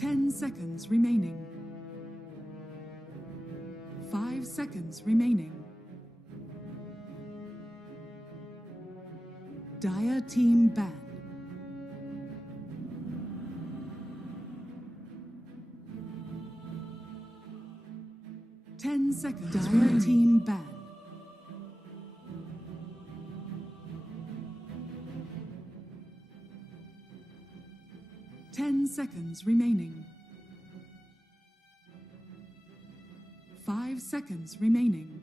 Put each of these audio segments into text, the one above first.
10 seconds remaining. 5 seconds remaining. Dire team ban. 10 seconds. Dire team ban. 10 seconds remaining. 5 seconds remaining.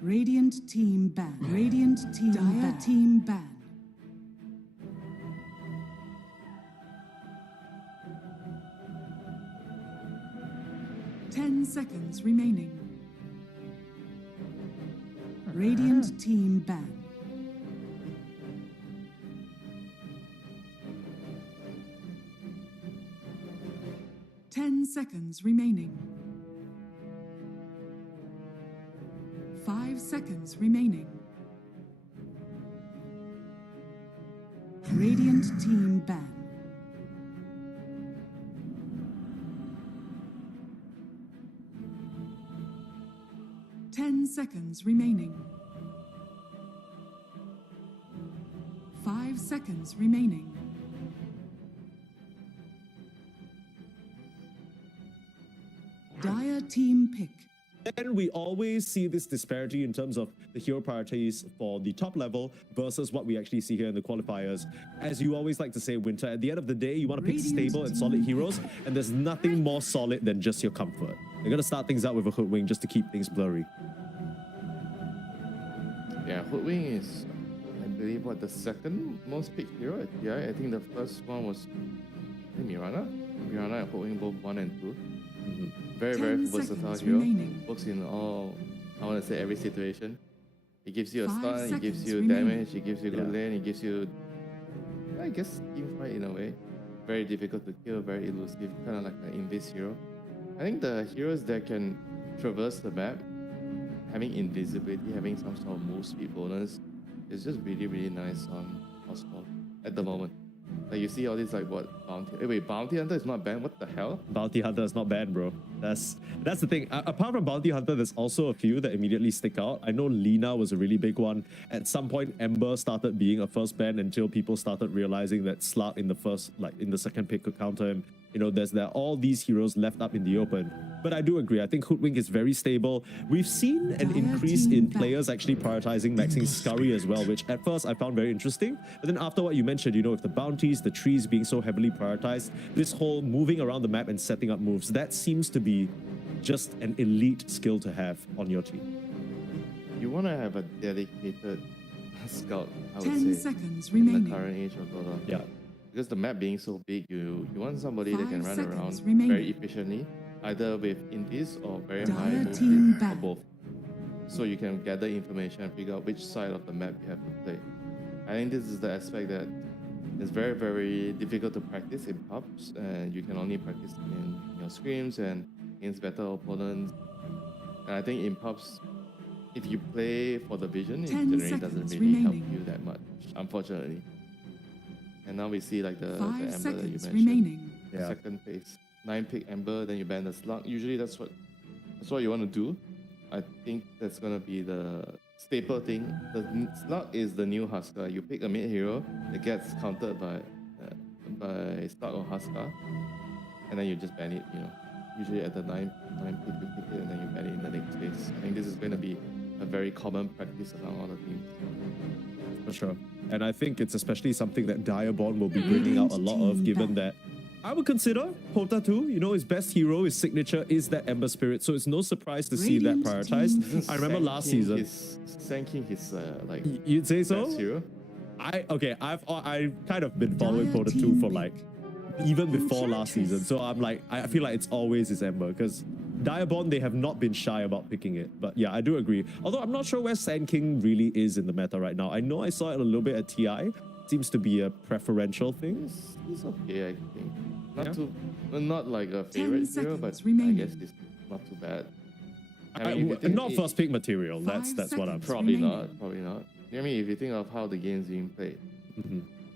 Radiant team ban. Radiant team ban. Team ban. 10 seconds remaining. Radiant team ban. 10 seconds remaining. 5 seconds remaining. Radiant team ban. 10 seconds remaining. 5 seconds remaining. Dire team pick. And we always see this disparity in terms of the hero priorities for the top level versus what we actually see here in the qualifiers. As you always like to say, Winter, at the end of the day, you want to pick stable and solid heroes, and there's nothing more solid than just your comfort. You're going to start things out with a Hoodwink just to keep things blurry. Yeah, Hoodwink is, I believe, what, the second most picked hero at TI. I think the first one was Mirana. Mirana and Hoodwink both 1 and 2. Very, very versatile hero. Works in all, I want to say, every situation. He gives you a stun, he gives you damage, he gives you good lane, he gives you, I guess, team fight in a way. Very difficult to kill, very elusive, kind of like an invis hero. I think the heroes that can traverse the map, having invisibility, having some sort of move speed bonus, is just really, really nice on Oswald at the moment. Like you see all these like what bounty. Wait, bounty hunter is not banned. What the hell? Bounty hunter is not banned, bro. That's the thing. Apart from bounty hunter, there's also a few that immediately stick out. I know Lina was a really big one. At some point, Ember started being a first ban until people started realizing that Slark in the second pick could counter him. You know, there are all these heroes left up in the open. But I do agree. I think Hoodwink is very stable. We've seen an increase in players actually prioritizing maxing Scurry as well, which at first I found very interesting. But then after what you mentioned, you know, with the bounties, the trees being so heavily prioritized, this whole moving around the map and setting up moves, that seems to be just an elite skill to have on your team. You want to have a dedicated scout, I would 10 say, seconds in remaining. the current age of Dota. Yeah. Because the map being so big, you want somebody that can run around remaining. very efficiently, either with indies or very high move team speed, or both. So you can gather information and figure out which side of the map you have to play. I think this is the aspect that is very, very difficult to practice in pubs, and you can only practice in your scrims and against better opponents. And I think in pubs, if you play for the vision, it generally doesn't really help you that much, unfortunately. And now we see like the Ember that you mentioned. Yeah. Second phase. 9 pick Ember, then you ban the Slug. Usually that's what you want to do. I think that's gonna be the staple thing. The Slug is the new Huskar. You pick a mid hero that gets countered by Slug or Huskar, and then you just ban it, you know. Usually at the 9 pick you pick it and then you ban it in the next phase. I think this is gonna be a very common practice among all the teams. For sure. And I think it's especially something that Direborn will be bringing out a lot of, given that I would consider Pota 2, you know, his best hero, his signature is that Ember Spirit, so it's no surprise to see that prioritized. I remember last season. Sanking his like, you'd say so? best hero? I've kind of been following Pota 2 for like even before last season, so I feel like it's always his Ember, because Direborn, they have not been shy about picking it. But yeah, I do agree. Although I'm not sure where Sand King really is in the meta right now. I know I saw it a little bit at TI. Seems to be a preferential thing. It's okay, I think. Not like a favorite hero, but I guess it's not too bad. I mean, not first pick material. That's what I'm probably not. I mean, if you think of how the game's being played,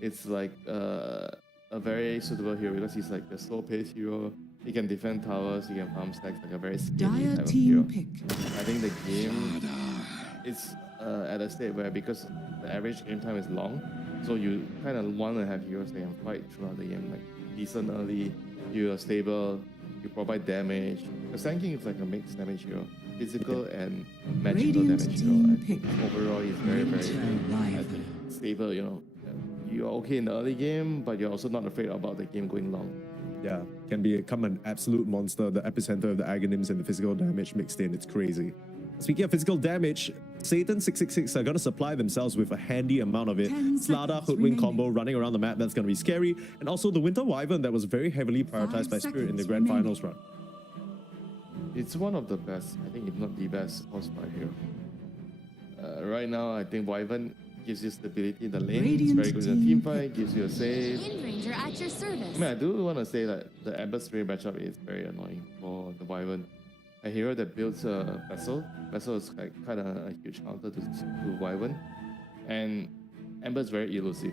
it's like a very suitable hero because he's like a slow-paced hero. He can defend towers, he can farm stacks, like a very skinny Dire type of hero. team pick. I think the game is at a state where because the average game time is long, so you kind of want to have heroes that can fight throughout the game, like decent early, you are stable, you provide damage. The Sand King is like a mixed damage hero, physical and magical Radiant damage team hero. I think pick. overall he's very, very Lively. I think, stable, you know. You're okay in the early game, but you're also not afraid about the game going long. Yeah, can become an absolute monster, the epicenter of the Aghanims and the physical damage mixed in. It's crazy. Speaking of physical damage, Satan 666 are going to supply themselves with a handy amount of it. 10 Slada seconds Hoodwink remaining. combo running around the map, that's going to be scary. And also the Winter Wyvern that was very heavily prioritized 5 by Spirit in the seconds Grand remaining. Finals run. It's one of the best, I think, if not the best horsepower hero. Right now, I think Wyvern gives you stability in the lane. It's Radiant very good in the team team fight, gives you a save. Wind Ranger at your service. I mean, I do want to say that the Ember Spirit matchup is very annoying for the Wyvern. A hero that builds a Vessel. Vessel is like kind of a huge counter to Wyvern. And Ember is very elusive.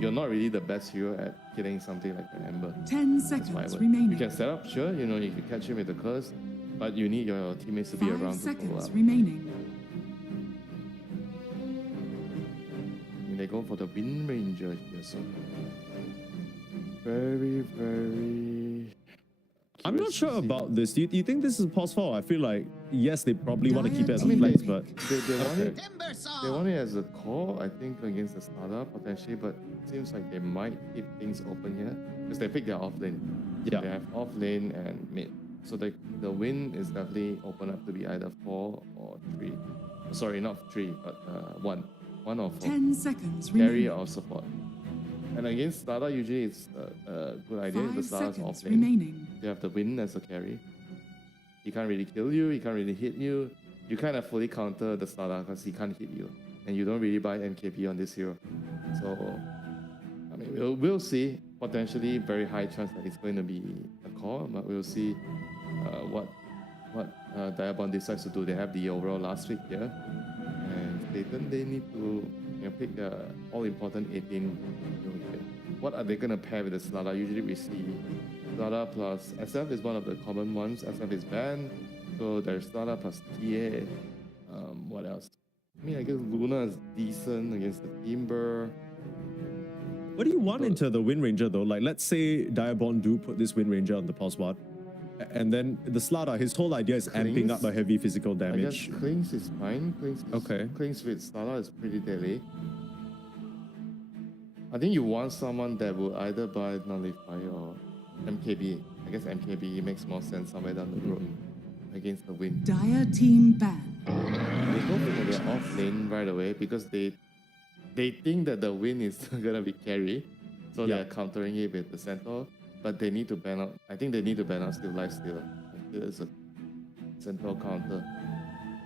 You're not really the best hero at killing something like an Ember. 10 That's seconds Wyvern. remaining. You can set up, sure, you know, you can catch him with the curse, but you need your teammates to be 5 around to follow seconds up. remaining. And they go for the Wind Ranger here, so very, very. I'm not curious sure to see. about this. Do you think this is possible? I feel like, yes, they probably want to keep it as a I mean, place, like, but They want Okay. it. They want it as a core, I think, against the starter potentially, but it seems like they might keep things open here because they pick their off lane. Yeah. They have off lane and mid, so the win is definitely open up to be either 4 or 3. Sorry, not 3, but 1 or 4. 10 seconds Carry remaining. or support. And against starter, usually it's a good idea if the 5 starter's seconds off lane. remaining. You have the win as a carry. He can't really kill you, he can't really hit you. You kind of fully counter the starter because he can't hit you. And you don't really buy MKP on this hero. So, I mean, we'll see. Potentially very high chance that it's going to be a core, but we'll see what Diabond decides to do. They have the overall last week here. And Satan, they need to pick the all-important 18 hero here. What are they going to pair with the Slada? Usually we see Slada plus SF is one of the common ones. SF is banned. So there's Slada plus TA. What else? I mean, I guess Luna is decent against the Timber. what do you want into the Wind Ranger though? Like, let's say Diabond do put this Wind Ranger on the pulse ward, and then the Slada, his whole idea is amping up a heavy physical I damage. guess Clings is fine. Okay. Clings with Slada is pretty deadly. I think you want someone that will either buy Nullify or MKB. I guess MKB makes more sense somewhere down the road against the Wind. Dire team ban. They go for their off lane right away because they think that the Wind is gonna be carry, so Yeah. they're countering it with the Centaur. But they need to ban out. I think they need to ban out still Lifestealer. Lifestealer is a Centaur counter.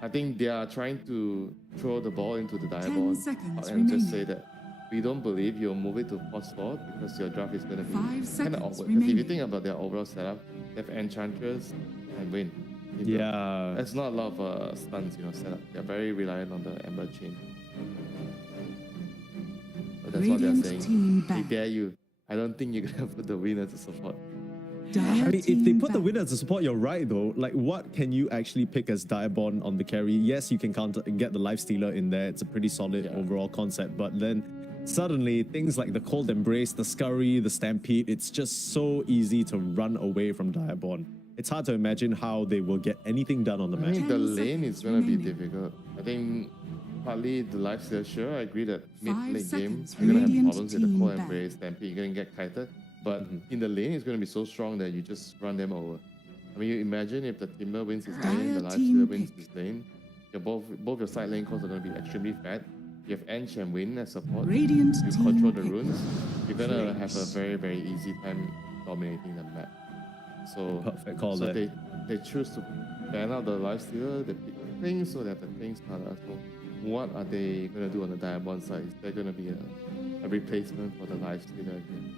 I think they are trying to throw the ball into the 10 Diabond seconds and just remaining. say that we don't believe you'll move it to force forward because your draft is gonna be 5 kind of seconds awkward. Because if you remaining. think about their overall setup, they have Enchantress and Wind. Yeah. That's not a lot of stuns, set up. They're very reliant on the Ember chain. But that's what they're Radiant saying. team They ban. dare you. I don't think you're gonna put the Wind as a support. Dire I mean, if they team put the ban. Wind as a support, you're right though. Like, what can you actually pick as Diabond on the carry? Yes, you can counter and get the Lifestealer in there. It's a pretty solid Yeah. overall concept. But then suddenly, things like the Cold Embrace, the Scurry, the Stampede, it's just so easy to run away from Diabond. It's hard to imagine how they will get anything done on the I map. mean, the 10 lane is seconds gonna be remaining. difficult. I think partly the lifesteal, sure, I agree that 5 mid-late game, seconds. you're gonna have Radiant problems with the team core ban. embrace, Stampede, you're gonna get kited. But in the lane, it's gonna be so strong that you just run them over. I mean, you imagine if the Timber wins his lane, the Dire team lifesteal wins pick. his lane, both your side lane cores are gonna be extremely fat. You have Ench and Win as support. Radiant You team control the pick. runes, you're gonna have a very, very easy time dominating the map. So, Perfect call so there. they choose to ban out the lifestealer, they pick the things, so they have the things starter. So what are they gonna do on the Diamond side? Is there gonna be a replacement for the lifestealer again?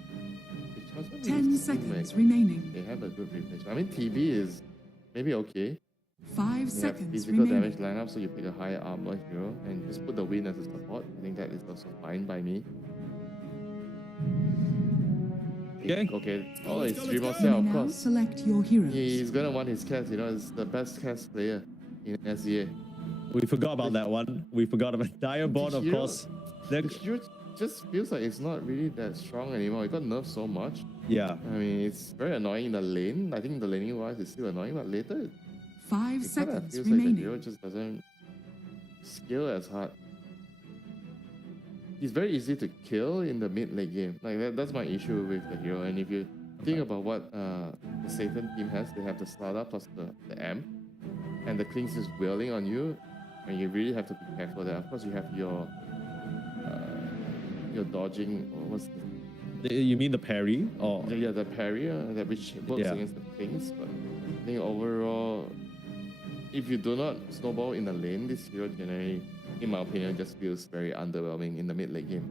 Which doesn't 10 really seem seconds like remaining. they have a good replacement. I mean, TB is maybe okay. 5 You have seconds physical remaining. damage lineup, so you pick a higher armor hero and just put the Wind as a support. I think that is also fine by me. Okay. Oh, it's Dream of You Cell, may of now course. select your heroes. He's gonna want his cast, he's the best cast player in SEA. We forgot about that one. We forgot about Direborn, of hero- course. The hero just feels like it's not really that strong anymore. It got nerfed so much. Yeah. I mean, it's very annoying in the lane. I think the laning wise is still annoying, but later 5 it kind of seconds feels like the remaining. hero just doesn't skill as hard. He's very easy to kill in the mid late game. Like that's my issue with the hero. And if you think about what the Satan team has, they have the Slada plus the amp, and the Kling's just wailing on you, and you really have to be careful there. Of course, you have your dodging. What's the? You mean the parry? Or Yeah, the parry that which works against the Klings. But I think overall, if you do not snowball in the lane, this hero generally, in my opinion, just feels very underwhelming in the mid late game.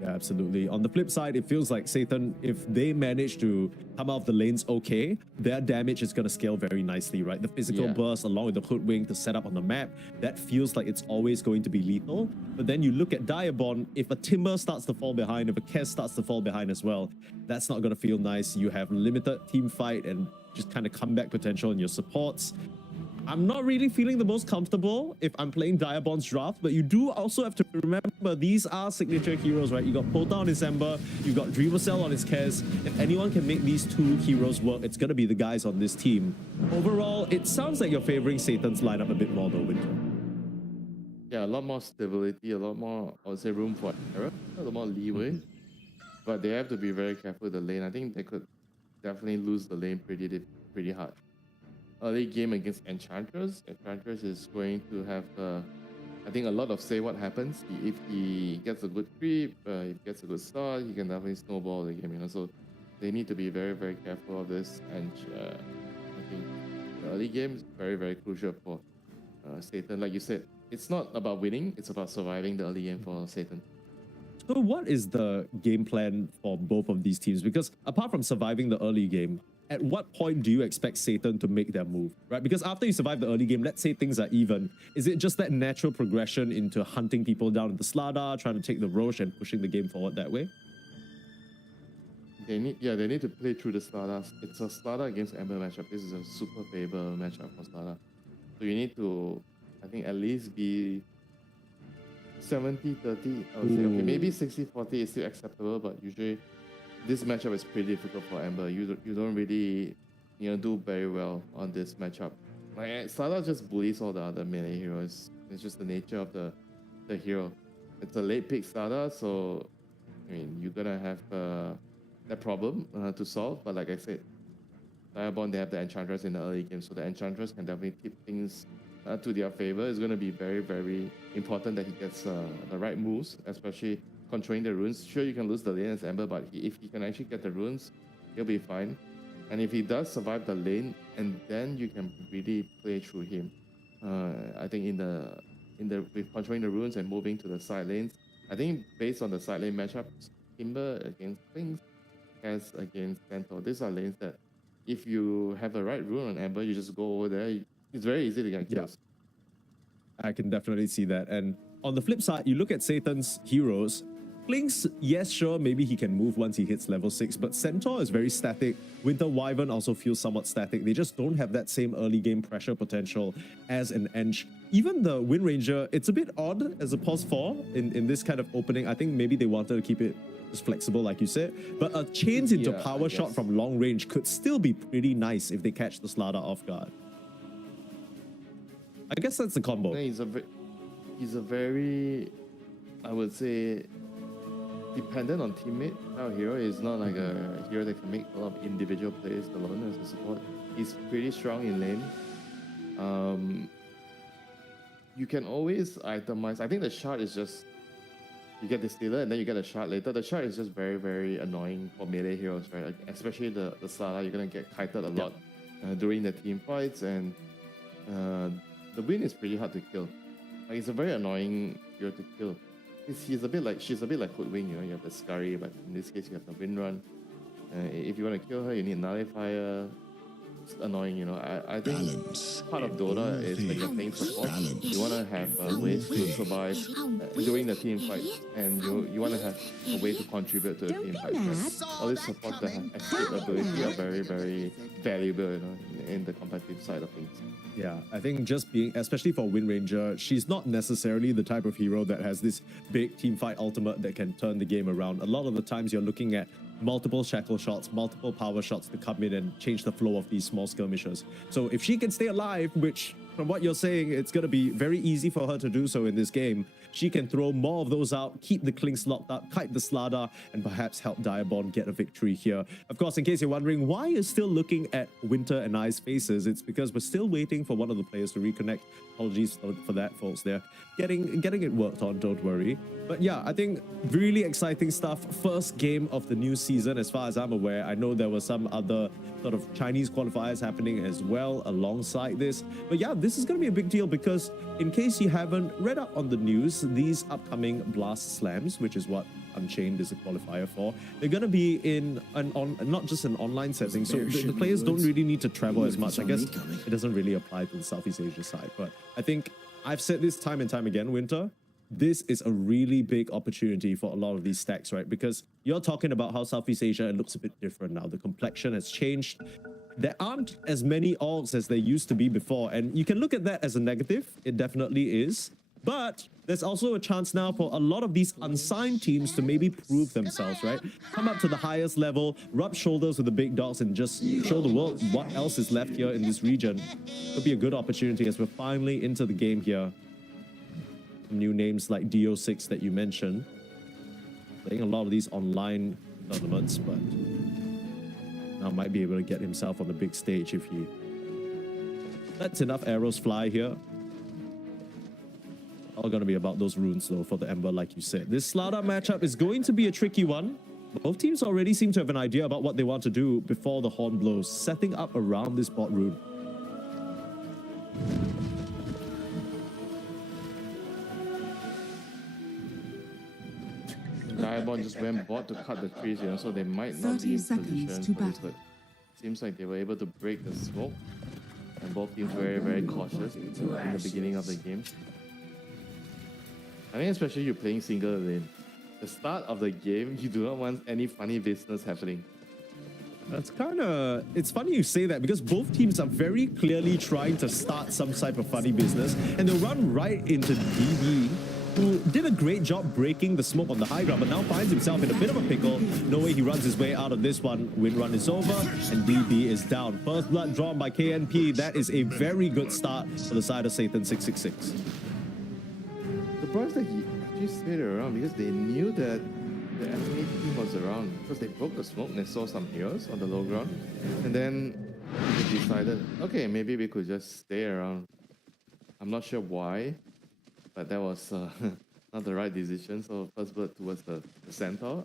yeah, absolutely. On the flip side, it feels like Satan, if they manage to come out of the lanes okay, their damage is going to scale very nicely, right? The physical burst along with the hoodwink to set up on the map, that feels like it's always going to be lethal. But then you look at Direborn, if a Timber starts to fall behind, if a Kes starts to fall behind as well, that's not going to feel nice. You have limited team fight and just kind of comeback potential in your supports. I'm not really feeling the most comfortable if I'm playing Direborn's draft, but you do also have to remember these are signature heroes, right? You got Pota on his Ember, you got Dreamer Cell on his Kes. If anyone can make these two heroes work, it's going to be the guys on this team. Overall, it sounds like you're favoring Satan's lineup a bit more though, Winter. Yeah, a lot more stability, a lot more, I would say, room for error, a lot more leeway. But they have to be very careful with the lane. I think they could definitely lose the lane pretty hard. Early game against Enchantress. Enchantress is going to have, I think, a lot of say what happens. If he gets a good creep, if he gets a good start, he can definitely snowball the game. So they need to be very, very careful of this. And I think the early game is very, very crucial for Satan. Like you said, it's not about winning; it's about surviving the early game for Satan. So what is the game plan for both of these teams? Because apart from surviving the early game, at what point do you expect Satan to make their move, right? Because after you survive the early game, let's say things are even, is it just that natural progression into hunting people down in the Slada, trying to take the Roche and pushing the game forward that way? They need to play through the Slada. It's a Slada against Ember matchup. This is a super favor matchup for Slada. So you need to, I think, at least be 70-30. I would say, okay, maybe 60-40 is still acceptable, but usually this matchup is pretty difficult for Ember. You don't really do very well on this matchup. Like Slada just bullies all the other melee heroes. It's just the nature of the hero. It's a late pick Slada, so I mean you're gonna have that problem to solve. But like I said, Direborn, they have the Enchantress in the early game, so the Enchantress can definitely tip things to their favor. It's going to be very, very important that he gets the right moves, especially controlling the runes. Sure, you can lose the lane as Ember, but if he can actually get the runes, he'll be fine. And if he does survive the lane, and then you can really play through him. I think with controlling the runes and moving to the side lanes, I think based on the side lane matchups, Timber against things, Kes against Centaur, these are lanes that if you have the right rune on Ember, you just go over there. It's very easy to get kills. I can definitely see that. And on the flip side, you look at Satan's heroes. Blinks, yes, sure, maybe he can move once he hits level 6, but Centaur is very static. Winter Wyvern also feels somewhat static. They just don't have that same early game pressure potential as an Ench. Even the Wind Ranger, it's a bit odd as a pause 4 in this kind of opening. I think maybe they wanted to keep it just flexible, like you said. But a chains into power shot from long range could still be pretty nice if they catch the Slada off guard. I guess that's the combo. He's a very, I would say, dependent on teammate. Our hero is not like a hero that can make a lot of individual plays alone as a support. He's pretty strong in lane. You can always itemize. I think the shard is just, you get the stealer and then you get a shard later. The shard is just very, very annoying for melee heroes, right? Like, especially the Slada, you're gonna get kited a lot during the team fights, and the Wind is pretty hard to kill. Like, it's a very annoying hero to kill. She's a bit like Hoodwink, you have the Scurry, but in this case you have the Wind Run. If you want to kill her, you need Nullifier. annoying, you know. I think part of Dota is when you're playing support, you want to have ways to survive during the team fight, and you want to have a way to contribute to the team fight. Right? All these supports that have escape ability are very, very valuable, you know, in the competitive side of things. Yeah, I think just being, especially for Wind Ranger, she's not necessarily the type of hero that has this big team fight ultimate that can turn the game around. A lot of the times you're looking at multiple shackle shots, multiple power shots to come in and change the flow of these small skirmishes. So if she can stay alive, which from what you're saying, it's going to be very easy for her to do so in this game, she can throw more of those out, keep the Clinks locked up, kite the Slardar, and perhaps help Direborn get a victory here. Of course, in case you're wondering why you're still looking at Winter and I's faces, it's because we're still waiting for one of the players to reconnect. Apologies for that, folks. They're getting it worked on, don't worry. But yeah, I think really exciting stuff. First game of the new season, as far as I'm aware. I know there were some other sort of Chinese qualifiers happening as well alongside this. But yeah, this is going to be a big deal because in case you haven't read up on the news, these upcoming Blast Slams, which is what Unchained is a qualifier for, they're going to be in not just an online setting, so the players don't really need to travel as much. I guess it doesn't really apply to the Southeast Asia side, but I think I've said this time and time again, Winter, this is a really big opportunity for a lot of these stacks, right? Because you're talking about how Southeast Asia, it looks a bit different now. The complexion has changed. There aren't as many orgs as there used to be before, and you can look at that as a negative. It definitely is. But there's also a chance now for a lot of these unsigned teams to maybe prove themselves, right? Come up to the highest level, rub shoulders with the big dogs, and just show the world what else is left here in this region. Could be a good opportunity as we're finally into the game here. New names like DO6 that you mentioned. Playing a lot of these online tournaments, but now might be able to get himself on the big stage if he lets enough arrows fly here. All going to be about those runes though for the Ember, like you said. This Slardar matchup is going to be a tricky one. Both teams already seem to have an idea about what they want to do before the horn blows, setting up around this bot rune. Direborn just went bot to cut the trees, you know, so they might not be in position for this, but seems like they were able to break the smoke. And both teams very, very cautious in the beginning of the game. I think especially you're playing single lane. The start of the game, you do not want any funny business happening. That's kind of... It's funny you say that because both teams are very clearly trying to start some type of funny business, and they'll run right into DB, who did a great job breaking the smoke on the high ground, but now finds himself in a bit of a pickle. No way he runs his way out of this one. Win run is over, and DB is down. First blood drawn by KNP. That is a very good start for the side of Satan 666. Surprised that he actually stayed around because they knew that the enemy team was around, because they broke the smoke and they saw some heroes on the low ground, and then they decided, okay, maybe we could just stay around. I'm not sure why, but that was not the right decision. So first blood towards the centaur,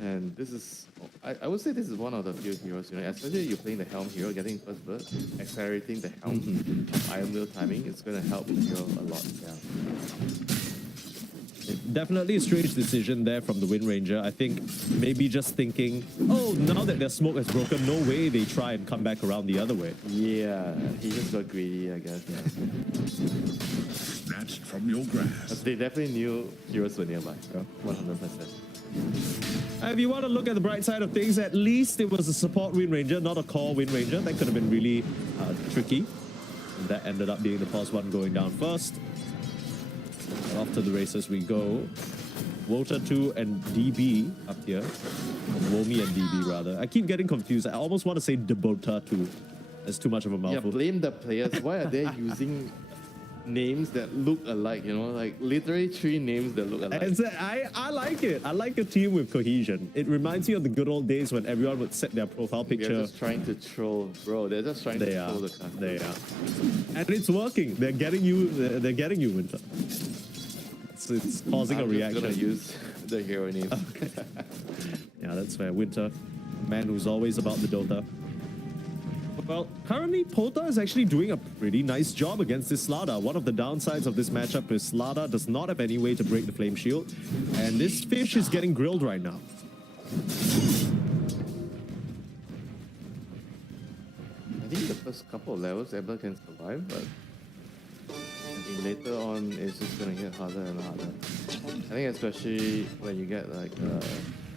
and this is, I would say this is one of the few heroes, you know, especially you're playing the Helm hero, getting first blood, accelerating the Helm Iron Wheel timing, it's going to help the hero a lot. Yeah. Definitely a strange decision there from the Wind Ranger. I think maybe just thinking, oh, now that their smoke has broken, no way they try and come back around the other way. Yeah, he just got greedy, I guess. Yeah. Snatched from your grasp. But they definitely knew heroes were nearby. 100%. If you want to look at the bright side of things, at least it was a support Wind Ranger, not a core Wind Ranger. That could have been really tricky. And that ended up being the first one going down first. Off to the races we go. Wota 2 and DB up here. Womi and DB rather. I keep getting confused. I almost want to say Debota 2. That's too much of a mouthful. Yeah, blame the players. Why are they using names that look alike, you know? Like literally 3 names that look alike. I like it. I like a team with cohesion. It reminds me of the good old days when everyone would set their profile picture. They're just trying to troll, bro. They're just trying to troll the customers. They are. And it's working. They're getting you, Winter. It's causing a reaction. I'm just gonna use the hero name. Okay. Yeah, that's fair. Winter, man who's always about the Dota. Well, currently Pota is actually doing a pretty nice job against this Slardar. One of the downsides of this matchup is Slardar does not have any way to break the flame shield, and this fish is getting grilled right now. think the first couple of levels Ember can survive, but I think later on it's just gonna get harder and harder. I think especially when you get like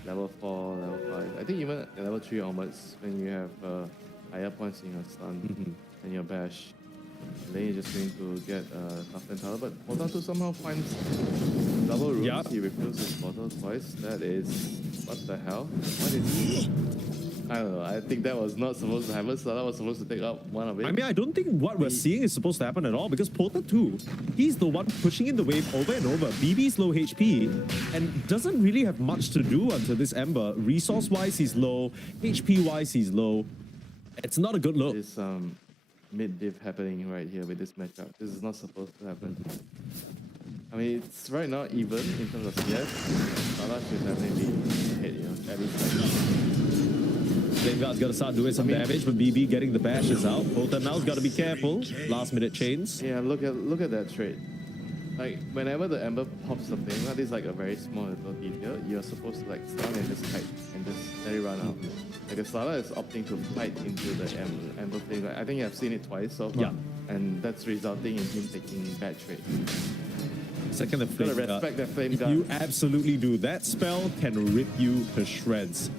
level 4, level 5. I think even at level 3 onwards, when you have higher points in your stun and your bash, then you're just going to get tough and tougher. But Portal 2 somehow finds double runes. Yeah. He refills his portal twice. That is... what the hell? What is he? I don't know. I think that was not supposed to happen. So that was supposed to take up one of it. I mean, I don't think what we're seeing is supposed to happen at all because Porter 2, he's the one pushing in the wave over and over. BB's low HP and doesn't really have much to do until this Ember. Resource-wise, he's low. HP-wise, he's low. It's not a good look. There's mid-div happening right here with this matchup. This is not supposed to happen. I mean, it's right now even in terms of CS. Salah should definitely be hit, you know, at least Flame Guard's got to start doing some damage, but BB getting the bashes out. Porter now's got to be careful. Last-minute chains. yeah, look at that trade. Like, whenever the Ember pops the flame, that is like a very small little detail. You're supposed to like stun and just kite and just let it run out. Like, the Salah is opting to fight into the Ember flame. Like, I think I've seen it twice so far. Yeah. And that's resulting in him taking bad trade. Second, the Flame Gotta Guard. respect that Flame If Guard. you absolutely do. That spell can rip you to shreds.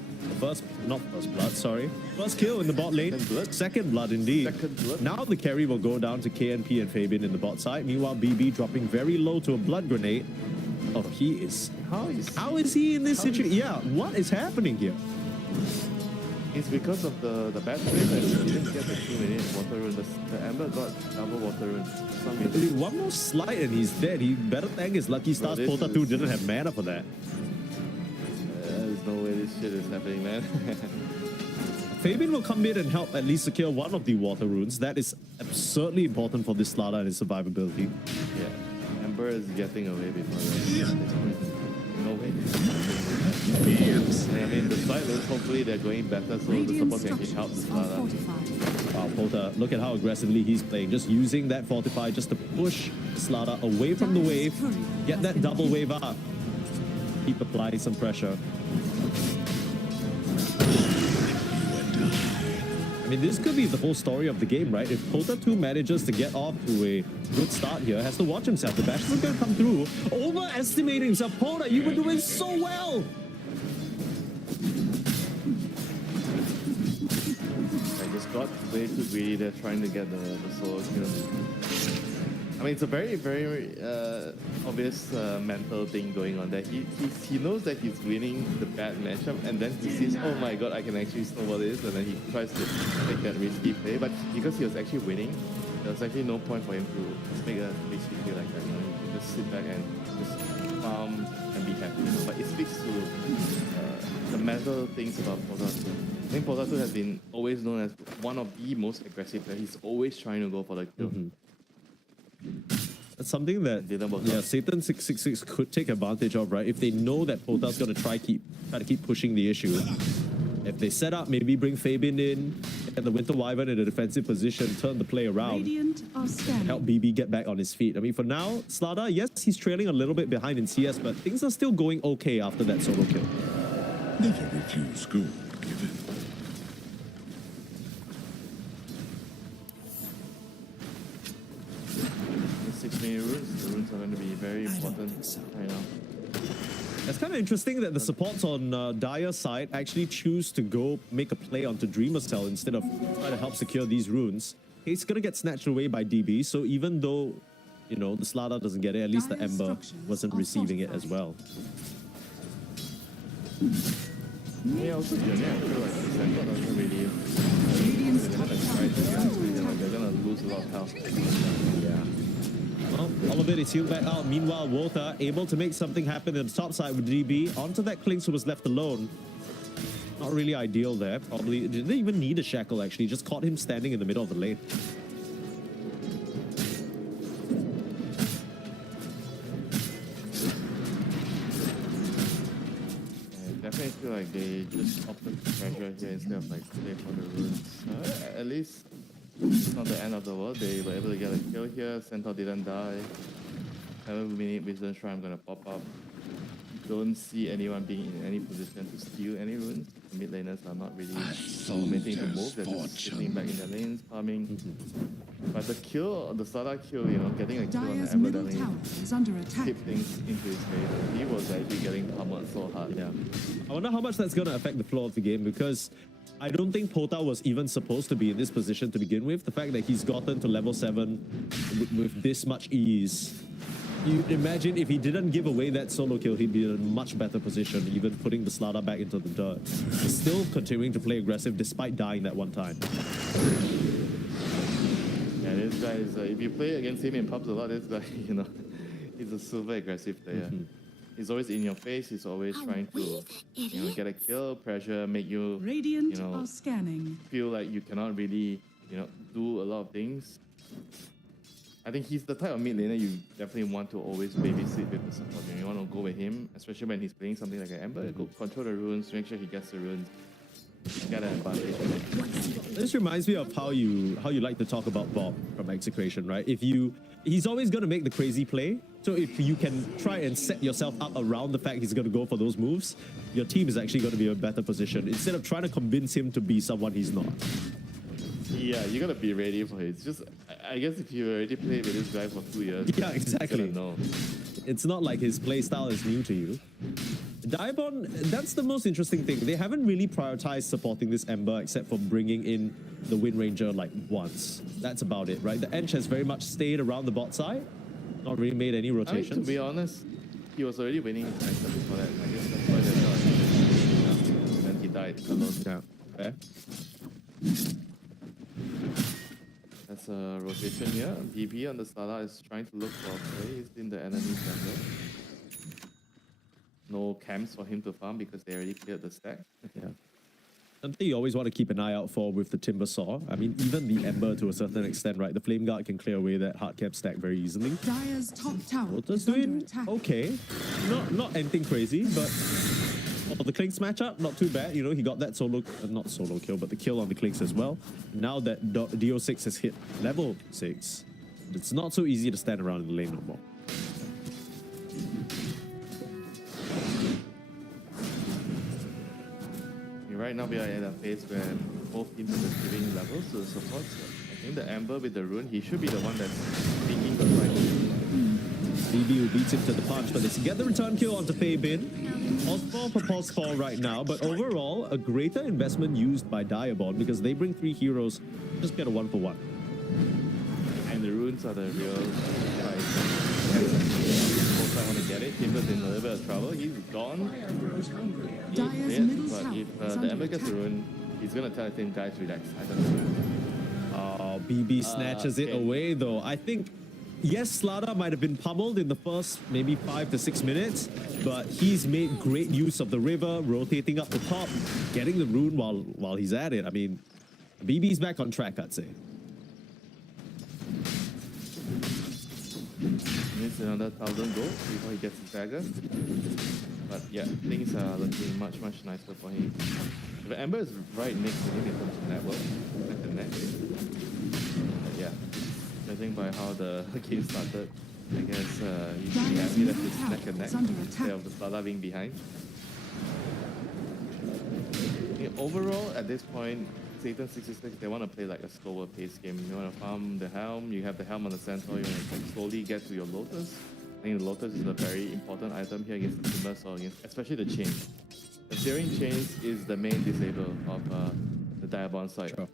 Not first blood, sorry. First kill in the bot lane. Second blood. Second blood indeed. Second blood. Now the carry will go down to KNP and Fabian in the bot side. Meanwhile, BB dropping very low to a blood grenade. Oh, he is... How is he in this situation? Yeah, what is happening here? It's because of the bad trade that he didn't get the 2-minute water rune. The Ember got double water rune. For some reason. One more slide and he's dead. He better thank his lucky stars. this Porta 2 is- didn't have mana for that. There's no way this shit is happening, man. Fabian will come in and help at least secure one of the water runes. That is absurdly important for this Slada and his survivability. Yeah, Ember is getting away before that. No way. I mean, the silence, hopefully they're going better so the Radiant support can keep help structures the are Slada. fortified. Wow, Porta, look at how aggressively he's playing. Just using that Fortify just to push Slada away from the wave. Get that double wave up. Keep applying some pressure. I mean, this could be the whole story of the game, right? If Porta 2 manages to get off to a good start here, has to watch himself. The bash isn't going to come through. Overestimating himself. Porta, you were doing so well. I just got way too greedy. They're trying to get the solo kill. I mean, it's a very, very obvious mental thing going on there. He knows that he's winning the bad matchup, and then he sees, oh my god, I can actually snowball this, and then he tries to make that risky play. But because he was actually winning, there was actually no point for him to make a risky play like that. You know, he can just sit back and just farm and be happy. You know? But it speaks to the mental things about Portal 2. I think Portal 2 has been always known as one of the most aggressive players. He's always trying to go for the kill. That's something that Didn't work out. Satan 666 could take advantage of, right? If they know that Porta's going to try to keep pushing the issue. If they set up, maybe bring Fabian in, get the Winter Wyvern in a defensive position, turn the play around, Radiant are scanning. help BB get back on his feet. I mean, for now, Slada, yes, he's trailing a little bit behind in CS, but things are still going okay after that solo kill. Never refuse gold given. 6-minute runes. The runes are going to be very important right now. It's kind of interesting that the supports on Dire's side actually choose to go make a play onto Dreamer Cell instead of try to help secure these runes. It's going to get snatched away by DB, so even though, you know, the Slada doesn't get it, at least the Dire's Ember structures wasn't are receiving it as fortified. well. Yeah, also Journey, I feel like the Center doesn't really... Radiant's They're top going to try to get they're going to lose a lot of health. Yeah. Well, all of it is healed back out. Meanwhile, Wota able to make something happen on the top side with DB. Onto that Klinks who was left alone. Not really ideal there. Probably didn't even need a shackle actually. Just caught him standing in the middle of the lane. I definitely feel like they just opted to pressure here instead of like play for the runes. At least it's not the end of the world. They were able to get a kill here. Centaur didn't die. 7-minute Wisdom Shrine gonna pop up. Don't see anyone being in any position to steal any runes. mid laners are not really committing to move. They're just sitting back in their lanes, farming. But the kill, the Slardar kill, you know, getting a kill on the Dire's Ember middle tower definitely is under attack. tipped things into his favor. He was actually getting pummeled so hard. Yeah. I wonder how much that's going to affect the flow of the game, because I don't think Pota was even supposed to be in this position to begin with. The fact that he's gotten to level 7 with this much ease. You imagine if he didn't give away that solo kill, he'd be in a much better position, even putting the Slardar back into the dirt. He's still continuing to play aggressive despite dying that one time. Yeah, this guy is, if you play against him in pubs a lot, this guy, you know, he's a super aggressive player. He's always in your face, he's always trying to, you know, get a kill, pressure, make you, Radiant you know, are scanning. feel like you cannot really, you know, do a lot of things. I think he's the type of mid laner you definitely want to always babysit with the support. You want to go with him, especially when he's playing something like an Ember. Go control the runes, make sure he gets the runes. Get an advantage with it. This reminds me of how you like to talk about Bob from Execration, right? He's always going to make the crazy play. So if you can try and set yourself up around the fact he's going to go for those moves, your team is actually going to be in a better position instead of trying to convince him to be someone he's not. Yeah, you gotta be ready for it. It's just, I guess if you already played with this guy for 2 years, Yeah, exactly. No. It's not like his playstyle is new to you. Diabon, that's the most interesting thing. They haven't really prioritized supporting this Ember except for bringing in the Wind Ranger like once. That's about it, right? The Ench has very much stayed around the bot side, not really made any I mean, rotations. to be honest, he was already winning his matchup before that. I guess that's why they're not. And then he died alone. Yeah, fair. That's a rotation here. DP on the Slardar is trying to look for a play. He's in the enemy jungle. No camps for him to farm because they already cleared the stack. Yeah. Something you always want to keep an eye out for with the Timber Saw. I mean, even the Ember to a certain extent, right? The Flame Guard can clear away that hard cap stack very easily. Dire's top tower Walter's is under doing attack. okay. Not anything crazy, but the Clinks matchup, not too bad. You know, he got that solo, not solo kill, but the kill on the Clinks as well. Now that DO6 has hit level 6, it's not so easy to stand around in the lane no more. Right now we are at a phase where both teams are just giving levels to the support. So I think the Ember with the rune, he should be the one that's speaking the right. BB will beat him to the punch, but let's get the return kill onto Fei Bin. Pause for pause fall right now, but overall, a greater investment used by Diabon because they bring 3 heroes, just get a 1-for-1. And the runes are the real prize. I want to get it. Timber's in a little bit of trouble. He's gone. Dire's He's middle dead, but tower if is the under Ember gets the attack. rune, he's going to tell the team, guys, relax. I don't know. Oh, BB snatches it okay. away though. I think, yes, Slardar might have been pummeled in the first maybe 5 to 6 minutes, but he's made great use of the river, rotating up the top, getting the rune while he's at it. I mean, BB's back on track, I'd say. Needs another 1,000 gold before he gets his dagger. But yeah, things are looking much, much nicer for him. The Ember is right next to him in terms of network, like the net. But yeah, judging by how the game started, I guess you should be happy that it's neck and neck instead of the Slardar being behind. Yeah, overall, at this point, Satan 66, they want to play like a slower pace game. You want to farm the Helm, you have the Helm on the Centaur, you want to slowly get to your Lotus. I think the Lotus is a very important item here against the Timber, so against, especially the chain. The Searing Chains is the main disable of the Diabon side. Sure.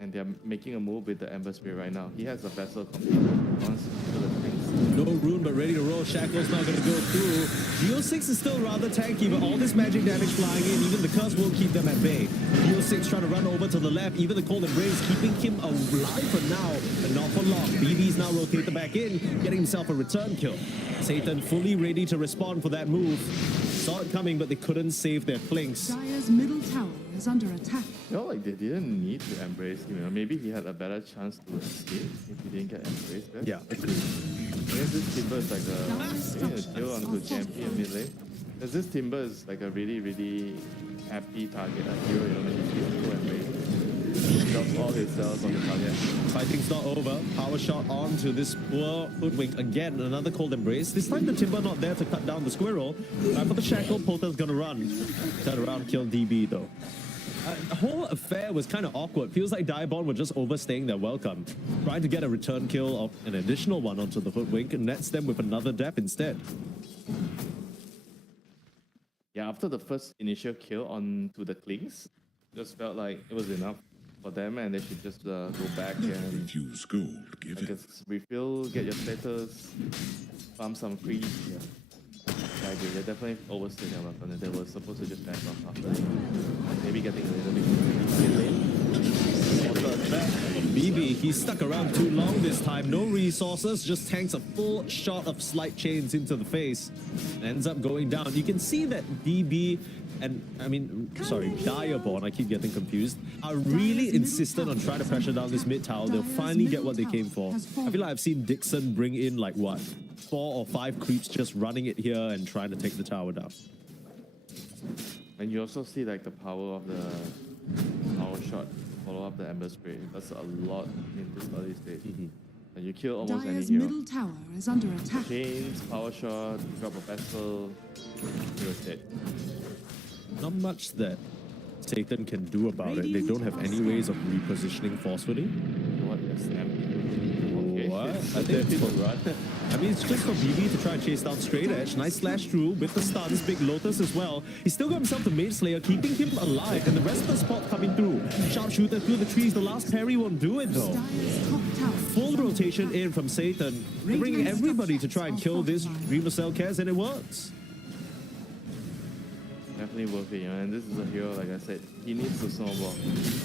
And they're making a move with the Ember Spirit right now. He has a vessel complete. Wants to kill the things. No rune, but ready to roll. Shackle's not going to go through. DO6 is still rather tanky, but all this magic damage flying in, even the curse won't keep them at bay. DO6 trying to run over to the left. Even the Cold Embrace keeping him alive for now, but not for long. BB's now rotated back in, getting himself a return kill. Satan fully ready to respond for that move. Saw it coming, but they couldn't save their flanks. Dire's middle tower is under attack. You know, like they didn't need to embrace him. You know, maybe he had a better chance to escape if he didn't get embraced there. Yeah, agreed. I guess this Timber is like a kill onto champion mid lane. Because this Timber is like a really, really happy target, a hero, you know, when he sees people embrace. drops all his cells on the target. Fighting's not over. Power shot onto this poor Hoodwink again. Another cold embrace. This time the Timber not there to cut down the squirrel. For the shackle, Polter's gonna run. Turn around, kill DB though. The whole affair was kind of awkward. Feels like Diabond were just overstaying their welcome. Trying to get a return kill of an additional one onto the Hoodwink and nets them with another death instead. Yeah, after the first initial kill onto the Klings, just felt like it was enough for them and they should just go back and Refuse gold, give I it. guess refill, get your status, farm some creep. Yeah. I agree, they definitely overstayed their weapon and they were supposed to just back off after maybe getting a little bit late. BB, he stuck around too long this time. No resources, just tanks a full shot of slight chains into the face. Ends up going down. You can see that DB and, Diabond, I keep getting confused, are really insistent on trying to pressure down this mid tower. They'll finally get what they came for. I feel like I've seen Dixon bring in like what? 4 or 5 creeps just running it here and trying to take the tower down. And you also see like the power of the power shot follow up the Ember Spray. That's a lot in this early stage. And you kill almost any Dire's hero. middle tower is under attack. Chains, power shot, drop a vessel, you're dead. Not much that Satan can do about it. They don't have any ways of repositioning forcefully. What a snap. Okay. What? I think people run. I mean, it's just for BB to try and chase down straight edge. Nice slash through with the stuns, big Lotus as well. He's still got himself the Mage Slayer, keeping him alive, and the rest of the spot coming through. Sharpshooter through the trees. The last parry won't do it though. Dire's top tower. Full rotation in from Satan, bringing everybody to try and kill this Dreamer Cell Kez, and it works. Definitely worth it, you know, and this is a hero, like I said, he needs to snowball.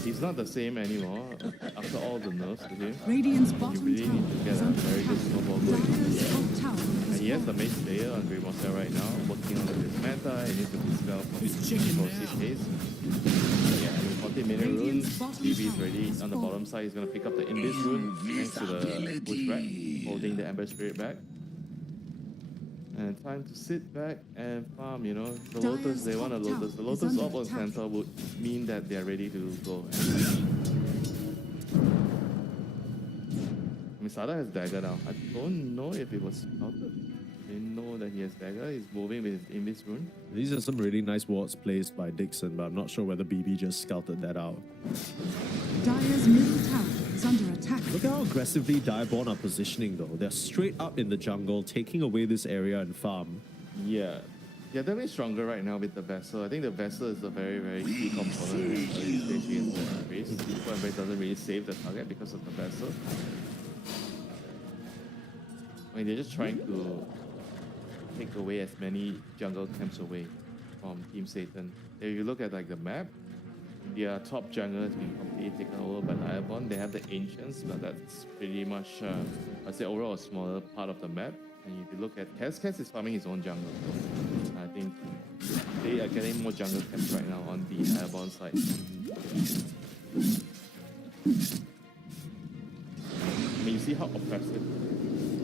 He's not the same anymore after all the nerfs to him. Radiant's You bottom really tower need to get is a under very good attack. snowball going. Dire's top tower And has he has the fallen. Mage Slayer on Dreamer Cell right now, working on his meta, he needs to dispel for his case. Yeah, I mean 40-minute runes, DB is ready on the bottom side, he's gonna pick up the Invis rune thanks to the pushback, holding the Ember Spirit back. And time to sit back and farm, you know. The Lotus, they want a Lotus. The Lotus up on center would mean that they're ready to go. Misada has dagger now. I don't know if it was scouted. They know that he has dagger. He's moving with his Invis rune. These are some really nice wards placed by Dixon, but I'm not sure whether BB just scouted that out. Dire's middle tower is under attack. Look at how aggressively Diabond are positioning though. They're straight up in the jungle, taking away this area and farm. Yeah. They're definitely stronger right now with the Vessel. I think the Vessel is a very, very key component in early stage against the Embrace. Before Embrace doesn't really save the target because of the Vessel. I mean, they're just trying to take away as many jungle camps away from Team Satan. If you look at like the map, their top jungle has been completely taken over by Diabond. They have the Ancients, but that's pretty much, I'd say overall a smaller part of the map. And if you look at Kez is farming his own jungle. I think they are getting more jungle camps right now on the Diabond side. I mean, you see how oppressive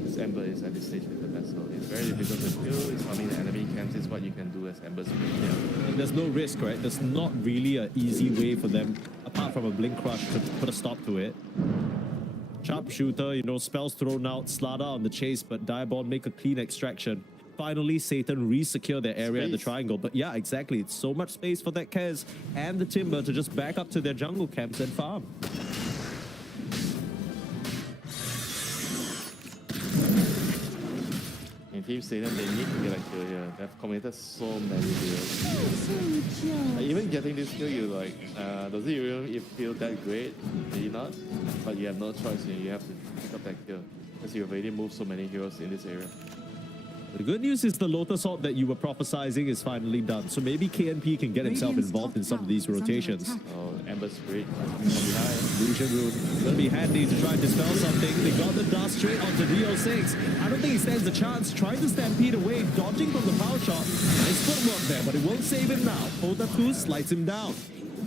this Ember is at this stage with the Vessel. It's very difficult to kill. It's farming the enemy camps is what you can do as Ember's player. And there's no risk, right? There's not really an easy way for them, apart from a Blink Crush, to put a stop to it. Sharpshooter, you know, spells thrown out, Slada on the chase, but Diabond make a clean extraction. Finally, Satan re-secure their area at the triangle. But yeah, exactly. It's so much space for that Kez and the Timber to just back up to their jungle camps and farm. In Team Satan, they need to get a kill here. They've committed so many kills. Even getting this kill, you like, does it even feel that great? Maybe not. But you have no choice. You have to pick up that kill. Because you've already moved so many heroes in this area. The good news is the Lotus Orb that you were prophesizing is finally done. So maybe KNP can get himself involved in some of these rotations. Oh, Ember Spirit from behind. Illusion Rune gonna be handy to try and dispel something. They got the dust straight onto VO6. I don't think he stands a chance. Trying to stampede away, dodging from the power shot. Nice footwork there, but it won't save him now. Polta 2 slides him down.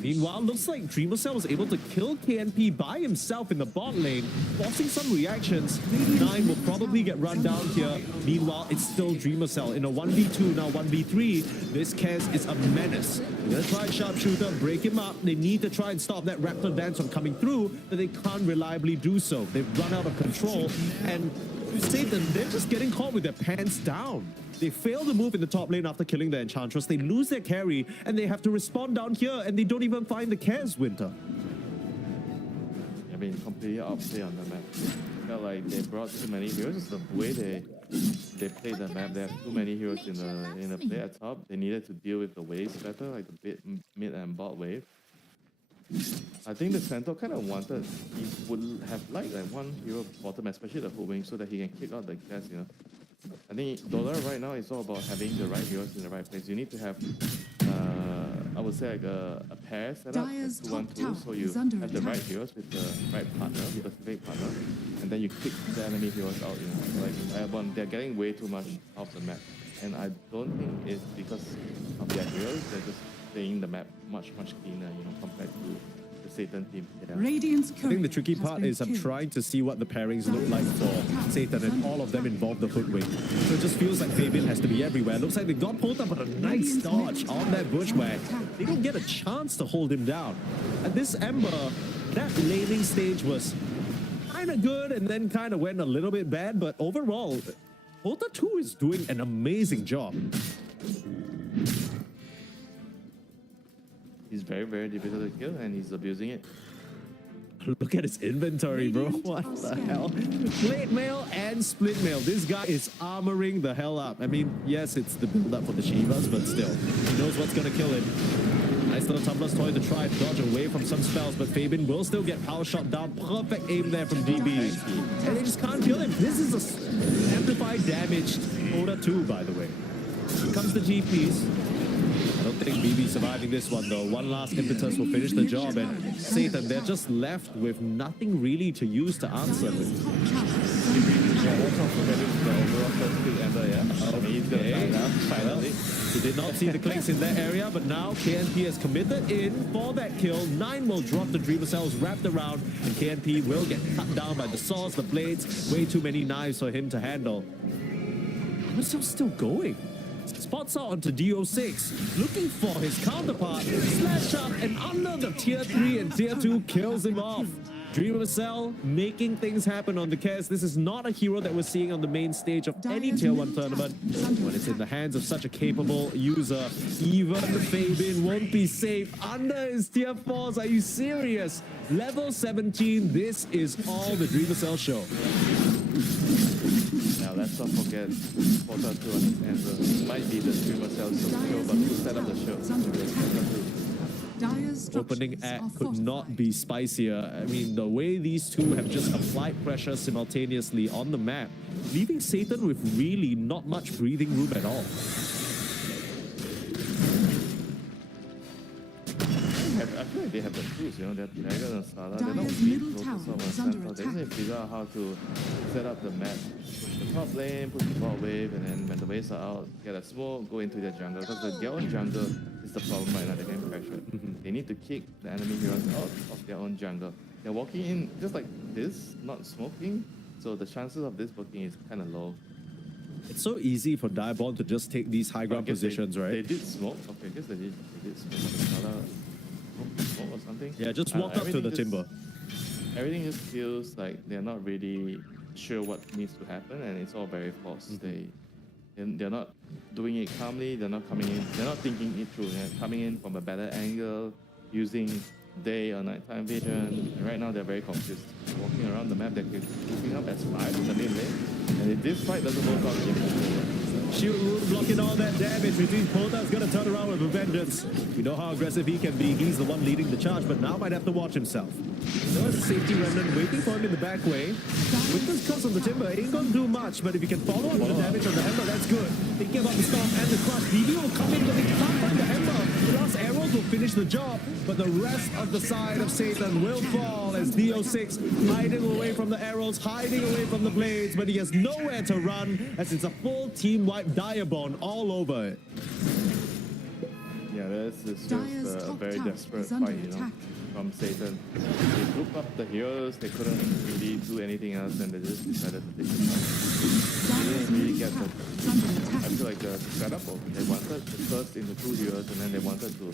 Meanwhile, looks like Dreamer Cell was able to kill KNP by himself in the bot lane, forcing some reactions. 9 will probably get run down here. Meanwhile, it's still Dreamer Cell in a 1v2, now 1v3. This Kez is a menace. They're gonna try sharpshooter, break him up. They need to try and stop that Raptor dance from coming through, but they can't reliably do so. They've run out of control, and Satan, they're just getting caught with their pants down. They fail to move in the top lane after killing the Enchantress. They lose their carry, and they have to respond down here, and they don't even find the Cares, Winter. I mean, completely outplay on the map. Felt like they brought too many heroes. It's the way they played the map. They have too many heroes in the play at top. They needed to deal with the waves better, like the mid and bot wave. I think the Centaur kind of wanted, he would have liked like one hero bottom, especially the hook wing, so that he can kick out the gas, you know. I think Dollar right now is all about having the right heroes in the right place. You need to have, I would say like a pair set up, Dire's top 2-1-2, tower so you is under have the right attack. heroes with the right partner, with the fake partner, and then you kick the enemy heroes out, you know. Like, they're getting way too much off the map, and I don't think it's because of their heroes, they're just playing the map much cleaner, you know, compared to the Satan team. Yeah. Radiant's I think the tricky part is I'm trying to see what the pairings look like for Satan, and all of them involve the Hoodwink. So it just feels like Fabian has to be everywhere. Looks like they got pulled up, but a nice dodge on that Bushwhack. They don't get a chance to hold him down. At this Ember, that laning stage was kind of good and then kind of went a little bit bad, but overall, Volta 2 is doing an amazing job. He's very difficult to kill, and he's abusing it. Look at his inventory, bro. What the hell? Plate mail and split mail. This guy is armoring the hell up. I mean, yes, it's the build-up for the Shivas, but still, he knows what's gonna kill him. Nice little Tumbler's Toy to try and dodge away from some spells, but Fabian will still get power shot down. Perfect aim there from DB. And they just can't kill him. This is a amplified damaged Oda 2, by the way. Here comes the GPs. I don't think BB surviving this one though. One last impetus will finish the job, and Satan, they're just left with nothing really to use to answer with. Yeah, let's not forget the overall first pick Ember, yeah? He's gonna die now, finally. He did not see the clicks in that area, but now KNP has committed in for that kill. 9 will drop the Dreamer Cells wrapped around, and KNP will get cut down by the saws, the blades. Way too many knives for him to handle. Dreamer still going. Spots out onto DO6, looking for his counterpart. Slash up and under the tier 3 and tier 2 kills him off. Dreamer Cell making things happen on the Cares. This is not a hero that we're seeing on the main stage of any tier 1 tournament. When it's in the hands of such a capable user, even Fabian won't be safe under his tier 4s. Are you serious? Level 17, this is all the Dreamer Cell show. Now let's not forget Porta 2 on his Ember. Might be the Dreamer Cells show, but to set up the show. Opening act could not be spicier. I mean, the way these two have just applied pressure simultaneously on the map, leaving Satan with really not much breathing room at all. I feel like they have the tools, you know, they're Dragon and Sala. They're not weak focus on Centaur. They just need to figure out how to set up the map. Push the top lane, push the bot wave, and then when the waves are out, get a smoke, go into their jungle. Because their own jungle is the problem right now, they're getting pressured. They need to kick the enemy heroes out of their own jungle. They're walking in just like this, not smoking, so the chances of this working is kind of low. It's so easy for Diabond to just take these high ground positions, right? They did smoke. Okay, I guess they did smoke. Smoke or something? Yeah, just walk up to the timber. Everything just feels like they're not really sure what needs to happen, and it's all very forced. They're not doing it calmly. They're not coming in. They're not thinking it through. They're coming in from a better angle, using day or nighttime vision. And right now they're very confused. They're walking around the map. They're looking up as 5 in the mid lane. And if this fight doesn't work out, Shield Rune blocking all that damage. Between Porta's gonna turn around with a vengeance. We know how aggressive he can be. He's the one leading the charge, but now might have to watch himself. There's a safety remnant waiting for him in the back way. With this cuts on the timber, it ain't gonna do much, but if you can follow up the damage on the Ember, that's good. Thinking about the storm and the crush. DB will come in, but they can't find the Ember. The last arrows will finish the job, but the rest of the side of Satan will fall as DO6 hiding away from the arrows, hiding away from the blades, but he has nowhere to run as it's a full team-wide Diabond all over it. yeah, this is just a very desperate fight, you know. from Satan. They grouped up the heroes, they couldn't really do anything else, and they just decided to take the fight. They didn't really get the... I feel like the setup of they wanted to burst into 2 heroes, and then they wanted to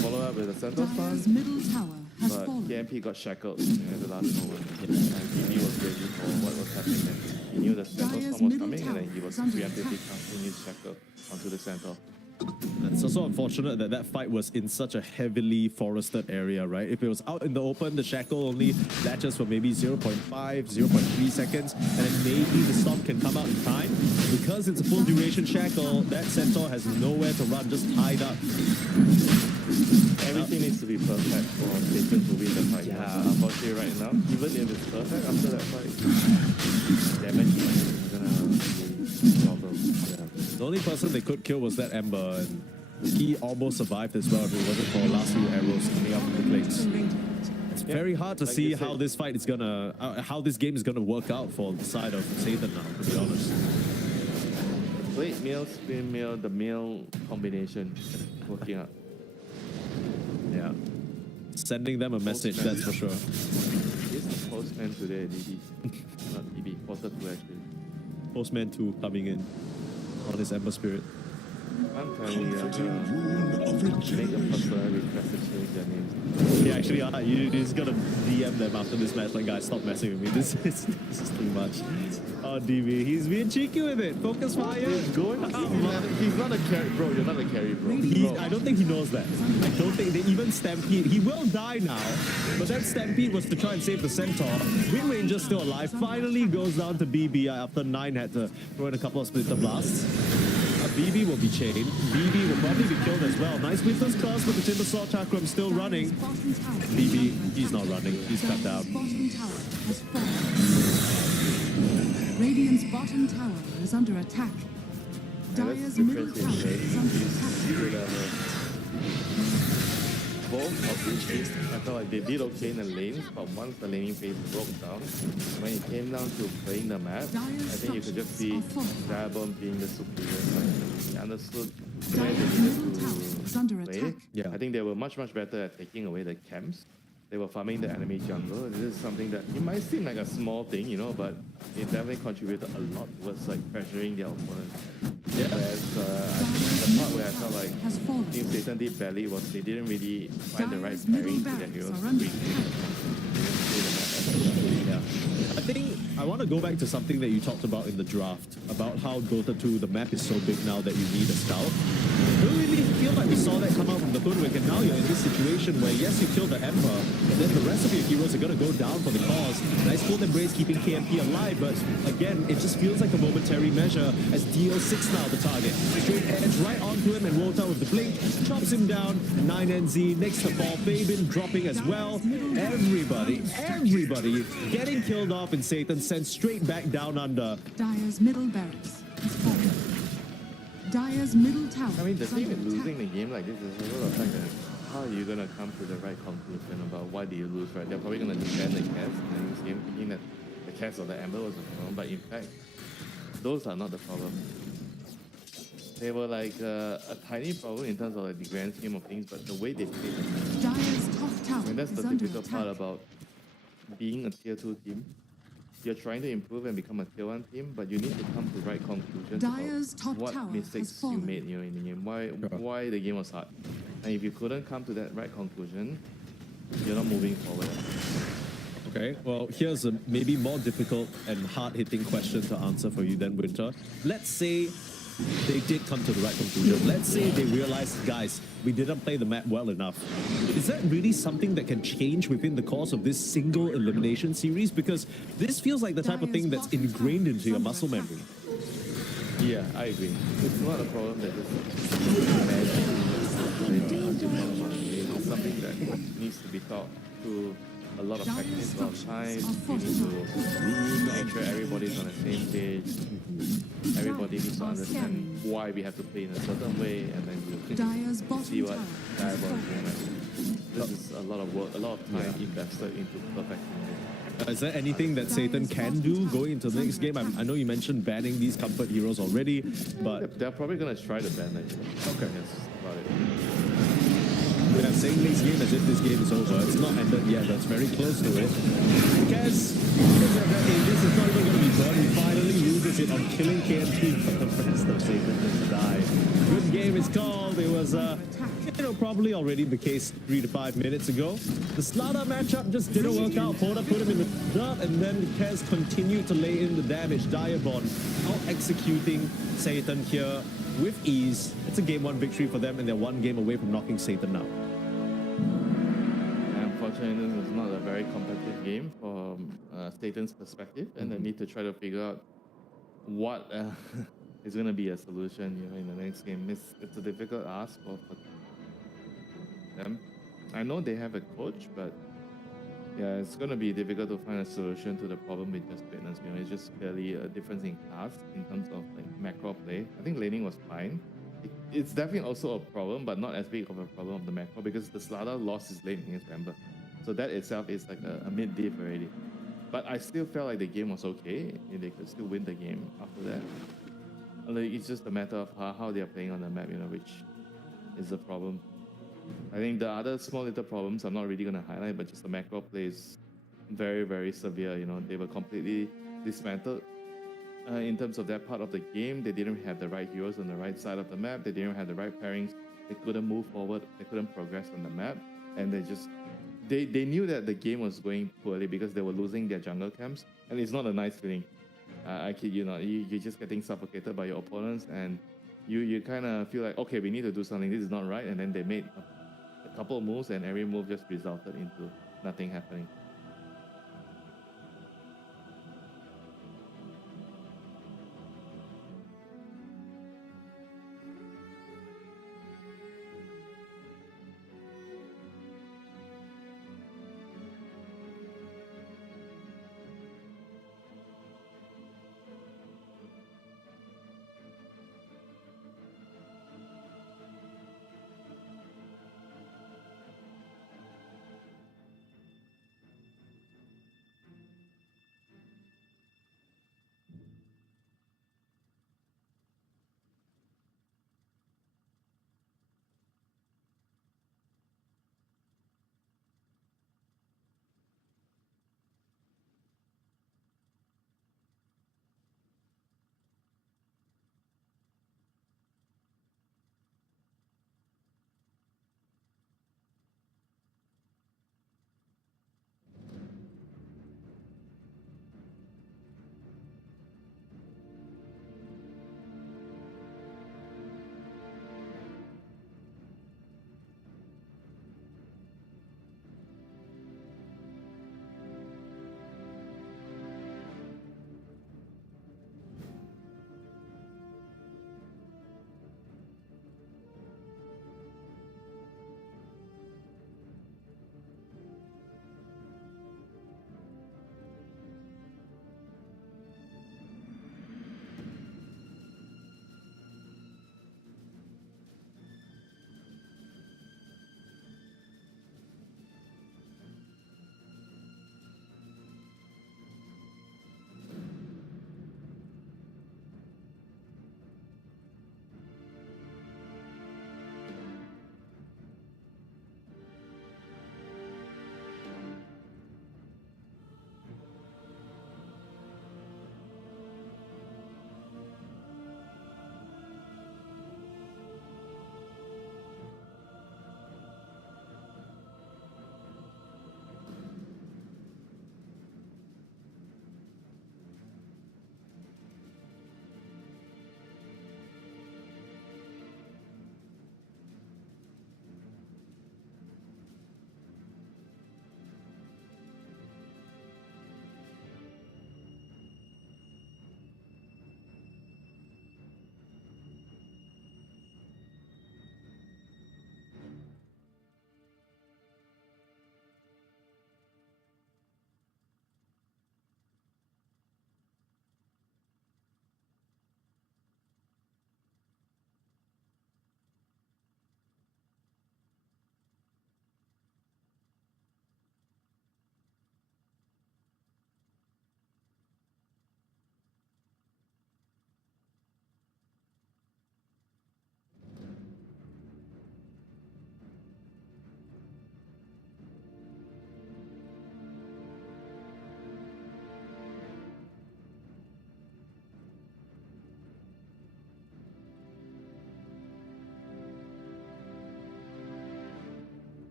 follow up with a center Dire's stun. middle tower has But fallen. KMP got shackled at the last moment. And BB was ready for what was happening then. He knew the center Dire's storm was middle coming, and then he tower was is under preemptively attack. casting his shackle onto the center. It's also unfortunate that that fight was in such a heavily forested area, right? If it was out in the open, the shackle only latches for maybe 0.5, 0.3 seconds, and then maybe the storm can come out in time. Because it's a full duration shackle, that centaur has nowhere to run, just tied up. Everything needs to be perfect for Satan to win the fight. Yeah. Unfortunately, right now, even if it's perfect after that fight, damage is gonna be a problem. Yeah. The only person they could kill was that Ember, and he almost survived as well if it wasn't for the last few arrows coming up from the plates. It's very hard to like see you how said. this fight is gonna, how this game is gonna work out for the side of Satan now, to be honest. Blade meal, spin meal, the meal combination working out. Yeah. Sending them a message, that's for sure. He's the postman today, DB. Not DB, Porter 2 actually. Postman 2 coming in on his Ember Spirit. I'm telling you, I'm gonna Rune of make a regeneration. personal request to change their names. Yeah, actually, you're just gonna DM them after this match, like, guys, stop messing with me. This is too much. Oh, DB, he's being cheeky with it. Focus fire. Going he's not a carry, bro. You're not a carry, bro. I don't think he knows that. I don't think they even Stampede. He will die now, but that Stampede was to try and save the Centaur. Wind Ranger's still alive. Finally goes down to BB after 9 had to throw in a couple of splitter blasts. BB will be chained. BB will probably be killed as well. Nice Splitter's Curse, but the Timber Saw Chakram still running. BB, he's not running. He's cut down. Bottom tower has fallen. Radiant's bottom tower is under attack. Dire's middle tower is under attack. Both of these teams, I felt like they did okay in the lanes, but once the laning phase broke down, when it came down to playing the map, I think you could just see Dragon being the superior side. They understood where they Dire's needed middle tower is under to play. attack. Yeah. I think they were much better at taking away the camps. They were farming the enemy jungle. This is something that it might seem like a small thing, you know, but it definitely contributed a lot towards like pressuring their opponent. Yeah. Whereas I think the part where I felt like Has fallen. Team Satan did badly was they didn't really find the right Dire's middle pairing to their barracks heroes. are under They didn't play the map as well. Yeah. I think I want to go back to something that you talked about in the draft, about how Dota 2, the map is so big now that you need a scout. I don't really feel like we saw that come out from the hoodwink, and now you're in this situation where, yes, you killed the Emperor, but then the rest of your heroes are going to go down for the cause. Nice Full Embrace keeping KMP alive, but again, it just feels like a momentary measure as DO6 now the target. Straight edge right onto him, and Wota with the blink, chops him down, 9NZ next to fall, Fabian dropping as well. Everybody getting killed off in Satan, sent straight back down under. Dire's middle barracks has fallen. Dire's middle tower I mean, the is thing under with losing attack. the game like this is a lot of fact that how are you going to come to the right conclusion about why did you lose, right? They're probably going to defend the cast in this game, thinking that the cast or the Ember was the problem, but in fact, those are not the problem. They were like a tiny problem in terms of like the grand scheme of things, but the way they played the game. Dire's top tower And that's is the under difficult part attack. about being a tier 2 team. You're trying to improve and become a tier 1 team, but you need to come to right conclusions Dire's top about tower what mistakes has you fallen. made in the game, why the game was hard. And if you couldn't come to that right conclusion, you're not moving forward. Okay, well, here's a maybe more difficult and hard-hitting question to answer for you then, Winter. Let's say they did come to the right conclusion. Let's say they realized, guys, we didn't play the map well enough. Is that really something that can change within the course of this single elimination series? Because this feels like the type of thing that's ingrained into your muscle memory. Yeah, I agree. It's not a problem that it's something that needs to be taught through a lot of practice, a lot of time. You need to make sure everybody's on the same page. Everybody needs to understand why we have to play in a certain way, and then Dire's you bottom see what tower Dire has was fallen. doing. Like, this is a lot of work, a lot of time invested into perfecting it. Is there anything that Satan can do going into the next game? I know you mentioned banning these comfort heroes already, but They're probably gonna try to ban it. Okay. That's about it. Yeah, saying next game as if this game is over. It's not ended yet, but it's very close to it. Because this is not even going to be done. He finally loses it on killing KNT, but the rest of Satan just die. Good game is called. It was, probably already the case 3 to 5 minutes ago. The Slaughter matchup just didn't work out. Porter put him in the dirt, and then Kez continued to lay in the damage. Diabond out executing Satan here with ease. It's a game 1 victory for them, and they're 1 game away from knocking Satan out. Unfortunately, this is not a very competitive game from Satan's perspective, and they need to try to figure out what is going to be a solution in the next game. It's a difficult ask for them. I know they have a coach, but yeah, it's going to be difficult to find a solution to the problem we just witnessed. It's just clearly a difference in class in terms of like macro play. I think laning was fine. It's definitely also a problem, but not as big of a problem of the macro because the Slaughter lost his lane against Ember. So that itself is like a mid-diff already. But I still felt like the game was okay. They could still win the game after that. Like, it's just a matter of how they are playing on the map, which is the problem. I think the other small little problems I'm not really going to highlight, but just the macro play is very, very severe. They were completely dismantled in terms of that part of the game. They didn't have the right heroes on the right side of the map. They didn't have the right pairings. They couldn't move forward. They couldn't progress on the map. And they knew that the game was going poorly because they were losing their jungle camps. And it's not a nice feeling. I kid you not. You're just getting suffocated by your opponents, and you kind of feel like, okay, we need to do something. This is not right. And then they made a couple of moves, and every move just resulted into nothing happening.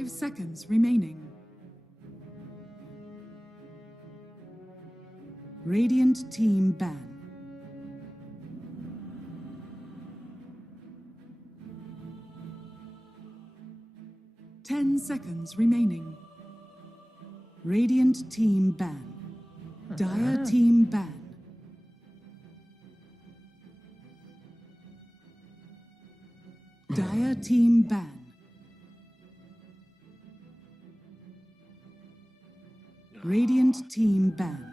5 seconds remaining. Radiant team ban. Ten seconds remaining. Radiant team ban. Dire team ban. Dire team ban. Radiant team ban.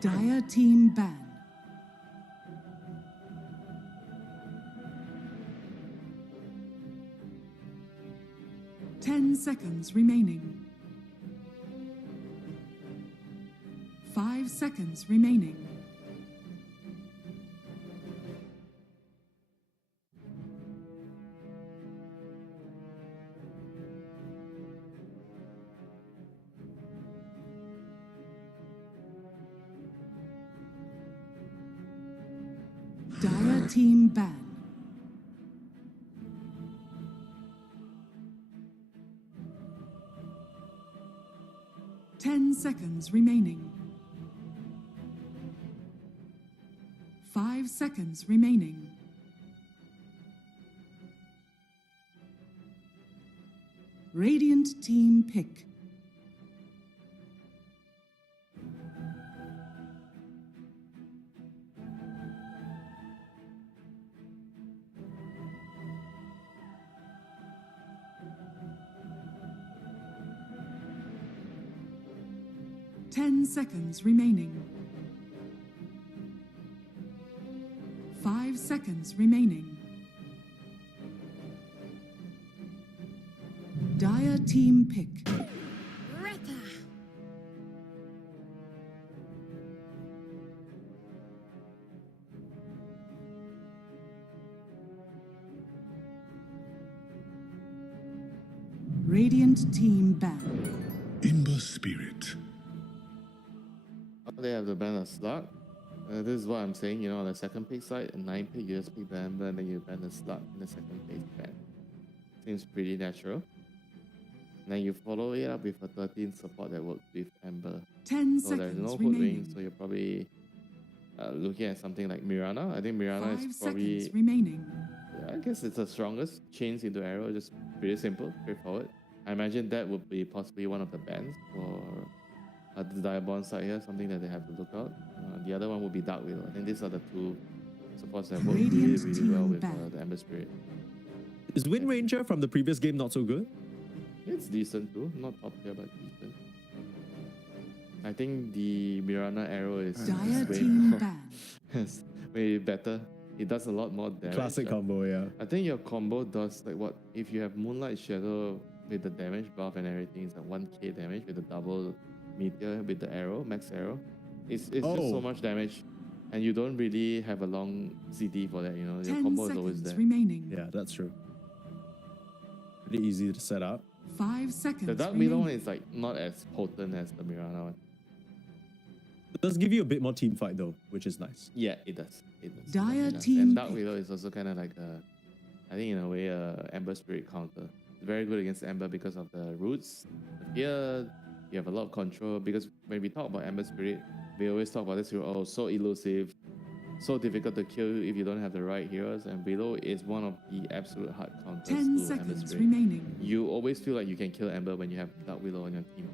Dire team ban. Ten seconds remaining. 5 seconds remaining. Dire team ban. Ten seconds remaining. 5 seconds remaining. Radiant team pick. Ten seconds remaining. 5 seconds remaining. Dire team pick. Radiant team ban. Ember Spirit. They have to ban a slug. This is what I'm saying, you know, on the second pick side, a 9 pick, you just pick the Ember and then you ban the slug in the second pick ban. Seems pretty natural. And then you follow it up with a 13 support that works with Ember. 10 So there's seconds no remaining. hoodwing, so you're probably looking at something like Mirana. I think Mirana 5 is probably, seconds remaining. yeah, I guess it's the strongest. Chains into arrow, just pretty simple, straightforward. I imagine that would be possibly one of the bans for the Diabond side here, something that they have to look out. The other one would be Dark Widow. I think these are the two supports that work really, Radiant really well team with ban. the Ember Spirit. Is Wind Ranger from the previous game not so good? It's decent too, not top tier, but decent. I think the Mirana arrow is Dire way team more, ban. it's way better. It does a lot more damage. Classic combo, yeah. I think your combo does like what if you have Moonlight Shadow with the damage buff and everything, it's like 1k damage with the double meteor with the arrow, max arrow. It's just so much damage, and you don't really have a long CD for that. You know, your 10 combo is always seconds there. remaining. Yeah, that's true. Pretty easy to set up. 5 seconds The Dark Widow one is like not as potent as the Mirana one. It does give you a bit more team fight though, which is nice. Yeah, it does. It does. Dire It does. team And Dark pick. Widow is also kind of like I think in a way, Ember Spirit counter. It's very good against Ember because of the roots, the fear. You have a lot of control because when we talk about Ember Spirit, we always talk about this hero. Oh, so elusive, so difficult to kill if you don't have the right heroes. And Willow is one of the absolute hard counters 10 to Ember seconds Spirit. remaining. You always feel like you can kill Ember when you have Dark Willow on your team.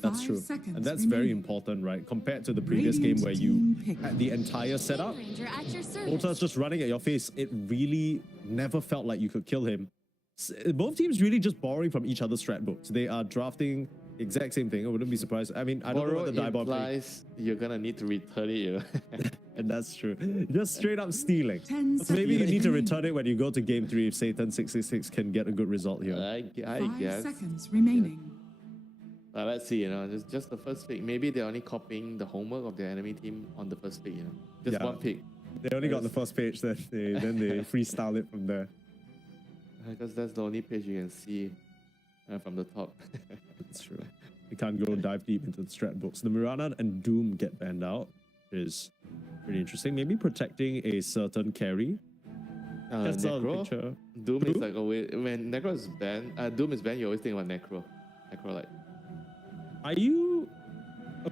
That's 5 true. seconds And that's very remaining. important, right? Compared to the previous Radiant game where you team pick. had the entire setup, Ranger at your service. Ulta's just running at your face. It really never felt like you could kill him. Both teams really just borrowing from each other's strat books. They are drafting the exact same thing. I wouldn't be surprised. I mean, I don't know Borrow what the Diabond play. implies you're gonna need to return it, you know. And that's true. Just straight up stealing. 10 Maybe you seconds need to remaining. return it when you go to game 3 if Satan 666 can get a good result here. I 5 guess. seconds remaining. Let's see, you know, just the first pick. Maybe they're only copying the homework of their enemy team on the first pick, you know. Just Yeah. one pick. They only got the first page, then they freestyle it from there. Because that's the only page you can see from the top. That's true. We can't go dive deep into the strat books. The Mirana and Doom get banned out. is pretty interesting. Maybe protecting a certain carry. That's out of the Necro. picture. Doom is like always when Necro is banned. Doom is banned. You always think about Necro. Necro like. Are you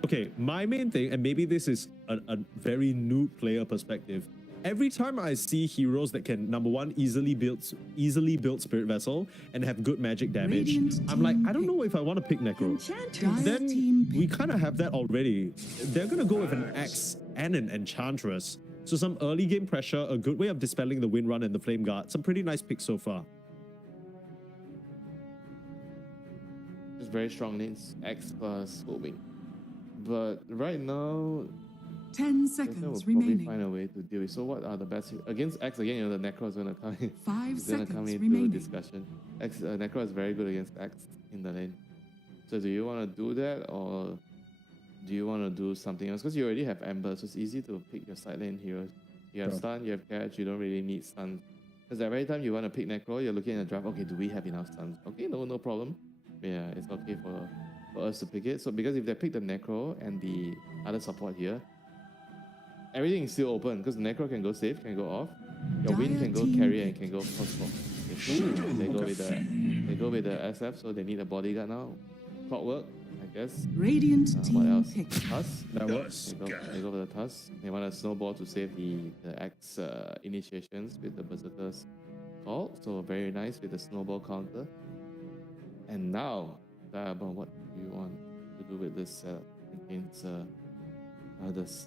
okay? My main thing, and maybe this is a very new player perspective. Every time I see heroes that can, number one, easily build Spirit Vessel and have good magic damage, Radiant I'm like, team I don't know pick. if I want to pick Necro. Enchantress. Then Team we pick. kind of have that already. They're gonna go with an Axe and an Enchantress. So some early game pressure, a good way of dispelling the Wind Run and the Flame Guard. Some pretty nice picks so far. Just very strong needs X plus homing. But right now, 10 Tesla will seconds probably remaining. find a way to deal with. So what are the best against X again? You know, the Necro is gonna come in. 5 It's gonna come seconds into remaining. discussion. Necro is very good against X in the lane. So do you want to do that or do you want to do something else? Because you already have Ember, so it's easy to pick your side lane heroes. You have stun, you have catch, you don't really need stun. Because every time you want to pick Necro, you're looking at the draft. Okay, do we have enough stuns? Okay, no problem. Yeah, it's okay for us to pick it. So because if they pick the Necro and the other support here, everything is still open because Necro can go safe, can go off. Your Wind can go Dire carry team and can go crossbow. They go with the SF, so they need a bodyguard now. Clockwork, I guess. Radiant What team else? pick. Tusk. That works. They go for the Tusk. They want a snowball to save the X initiations with the Berserker's call. So very nice with the snowball counter. And now, Diabon, what do you want to do with this against the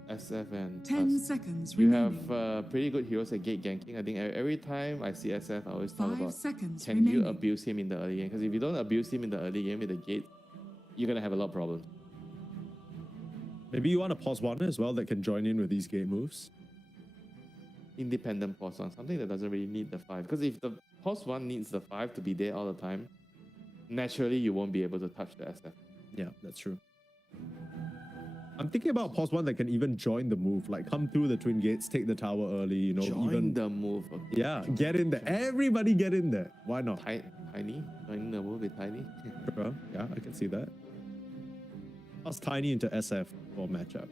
SF and 10 Tusk? seconds You remaining. have pretty good heroes at gate ganking. I think every time I see SF, I always talk 5 about seconds can remaining. you abuse him in the early game? Because if you don't abuse him in the early game with the gate, you're gonna have a lot of problems. Maybe you want a pause one as well that can join in with these gate moves. Independent pause one, something that doesn't really need the 5. Because if the pause one needs the 5 to be there all the time, naturally you won't be able to touch the SF. Yeah, that's true. I'm thinking about pause one that can even join the move, like come through the twin gates, take the tower early, you know, Join even the move. Okay. yeah, get in there. Everybody get in there. Why not? Tiny. Joining the move with Tiny. Sure. Yeah, I can see that. Toss Tiny into SF for matchup.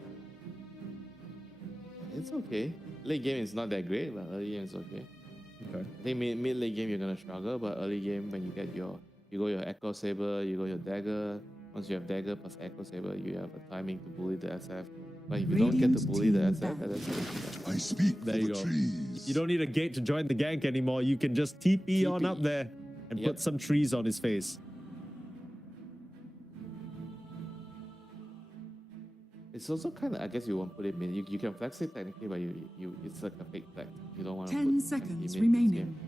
It's okay. Late game is not that great, but early game is okay. Okay. I think mid late game you're gonna struggle, but early game when you get you go your Echo Saber, you go your Dagger. Once you have Dagger plus Echo Saber, you have a timing to bully the SF. But if you don't get to bully the SF, that's I speak There for you the go. trees. You don't need a gate to join the gank anymore. You can just TP on up there and Yep. put some trees on his face. It's also kind of, I guess you won't put it mid. You can flex it technically, but it's like a fake flex. You don't want to 10 put seconds MP mid this remaining. game.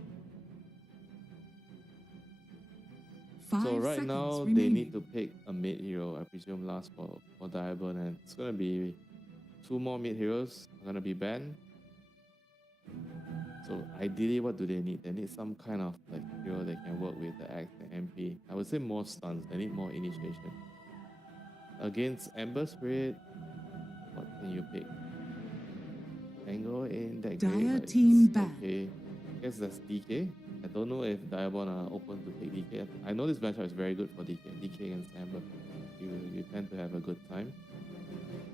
5 So right seconds now remaining. they need to pick a mid hero, I presume last for Diabon, and it's gonna be 2 more mid heroes are gonna be banned. So ideally what do they need? They need some kind of like hero that can work with the Axe and MP. I would say more stuns, they need more initiation. Against Ember Spirit, what can you pick? Tango in that Dire great, but team it's ban. okay. I guess that's DK. I don't know if Diabon are open to pick DK. I know this matchup is very good for DK. DK against Amber. You tend to have a good time.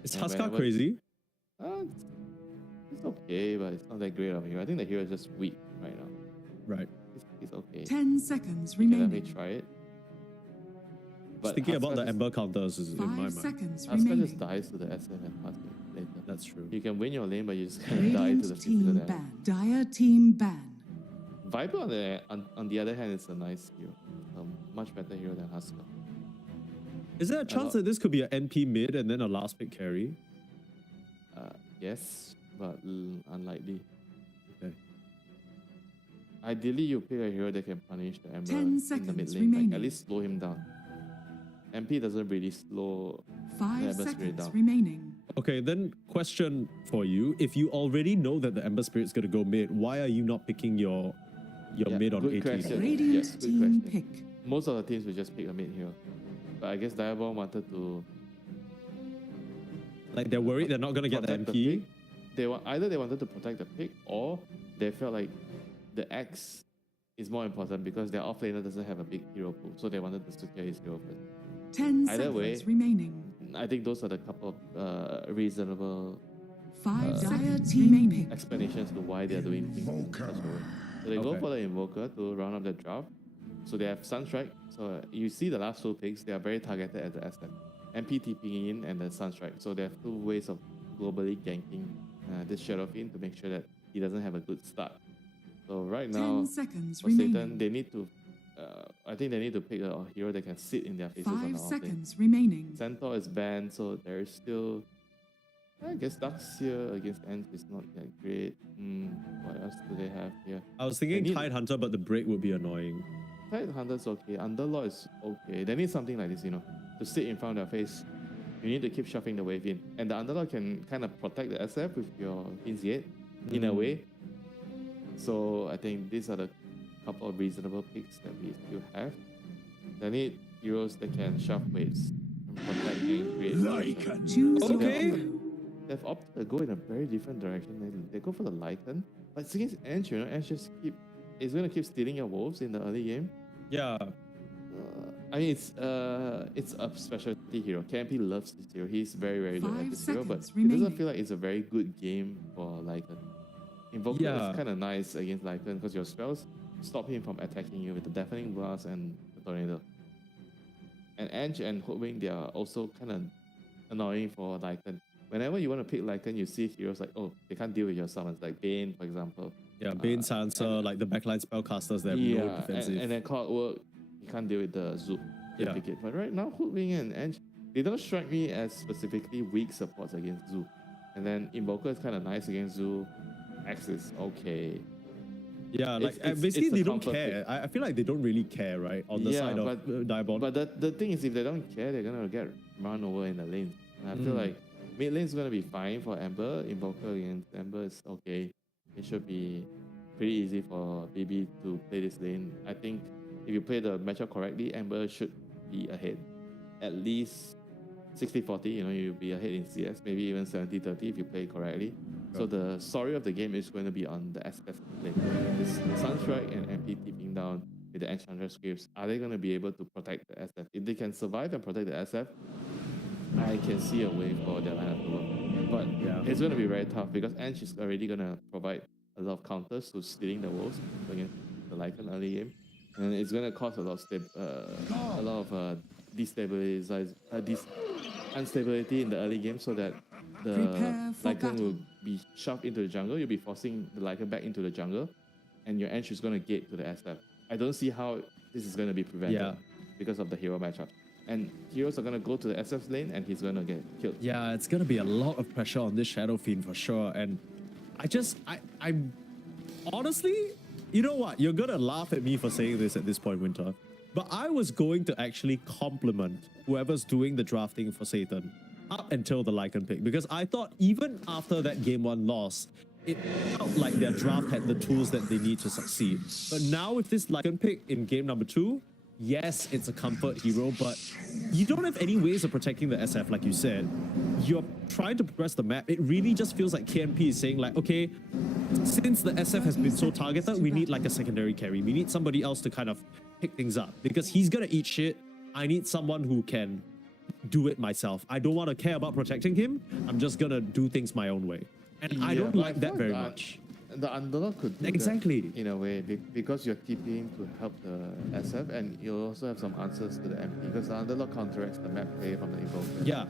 Is And Huskar whenever- crazy? It's okay, but it's not that great of a hero. I think the hero is just weak right now. Right. It's okay. 10 seconds You can remaining. definitely try it. Just thinking about Huskar the just- Ember counters is in my 5 mind. seconds Huskar just remaining. dies to the SF and Huskar later. That's true. You can win your lane, but you just kind of die to the Radiant physical team damage. ban. Dire team ban. Viper on the other hand is a nice hero. A much better hero than Huskar. Is there a chance that this could be an NP mid and then a last pick carry? Yes, but unlikely. Okay. Ideally, you pick a hero that can punish the Ember 10 in the seconds mid lane, remaining. like at least slow him down. MP doesn't really slow 5 Ember Spirit seconds down. remaining. Okay, then question for you. If you already know that the Ember Spirit's gonna go mid, why are you not picking your Yeah, mid on good 18? question. Radiant Yes, good team question. pick. Most of the teams will just pick a mid hero. But I guess Diabon wanted to Like they're worried they're not gonna get the protect MP. pick. Either they wanted to protect the pick or they felt like the X is more important because their offlaner doesn't have a big hero pool. So they wanted to secure his hero first. 10 Either seconds way, remaining. I think those are the couple of reasonable 5 seconds remaining. explanations to why they're doing things in such a way. So they go Okay. for the Invoker to round up the draft. So they have Sunstrike. So you see the last 2 picks, they are very targeted at the SF. MP TPing in and the Sunstrike. So they have 2 ways of globally ganking this Shadow Fiend to make sure that he doesn't have a good start. So right 10 now, seconds for Satan, remaining. they need to, I think they need to pick a hero that can sit in their faces on 5 the offlane. seconds remaining. Centaur is banned, so there is still, I guess Darkseer against Ents is not that great. What else do they have here? I was thinking They need- Tidehunter, but the break would be annoying. Tidehunter's okay, Underlord is okay. They need something like this, to sit in front of their face. You need to keep shuffling the wave in. And the Underlord can kind of protect the SF with your Inziate in a way. So I think these are the couple of reasonable picks that we still have. They need heroes that can shove waves and protect and create. Choose Okay. your hero. They've opted to go in a very different direction. They go for the Lycan. But it's against Ench, Ench just it's going to keep stealing your wolves in the early game. Yeah. I mean, it's a specialty hero. KMP loves this hero. He's very, very good 5 at this hero, but seconds it doesn't remaining. feel like it's a very good game for Lycan. Invoker Yeah. is kind of nice against Lycan because your spells stop him from attacking you with the Deafening Blast and the Tornado. And Ench and Hoodwink, they are also kind of annoying for Lycan. Whenever you want to pick Lycan, you see heroes like, oh, they can't deal with your summons, like Bane, for example. Yeah, Bane Sansa, like the backline spellcasters that have no Yeah, defensive. and then Clockwork, you can't deal with the Zoop. Yeah. Duplicate. But right now, Hoodwink and Ench, they don't strike me as specifically weak supports against Zoo. And then Invoker is kind of nice against Zoo. X is okay. Yeah, like it's- basically it's a they don't comfort care. I feel like they don't really care, right? On the Yeah, side of Diabond. But the thing is, if they don't care, they're gonna get run over in the lane. And I feel like mid lane is gonna be fine for Ember. Invoker against Ember is okay. It should be pretty easy for BB to play this lane. I think if you play the matchup correctly, Ember should be ahead. At least 60-40, you'll be ahead in CS, maybe even 70-30 if you play correctly. So the story of the game is going to be on the SF lane. This Sunstrike and MP tipping down with the Enchantress scripts, are they going to be able to protect the SF? If they can survive and protect the SF, I can see a way for their lineup to work. But Yeah. it's going to be very tough because Ench is already going to provide a lot of counters to stealing the wolves against the Lycan early game. And it's going to cause a lot of instability in the early game so that the Prepare for Lycan battle. will be shoved into the jungle. You'll be forcing the Lycan back into the jungle, and your Ench is going to gate to the SF. I don't see how this is going to be prevented Yeah. because of the hero matchup. And heroes are going to go to the SF lane, and he's going to get killed. Yeah, it's gonna be a lot of pressure on this Shadow Fiend for sure. And I'm honestly, you know what? You're gonna laugh at me for saying this at this point, Winter. But I was going to actually compliment whoever's doing the drafting for Satan up until the Lycan pick, because I thought even after that game 1 loss, it felt like their draft had the tools that they need to succeed. But now with this Lycan pick in game number 2, yes, it's a comfort hero, but you don't have any ways of protecting the SF, like you said. You're trying to progress the map. It really just feels like KMP is saying like, okay, since the SF has been so targeted, we need like a secondary carry. We need somebody else to kind of pick things up because he's gonna eat shit. I need someone who can do it myself. I don't want to care about protecting him. I'm just gonna do things my own way. And I don't but like I that feel very like much. The Underlord could do Exactly. that in a way because you're keeping to help the SF, and you'll also have some answers to the MP because the Underlord counteracts the map play from the Invoker. Yeah,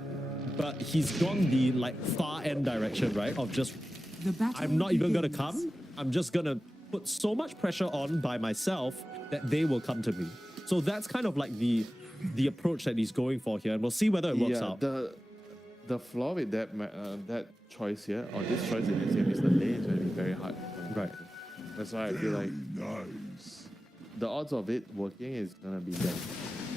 but he's gone the like far end direction, right? Of just The battle I'm not even gonna begins. come. I'm just gonna put so much pressure on by myself that they will come to me. So that's kind of like the approach that he's going for here, and we'll see whether it works out. The flaw with that that choice here, or this choice in this game, is the lane is going to be very hard. Right. That's why I feel like the odds of it working is going to be there.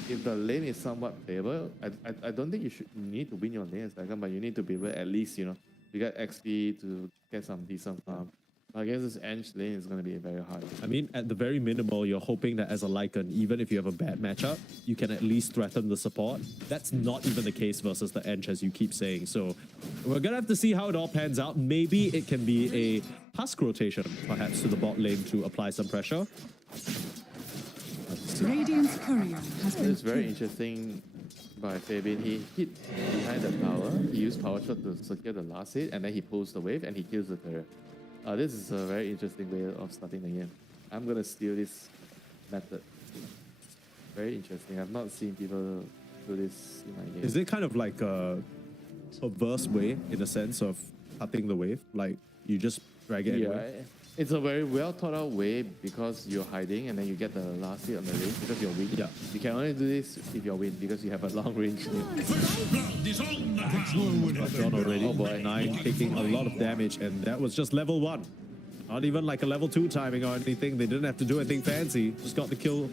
If the lane is somewhat playable, I don't think you need to win your lane as Lycan, but you need to be able at least, you get XP to get some decent farm. I guess this Ench lane is going to be very hard. I mean, at the very minimal, you're hoping that as a Lycan, even if you have a bad matchup, you can at least threaten the support. That's not even the case versus the Ench, as you keep saying. So we're gonna have to see how it all pans out. Maybe it can be a Husk rotation, perhaps to the bot lane to apply some pressure. Radiant's courier has been It's very killed. interesting by Fabian. He hit behind the tower. He used power shot to secure the last hit, and then he pulls the wave and he kills the turret. This is a very interesting way of starting the game. I'm gonna steal this method. Very interesting. I've not seen people do this in my game. Is it kind of like a perverse way in the sense of cutting the wave? Like you just drag it anyway? It's a very well thought out way because you're hiding and then you get the last hit on the range because you're weak. Yeah. You can only do this if you're weak because you have a long range. John already. Oh boy. 9 taking a lot of damage, and that was just level 1. Not even like a level 2 timing or anything. They didn't have to do anything fancy. Just got the kill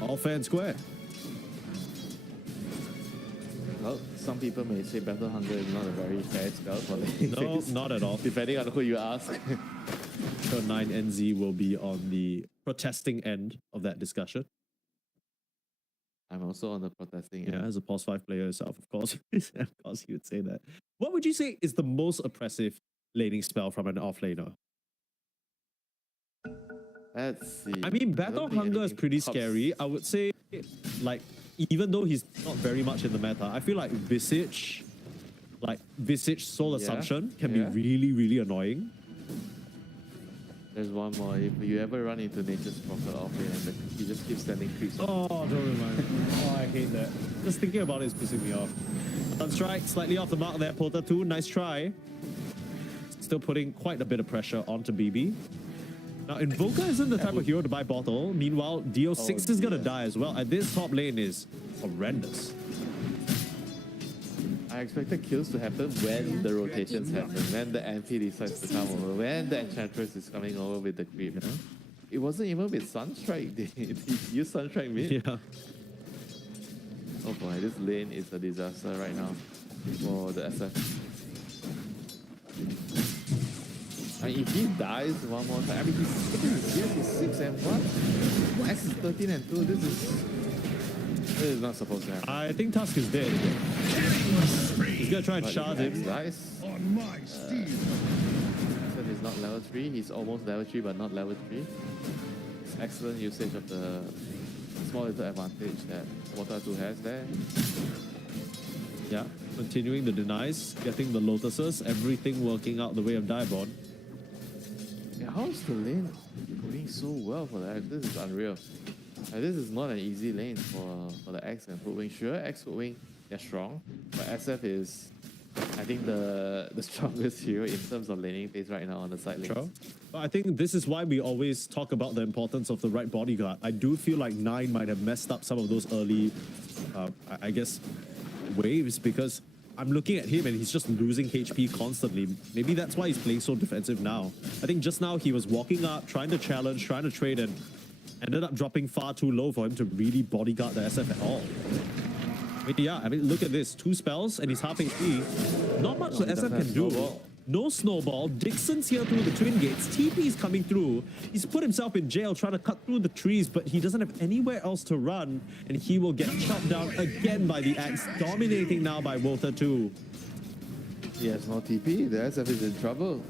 all fair and square. Well, some people may say Battle Hunger is not a very fair spell for the No, not at all. depending on who you ask. So 9NZ will be on the protesting end of that discussion. I'm also on the protesting Yeah, end. as a POS 5 player yourself, of course. Of course, you would say that. What would you say is the most oppressive laning spell from an offlaner? Let's see. I mean, don't Battle think Hunger is anything pretty pops. scary. I would say, like, even though he's not very much in the meta, I feel like Visage Soul Yeah, Assumption can yeah. be really, really annoying. There's one more. If you ever run into Nature's Prophet offlane and he just keeps sending creeps. Oh, don't remind me. Oh, I hate that. Just thinking about it is pissing me off. Sunstrike, slightly off the mark there, Porter 2. Nice try. Still putting quite a bit of pressure onto BB. Now, Invoker isn't the type of hero to buy bottle. Meanwhile, DO6 is going to die as well. And this top lane is horrendous. I expected kills to happen when the rotations happen, when the MP decides to come over, when the Enchantress is coming over with the creep. It wasn't even with Sunstrike. They used Sunstrike mid. Yeah. Oh boy, this lane is a disaster right now for the SF. And if he dies one more time, I mean, he's 6 and 1. X is 13 and 2. This is not supposed to happen. I think Tusk is dead. He's going to try and But shard if X him. dies, On my steel. Except he's not level 3. He's almost level 3, but not level 3. It's excellent usage of the small little advantage that Water 2 has there. Yeah. Continuing the denies, getting the Lotuses, everything working out the way of Diabond. Yeah, how is the lane going so well for the X? This is unreal. This is not an easy lane for the X and Footwing. Sure, X Footwing, they're strong, but SF is, I think, the strongest hero in terms of laning phase right now on the side lanes. Sure. But I think this is why we always talk about the importance of the right bodyguard. I do feel like 9 might have messed up some of those early, I guess, waves, because I'm looking at him and he's just losing HP constantly. Maybe that's why he's playing so defensive now. I think just now he was walking up, trying to challenge, trying to trade, and ended up dropping far too low for him to really bodyguard the SF at all. But yeah, I mean, look at this. 2 spells and he's half HP. Not much the SF can do. Snowball. No snowball. Dixon's here through the twin gates. TP is coming through. He's put himself in jail trying to cut through the trees, but he doesn't have anywhere else to run, and he will get chopped down again by the axe, dominating now by Walter 2. He has no TP, the SF is in trouble.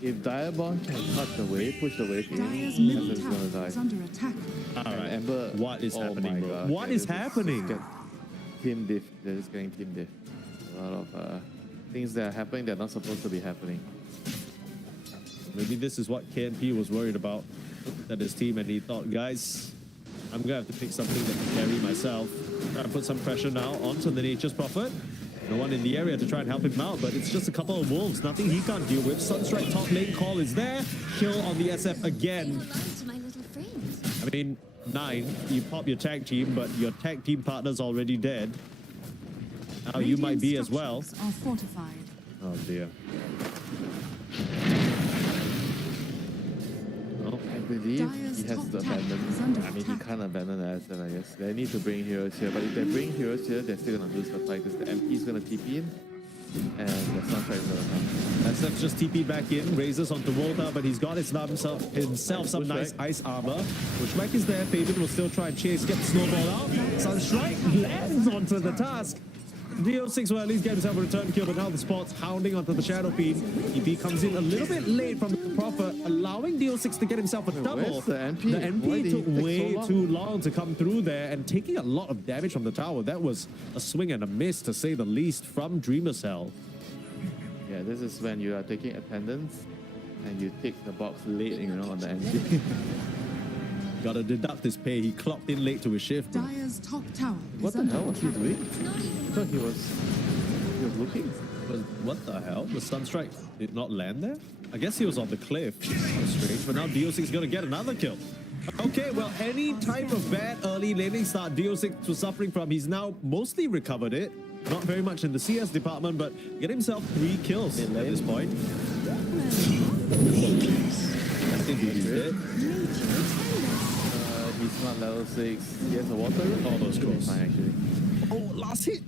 If Diabond can cut the wave, push the wave in, Dire's SF middle is gonna tower die. is under attack. All And right. Ember, What is oh happening, my bro? God. What Yeah, is this happening? get team diff. They're just getting team diff. A lot of things that are happening that are not supposed to be happening. Maybe this is what KNP was worried about. Looked at his team and he thought, guys, I'm going to have to pick something that can carry myself. Try to put some pressure now onto the Nature's Prophet. No one in the area to try and help him out, but it's just a couple of wolves. Nothing he can't deal with. Sunstrike top lane call is there. Kill on the SF again. To my little friend. I mean, 9, you pop your tag team, but your tag team partner's already dead. Now you might be as well. Structures are fortified. Oh dear. Oh, I believe Dire's he has top to tower abandon. is under I mean, he attack. can't abandon the SF, I guess. They need to bring heroes here, but if they bring heroes here, they're still gonna lose the fight because the MP is gonna TP in, and the Sunstrike is gonna come. SF just TP'd back in, raises onto Volta, but he's got himself some nice ice armor. Pushback is there, Fabian will still try and chase, get the snowball out. Sunstrike lands onto the task. BO6 will at least get himself a return kill, but now the spot's hounding onto the Shadow Fiend. EP comes in a little bit late from the Prophet, allowing BO6 to get himself a double. Where's the MP? The Why MP did took he take way so long? too long to come through there and taking a lot of damage from the tower. That was a swing and a miss, to say the least, from Dreamer Cell. Yeah, this is when you are taking attendance and you take the box late, you know, on the MP. Gotta deduct his pay. He clocked in late to his shift. Dire's top tower What is the under hell was he attack. doing? I thought he was looking. But what the hell? The stun strike did not land there? I guess he was on the cliff. That's strange. But now DO6 is gonna get another kill. Okay, well, any type of bad early laning start DO6 was suffering from, he's now mostly recovered it. Not very much in the CS department, but get himself 3 kills at this point. I think he's dead. He's not level 6. He has a water room. Oh, those close. Fine, actually. Oh, last hit.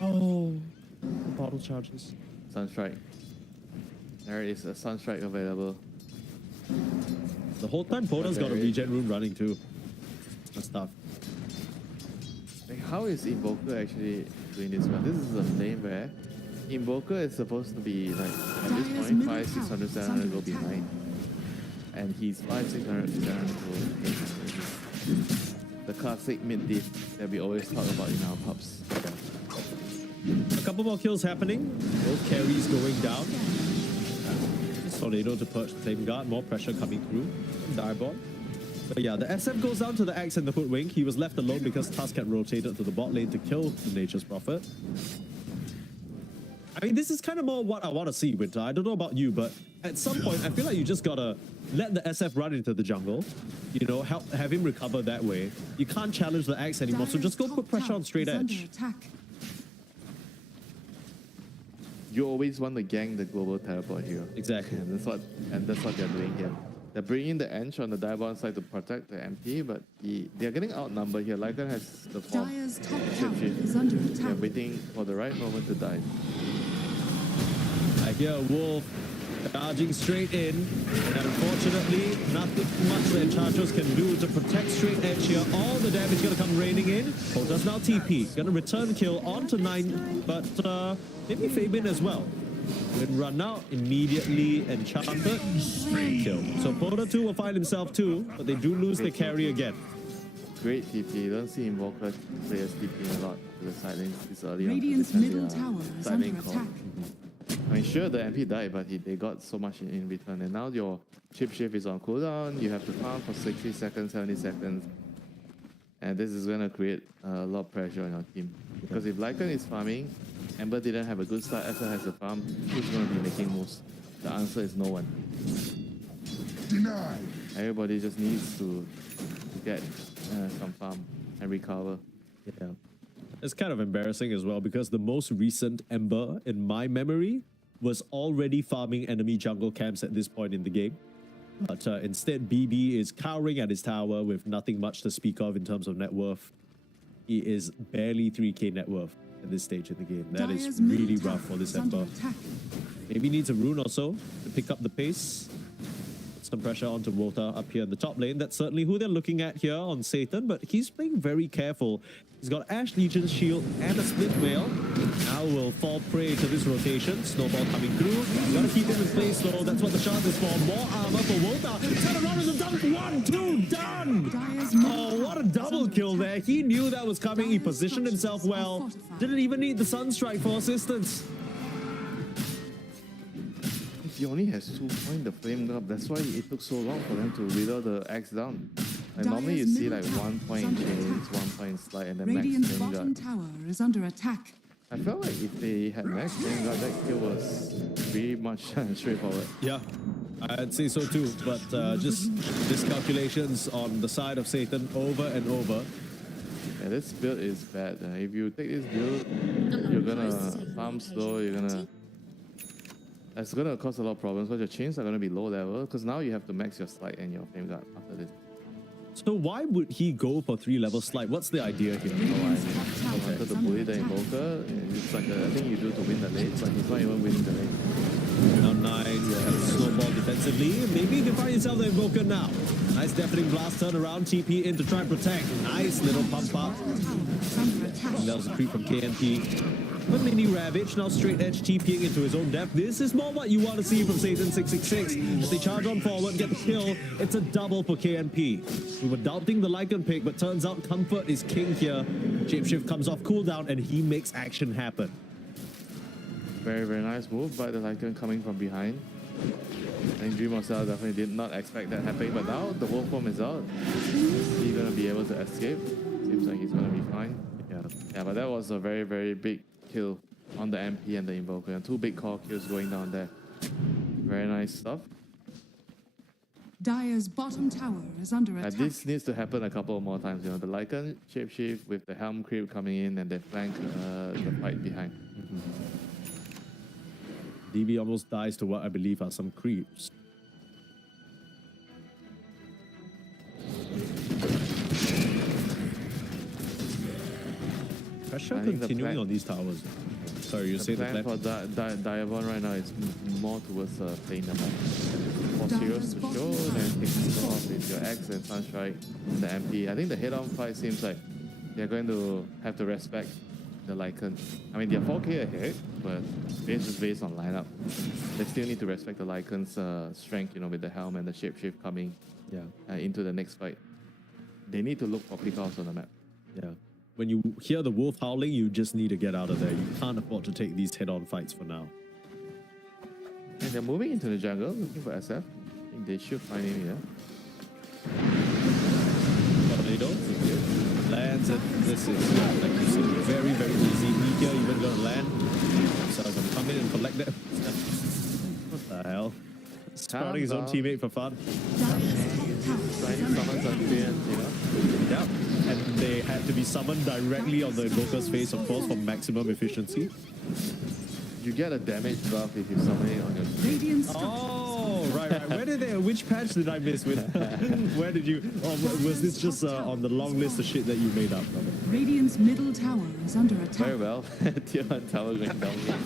Oh, the bottle charges. Sunstrike. There is a Sunstrike available. The whole time Poda's got a Very- regen rune running too. That's tough. Like, how is Invoker actually doing this one? This is a lane where Invoker is supposed to be like at this Dire's point middle 5, 600, tower is 700 under go attack. behind. And he's 5, 600, 700 go 800. The classic mid diff that we always talk about in our pubs. A couple more kills happening. Both carries going down. Tornado to perch the flame guard. More pressure coming through. Direball. But yeah, the SF goes down to the Axe and the Hoodwink. He was left alone because Tusk had rotated to the bot lane to kill the Nature's Prophet. I mean, this is kind of more what I want to see, Winter. I don't know about you, but at some point, I feel like you just gotta let the SF run into the jungle. You know, have him recover that way. You can't challenge the Axe anymore, so just go Dire's put top pressure tower on straight is under edge. attack. You always want to gang the global teleport hero. Exactly. And that's what they're doing here. They're bringing the Ench on the Diabon side to protect the MP, but they're getting outnumbered here. Lycan has the form. Dire's top tower Shift. is under They're attack. waiting for the right moment to dive. I hear Wolf charging straight in. And unfortunately, nothing much that Enchantress can do to protect straight edge here. All the damage gonna come raining in. Pota's now TP. Gonna return kill onto 9, but maybe Fabian as well. When run out, immediately Enchanted. Kill. So Pota 2 will find himself too, but they do lose the carry again. Great TP. You don't see Invoker players TPing a lot to the side lanes this early on. Radiant's Because middle they are tower is side under lane call. attack. I mean, sure, the MP died, but they got so much in return. And now your chip shift is on cooldown. You have to farm for 60 seconds, 70 seconds. And this is going to create a lot of pressure on your team. Because if Lycan is farming, Ember didn't have a good start, Esther has a farm, who's going to be making moves? The answer is no one. Denied. Everybody just needs to get some farm and recover. Yeah. It's kind of embarrassing as well because the most recent Ember in my memory was already farming enemy jungle camps at this point in the game. But instead, BB is cowering at his tower with nothing much to speak of in terms of net worth. He is barely 3k net worth at this stage in the game. That is Dire's middle really tower rough for this is under Ember. attack. Maybe needs a rune or so to pick up the pace. Put some pressure onto Wota up here in the top lane. That's certainly who they're looking at here on Satan, but he's playing very careful. He's got Ash Legion's shield and a split veil. Now will fall prey to this rotation. Snowball coming through. Gotta keep him in place though. That's what the shard is for. More armor for Wota. Turn around as a dunk. 1, 2, done! Dire's middle Oh, what a tower is double under kill attack. there. He knew that was coming. He positioned himself well. Fortified. Didn't even need the Sunstrike for assistance. He only has 2 points, the flame guard. That's why it took so long for them to wither the axe down. Like normally you Dire's see middle like tower 1 point is under chains, attack. 1 point slide, and then max Radiant's flame bottom guard. tower is under attack. I felt like if they had max flame guard, that kill was pretty much straightforward. Yeah, I'd say so too. But just miscalculations on the side of Satan over and over. Yeah, this build is bad. If you take this build, you're gonna farm slow, you're gonna... It's gonna cause a lot of problems because your chains are gonna be low level because now you have to max your slide and your flame guard after this. So why would he go for 3-level slide? What's the idea here? Radiant's top I tower wanted is to under bully the attack. Invoker. It's like a thing you do to win the lane, but he's not even winning the lane. Now 9 will have a snowball defensively. Maybe you can find yourself the Invoker now. Nice deafening blast, turn around, TP in to try and protect. Nice little pump up. Tower is under attack. And that was a creep from KNP. But mini Ravage now straight edge TPing into his own depth. This is more what you want to see from Satan 666. As they charge on forward, get the kill. It's a double for KNP. We were doubting the Lycan pick, but turns out comfort is king here. Shapeshift comes off cooldown and he makes action happen. Very, very nice move by the Lycan coming from behind. I think Dream of Cell definitely did not expect that happening, but now the wolf form is out. Is he gonna be able to escape? Seems like he's gonna be fine. Yeah, but that was a very, very big kill on the MP and the Invoker. And 2 big core kills going down there. Very nice stuff. Dire's bottom tower is under And attack. this needs to happen a couple more times. You know, the Lycan shapeshift with the Helm creep coming in and they flank the fight behind. DB almost dies to what I believe are some creeps. Pressure I think the continuing plan- on these towers. Sorry, you say the plan plan? for Diabon right now is more towards playing the map. For Serious to show, then taking off with your X and Sunstrike and the MP. I think the head-on fight seems like they're going to have to respect the Lycan. I mean, they're 4k ahead, but based on lineup. They still need to respect the Lycan's strength, you know, with the helm and the shapeshift coming into the next fight. They need to look for pickoffs on the map. Yeah. When you hear the wolf howling, you just need to get out of there. You can't afford to take these head-on fights for now. And they're moving into the jungle, looking for SF. I think they should find him here. Tornado lands it. This is, like you said, very, very easy. Meteor even going to land. So I'm going to come in and collect it. What the hell? Sprouting his own down. teammate for fun. Dire's top tower is Trying to under summon some experience, you know. Yep. And they had to be summoned directly on the Invoker's face, of course, for maximum efficiency. You get a damage buff if you summon it on your screen. Radiant's top Oh, right. Where did they? Which patch did I miss with? Where did you? Or was this just on the long list of shit that you made up? Radiant's middle tower is under attack. Very well. Tier 1 tower going down here.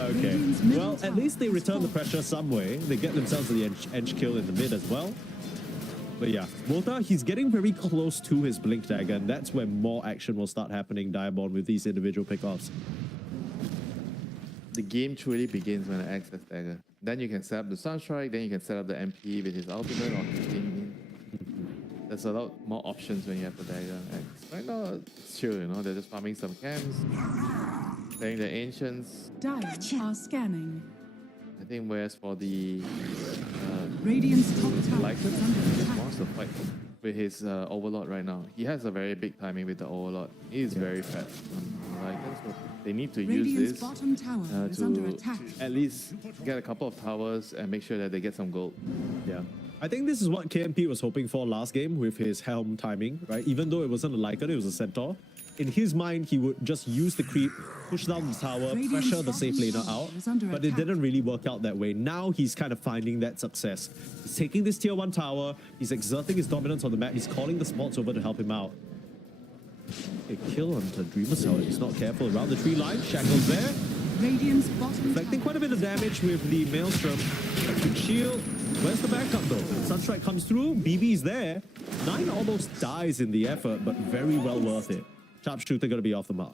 Okay. Well, at least they return the pressure some way. They get themselves the edge kill in the mid as well. But yeah, Volta, he's getting very close to his Blink Dagger, and that's where more action will start happening, Diamond, with these individual pickoffs. The game truly begins when I access Dagger. Then you can set up the Sunstrike, then you can set up the MP with his ultimate or his in. There's a lot more options when you have the Dagger. And right now, it's chill, you know, they're just farming some camps, playing the Ancients. Dire are scanning. I think whereas for the Radiant's top tower Lycan, is under he attack. wants to fight with his Overlord right now. He has a very big timing with the Overlord. He is very fat on Lycan, so they need to use Radiant's this bottom tower is under attack. at least get a couple of towers and make sure that they get some gold. Yeah. I think this is what KMP was hoping for last game with his Helm timing, right? Even though it wasn't a Lycan, it was a Centaur. In his mind, he would just use the creep, push down the tower, pressure the safe laner out, but it didn't really work out that way. Now he's kind of finding that success. He's taking this tier 1 tower, he's exerting his dominance on the map, he's calling the spots over to help him out. A kill onto Dreamer Cell, he's not careful around the tree line, Shackles there, Radiant's bottom inflicting quite a bit of damage with the Maelstrom. A quick shield. Where's the backup though? Sunstrike comes through, BB's there. 9 almost dies in the effort, but very well worth it. Sharpshooter gonna be off the mark.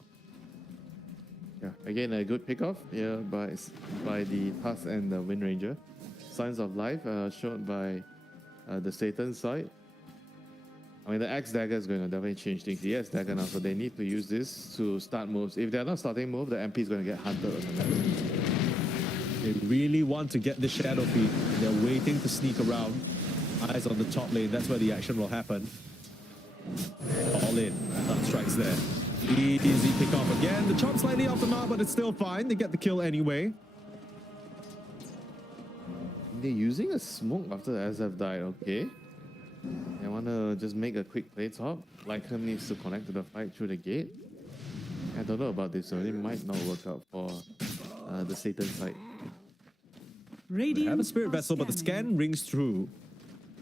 Yeah, again a good pickoff here by the Tusk and the Wind Ranger. Signs of life shown by the Satan side. I mean, the Axe Dagger is going to definitely change things. He has Dagger now, so they need to use this to start moves. If they're not starting move, the MP is going to get hunted on the map. They really want to get the Shadow Feed. They're waiting to sneak around. Eyes on the top lane, that's where the action will happen. All in. Sunstrike's there. Easy pick off again. The chop slightly off the mark, but it's still fine. They get the kill anyway. They're using a smoke after the SF died, okay. They want to just make a quick play top. Lycan needs to connect to the fight through the gate. I don't know about this, so it might not work out for the Satan side. They have a Spirit Vessel, but the scan rings through.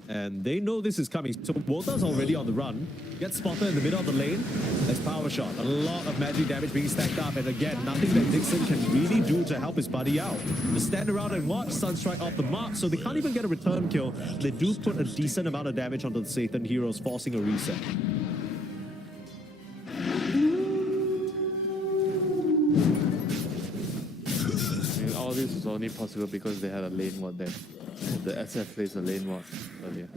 And they know this is coming. So Wota's already on the run. Gets spotted in the middle of the lane. There's power shot. A lot of magic damage being stacked up. And again, nothing that Dixon can really do to help his buddy out. Just stand around and watch. Sunstrike off the mark. So they can't even get a return kill. They do put a decent amount of damage onto the Satan heroes, forcing a reset. And all this was only possible because they had a lane ward there. The SF plays a lane ward earlier.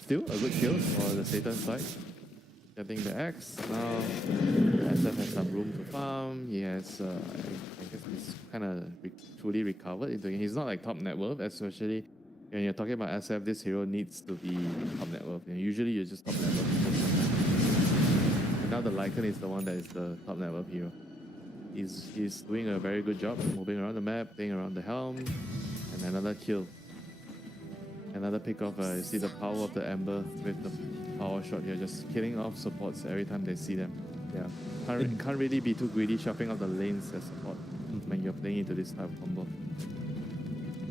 Still a good kill for the Satan side. Getting the axe. Now the SF has some room to farm. He has, I guess he's kind of truly recovered into it. He's not like top net worth, especially when you're talking about SF. This hero needs to be top net worth. And usually you're just top net worth. And now the Lycan is the one that is the top net worth hero. He's doing a very good job moving around the map, playing around the helm, and another kill. Another pick off. You see the power of the Ember with the power shot here, just killing off supports every time they see them. Yeah, can't really be too greedy, chopping off the lanes as support when you're playing into this type of combo.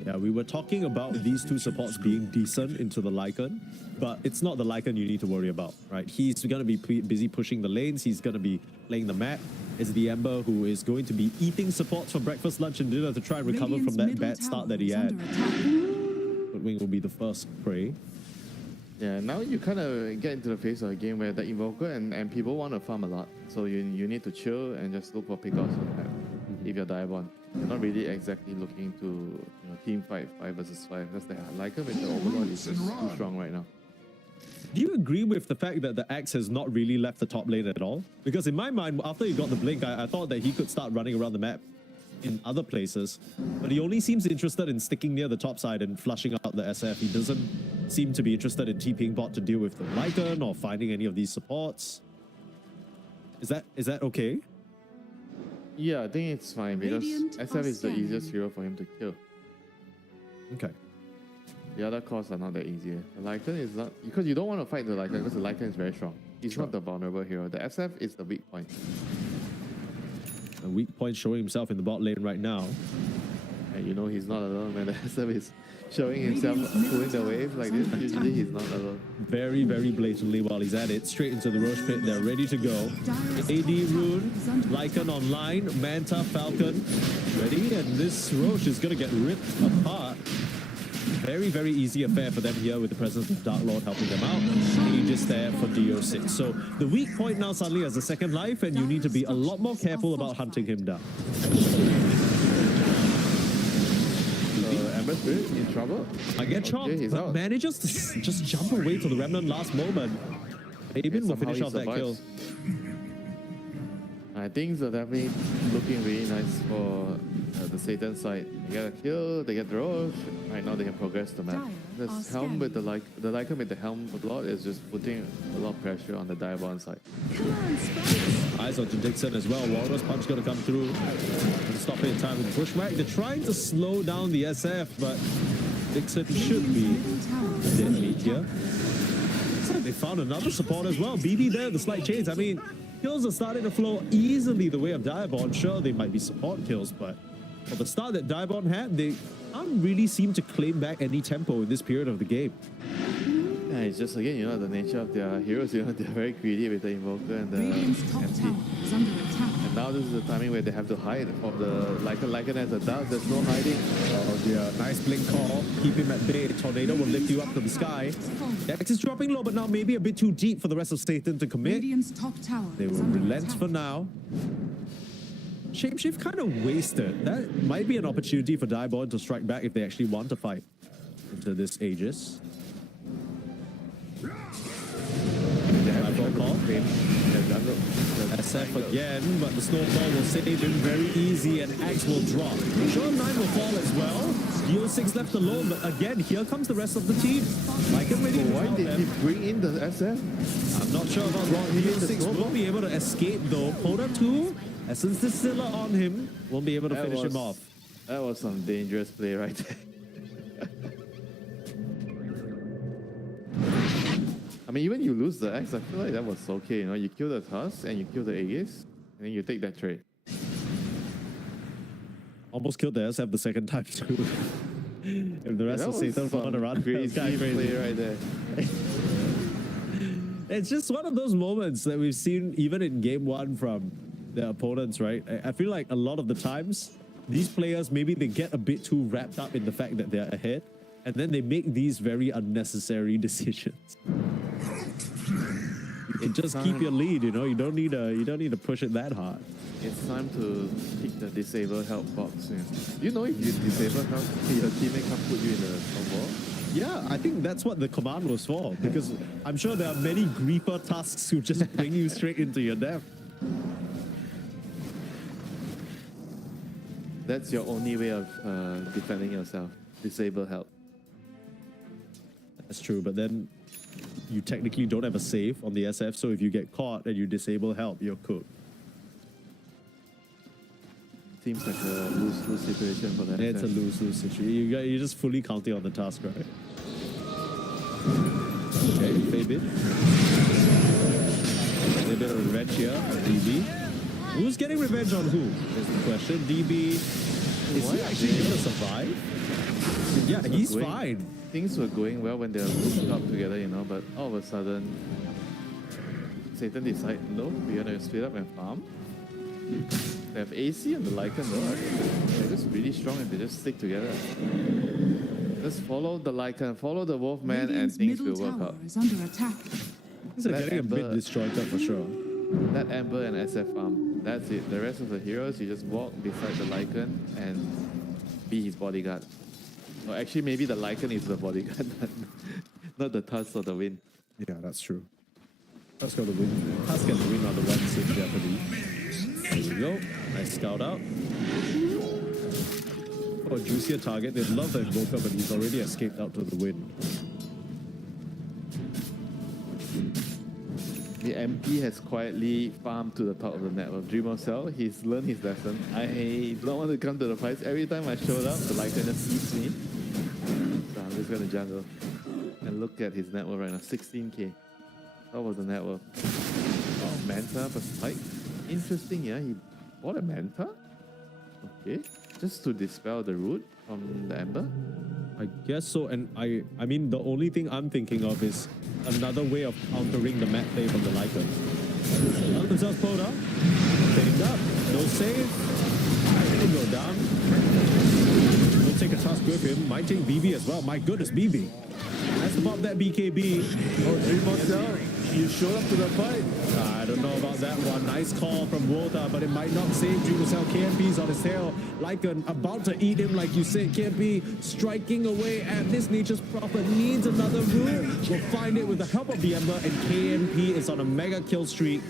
Yeah, we were talking about these two supports being decent into the Lycan, but it's not the Lycan you need to worry about, right? He's going to be busy pushing the lanes, he's going to be playing the map. It's the Ember who is going to be eating supports for breakfast, lunch, and dinner to try and recover from that bad start that he had. Wing will be the first prey. Yeah, now you kind of get into the phase of a game where the Invoker and people want to farm a lot. So you need to chill and just look for pickoffs on the map if you're Diabon. You're not really exactly looking to team fight 5 versus 5. That's the Lycan with the Overlord is just too strong right now. Do you agree with the fact that the Axe has not really left the top lane at all? Because in my mind, after he got the blink, I thought that he could start running around the map in other places, but he only seems interested in sticking near the top side and flushing out the SF. He doesn't seem to be interested in TPing bot to deal with the Lycan or finding any of these supports. Is that okay? Yeah, I think it's fine because SF is the easiest hero for him to kill. Okay. The other cores are not that easy. The Lycan is not, because you don't want to fight the Lycan because the Lycan is very strong. He's not the vulnerable hero. The SF is the weak point. A weak point showing himself in the bot lane right now. And he's not alone when the SF is showing himself pulling the wave like this. Usually he's not alone. Very, very blatantly while he's at it. Straight into the Roche pit. They're ready to go. AD Rune, Lycan online, Manta, Falcon, ready. And this Roche is going to get ripped apart. Very, very easy affair for them here with the presence of Dark Lord helping them out. Aegis there for DO6. So the weak point now suddenly has a second life, and you need to be a lot more careful about hunting him down. Ember Spirit in trouble. I get chopped, but manages to just jump away to the Remnant last moment. Aben will finish off that kill. Things are definitely looking really nice for the Satan side. They get a kill, they get the Roche. Right now they can progress the map. This helm with the Lycan with the helm of Lord is just putting a lot of pressure on the Diabon side. Eyes onto Dixon as well. Walrus Punch going to come through and stop it in time with Pushback. They're trying to slow down the SF, but Dixon should be dead meat here. Looks like they found another support as well. BB there, the slight change. I mean, kills are starting to flow easily the way of Diabon. Sure, they might be support kills, but for the start that Diabon had, they can't really seem to claim back any tempo in this period of the game. Yeah, it's just again, the nature of their heroes. They're very greedy with the Invoker and the MP. And now this is the timing where they have to hide from the Lycan as a dart. There's no hiding. Oh dear, nice blink call. Keep him at bay. Tornado will lift you up to the sky. Dex is dropping low, but now maybe a bit too deep for the rest of Satan to commit. They will relent for now. Shapeshift kind of wasted. That might be an opportunity for Diabon to strike back if they actually want to fight into this Aegis. SF again, but the snowfall will save him very easy and Axe will drop. Sure, 9 will fall as well. DO6 left alone, but again, here comes the rest of the team. Why did he bring in the SF? I'm not sure about that. DO6 will be able to escape though. Poda 2, Essence Distiller on him, won't be able to finish him off. That was some dangerous play right there. I mean, even you lose the Axe, I feel like that was okay. You kill the Tusk and you kill the Aegis, and then you take that trade. Almost killed the SF the second time too. If the rest That of was Satan some falling around, crazy play right there. it's just one of those moments that we've seen even in game one from the opponents, right? I feel like a lot of the times, these players, maybe they get a bit too wrapped up in the fact that they're ahead, and then they make these very unnecessary decisions. It just keep your lead, you know. You don't need to push it that hard. It's time to pick the disable help box. Yeah. You know, if you disable help, your teammate can't put you in the snowball. Yeah, I think that's what the command was for, because I'm sure there are many griefer tasks who just bring you straight into your death. That's your only way of defending yourself. Disable help. That's true, but then you technically don't have a save on the SF, so if you get caught and you disable help, you're cooked. Seems like a lose-lose situation for that. It's a lose-lose situation. You're just fully counting on the task, right? Okay, fade it. A little bit of revenge here on DB. Who's getting revenge on who? Is the question. DB, is he actually going to survive? Yeah, he's fine. Things were going well when they were grouped up together, you know, but all of a sudden, Satan decided, no, we're going to split up and farm. They have AC and the Lycan though. They're just really strong and they just stick together. Just follow the Lycan, follow the Wolfman, and Radiant's things will middle work tower out. is under attack. These are That getting a bit Ember- disjointed for sure. That Ember and SF farm. That's it. The rest of the heroes, you just walk beside the Lycan and be his bodyguard. Or actually, maybe the Lycan is the bodyguard, not the Tusk or the Wind. Yeah, that's true. Tusk got the win. Tusk and the win are the ones in jeopardy. There we go. Nice scout out. For a juicier target, they'd love the Invoker, but he's already escaped out to the wind. The MP has quietly farmed to the top of the network. Dreamer Cell, he's learned his lesson. I don't want to come to the fights. Every time I showed up, the Lycan just eats me. So I'm just going to jungle. And look at his network right now, 16k. Top of the network. Oh, Manta for Spike. Interesting, yeah. He bought a Manta. Okay. Just to dispel the root from the Ember. I guess so, and I mean, the only thing I'm thinking of is another way of countering the map play from the Lycan. Found themselves pulled up, picked up, no save, it'll go down. We'll take a task with him, might take BB as well. My goodness, BB. That's about that BKB. Oh, Dreamer Cell, you showed up to the fight. I don't know about that one. Nice call from Wota, but it might not save Dreamercell. KMP's on his tail. Lycan about to eat him, like you said. KMP striking away at this Nature's Prophet. Needs another room. We'll find it with the help of the Ember, and KMP is on a mega kill streak.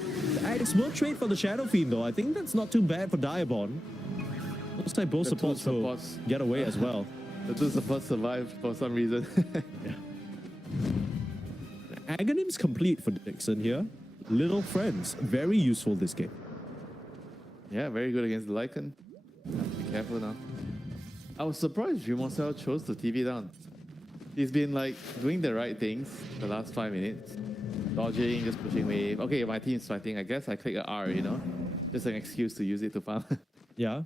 It's will trade for the Shadow Fiend, though. I think that's not too bad for Diabon. Looks like both The two supports will get away as well. The two supports survived for some reason. Aghanim's complete for Dixon here. Little Friends, very useful this game. Yeah, very good against the Lycan. Be careful now. I was surprised Dreamer chose to TV down. He's been like doing the right things the last 5 minutes. Dodging, just pushing wave. Okay, my team's fighting. I guess I click a R, you know? Just an excuse to use it to farm. Yeah.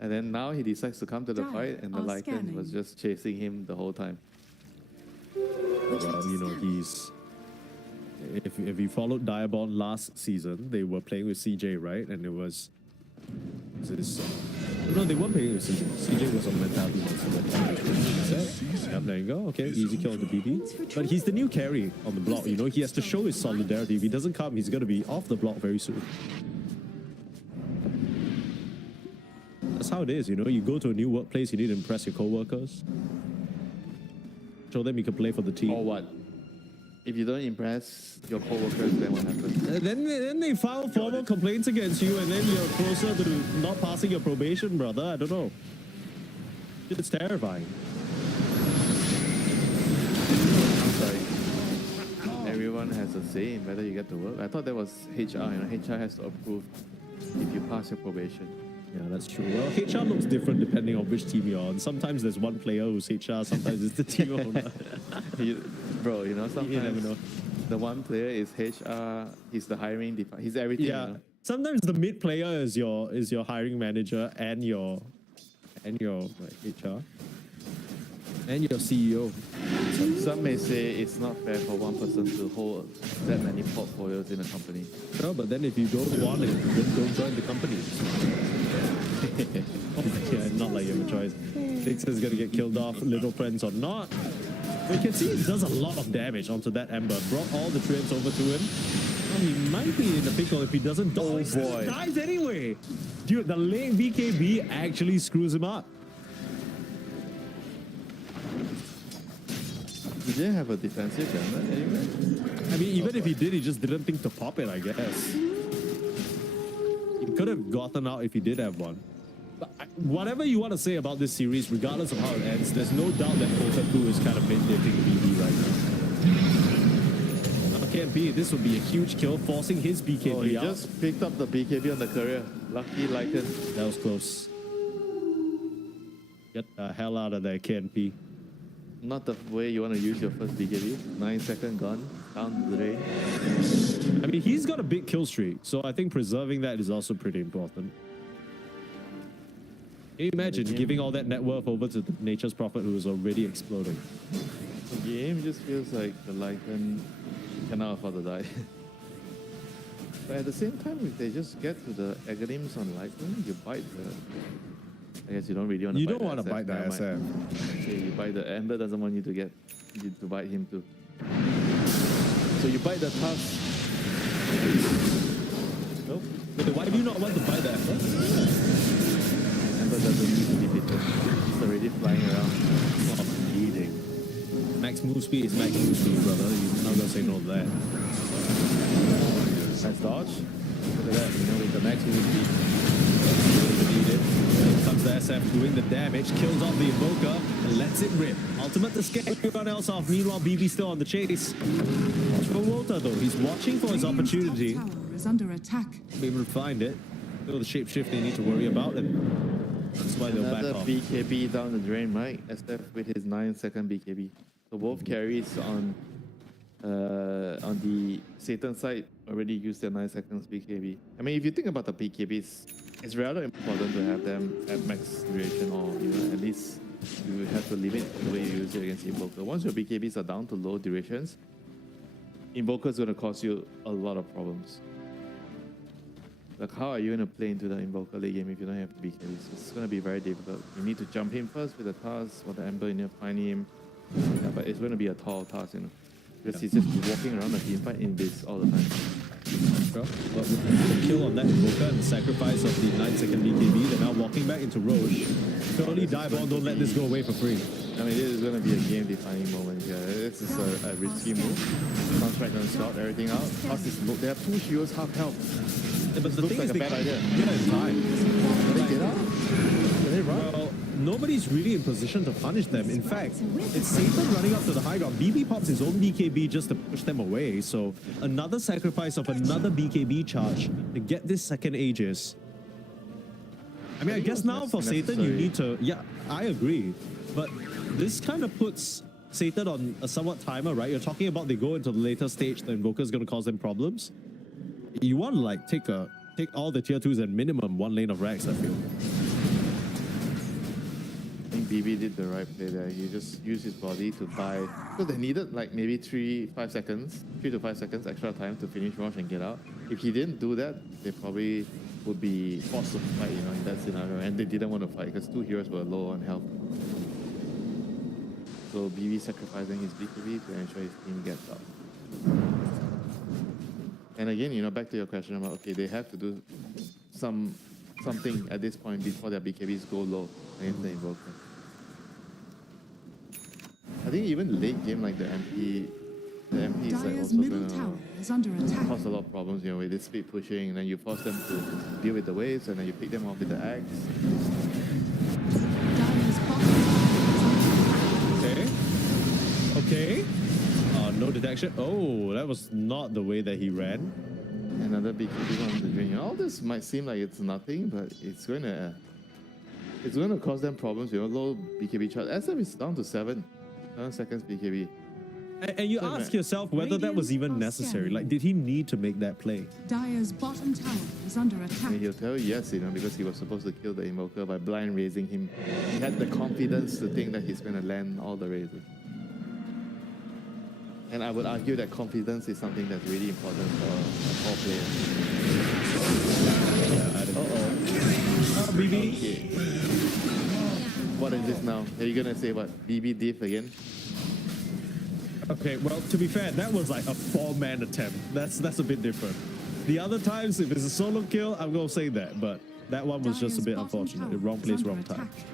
And then now he decides to come to the Dire fight and the are Lycan scanning. was just chasing him the whole time. Well, you know, he's... If you followed Diabon last season, they were playing with CJ, right? And it was... This, no, they weren't playing with CJ. CJ was on mentality monster. Yep, there you go. Okay, easy kill on the BB. But he's the new carry on the block, you know? He has to show his solidarity. If he doesn't come, he's going to be off the block very soon. That's how it is, you know? You go to a new workplace, you need to impress your co-workers. Show them you can play for the team. Or what? If you don't impress your co-workers, then what happens? Then they file formal complaints against you, and then you're closer to not passing your probation, brother. I don't know. It's terrifying. Sorry. Everyone has a say in whether you get to work. I thought that was HR. You know, HR has to approve if you pass your probation. Yeah, that's true. Well, HR looks different depending on which team you're on. Sometimes there's one player who's HR, sometimes it's the team owner. Bro, you know, sometimes You never know. the one player is HR, he's the hiring department, he's everything. Yeah. You know? Sometimes the mid player is your hiring manager and your like, HR. And your CEO. Some may say it's not fair for one person to hold that many portfolios in a company. No, but then if you don't want it, then don't join the company. Yeah, not like you have a choice. Dixon's gonna get killed off, little friends or not. We can see he does a lot of damage onto that Ember. Brought all the treants over to him. Well, he might be in a pickle if he doesn't die. Oh He boy. dies anyway. Dude, the late BKB actually screws him up. He didn't have a defensive gunner anyway. I mean, even if he did, he just didn't think to pop it, I guess. He could have gotten out if he did have one. But whatever you want to say about this series, regardless of how it ends, there's no doubt that Perfect is kind of mandating BB right now. Now, KMP, this would be a huge kill, forcing his BKB Oh, he out. just picked up the BKB on the career. Lucky Lycan. That was close. Get the hell out of there, KMP. Not the way you want to use your first BKB. 9-second gun, down the drain. I mean, he's got a big kill streak, so I think preserving that is also pretty important. Can you imagine giving all that net worth over to the Nature's Prophet who is already exploding? The game just feels like the Lycan cannot afford to die. But at the same time, if they just get to the Aghanims on Lycan, you bite the... I guess you don't really want to You bite don't want to bite the Never mind. SF. Okay, you bite the Ember, doesn't want you to get you to bite him too. So you bite the tusk. Nope. Wait, why do you not want to buy that? Ember doesn't need to be bitten. It's already flying around. Oh, bleeding. Max move speed is max move speed, brother. You're not gonna say no to that. Nice dodge. Look at that, you know, with the max move speed. Here comes the SF doing the damage, kills off the Invoker, and lets it rip. Ultimate to scare everyone else off. Meanwhile, BB still on the chase. Watch for Walter though. He's watching for his opportunity. Top tower is under attack. Be able to find it. Still the shapeshift they need to worry about, and that's why they'll back Another off. BKB down the drain, right? SF with his 9-second BKB. So both carries on the Satan side already used their 9 seconds BKB. I mean, if you think about the BKBs, it's rather important to have them at max duration, or at least you have to limit the way you use it against Invoker. Once your BKBs are down to low durations, Invoker is going to cause you a lot of problems. Like, how are you going to play into the Invoker late game if you don't have BKBs? It's going to be very difficult. You need to jump him first with the task, or the Ember, and you find him. Yeah, but it's going to be a tall task, because he's just walking around the teamfight in this all the time. Sure. But with the kill on that Invoker and the sacrifice of the 9-second BKB, they're now walking back into Roche. Totally dive on, don't let this go away for free. I mean, this is going to be a game-defining moment here. This is a risky move. Contract on slot, everything out. Plus, they have 2 heroes half health. Yeah, but the Looks thing like is, a bad idea. get in time. Can they get out? Can they run? Well, nobody's really in position to punish them. In fact, it's Satan running up to the high ground. BB pops his own BKB just to push them away. So another sacrifice of another BKB charge to get this second Aegis. I mean, I guess now for Satan, you need to... Yeah, I agree. But this kind of puts Satan on a somewhat timer, right? You're talking about they go into the later stage, the Invoker's going to cause them problems. You want to like take all the tier 2s and minimum 1 lane of racks, I feel. I think BB did the right play there. He just used his body to buy. So they needed like maybe 3 to 5 seconds extra time to finish Roche and get out. If he didn't do that, they probably would be forced to fight, in that scenario. And they didn't want to fight because 2 heroes were low on health. So BB sacrificing his BKB to ensure his team gets out. And again, back to your question about, okay, they have to do something at this point before their BKBs go low against the Invoker. I think even late game, like the MP is like Dire's also middle going tower to is under attack. cause a lot of problems, with this speed pushing, and then you force them to deal with the waves, and then you pick them off with the axe. Dire's bottom tower is under attack. Okay. No detection. Oh, that was not the way that he ran. Another BKB on the drain. All this might seem like it's nothing, but it's going to cause them problems. Low BKB charge. SF is down to 7 seconds BKB. And you ask yourself whether that was even Radiant are necessary. scanning. Like, did he need to make that play? Dire's bottom tower is under I attack. mean, he'll tell you yes, because he was supposed to kill the Invoker by blind raising him. He had the confidence to think that he's going to land all the raises. And I would argue that confidence is something that's really important for a core player. BB? Okay. What is this now? Are you going to say what? BB diff again? Okay, well, to be fair, that was like a 4-man attempt. That's a bit different. The other times, if it's a solo kill, I'm going to say that, but that one was just a bit Dire's bottom unfortunate. tower Wrong is place, under wrong time. attack.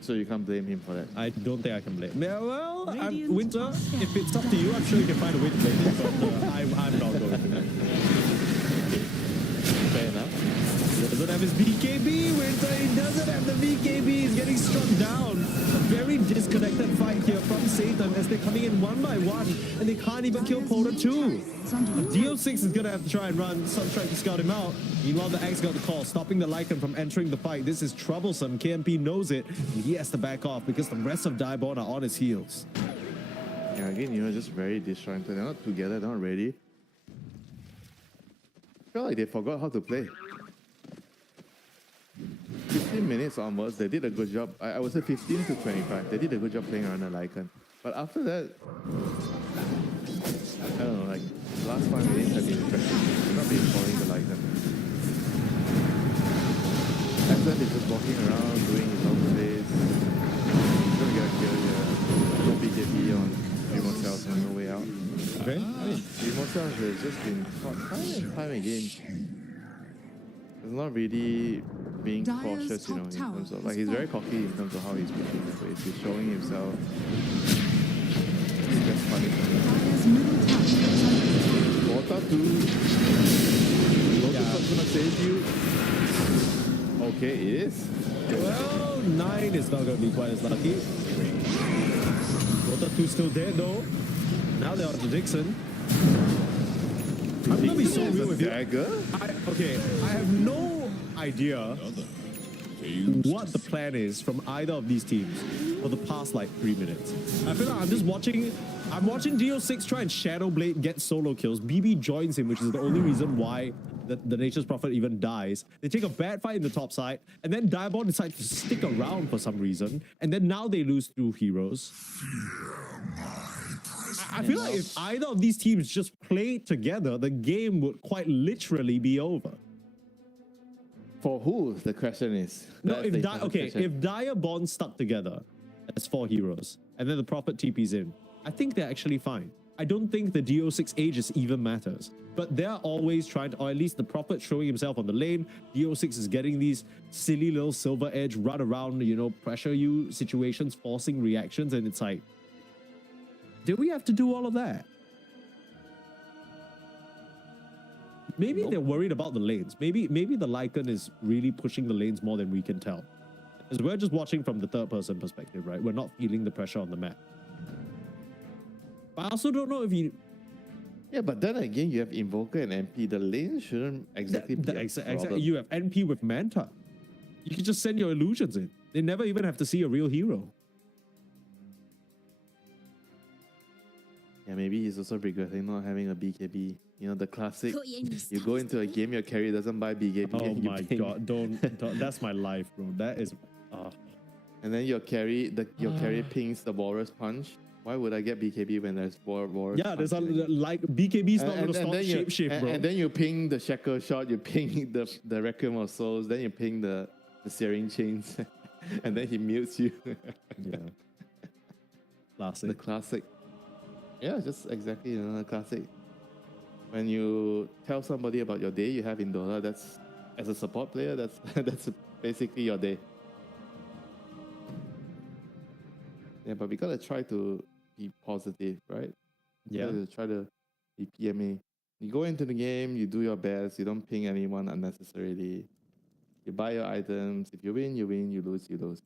So you can't blame him for that. I don't think I can blame. Yeah, well, Radiant Winter, are scanning. if it's up to you, I'm sure you can find a way to blame it, but I'm not going to. Fair enough. Doesn't have his BKB, Winter. He doesn't have the BKB. He's getting struck down. A very disconnected fight here from Satan as they're coming in one by one, and they can't even kill Porter 2. It's under attack. DO6 is gonna have to try and run. Some trying to scout him out. Meanwhile, the Axe got the call, stopping the Lycan from entering the fight. This is troublesome. KMP knows it, and he has to back off because the rest of Direborn are on his heels. Yeah, again, just very disjointed. They're not together, they're not ready. I feel like they forgot how to play. 15 minutes onwards, they did a good job. I would say 15 to 25. They did a good job playing around the Lycan. But after that, I don't know, like, last 5 minutes have been not been following the Lycan. After is just walking around, doing his own plays. He's gonna get a kill here. No BKB on Primo Cells on no way out. Okay. Primo Cells has just been caught time and time again. It's not really being Dire's cautious, top in tower terms of, has like, he's very fallen. cocky in terms of how he's pushing the place. He's showing himself. It's just funny. Dire's middle tower is under attack. Water 2. Lotus not gonna save you. Okay, it is. Well, 9 is not gonna be quite as lucky. Porter 2 still dead though. Now they're on to Dixon. I'm gonna be so real with you. Dagger? Okay, I have no idea what the plan is from either of these teams for the past like 3 minutes. I feel like I'm watching DO6 try and Shadow Blade get solo kills. BB joins him, which is the only reason why the Nature's Prophet even dies. They take a bad fight in the top side, and then Direborn decides to stick around for some reason, and then now they lose 2 heroes. I feel like if either of these teams just played together, the game would quite literally be over. For who? The question is. No, That's if the important question. if Direborn stuck together as 4 heroes, and then the Prophet TP's in, I think they're actually fine. I don't think the DO6 ages even matters. But they're always trying to, or at least the Prophet showing himself on the lane. DO6 is getting these silly little silver edge run around, pressure you situations, forcing reactions, and it's like, do we have to do all of that? Maybe they're worried about the lanes. Maybe the Lycan is really pushing the lanes more than we can tell. Because we're just watching from the third person perspective, right? We're not feeling the pressure on the map. But I also don't know if you... Yeah, but then again, you have Invoker and MP. The lane shouldn't exactly be a problem. Exactly. You have NP with Manta. You can just send your illusions in. They never even have to see a real hero. Yeah, maybe he's also regretting not having a BKB. The classic. Caught you in your You go stuff. into a game, your carry doesn't buy BKB. Oh and you my ping. god, don't that's my life, bro. That is And then your carry pings the Walrus Punch. Why would I get BKB when there's Walrus yeah, there's Punch? like BKB's not gonna stop shapeshift, bro. And then you ping the Shackle Shot, you ping the Requiem of Souls, then you ping the Searing Chains, and then he mutes you. Yeah. Classic. The classic. Yeah, just exactly, the classic. When you tell somebody about your day you have in Dota, that's, as a support player, that's basically your day. Yeah, but we gotta try to be positive, right? Yeah. Gotta try to be PMA. You go into the game, you do your best, you don't ping anyone unnecessarily. You buy your items. If you win, you win. You lose, you lose.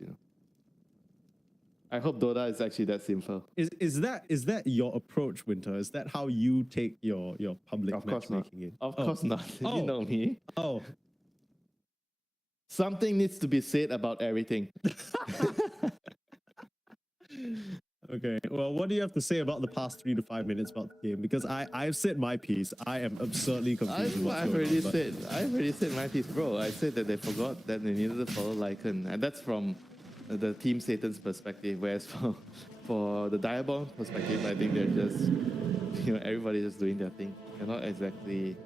I hope Dota is actually that simple. Is that your approach, Winter? Is that how you take your public Of course not. matchmaking in? Of course not. Oh. You know me. Oh, Something needs to be said about everything. Okay, well, what do you have to say about the past 3 to 5 minutes about the game? Because I've said my piece. I am absurdly confused with what's I've going already on. I've already said my piece, bro. I said that they forgot that they needed to follow Lycan, and that's from the Team Satan's perspective. Whereas for the Diabond perspective, I think they're just, everybody's just doing their thing. They're not exactly,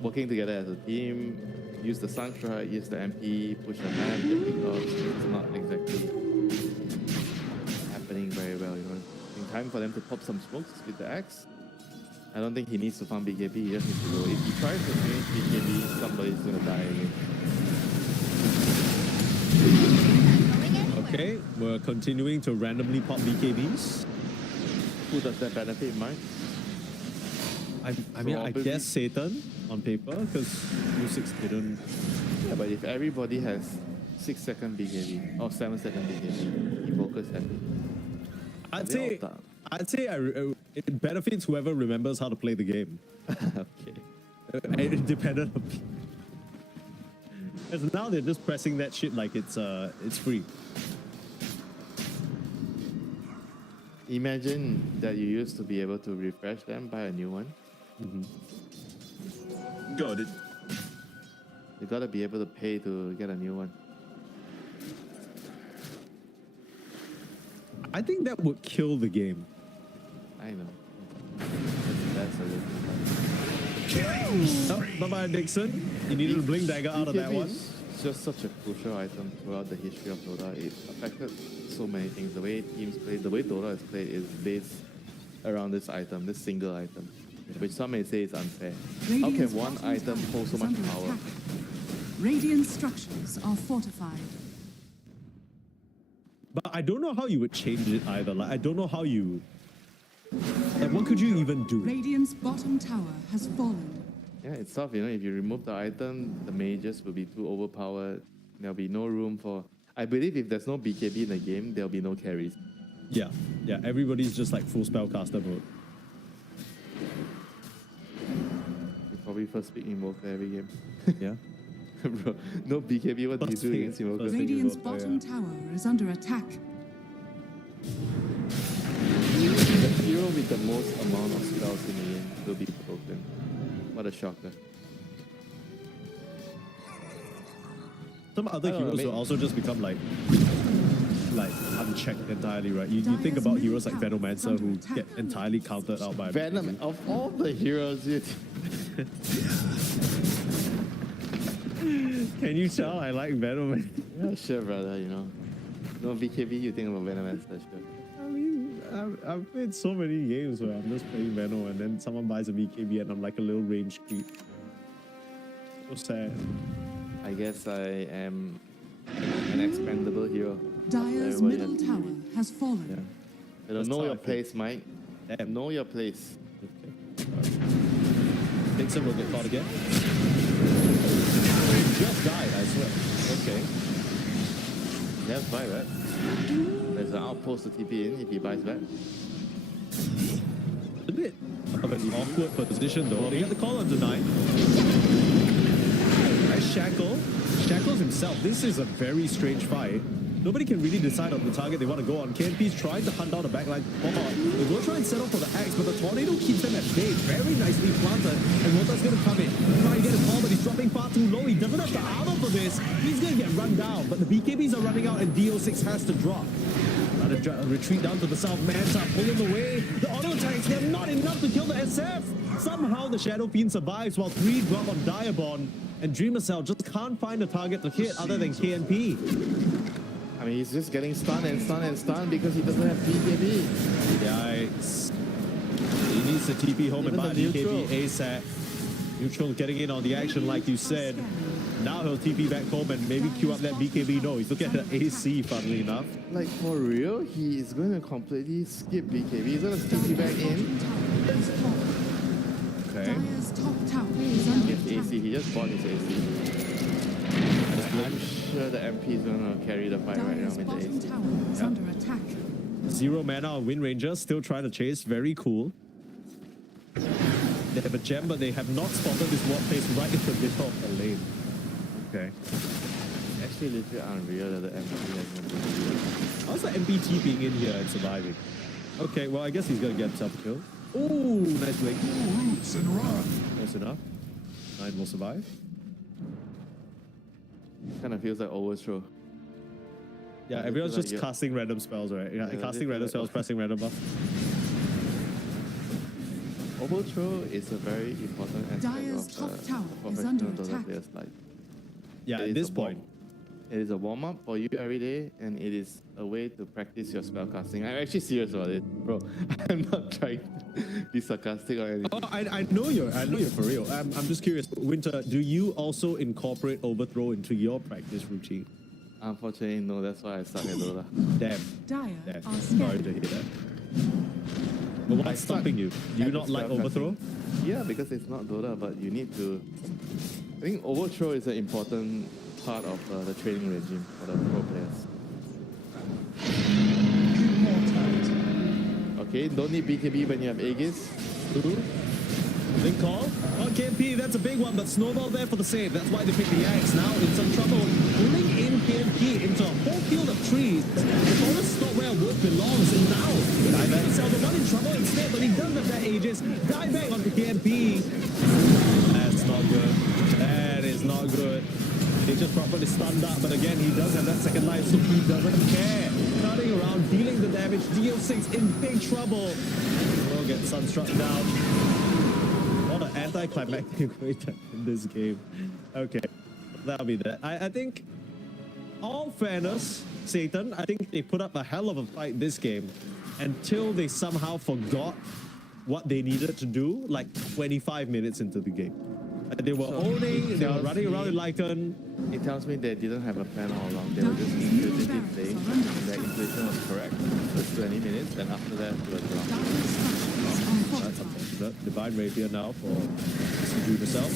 working together as a team. Use the Sunstrike, use the MP, push the hand, get pickoffs. It's not exactly happening very well, In time for them to pop some smokes with the axe. I don't think he needs to farm BKB, he just needs to go. If he tries to finish BKB, somebody's gonna die again. Okay, we're continuing to randomly pop BKBs. Who does that benefit, Mike? I mean, I guess Satan on paper, because U6 didn't. Yeah, but if everybody has 6-second BKB or 7-second BKB, Evoker's happy. I'd say it benefits whoever remembers how to play the game. Okay. Independent of. Because now they're just pressing that shit like it's free. Imagine that you used to be able to refresh them, buy a new one. Got it. You gotta be able to pay to get a new one. I think that would kill the game. I know. That's a little Oh, bye-bye, Dixon. You needed to blink dagger out of that BKB one. is just such a crucial item throughout the history of Dota. It affected so many things. The way teams play, the way Dota is played is based around this item, this single item, which some may say is unfair. How can Radiant's one bottom item tower hold so is much under power? attack. Radiant structures are fortified. But I don't know how you would change it either. Like, I don't know how you... Like, what could you even do? Radiant's bottom tower has fallen. Yeah, it's tough, if you remove the item, the mages will be too overpowered. There'll be no room for... I believe if there's no BKB in the game, there'll be no carries. Yeah, everybody's just like full spellcaster mode. You probably first pick Invoker every game. Yeah. Bro, no BKB, what do you First do pick- against Invoker? first pick Radiant's Invoker, bottom tower is under attack. The hero with the most amount of spells in the game will be broken. What a shocker. Some other I don't know, heroes maybe- will also just become like unchecked entirely, right? You think about heroes like Venomancer who get entirely countered out by Venom, of all the heroes, Can you tell I like Venomancer? yeah, sure, brother, No BKB, you think about Venomancer, sure. I mean, I've played so many games where I'm just playing Venom and then someone buys a BKB and I'm like a little range creep. So sad. I guess I am an expendable hero. Dire's Everybody middle has- tower has fallen. You don't That's know how your I feel. place, Mike. Damn. Know your place. Okay. Dixon will get caught again. Just died, I swear. Okay. He has buy back. There's an outpost to TP in if he buys back. A bit of an awkward position though. They get the call on tonight. Nice Shackles himself. This is a very strange fight. Nobody can really decide on the target they want to go on. KNP's trying to hunt down the backline. They will try and settle for the axe, but the tornado keeps them at bay. Very nicely planted. And Wota's going to come in. Trying to get a call, but he's dropping far too low. He doesn't have the armor for this. He's going to get run down. But the BKBs are running out and BO6 has to drop. Retreat down to the south. Mans are pulling away. The auto attacks, they're not enough to kill the SF. Somehow the Shadow Fiend survives while 3 drop on Diabond. And Dreamer Cell just can't find a target to hit other than KNP. I mean, he's just getting stunned and stunned and stunned because he doesn't have BKB. Yikes. He needs to TP home Even and buy the BKB neutral. ASAP. Neutral getting in on the action like you said. Now he'll TP back home and maybe queue up that BKB. No, he's looking at the AC, funnily enough. Like, for real, he is going to completely skip BKB. He's going to TP back in. Okay. Dire's top tower is under Gets attack. AC. He just bought his AC. I'm sure the MP is going to carry the fight right now Dire's with the bottom AC. tower is under attack. 0 mana on Wind Ranger, still trying to chase. Very cool. They have a gem, but they have not spotted this warp face right in the middle of the lane. Okay. actually literally unreal that the MP has no boost. How's the MPT being in here and surviving? Okay, well, I guess he's gonna get himself a kill. Ooh, nice blink. Roots and run. Close enough. 9 will survive. Kind of feels like overthrow. Yeah, Does it everyone's feel just like casting random spells, right? Yeah, does it casting feel random like- spells, pressing random buffs. Overthrow is a very important aspect Dire's of top tower the is professional under Dota attack. player's life. Yeah, It at is this a warm- point. It is a warm-up for you every day, and it is a way to practice your spell casting. I'm actually serious about it, bro. I'm not trying to be sarcastic or anything. Oh, I know you're for real. I'm just curious, Winter, do you also incorporate overthrow into your practice routine? Unfortunately, no. That's why I suck at Dota. Damn. Dire Damn. are Sorry to scared. hear that. But I what's suck stopping you? Do you at the not like spell overthrow? casting. Yeah, because it's not Dota, but you need to. I think overthrow is an important part of the training regime for the pro players. Okay, don't need BKB when you have Aegis. Link call. On KMP, that's a big one, but Snowball there for the save. That's why they picked the Yanks. Now in some trouble. Link in KMP into a whole field of trees. The bonus is not where work belongs. And now, Dieback himself the one in trouble instead, but he doesn't have that Aegis. Dieback onto KMP. That's not good. That is not good. He just properly stunned up, but again, he does have that second life, so he doesn't care. Cutting around, dealing the damage. DO6 in big trouble. Will get Sunstruck down. What an anticlimactic way to end this game. Okay, that'll be that. I think, all fairness, Satan, I think they put up a hell of a fight this game until they somehow forgot what they needed to do like 25 minutes into the game. They were owning, they were running around in Lycan. It tells me they didn't have a plan all along. They were just intuitively playing, and their intuition was correct. First 20 minutes, then after that, they were dropped. Dire's structures are That's fortified. unfortunate. Divine Rapier now for Mr. herself.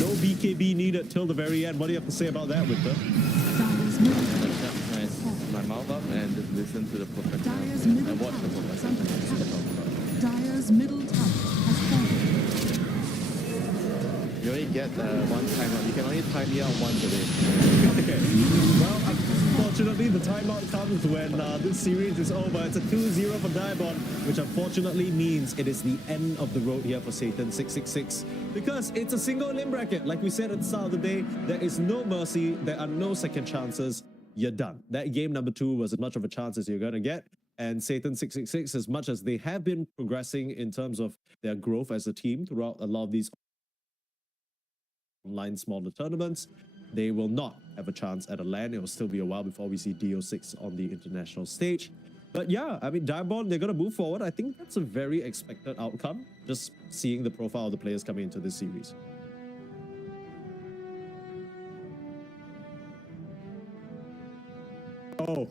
No BKB needed till the very end. What do you have to say about that, Winter? Dire's middle tower Nice. My mouth up and just listen to the professional Dire's and middle watch the tower is professional. under attack. Dire's middle tower has fallen. You only get one timeout. You can only time me out once a day. Okay. Well, unfortunately, the timeout comes when this series is over. It's a 2-0 for Diabon, which unfortunately means it is the end of the road here for Satan 666. Because it's a single limb bracket. Like we said at the start of the day, there is no mercy. There are no second chances. You're done. That game number 2 was as much of a chance as you're going to get. And Satan 666, as much as they have been progressing in terms of their growth as a team throughout a lot of these online smaller tournaments, they will not have a chance at a LAN. It will still be a while before we see DO6 on the international stage. But yeah, I mean, Diamond, they're going to move forward. I think that's a very expected outcome, just seeing the profile of the players coming into this series. Oh.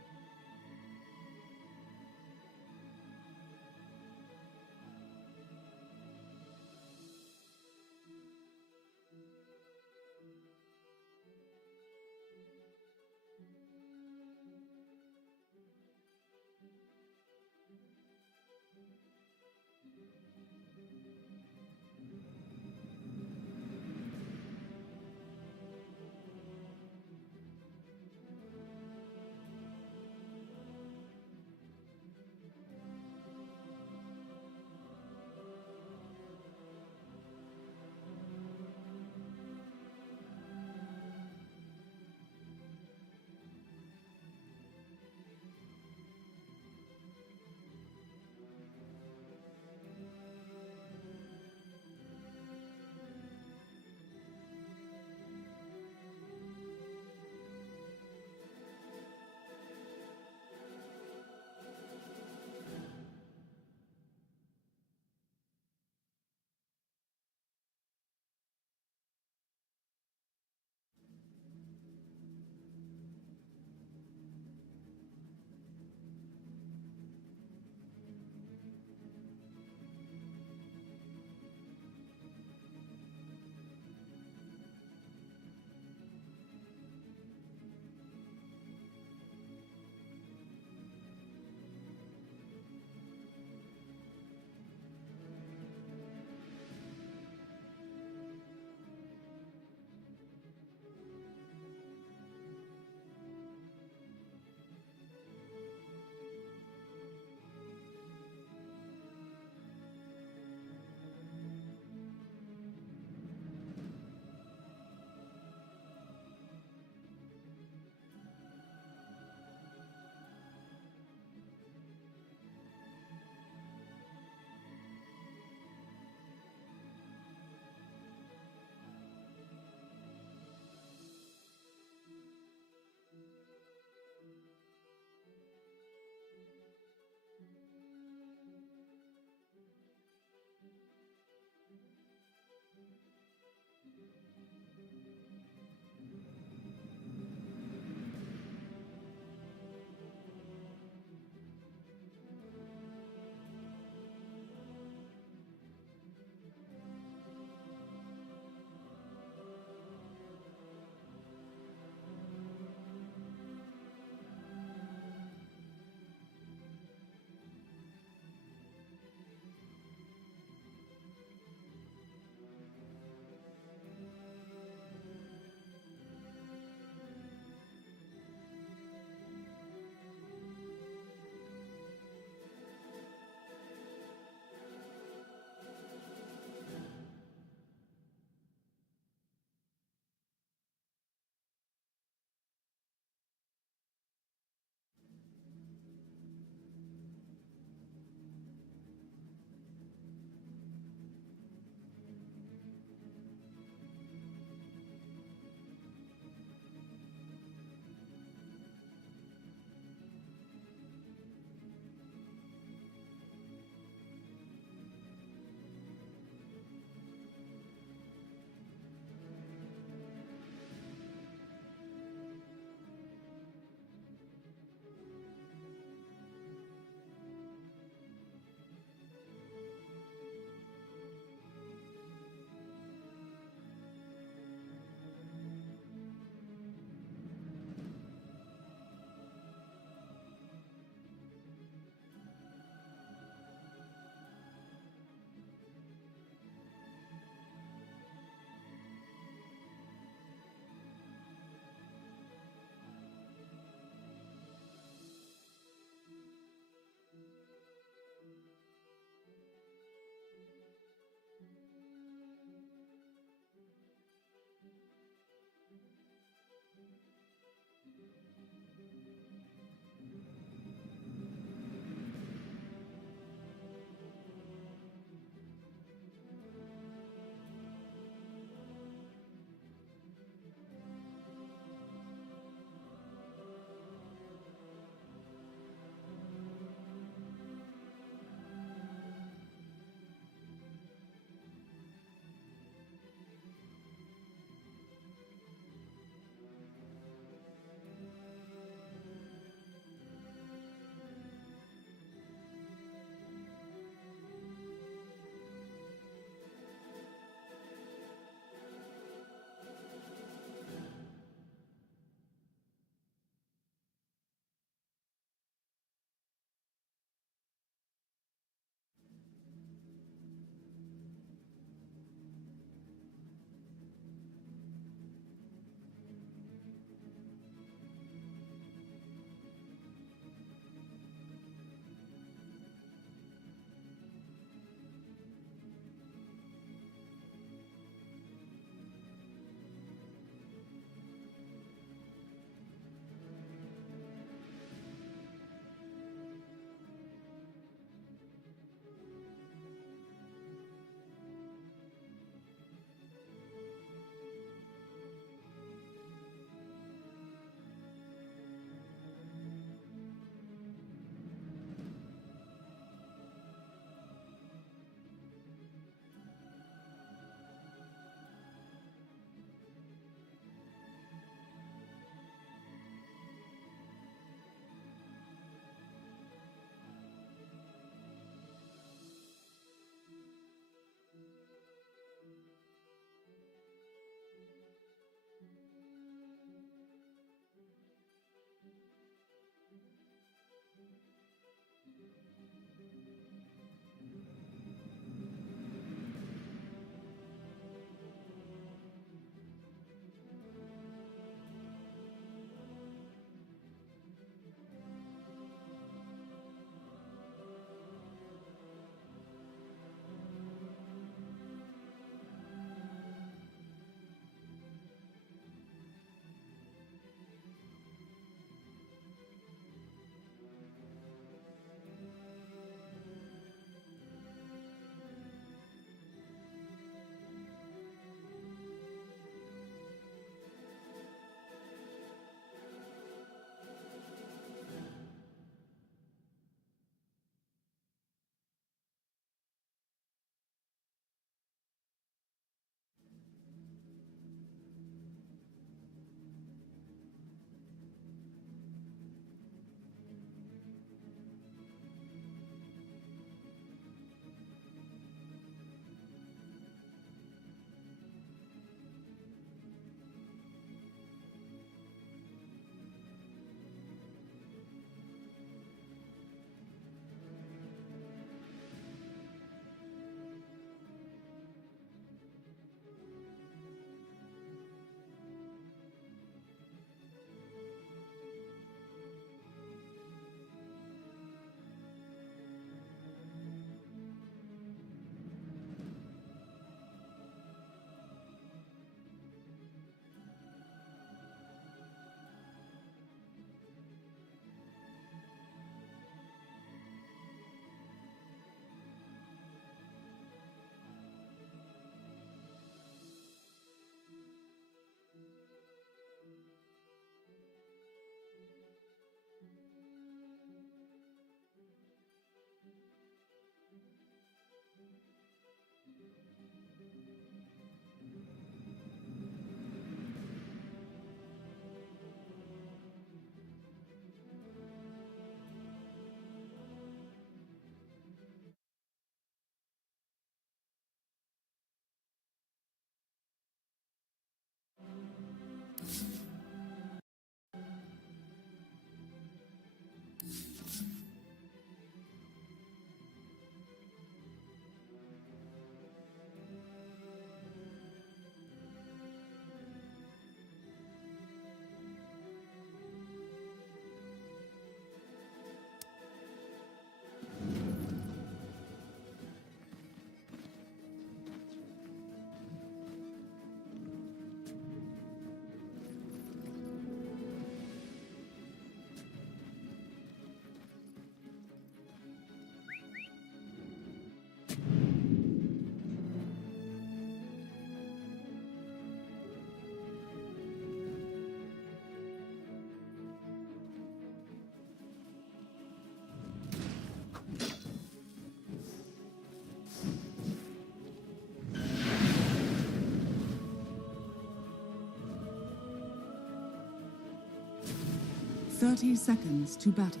30 seconds to battle.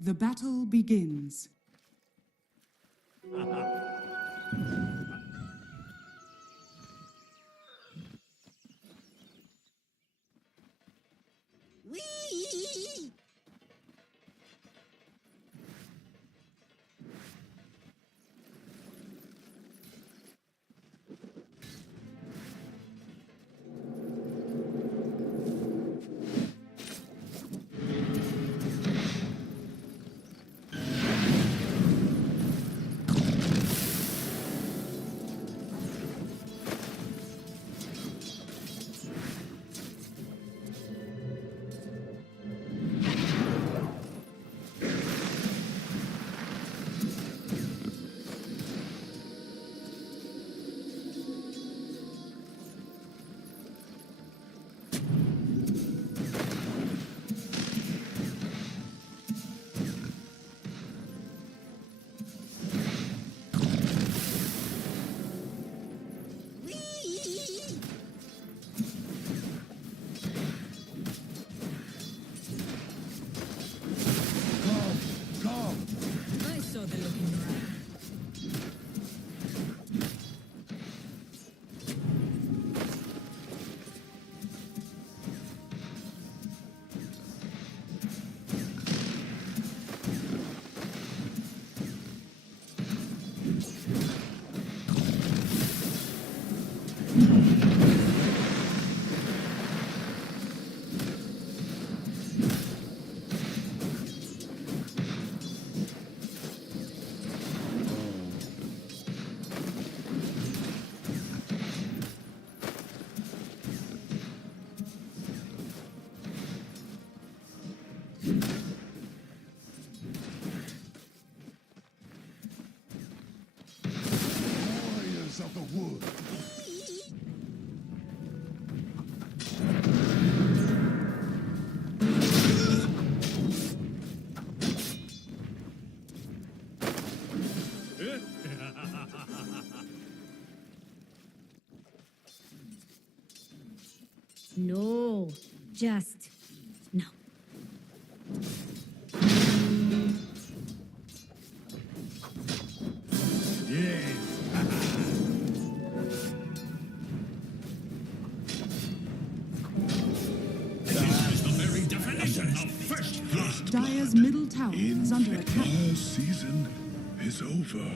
The battle begins. Whee! I saw the look in your eye. Warriors of the wood. No, just no. Dire's middle tower is under attack. Our season is over.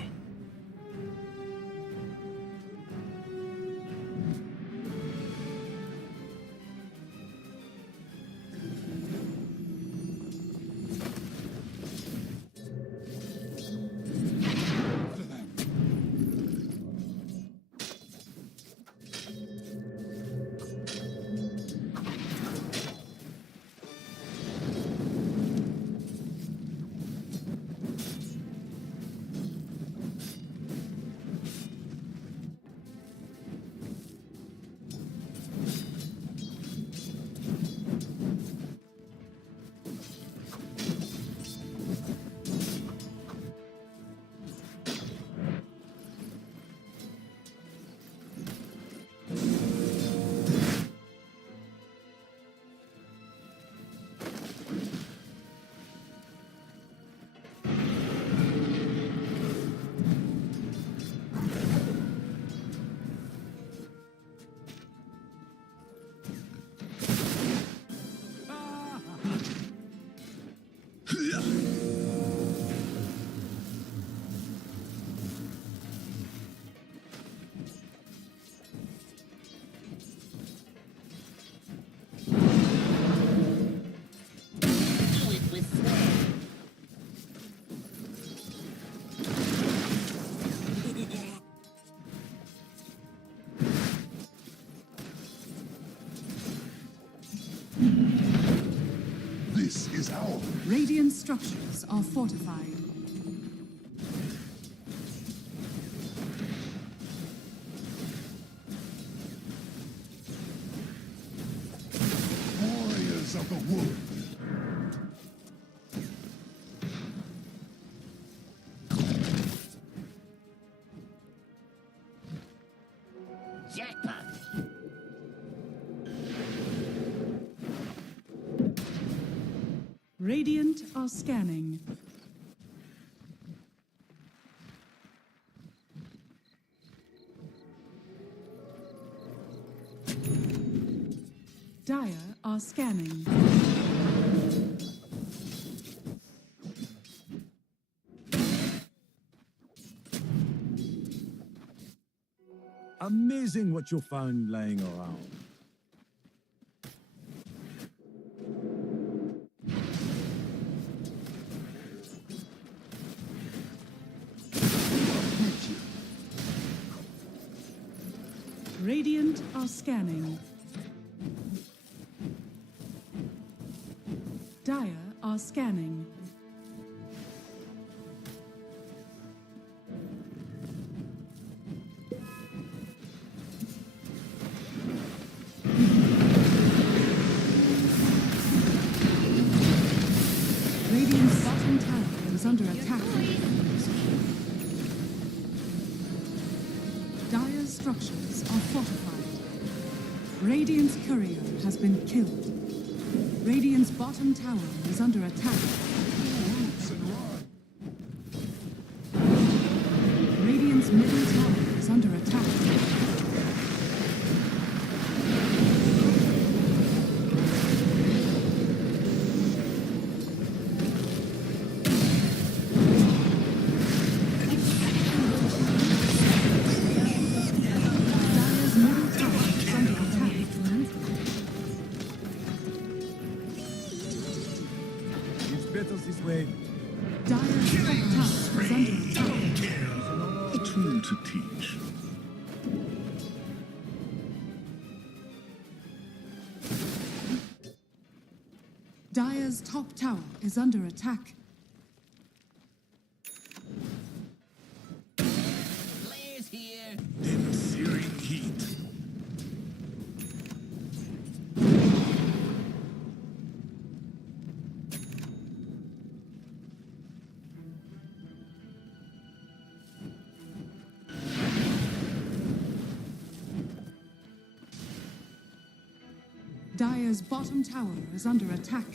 This is our Radiant structures are fortified. the wood. Jackpot. Radiant are scanning. Dire are scanning. Amazing what you'll find laying around. Radiant are scanning. Dire are scanning. Radiant's bottom tower is under attack. Dire's structures are fortified. Radiant's courier has been killed. Radiant's bottom tower is under attack. Radiant's middle tower is under attack. Dire's middle tower is under attack. It's better this way. Dire's top tower is under attack. A tool to teach. Dire's top tower is under attack. Players here. In searing heat. Dire's bottom tower is under attack.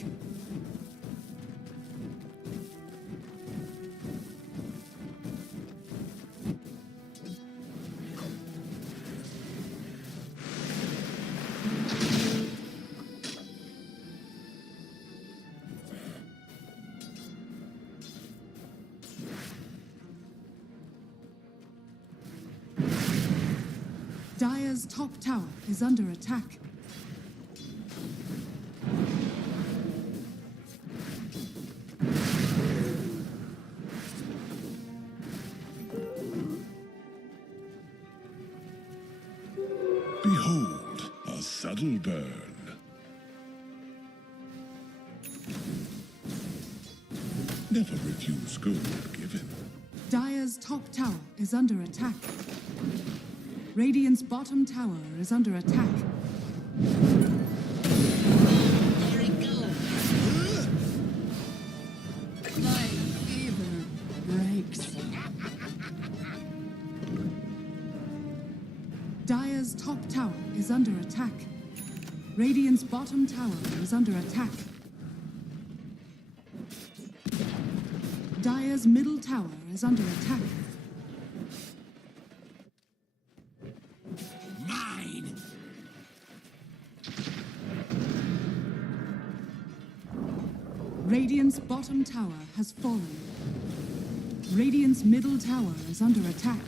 Dire's top tower is under attack. Behold, a subtle burn. Never refuse gold given. Dire's top tower is under attack. Radiant's bottom tower is under attack. There it goes. My fever breaks. Dire's top tower is under attack. Radiant's bottom tower is under attack. Dire's middle tower is under attack. Mine. Radiant's bottom tower has fallen. Radiant's middle tower is under attack.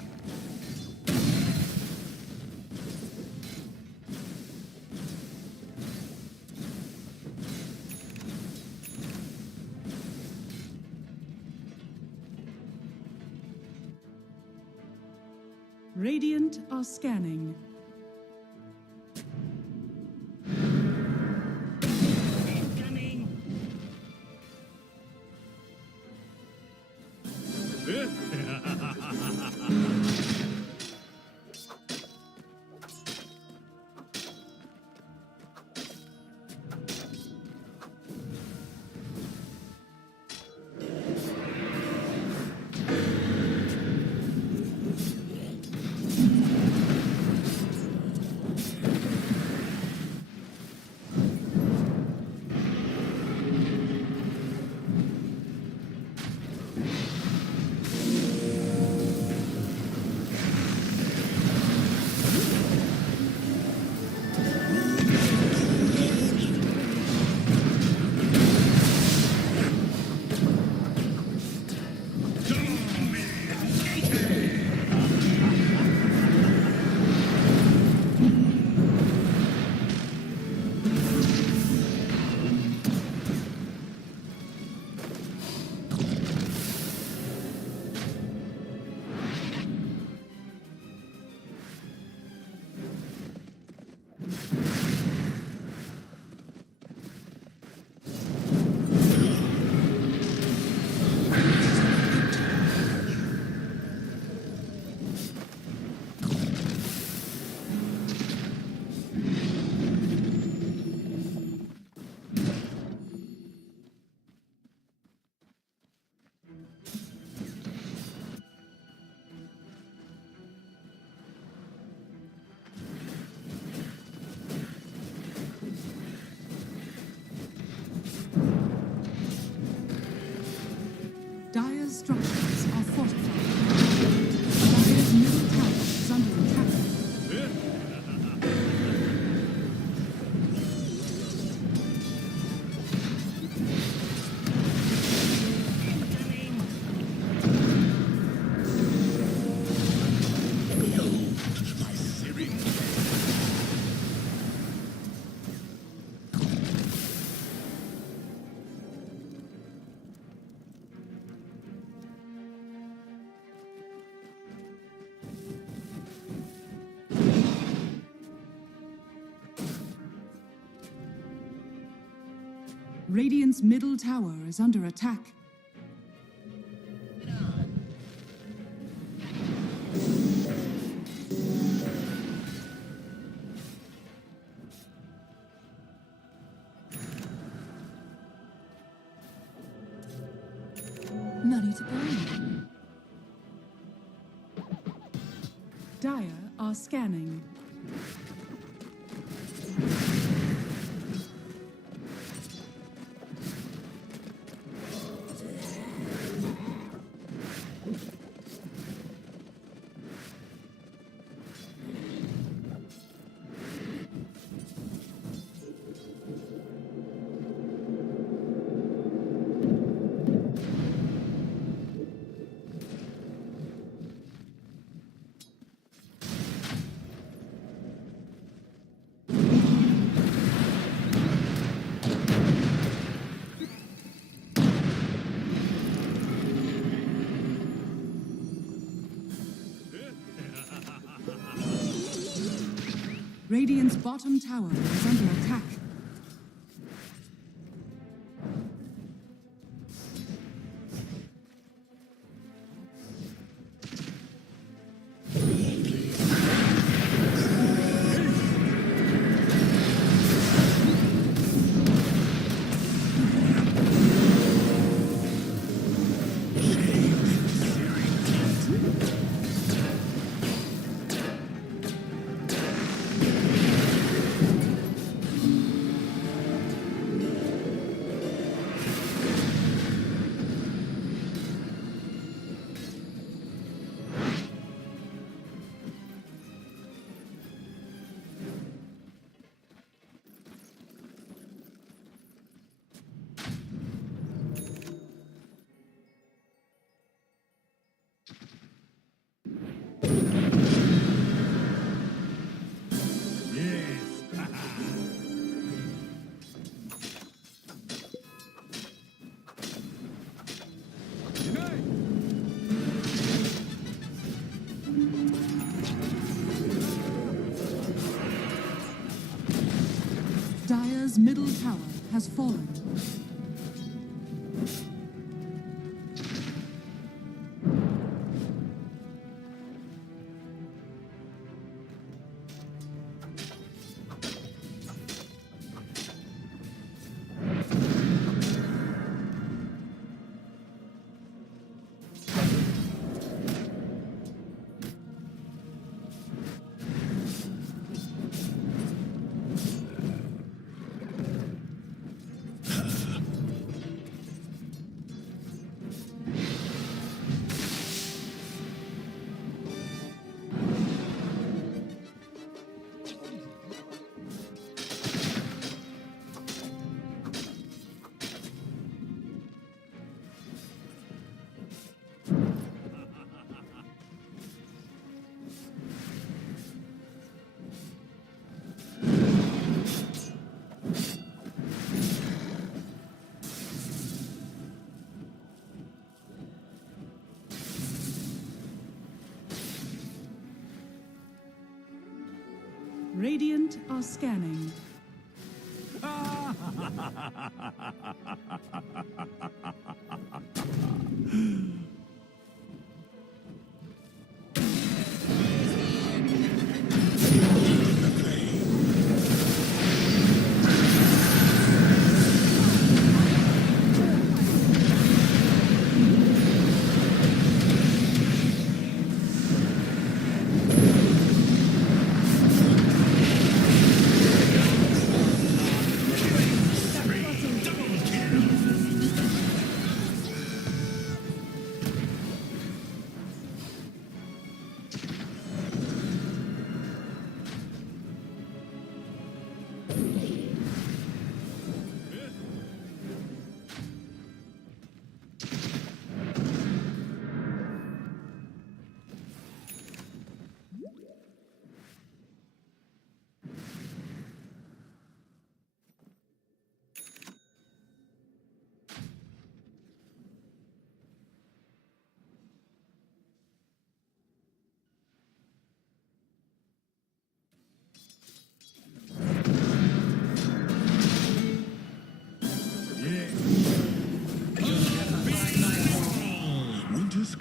Radiant are scanning. Incoming. structures are fortified. Dire's middle tower is under attack. My searing Radiant's middle tower is under attack. Money to burn. Dire are scanning. Radiant's bottom tower is under attack. Dire's middle tower has fallen. Radiant are scanning.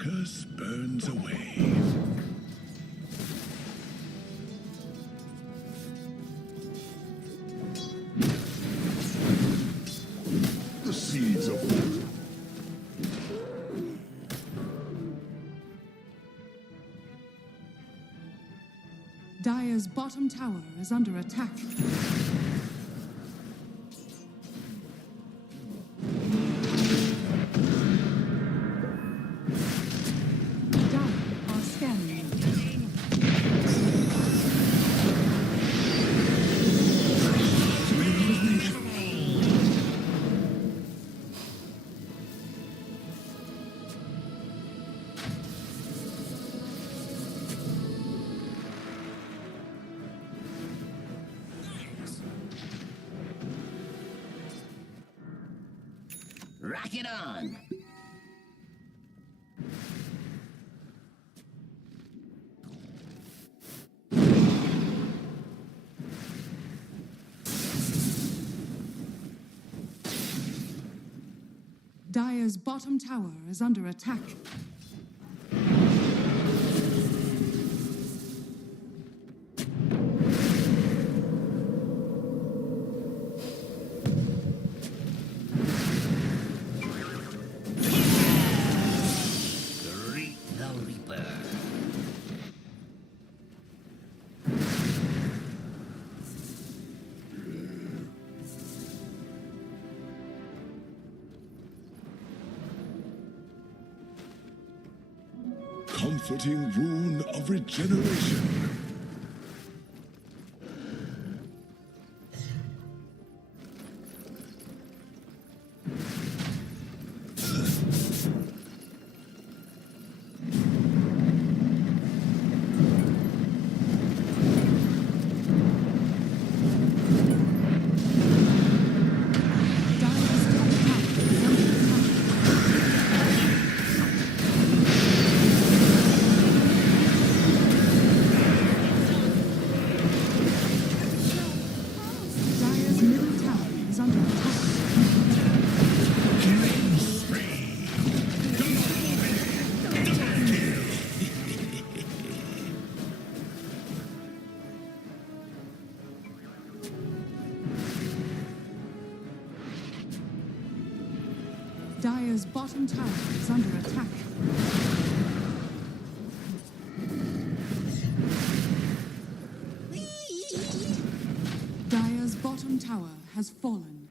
focus burns away. The seeds of Dire's bottom tower is under attack. Dire are scanning. Rock it on. Dire's bottom tower is under attack. Greet the Reaper. comforting rune of regeneration. Dire's middle tower is under attack. Dire's bottom tower is under attack. Dire's bottom tower has fallen.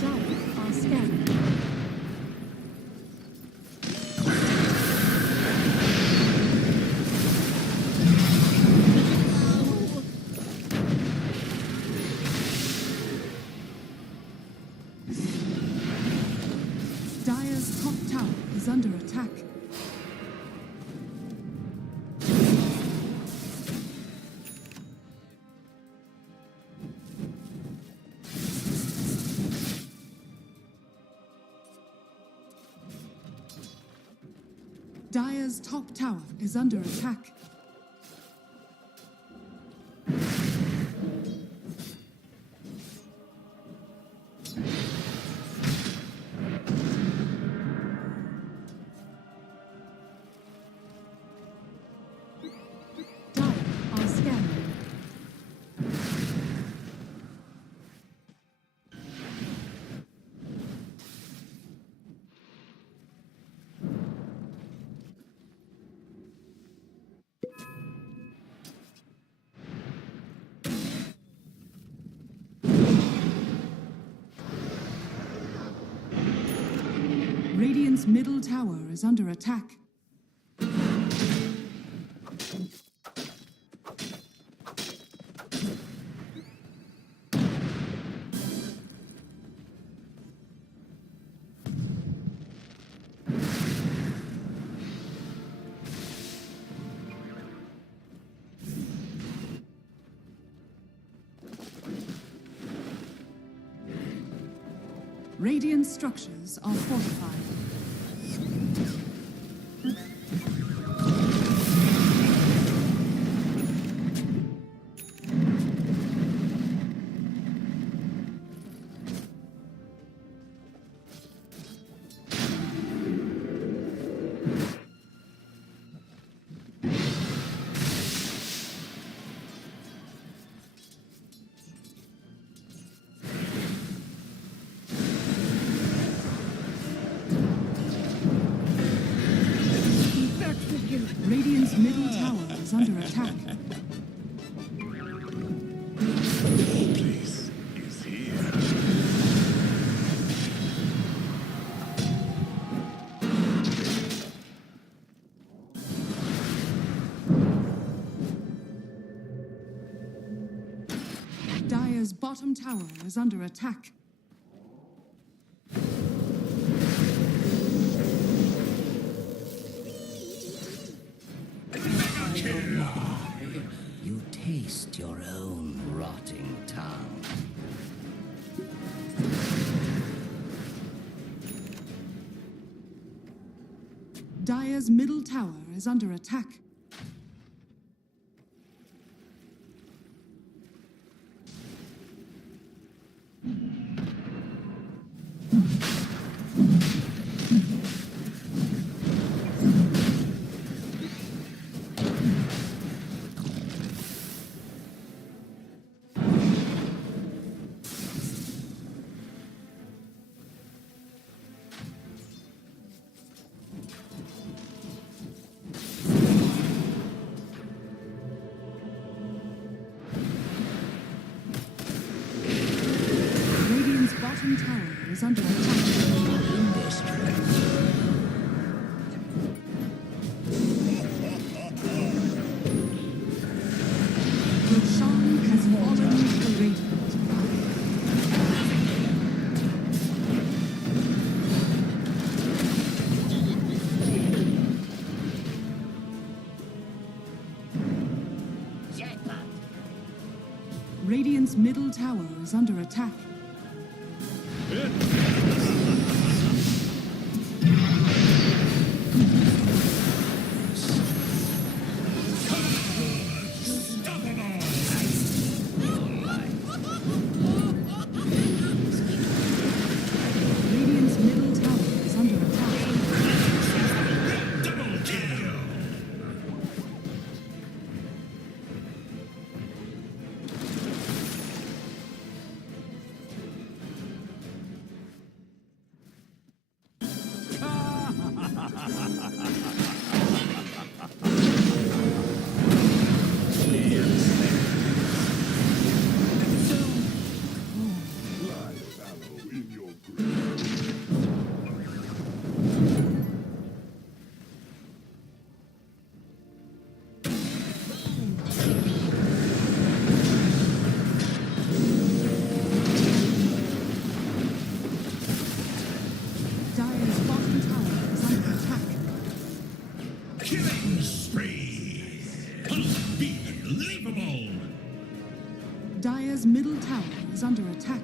Dire are scanning. Dire's top tower is under attack. Dire's top tower is under attack. Dire are scanning. Radiant's middle tower is under attack. Radiant structures are fortified. Radiant's middle tower is under attack. Place is here. Dire's bottom tower is under attack. You taste your own rotting tongue. Dire's middle tower is under attack. Radiant's bottom tower is under attack. Roshan has fallen to Radiant. Jackpot. Radiant's middle tower is under attack. Radiant's middle tower is under attack. Dire's bottom tower is under attack. Killing spree. Unbelievable. Dire's middle tower is under attack.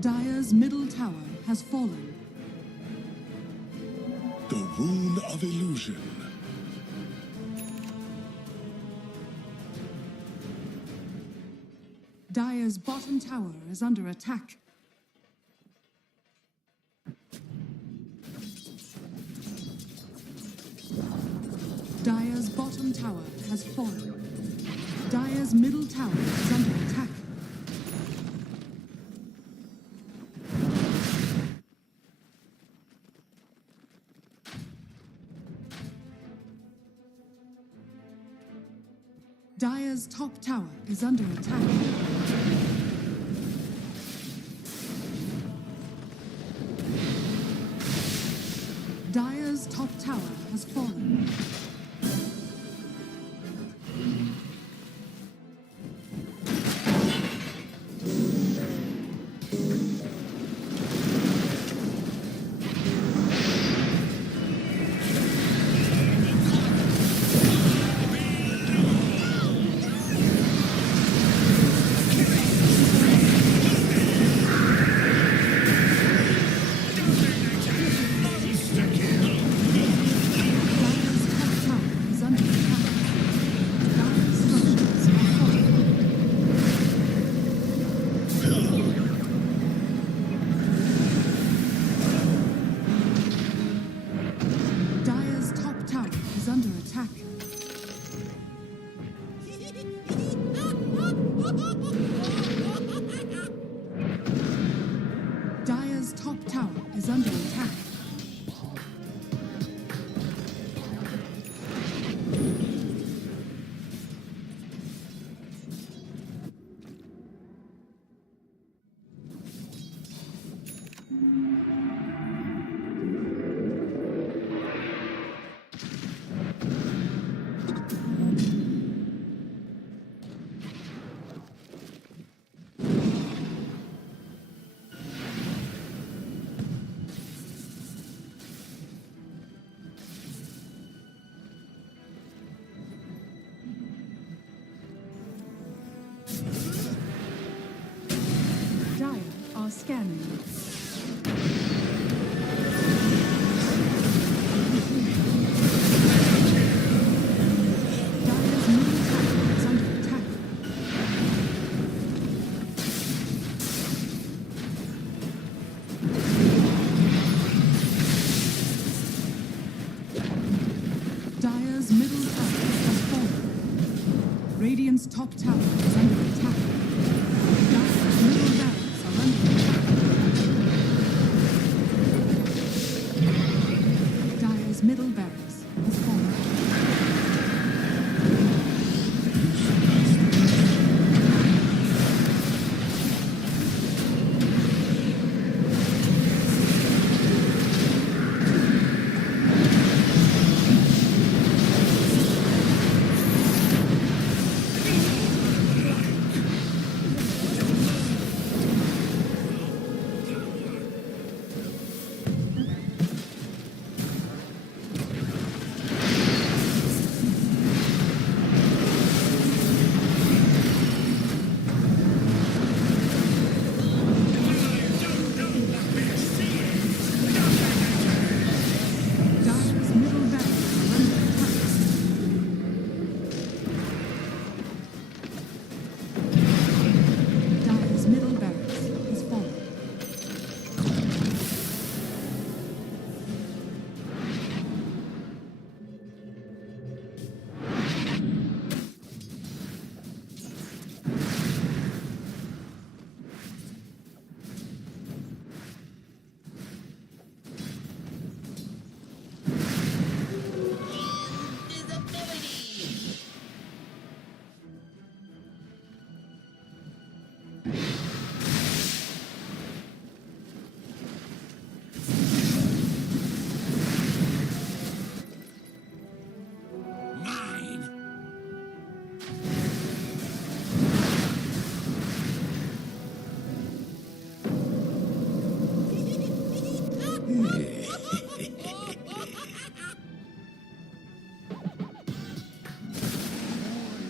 Dire's middle tower has fallen. The rune of illusion. Dire's bottom tower is under attack. Dire's bottom tower has fallen. Dire's middle tower is under attack. Dire's top tower is under attack. Dire's top tower has fallen. Dire's top tower is under attack. Dire are scanning. Dire's middle tower is under attack. Dire's middle tower has fallen. Radiant's top tower is under attack. Dire's middle barracks are under attack. Dire's middle barracks has fallen. Dire's middle barracks are under attack. Dire's middle barracks has fallen.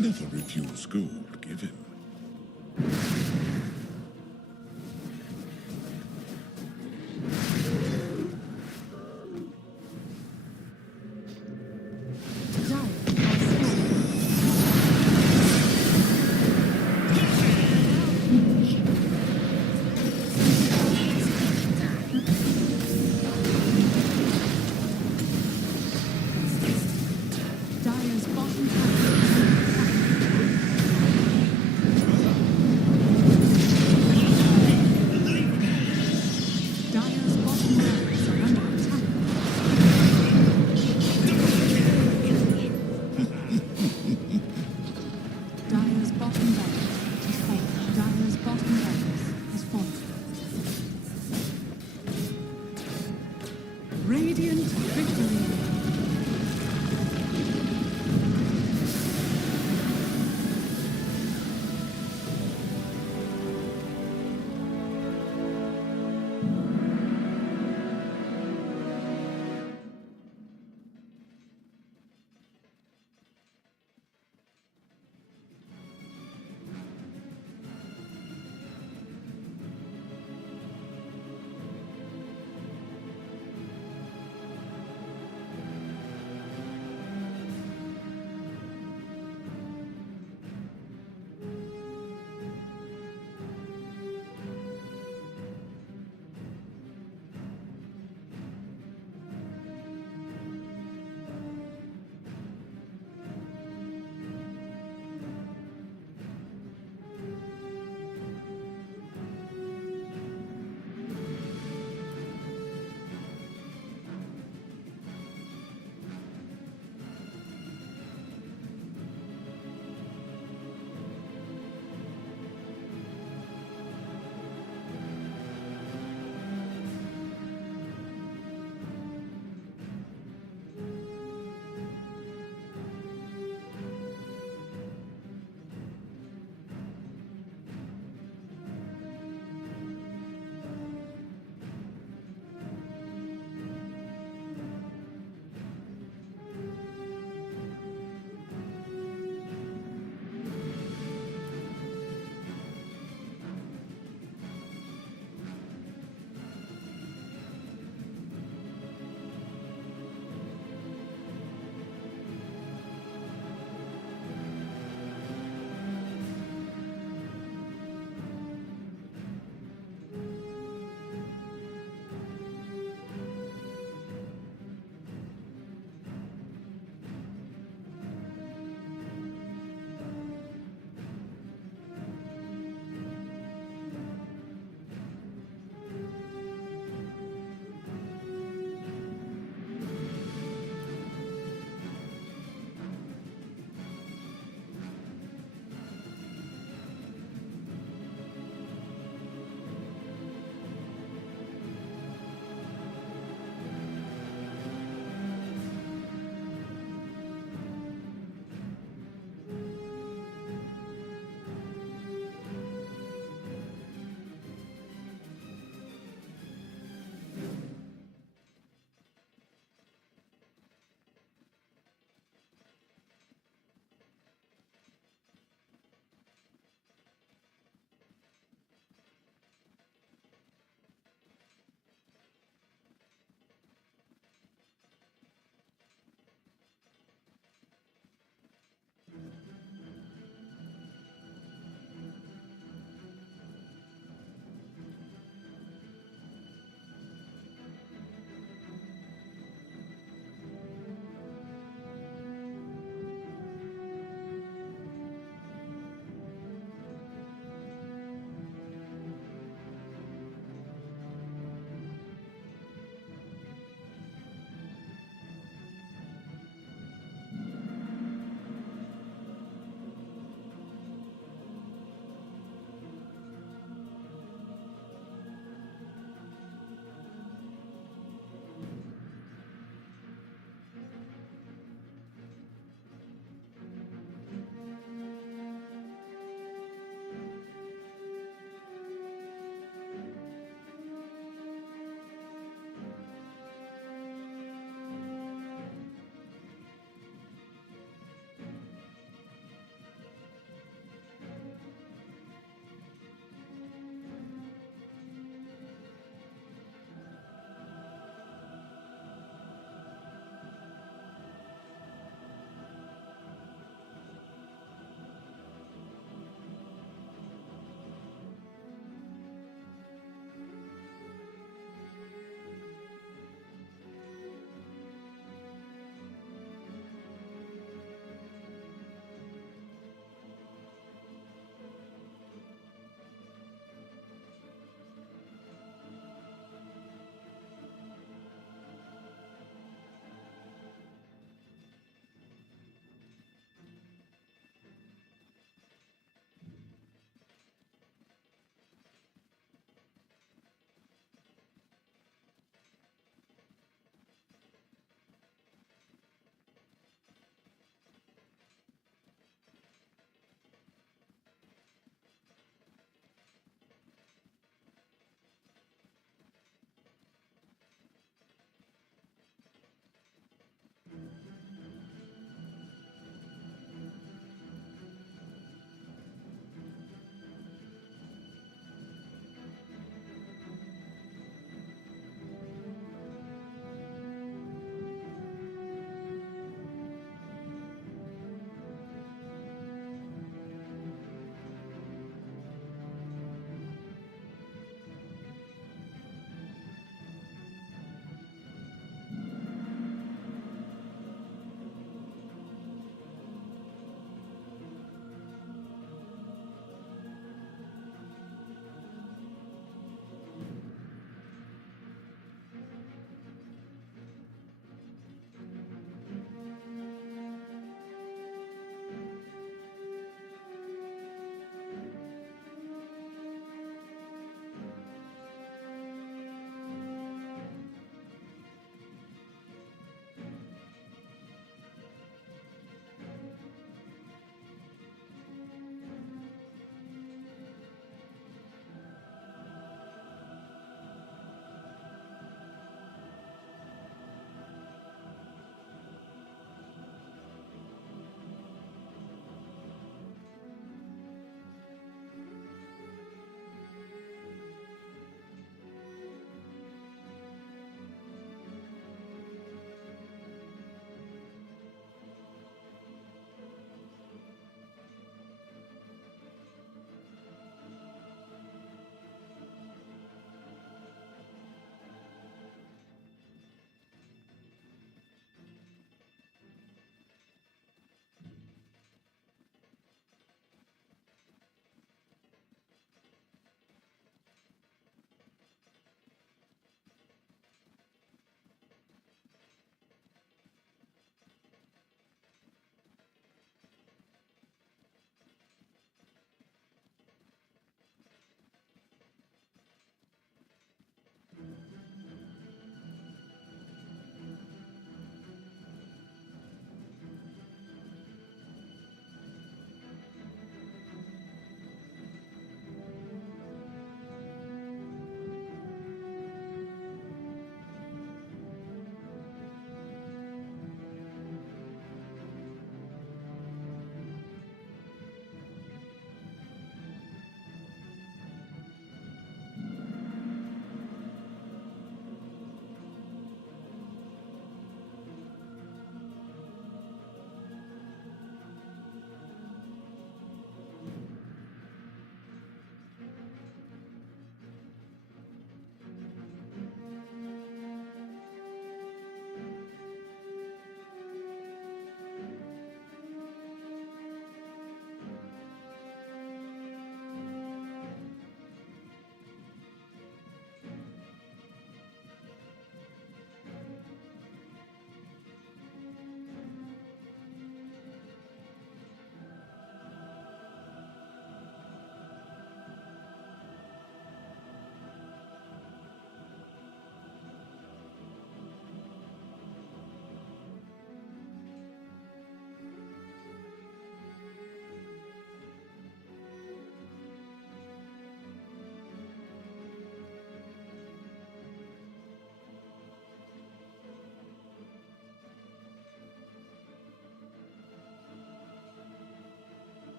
Never refuse gold given. Dire are scanning. Dire's bottom tower is under attack. Dire's bottom barracks are under attack. Dire's bottom barracks has fallen. Dire's bottom barracks has fallen. Radiant victory.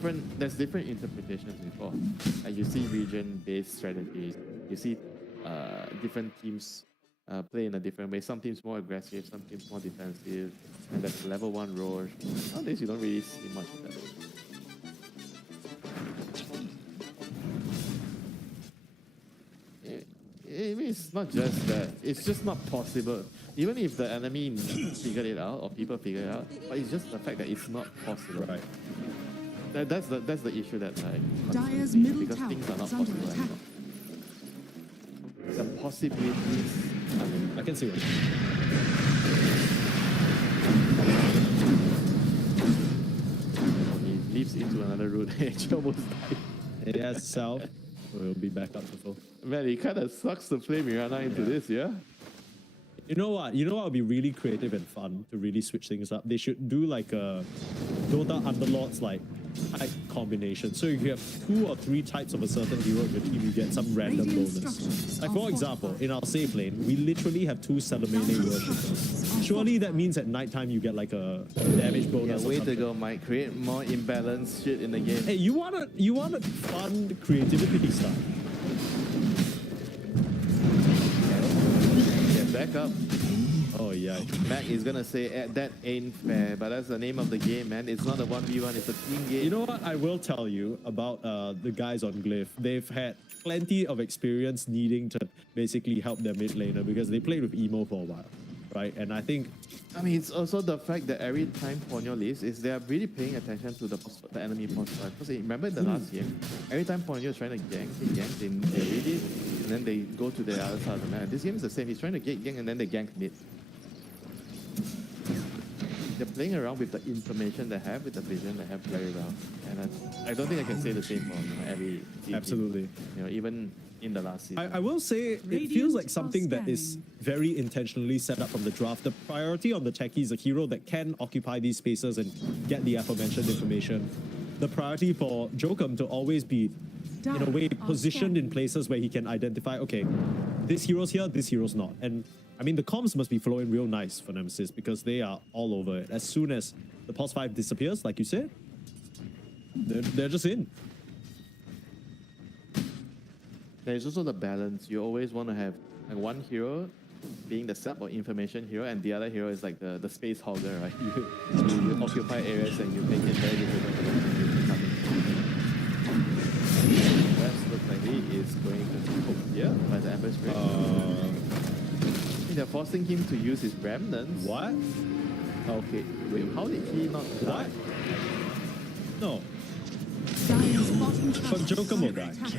different interpretations before. Like you see region-based strategies. You see different teams play in a different way. Some teams more aggressive, some teams more defensive, and there's level 1 Roche. Nowadays you don't really see much of that. It's not just that. It's just not possible. Even if the enemy figured it out or people figure it out, but it's just the fact that it's not possible. Right. That's the issue that Dire's middle because tower things are not is under possible attack. anymore. The possibilities. I can see what. He leaps into another route and he almost died. It has south. We'll be back up to full. Man, it kind of sucks to play Mirana into this, yeah? You know what? You know what would be really creative and fun to really switch things up? They should do like a Dota Underlords like type combination. So you have 2 or 3 types of a certain hero in your team, you get some random Radiant bonus. structures Like are for example, fortified. in our safe lane, we literally have 2 Salamene worshippers. Surely that means at nighttime you get like a damage Yeah, bonus. or way to something. go, Mike. Create more imbalanced shit in the game. Hey, you want fun creativity stuff? Get back up. Oh yeah. Mac is gonna say that ain't fair, but that's the name of the game, man. It's not a 1v1, it's a team game. You know what? I will tell you about the guys on Glyph. They've had plenty of experience needing to basically help their mid laner because they played with Emo for a while, right? And I think I mean, it's also the fact that every time Ponyo leaves, is they are really paying attention to the enemy post fight. Because remember in the last game, every time Ponyo is trying to gank, they read it, and then they go to the other side of the map. This game is the same. He's trying to gank, and then they gank mid. They're playing around with the information they have, with the vision they have very well. And I don't think I can say the same for every team. absolutely. Even in the last season. I will say it feels Radiant like something that is very intentionally set up from the draft. The priority on the techie is a hero that can occupy these spaces and get the aforementioned information. The priority for Jokum to always be, in a way, positioned in places where he can identify, okay, this hero's here, this hero's not. And I mean, the comms must be flowing real nice for Nemesis because they are all over it. As soon as the pulse 5 disappears, like you said, they're just in. There's also the balance. You always want to have like one hero being the sub or information hero, and the other hero is like the space hogger, right? You occupy areas and you make it very difficult for them to come in. West looks like he is going to be hooked here by the Ember Spirit. They're forcing him to use his remnants. What? Okay, wait, how did he not die? No. Dire's bottom tower But Jokum will is under die. attack.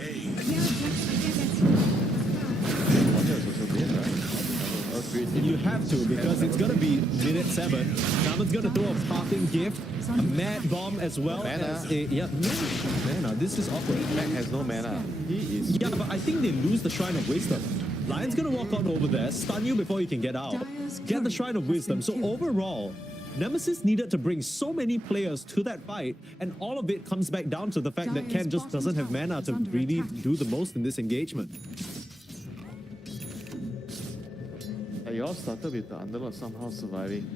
Water is also dead, right? You have to, because it's gonna be minute 7. Namen's gonna throw a parting gift, a mad bomb as well as a mana. This is awkward. Mac has no mana. He is Yeah, but I think they lose the Shrine of Wisdom. Lion's gonna walk on over there, stun you before you can get out. Get the Shrine of Wisdom. So overall, Nemesis needed to bring so many players to that fight, and all of it comes back down to the fact that Ken just doesn't have mana to really do the most in this engagement. You all started with the Underlord somehow surviving.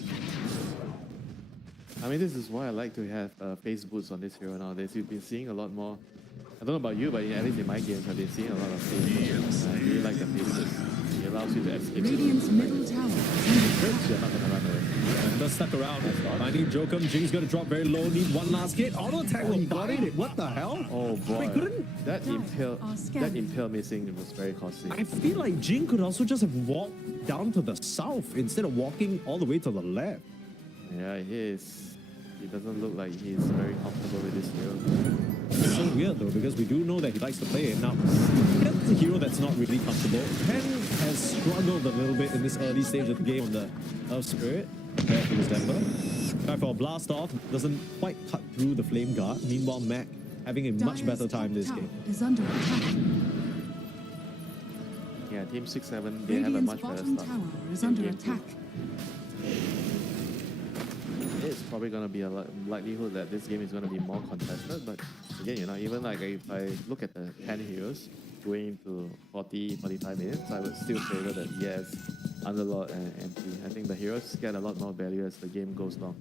I mean, this is why I like to have face boots on this hero nowadays. You've been seeing a lot more. I don't know about you, but at least in my games, I've been seeing a lot of face boots. I really like the face boots. It allows you to escape. Radiant's middle tower is under attack. You're not gonna run away. Ember stuck around. Finding Jokum. Jinx gonna drop very low. Need one last hit. Auto attack will bind it. What the hell? Oh boy. Wait, couldn't... That impale missing was very costly. I feel like Jin could also just have walked down to the south instead of walking all the way to the left. Yeah, he is. He doesn't look like he's very comfortable with this hero. It's so weird though, because we do know that he likes to play it. Now, Ken's a hero that's not really comfortable. Ken has struggled a little bit in this early stage of the game on the Earth Spirit compared to his Ember. Try for a blast off, doesn't quite cut through the Flame Guard. Meanwhile, Mac having a much better time this game. Is under attack. Yeah, Team 6-7, they have a Radiant's much better bottom start. tower is in under game two. attack. It's probably going to be a likelihood that this game is going to be more contested, but again, even like if I look at the 10 heroes going to 40-45 minutes, I would still favor that yes, Underlord and MP. I think the heroes get a lot more value as the game goes on.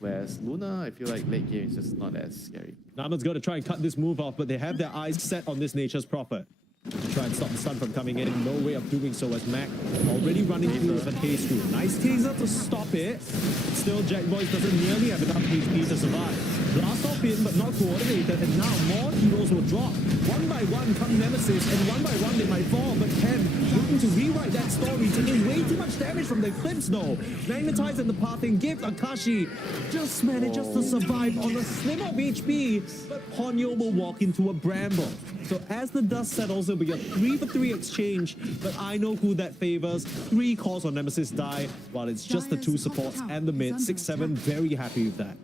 Whereas Luna, I feel like late game is just not as scary. Naman's going to try and cut this move off, but they have their eyes set on this Nature's Prophet. To try and stop the stun from coming in. No way of doing so as Mac already running through with a haze through. Nice taser to stop it. Still, Jack Boys doesn't nearly have enough HP to survive. Blast off in, but not coordinated, and now more heroes will drop. One by one come Nemesis, and one by one they might fall, but Ken looking to rewrite that story, taking way too much damage from the Eclipse though. Magnetize in the pathing, give Akashi just manages to survive on a slim of HP, but Ponyo will walk into a bramble. So as the dust settles, it'll be a 3-for-3 exchange, but I know who that favors. 3 calls on Nemesis die, while it's just the 2 supports and the mid. 6-7, very happy with that.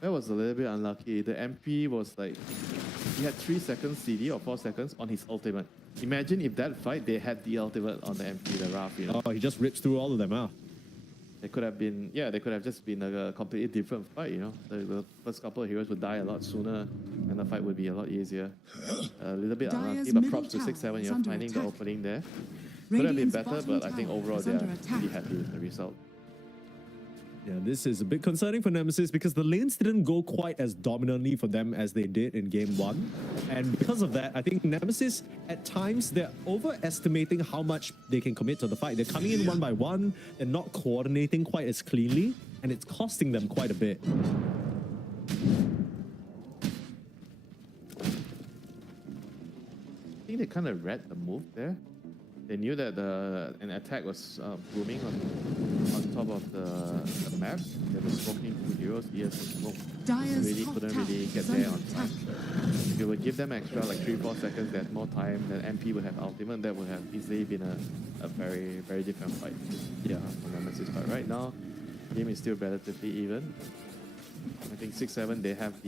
That was a little bit unlucky. The MP was like, he had 3 seconds CD or 4 seconds on his ultimate. Imagine if that fight, they had the ultimate on the MP, the Raph, you know. Oh, he just rips through all of them out. They could have been, yeah, they could have just been a completely different fight, you know. The first couple of heroes would die a lot sooner, and the fight would be a lot easier. A little bit unlucky, but props to 6-7, you're finding the opening there. Could have been better, but I think overall they are really happy with the result. Yeah, this is a bit concerning for Nemesis because the lanes didn't go quite as dominantly for them as they did in game 1. And because of that, I think Nemesis, at times, they're overestimating how much they can commit to the fight. They're coming in one by one, they're not coordinating quite as cleanly, and it's costing them quite a bit. I think they kind of read the move there. They knew that an attack was booming on top of the map. They were smoking 2 heroes. Yes, smoke. Really couldn't really get there on time. If you would give them extra like 3-4 seconds, there's more time. Then MP would have ultimate. That would have easily been a very, very different fight. Yeah, for Nemesis. But right now, game is still relatively even. I think 6-7 they have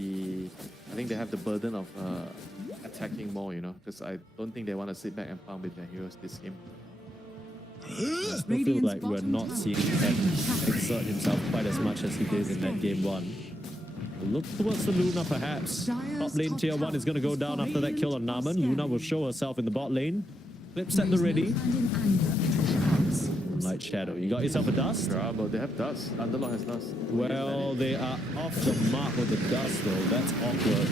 the burden of attacking more, you know, because I don't think they want to sit back and farm with their heroes this game. I still feel like we're not seeing Ken exert himself quite as much as he did in that game 1. We'll look towards the Luna perhaps. Top lane tier 1 is going to go down after that kill on Naman. Luna will show herself in the bot lane. Clips at the ready. Light Shadow. You got yourself a dust? But they have dust. Underlord has dust. Well, they are off the mark with the dust though. That's awkward.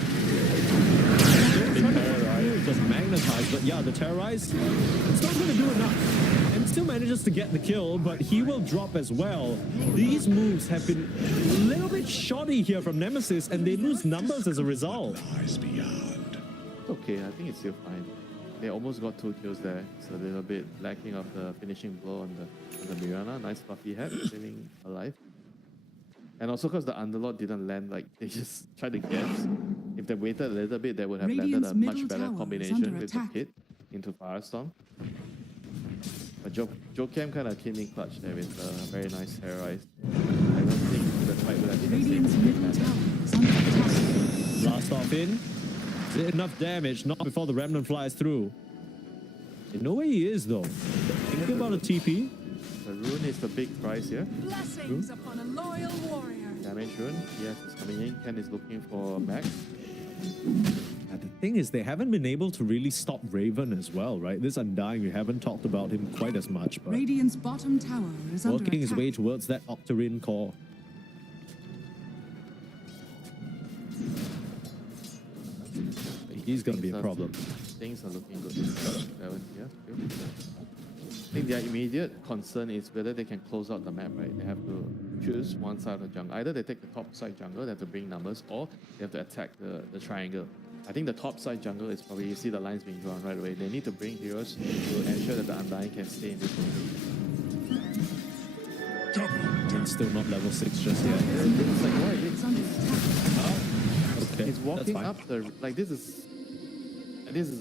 Just magnetized, but yeah, the terrorize, it's not going to do enough. And still manages to get the kill, but he will drop as well. These moves have been a little bit shoddy here from Nemesis, and they lose numbers as a result. Okay, I think it's still fine. They almost got 2 kills there. It's a little bit lacking of the finishing blow on the Mirana. Nice fluffy head, staying alive. And also because the Underlord didn't land, like they just tried to guess. If they waited a little bit, they would have landed a much better combination with the hit into Firestorm. But Joe Cam kind of came in clutch there with a very nice terrorize. I don't think the fight would have been the same. Blast off in. Is it enough damage? Not before the Remnant flies through. You know where he is though. Thinking about a TP. The rune is the big prize here. Blessings upon a loyal warrior. Damage rune. Yes, it's coming in. Ken is looking for Max. And the thing is, they haven't been able to really stop Raven as well, right? This Undying, we haven't talked about him quite as much, but Radiant's bottom tower is under working his attack. way towards that Octarine core. He's going to be a problem. Things are looking good. Yeah, I think their immediate concern is whether they can close out the map, right? They have to choose one side of the jungle. Either they take the top side jungle, they have to bring numbers, or they have to attack the triangle. I think the top side jungle is probably, you see the lines being drawn right away. They need to bring heroes to ensure that the Undying can stay in this game. And still not level 6 just yet. It's like, why? Okay, He's walking that's fine. up the, like this is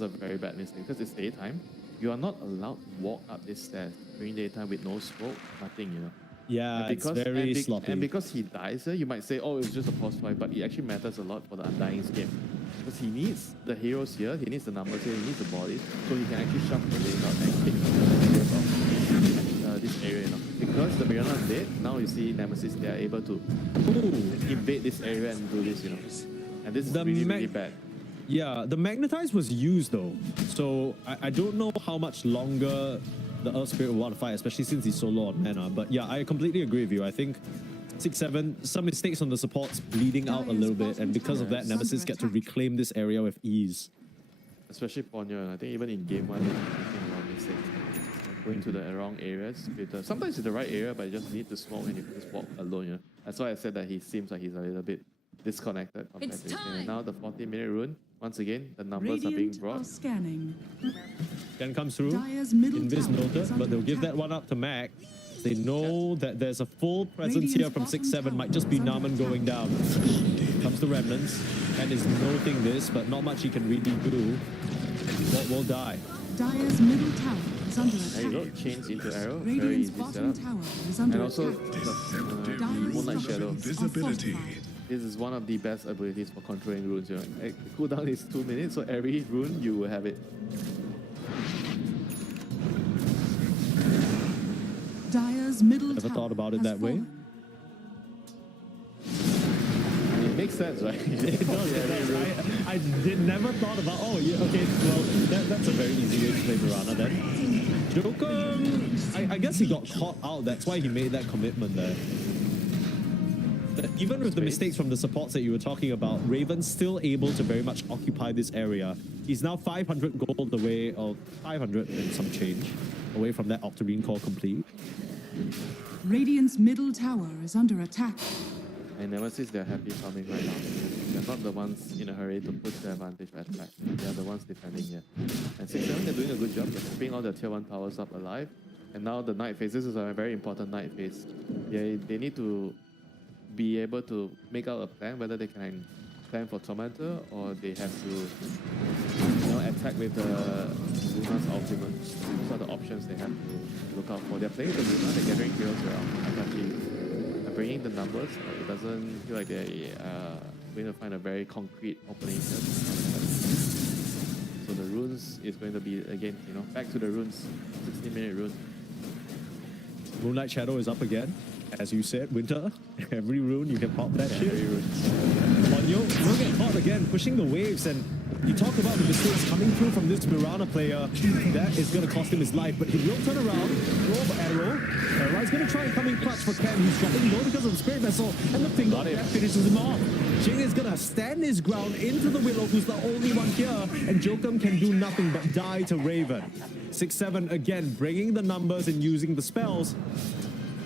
a very bad mistake because it's daytime. You are not allowed to walk up this stairs during daytime with no smoke, nothing, you know. Yeah, it's very sloppy. And because he dies here, you might say, oh, it's just a pause fight, but it actually matters a lot for the Undying's game. Because he needs the heroes here, he needs the numbers here, he needs the bodies, so he can actually shove the lane out and kick this area, you know. Because the Mirana is dead, now you see Nemesis, they are able to invade this area and do this, you know. And this is really bad. Yeah, the Magnetize was used though, so I don't know how much longer the Earth Spirit will want to fight, especially since he's so low on mana. But yeah, I completely agree with you. I think 6-7, some mistakes on the supports bleeding out a little bit, and because of that, Nemesis get to reclaim this area with ease. Especially Ponyo, I think even in game 1, they're making a lot of mistakes. Going to the wrong areas. Sometimes it's the right area, but you just need to smoke and you can just walk alone. You know? That's why I said that he seems like he's a little bit disconnected compared to his game. And now the 40-minute rune, once again, the numbers are being brought. Scanning. Scan comes through, Dire's middle Invis tower noted, is but under they'll give attack. that one up to Mac. They know that there's a full presence here from 6-7, might just be Naman going down. Comes the Remnants, and is noting this, but not much he can really do. What will die? Dire's middle tower is under There you go, attack. chains into arrow, very Radiant's easy bottom setup. tower is under And also attack. the Dire's Moonlight Shadow. structures are Invisibility. fortified. This is one of the best abilities for controlling runes. You know? The cooldown is 2 minutes, so every rune you will have it. Dire's middle Never tower thought about it has that way. fallen. It makes sense, right? It does, it does. I did never thought about, oh, yeah, okay, well, that's a very easy way to play Mirana then. Joker, I guess he got caught out, that's why he made that commitment there. But even with the mistakes from the supports that you were talking about, Raven's still able to very much occupy this area. He's now 500 gold away, or 500 and some change, away from that Octarine core complete. Radiant's middle tower is under attack. And Nemesis, they're happy farming right now. They're not the ones in a hurry to push their advantage at attack. They're the ones defending here. And 6-7, they're doing a good job. They're keeping all their tier 1 towers up alive. And now the night phase, this is a very important night phase. They need to be able to make out a plan, whether they can plan for Tormentor or they have to attack with the Luna's ultimate. Those are the options they have to look out for. They're playing the Luna, they're gathering heroes around Akachi. They're bringing the numbers. It doesn't feel like they're going to find a very concrete opening here. So the runes is going to be, again, back to the runes. 60-minute rune. Moonlight Shadow is up again. As you said, Winter, every rune you can pop that shit. Every rune. You'll get caught again, pushing the waves, and you talk about the mistakes coming through from this Mirana player. That is going to cost him his life, but he will turn around, throw up arrow. He's going to try and come in clutch for Ken. He's dropping low because of the Spirit Vessel, and the thing on that finishes him off. Jing is going to stand his ground into the Willow, who's the only one here, and Jokum can do nothing but die to Raven. 6-7 again, bringing the numbers and using the spells.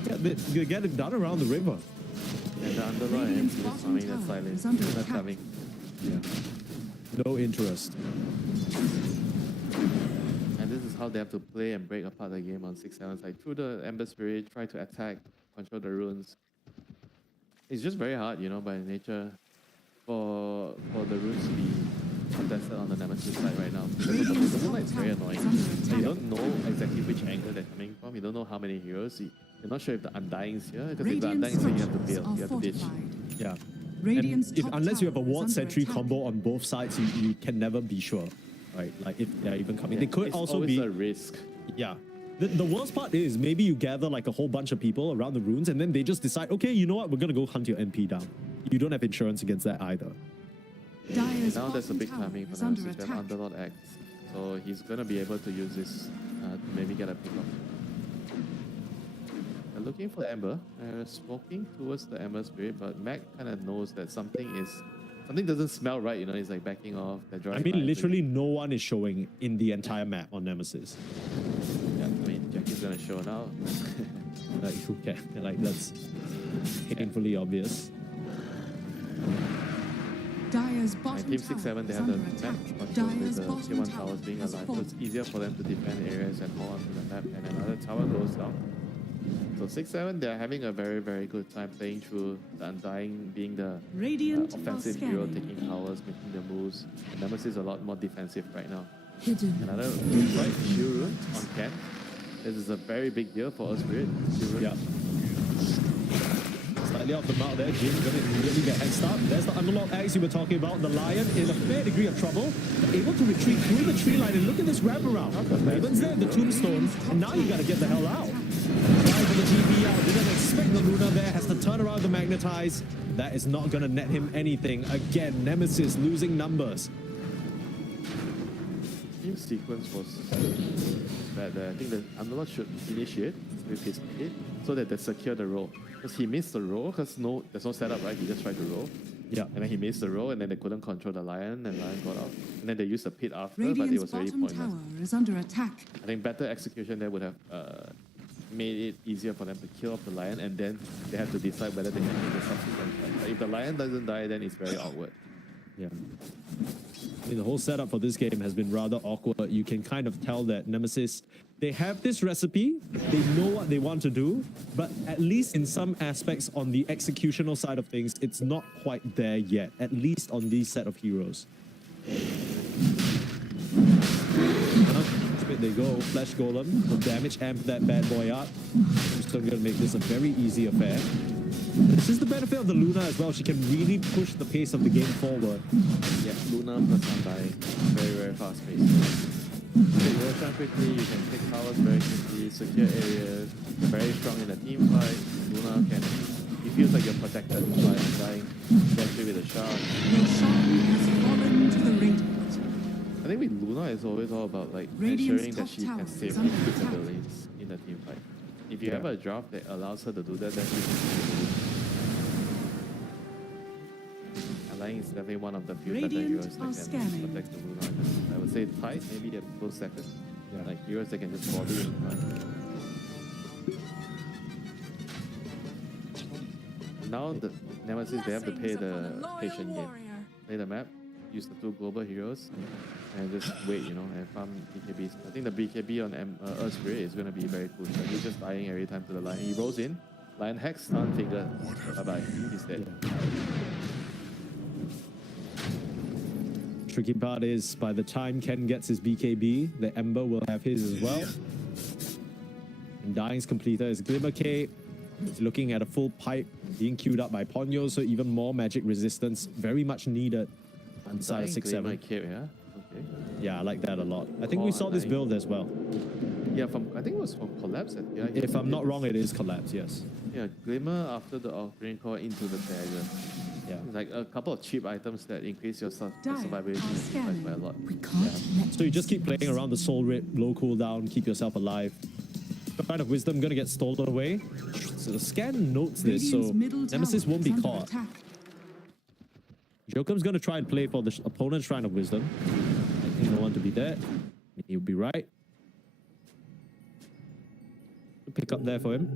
Yeah, they get it done around the river. And the underline is farming that silence. That's coming. Yeah. No interest. And this is how they have to play and break apart the game on 6-7 side. Through the Ember Spirit, try to attack, control the runes. It's just very hard, by nature, for the runes to be contested on the Nemesis side right now. The Moonlight is very annoying. You don't know exactly which angle they're coming from. You don't know how many heroes. You're not sure if the Undying is here, because if the Undying is here, you have to bail. You have to ditch. Yeah. Radiant's And unless you have a tower is ward under sentry attack. combo on both sides, you can never be sure. Right? Like if they're even coming. They could it's also always be a risk. Yeah. The worst part is maybe you gather like a whole bunch of people around the runes and then they just decide, okay, you know what, we're gonna go hunt your MP down. You don't have insurance against that either. Dire's Now there's a bottom big tower timing for is them under since they attack. have Underlord X. So he's gonna be able to use this to maybe get a pick up. They're looking for the Ember. Smoking towards the Ember Spirit, but Mac kind of knows that something doesn't smell right, He's like backing off. They're I driving mean, by, literally no one is showing in the entire map on Nemesis. Yeah, I mean, Jackie's gonna show now. Like, who cares? Like, that's painfully obvious. Dire's And bottom Team tower 6-7, they is have the under map attack. control with Dire's the bottom tier 1 tower towers being has alive, so it's fallen. easier for them to defend areas and hold on to the map, and another tower goes down. So 6-7, they're having a very, very good time playing through the Undying being the Radiant offensive are hero, scanning. taking towers, making the moves. And Nemesis is a lot more defensive right now. Hidden. Another right shield rune on Ken. This is a very big deal for us, Spirit. Shield rune. Yeah. Slightly off the mark there, Jin gonna immediately get head start. There's the Underlord X you were talking about. The Lion in a fair degree of trouble, but able to retreat through the tree line, and look at this wraparound. Raven's there, the tombstone, and now you gotta get the hell out. Try for the GP out, didn't expect the Luna there, has to turn around the Magnetize. That is not gonna net him anything. Again, Nemesis losing numbers. team sequence was bad there. I think the Underlord should initiate with his hit so that they secure the roll. Because he missed the roll, because there's no setup, right? He just tried to roll. Yeah. And then he missed the roll, and then they couldn't control the Lion, and Lion got out. And then they used the pit after, but it Radiant's was really bottom pointless. tower is under attack. I think better execution there would have made it easier for them to kill off the Lion, and then they have to decide whether they can take the subsequent fight. But if the Lion doesn't die, then it's very awkward. Yeah. I mean, the whole setup for this game has been rather awkward. You can kind of tell that Nemesis, they have this recipe, they know what they want to do, but at least in some aspects on the executional side of things, it's not quite there yet, at least on these set of heroes. They go, Flash Golem, will damage amp that bad boy up. I'm still gonna make this a very easy affair. This is the benefit of the Luna as well. She can really push the pace of the game forward. Yeah, Luna plus Sandai, very, very fast paced. Take Roshan quickly, you can take towers very quickly, secure areas, you're very strong in the team fight. Luna can, it feels like you're protected by dying eventually with a shard. Roshan has fallen to the Radiant. I think with Luna, it's always all about like Radiant's ensuring that top she can tower save is her under attack. abilities in the team fight. If you Yeah. have a draft that allows her to do that, then she can. Lion is definitely one of the few better Radiant heroes are that can scanning. protect the Luna. I would say tight, maybe they're close second. Yeah. Like heroes that can just body in front. Now the Nemesis, they have to play the patient game. Play the map, use the two global heroes, and just wait, you know, and farm BKBs. I think the BKB on Earth Spirit is going to be very cool. So he's just dying every time to the Lion. He rolls in, Lion Hex, stun, finger, bye-bye, he's dead. Tricky part is by the time Ken gets his BKB, the Ember will have his as well. And Dying's completer is Glimmer Cape. He's looking at a full pipe being queued up by Ponyo, so even more magic resistance, very much needed inside of 6-7. Cape, yeah? Okay. Yeah, I like that a lot. I think we saw this build as well. Yeah, I think it was from Collapse. Yeah, If I'm not wrong, it is Collapse, yes. Yeah, Glimmer after the offering core into the dagger. Yeah. Like a couple of cheap items that increase your survivability are scanning. by a lot. We can't let So you just keep playing around the Soul Rip, low cooldown, keep yourself alive. Shrine of Wisdom gonna get stolen away. So the scan notes this, so Radiant's middle Nemesis tower won't is be under caught. attack. Jokum's gonna try and play for the opponent's Shrine of Wisdom. I think no one to be there. He'll be right. Pick up there for him.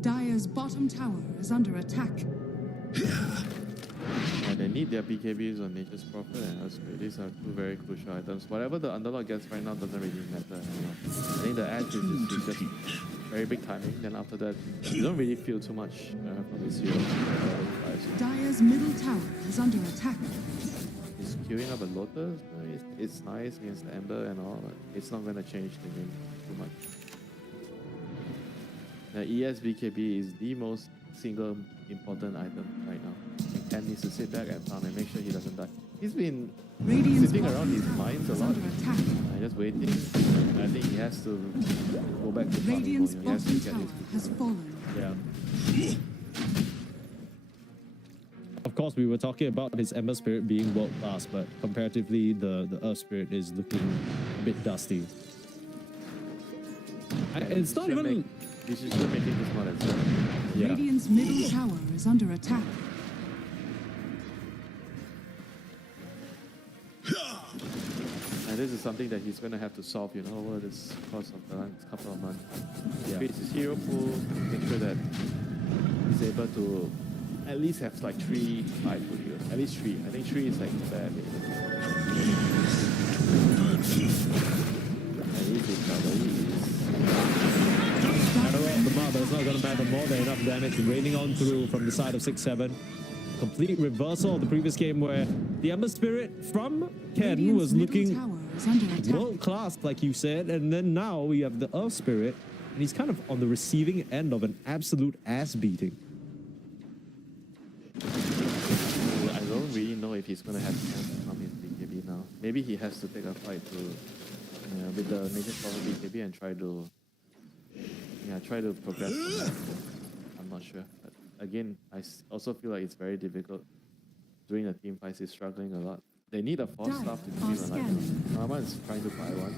Dire's bottom tower is under attack. And they need their BKBs on Nature's Prophet and Earthquake. These are two very crucial items. Whatever the Underlord gets right now doesn't really matter anymore. I think the edge is just very big timing. Then after that, you don't really feel too much from this hero. Dire's middle tower is under attack. He's queuing up a Lotus. It's nice against the Ember and all, but it's not going to change the game too much. The ES BKB is the most single important item right now. And Ken needs to sit back and farm and make sure he doesn't die. He's been Radiant's sitting bottom around his tower mines a is lot. under attack. Just waiting. I think he has to go back to farming. Radiant's He has to bottom get tower his has fallen. Yeah. Of course, we were talking about his Ember Spirit being world class, but comparatively, the Earth Spirit is looking a bit dusty. It's not even. You should still make it this more than 7. Yeah. Radiant's middle tower is under attack. And this is something that he's going to have to solve, you know, over this course of the next couple of months. Yeah. Increase his hero pool, make sure that he's able to at least have like 3 high pool heroes. At least 3. I think 3 is like the bare minimum. And he's recovery Matter of the mother, it's not going to matter more than enough damage raining on through from the side of 6-7. Complete reversal of the previous game where the Ember Spirit from Ken Radiant's was middle looking tower is under attack. world class, like you said, and then now we have the Earth Spirit, and he's kind of on the receiving end of an absolute ass beating. I don't really know if he's going to have chance to come his BKB now. Maybe he has to take a fight to with the Nature's Prophet BKB and try to progress. I'm not sure. But again, I also feel like it's very difficult. During the team fights, he's struggling a lot. They need a force staff to keep Dire him are alive. scanning. Mama is trying to buy one.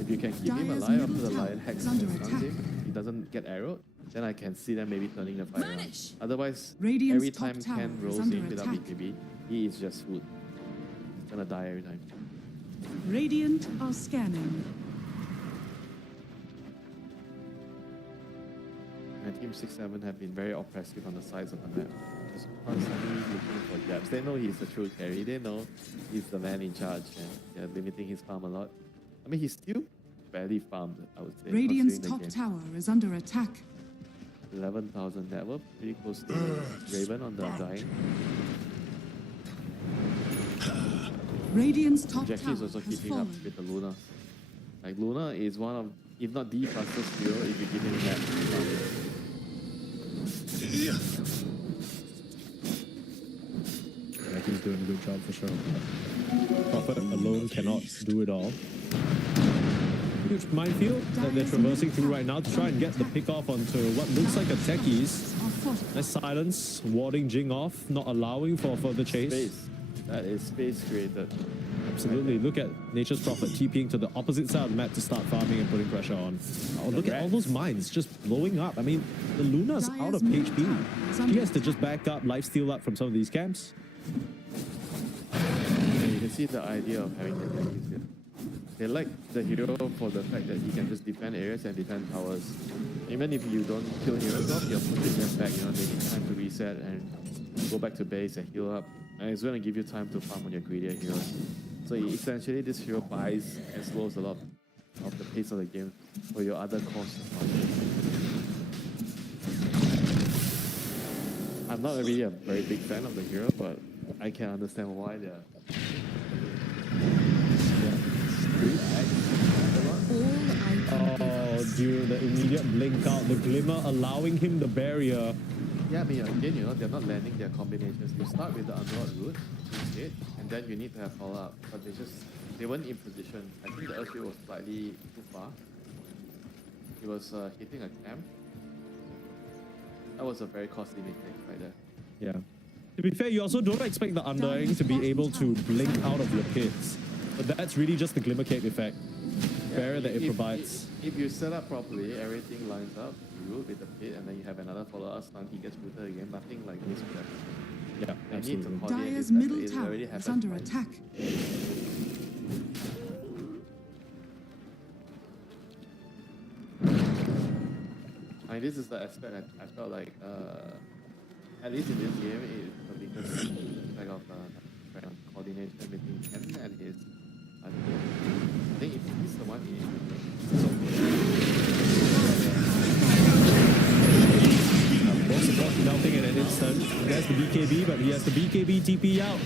If you can keep him Dire's alive after middle the tower lion hacks is under and stuns attack. him, he doesn't get arrowed, then I can see them maybe turning the fight around. Vanish! Otherwise, Radiant's every top time tower Ken is rolls under in without attack. BKB, he is just food. He's gonna die every time. Radiant are scanning. And Team 6-7 have been very oppressive on the sides of the map. Just constantly looking for gaps. They know he's the true carry. They know he's the man in charge and they're limiting his farm a lot. I mean, he's still barely farmed, I would say. Radiant's considering top the game. tower is under attack. 11,000 net worth, pretty close to Raven on the Undying. Radiant's top Jackie tower is also has keeping up fallen. with the Luna. Like, Luna is one of, if not the fastest hero, if you give him that. Yeah, he's doing a good job for sure. Prophet alone cannot do it all. Huge minefield that they're traversing through right now to try and get the pick off onto what looks like a techies. Are fortified. Nice silence, warding Jing off, not allowing for further chase. Space. That is space created. Absolutely. Look at Nature's Prophet TPing to the opposite side of the map to start farming and putting pressure on. Oh, look at all those mines just blowing up. I mean, the Luna's out of HP. He has to just back up, lifesteal up from some of these camps. And you can see the idea of having the Jackies here. They like the hero for the fact that he can just defend areas and defend towers. Even if you don't kill heroes off, you're putting them back, you know, they need time to reset and go back to base and heal up. And it's going to give you time to farm on your greedier heroes. So essentially, this hero buys and slows a lot of the pace of the game for your other cores to farm. I'm not really a very big fan of the hero, but I can understand why they're... Oh, dude, the immediate blink out, the glimmer allowing him the barrier. Yeah, I mean, again, you know, they're not landing their combinations. You start with the Underlord route instead, and then you need to have follow-up. But they weren't in position. I think the Earthspeed was slightly too far. He was hitting a camp. That was a very costly mistake right there. Yeah. To be fair, you also don't expect the Undying to be able to blink out of your pits. But that's really just the glimmer cape effect. Barrier that it provides. If you set up properly, everything lines up. You root with the pit, and then you have another follow-up stun. He gets rooted again. Nothing like this would happen. Yeah, They need to absolutely. coordinate Dire's this better. middle It tower already is happened under twice. attack. I mean, this is the aspect I felt like, at least in this game, it's the biggest aspect of coordination between Ken and his team. I think if he's the one he Most support melting in an instant. He has the BKB, but he has the BKB TP out.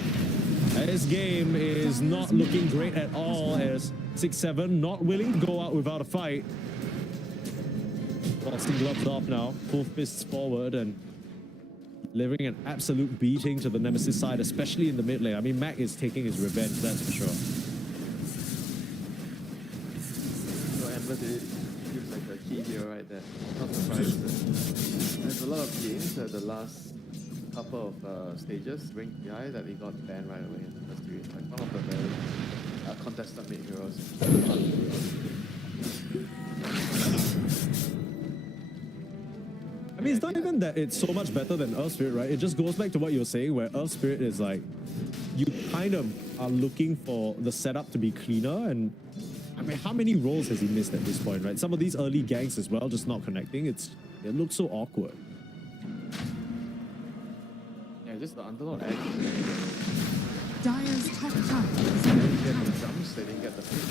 His game is not looking great at all as 6-7 not willing to go out without a fight. Boxing gloves off now, full fists forward and delivering an absolute beating to the Nemesis side, especially in the mid lane. I mean, Mac is taking his revenge, that's for sure. So Ember feels like the key hero right there. Not surprised. There's a lot of games at the last couple of stages, Ring PI, that he got banned right away in the first series. Like one of the very contested mid heroes. I mean, it's not even that it's so much better than Earth Spirit, right? It just goes back to what you were saying, where Earth Spirit is like, you kind of are looking for the setup to be cleaner. And I mean, how many rolls has he missed at this point, right? Some of these early ganks as well, just not connecting. It looks so awkward. Yeah, just the Underlord edge. Dire's top tower is They under didn't get the attack. jumps, they didn't get the pick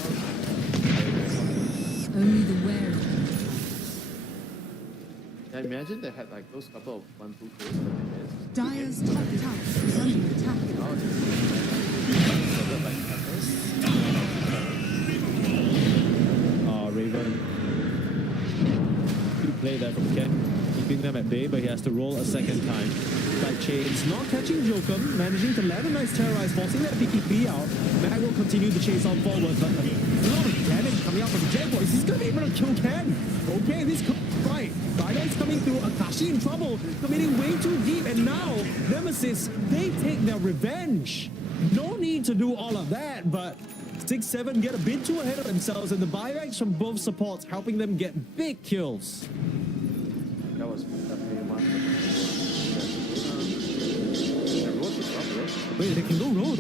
Only the wary. Yeah, imagine they had like those couple of 1-2 kills that they missed. Dire's top tower is under attack. Now it's sort of like peppers. Raven. Good play there from Ken, keeping them at bay, but he has to roll a second time. Like Chains not catching Jokum, managing to land a nice terrorize, forcing that PKP out. Mag will continue the chase on forward, but a lot of damage coming out from Jet Boys. He's gonna be able to kill Ken. Okay, this could be right. Guidance coming through, Akashi in trouble, committing way too deep, and now Nemesis, they take their revenge. No need to do all of that, but 6-7 get a bit too ahead of themselves, and the buybacks from both supports helping them get big kills. That was definitely one. Wait, they can go road.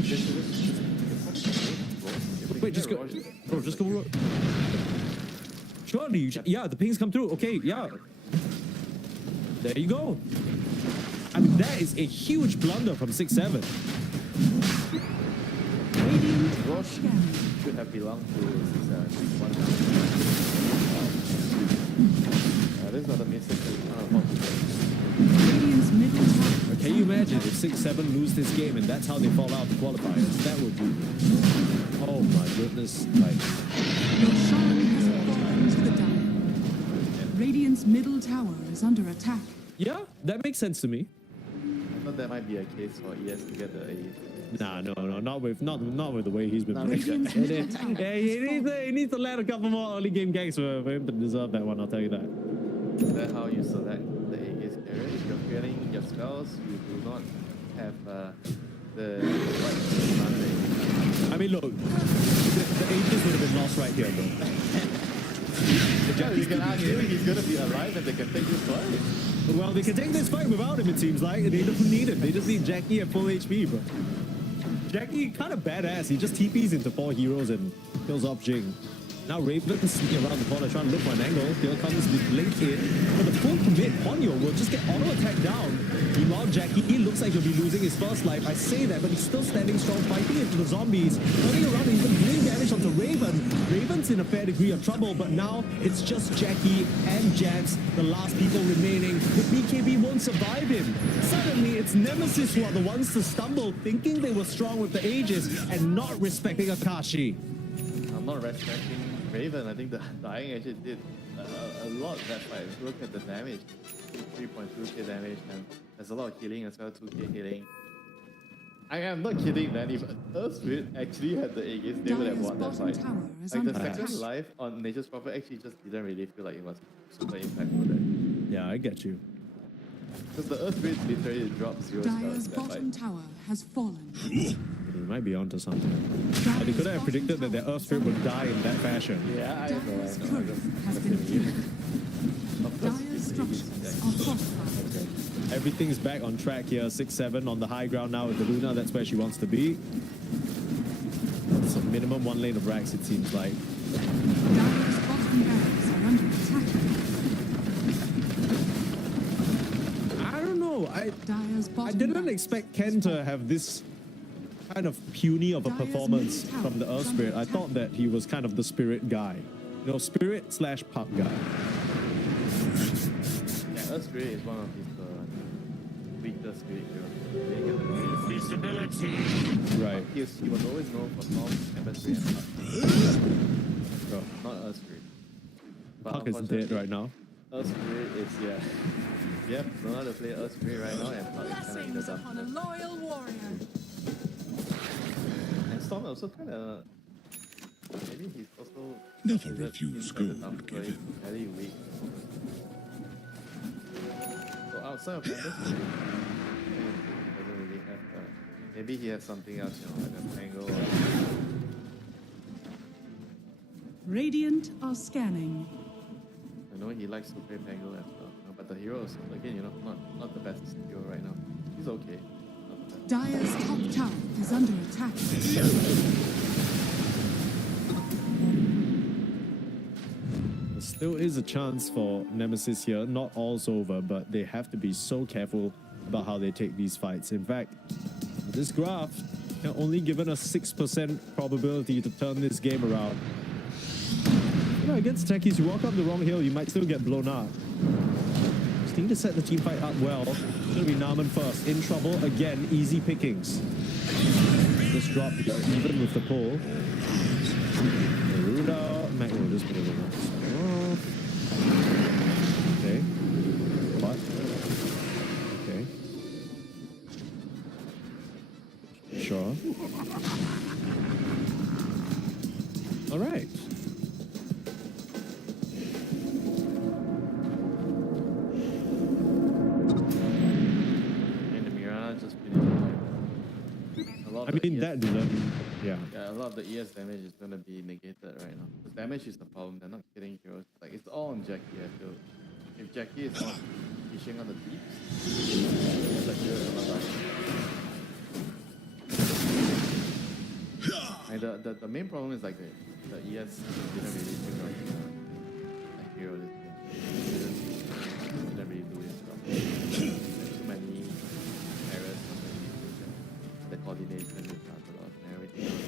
Wait, just go. Bro, just go road. Surely, yeah, the pings come through. Okay, yeah. There you go. I mean, that is a huge blunder from 6-7. Radiant are Roche scanning. should have belonged to one. This is not a mistake that we can't afford to make. Radiant's middle tower. Can you imagine if 6-7 lose this game and that's how they fall out of the qualifiers? That would be... Oh my goodness. Like, Roshan has fallen to the dire. Radiant's middle tower is under attack. yeah, that makes sense to me. I thought that might be a case for ES to get the A. Nah, no, not with the way he's been playing. Radiant's middle tower Yeah, he needs to land a couple more early game gangs for him to deserve that one, I'll tell you that. Is that how you select the A carrier? If you're feeling your spells, you do not have the right. I mean, look, the ages would have been lost right here, bro. You can argue he's gonna be alive and they can take this fight. Well, they can take this fight without him, it seems like. They don't need him. They just need Jackie at full HP, bro. Jackie, kind of badass. He just TPs into 4 heroes and kills off Jing. Now Raven sneaking around the corner trying to look for an angle. Here comes the blink in. But the full commit, Ponyo will just get auto-attacked down. Meanwhile, Jackie, he looks like he'll be losing his first life. I say that, but he's still standing strong, fighting into the zombies. Turning around and even doing damage onto Raven. Raven's in a fair degree of trouble, but now it's just Jackie and Jax, the last people remaining. The BKB won't survive him. Suddenly, it's Nemesis who are the ones to stumble, thinking they were strong with the Aegis and not respecting Akashi. I'm not respecting Raven. I think the dying actually did a lot that fight. If you look at the damage, 3.2k damage, and there's a lot of healing as well, 2k healing. I am not kidding, man. If Earth Spirit actually had the Aegis, they would have Dire's won that bottom fight. tower is Like the under second attack. life on Nature's Prophet actually just didn't really feel like it was super impactful there. Yeah, I get you. Because the Earth Spirit literally dropped 0 spells Dire's in that bottom fight. tower has fallen. He might be onto something. Dire's They couldn't have bottom predicted that their tower Earth is Spirit would under die in that fashion. Yeah, I know. Dire's turret has been killed. Dire's structures are fortified. Everything's back on track here. 6-7 on the high ground now with the Luna. That's where she wants to be. So minimum 1 lane of racks, it seems like. Dire's bottom barracks are under attack. I don't know. Dire's I bottom didn't barracks expect Ken to have this kind of puny of a Dire's performance middle from the tower Earth is Spirit. under I thought that he was kind of the spirit guy. You know, spirit slash puck guy. Yeah, Earth Spirit is one of his weaker spirit heroes. Right. He was always known for Tom, Chemistry, and Puck. Bro, Not Earth Spirit. But puck is dead unfortunately, right now. Earth Spirit is, yeah. Yep, know how to play Earth Spirit right now, and Puck is kind of in the Blessings upon a dark. loyal warrior. And Storm also kind of. Maybe he's also. Never considered refuse kind of gold tough, but he's given. very weak. So outside of Ember's Spirit, he doesn't really have. Maybe he has something else, you know, like a tangle or. Radiant are scanning. I know he likes to play Pango as well, you know, but the hero is, again, you know, not the best hero right now. He's okay. Not the best. Dire's top tower is under attack. There still is a chance for Nemesis here. Not all's over, but they have to be so careful about how they take these fights. In fact, this graph can only given a 6% probability to turn this game around. You know, against techies, you walk up the wrong hill, you might still get blown up. Just need to set the team fight up well. It's gonna be Naaman first. In trouble again, easy pickings. This drop even with the pull. Neruda, Mac will just put it in. Okay. What? Okay. Sure. All right. And the Mirana just finished like a lot I mean, ES that didn't. Yeah. Yeah, a lot of the ES damage is gonna be negated right now. The damage is the problem. They're not getting heroes. Like it's all on Jackie. I feel. If Jackie is not fishing on the deeps, the hero is gonna die. And the main problem is like the ES didn't really pick right a hero this game. Didn't really do his stuff. There's too many errors on the coordination with Lancelot and everything else.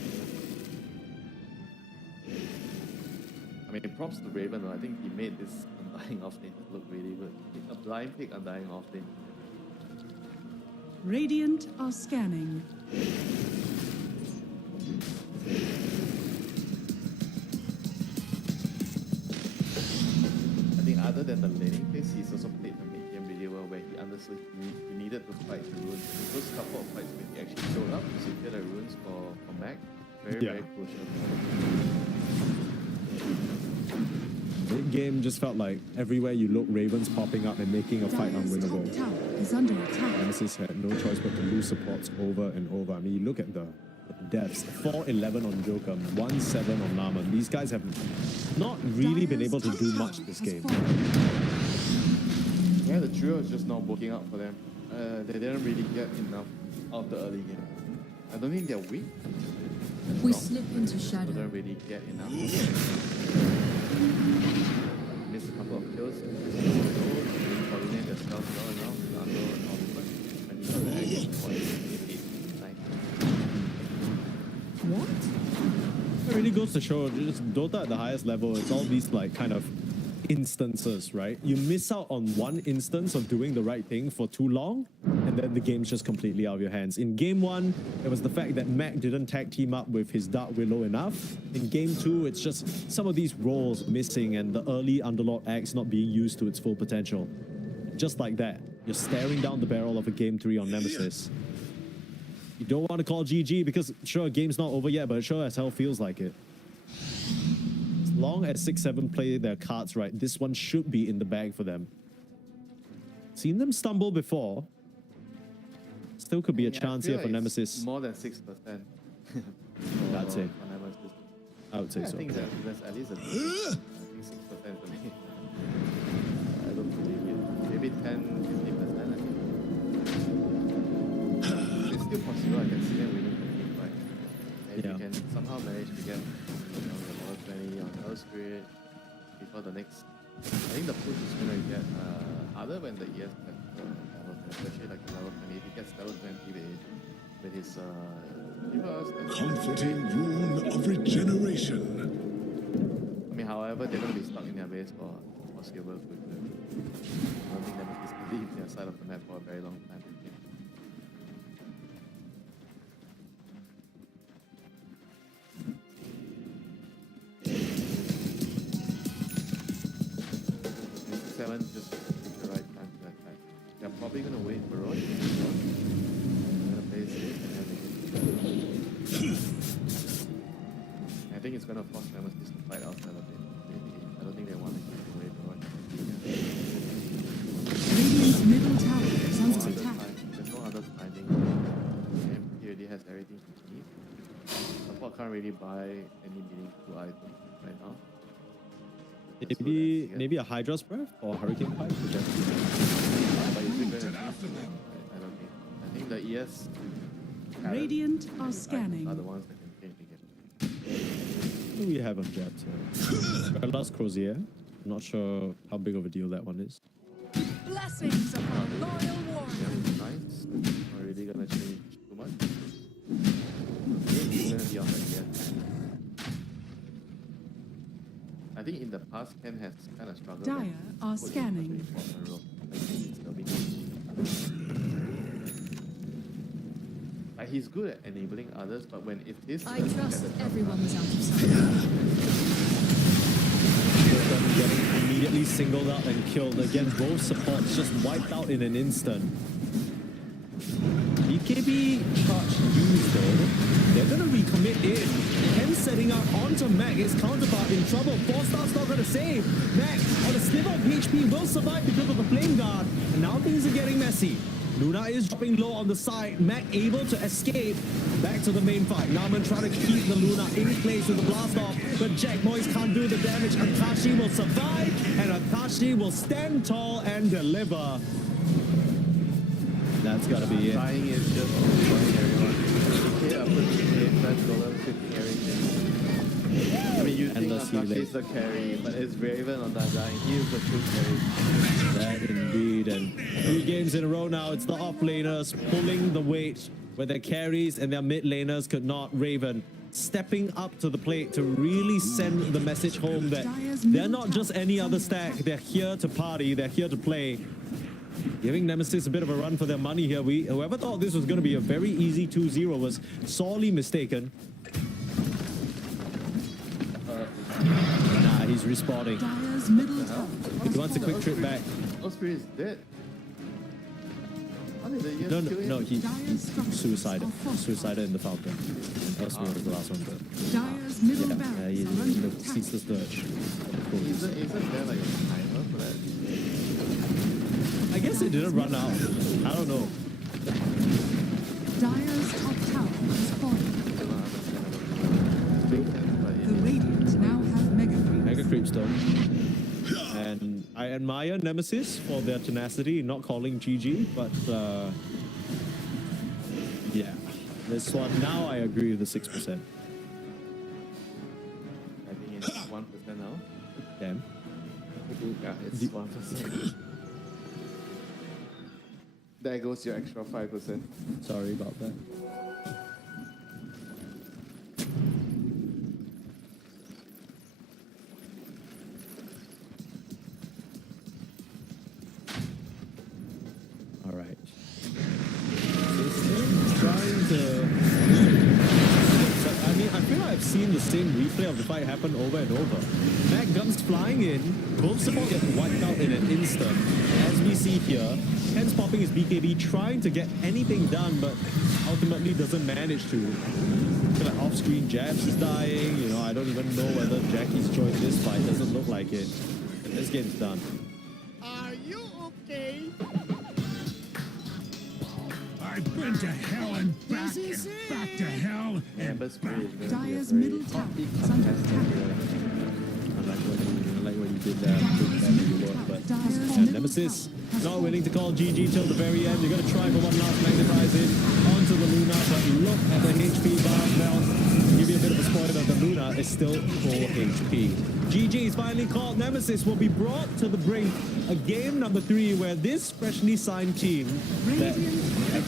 I mean, props to Raven though. I think he made this Undying offlane look really good. A blind pick Undying offlane. Radiant are scanning. I think other than the laning phase, he's also played the mid game really well, where he understood he needed to fight the runes. The first couple of fights when he actually showed up to secure the runes for Mac, very crucial. Mid game just felt like everywhere you look, Ravens popping up and making a fight Dire's unwinnable. top tower is under attack. Nemesis had no choice but to lose supports over and over. I mean, you look at the deaths. 4-11 on Joker, 1-7 on Naman. These guys have not really been able to do much this game. Yeah, the trio is just not working out for them. They didn't really get enough of the early game. I don't think they're weak. We slip into They shadow. don't really get enough. Missed a couple of kills. Coordinate themselves well enough. Lando and Oliver. And you know the action point. What? It really goes to show, just Dota at the highest level, it's all these like kind of instances, right? You miss out on one instance of doing the right thing for too long, and then the game's just completely out of your hands. In game 1, it was the fact that Mac didn't tag team up with his Dark Willow enough. In game 2, it's just some of these roles missing and the early Underlord axe not being used to its full potential. Just like that, you're staring down the barrel of a game 3 on Nemesis. You don't want to call GG because sure, game's not over yet, but it sure as hell feels like it. As long as 6-7 play their cards right, this one should be in the bag for them. Seen them stumble before. Still could be a chance here for Nemesis. More than 6%. That's it. For Nemesis. I would say I so. think that's at least a I think 6% for me. I don't believe it. Maybe 10-15%. I think. It's still possible. I can see them winning the game, right? And if you can somehow manage to get the level 20 on Earth Spirit before the next. I think the push is going to get harder when the ES gets level 20, especially like the level 20. If he gets level 20 with his Comforting rune of regeneration. I mean, however, they're going to be stuck in their base for foreseeable future. I don't think Nemesis will leave their side of the map for a very long time. 7 just picked the right time to attack. They're probably gonna wait for Roy. They're gonna play safe and then I think it's gonna force Nemesis to fight outside of it. I don't think they want to give away for Roy. Radiant's middle tower is No under other attack. time. There's no other timing. MP already has everything he needs. Support can't really buy any meaningful items right now. Maybe a Hydra's Breath or Hurricane Pipe? But is it going to I don't think. I think the ES Radiant are scanning. are the ones that can change the game. Who do we have on Jab? Last Crozier. I'm not sure how big of a deal that one is. Blessings upon loyal warrior. Yeah, nice. Not really gonna change too much. It's gonna be on the ES. I think in the past, Ken has kind of struggled. Dire are scanning. Like he's good at enabling others, but when it is, I trust everyone was out of sight. Getting immediately singled out and killed against both supports, just wiped out in an instant. BKB charge used though. They're gonna recommit in. Ken setting out onto Mac. His counterpart in trouble. 4-star's not gonna save. Mac on a sliver of HP will survive because of the flame guard. And now things are getting messy. Luna is dropping low on the side. Mac able to escape back to the main fight. Naman trying to keep the Luna in place with the blast off, but Jack Moyes can't do the damage. Akashi will survive, and Akashi will stand tall and deliver. That's gotta be it. Dying is just destroying everyone. DK up to DK, Flash Golem, flipping everything. I mean, you think Endless Akashi healing. is the carry, but it's Raven on that dying. He is the true carry. That indeed, and 3 games in a row now, it's the off laners pulling the weight where their carries and their mid laners could not. Raven stepping up to the plate to really send the message home that they're not just any other stack, they're here to party, they're here to play. Giving Nemesis a bit of a run for their money here. Whoever thought this was going to be a very easy 2-0 was sorely mistaken. Nah, he's respawning. Dire's middle tower He wants a quick trip back. Osprey is dead. How did they just No, kill him? no, he suicided. Suicided in the fountain. Elsewhere was the last one. Dire's middle Yeah, barracks he are under attack. ceaseless search. Isn't there like a timer for that? I guess it didn't run out. I don't know. Dire's top tower is falling. I don't understand. Big sense, but The Radiant now have mega creeps. Mega creep stone. And I admire Nemesis for their tenacity in not calling GG, but yeah. This one, now I agree with the 6%. I think it's 1% now. Damn. Yeah, it's 1%. There goes your extra 5%. Sorry about that. All right. System trying to. I mean, I feel like I've seen the same replay of the fight happen over and over. Mac guns flying in, both support get wiped out in an instant. As we see here, Hence popping his BKB, trying to get anything done, but ultimately doesn't manage to. I feel like off-screen Jabs is dying. You know, I don't even know whether Jackie's joined this fight. Doesn't look like it. And this game's done. Are you okay? I've been to hell and back and back to hell and Amber's Spirit is going to be a Dire's very middle tower big is under contest attack. here. I like what you did there. But Nemesis not willing to call GG till the very end. You're going to try for one last magnetize in onto the Luna, but look at the HP bar now. Give you a bit of a spoiler, the Luna is still full HP. GG is finally called. Nemesis will be brought to the brink. A game number 3 where this freshly signed team that had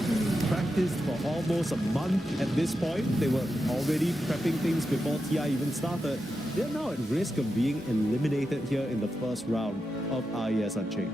practiced for almost a month at this point, they were already prepping things before TI even started. They're now at risk of being eliminated here in the first round of RES Unchained.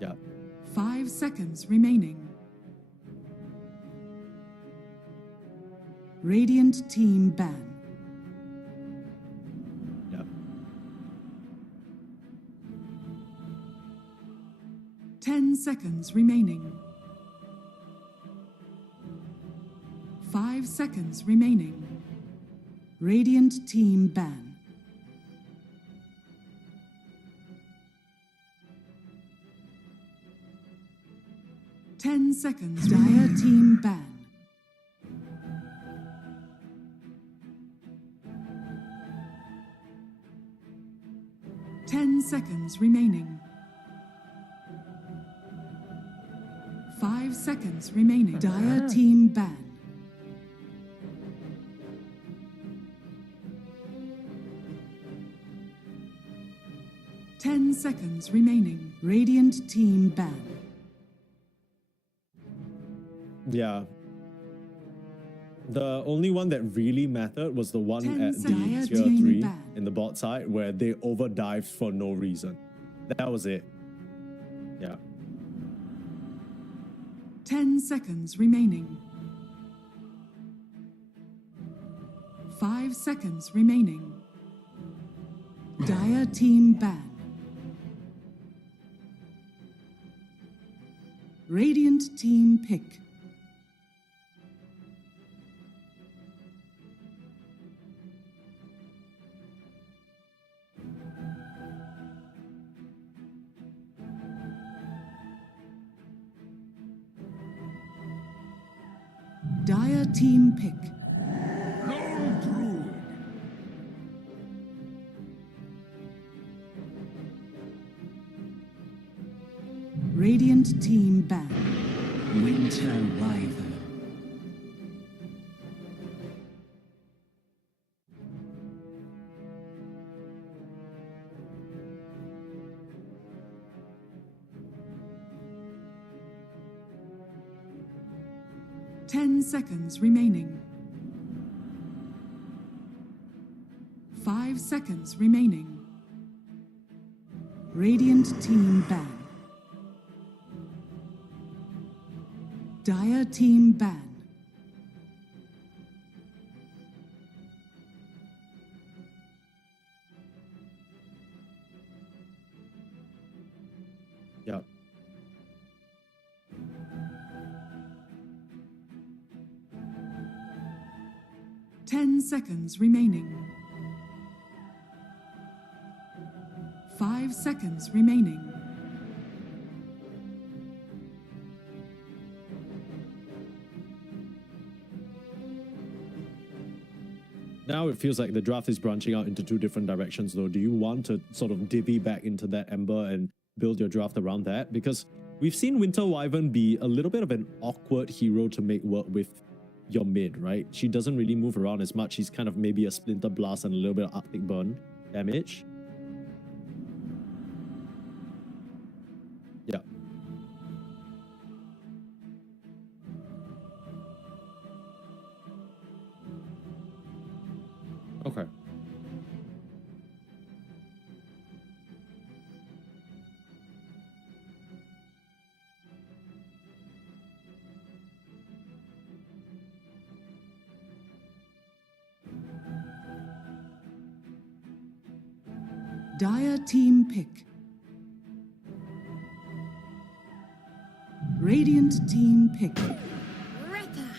Yeah. 5 seconds remaining. Radiant team ban. Yeah. 10 seconds remaining. 5 seconds remaining. Radiant team ban. Ten seconds. Dire team ban. Ten seconds remaining. 5 seconds remaining. Dire team ban. Ten seconds remaining. Radiant team ban. Yeah. The only one that really mattered was the one 10 at the seconds. tier Team 3 ban. in the bot side where they overdived for no reason. That was it. Yeah. 10 seconds remaining. 5 seconds remaining. Dire team ban. Radiant team pick. Dire team pick. Lone Druid. Radiant team ban. Winter Wyvern. Ten seconds remaining. 5 seconds remaining. Radiant team ban. Dire team ban. Yeah. Ten seconds remaining. 5 seconds remaining. Now it feels like the draft is branching out into two different directions though. Do you want to sort of divvy back into that Ember and build your draft around that? Because we've seen Winter Wyvern be a little bit of an awkward hero to make work with your mid, right? She doesn't really move around as much. She's kind of maybe a Splinter Blast and a little bit of Arctic Burn damage. Yeah. Okay. Dire team pick. Radiant team pick. Ripper.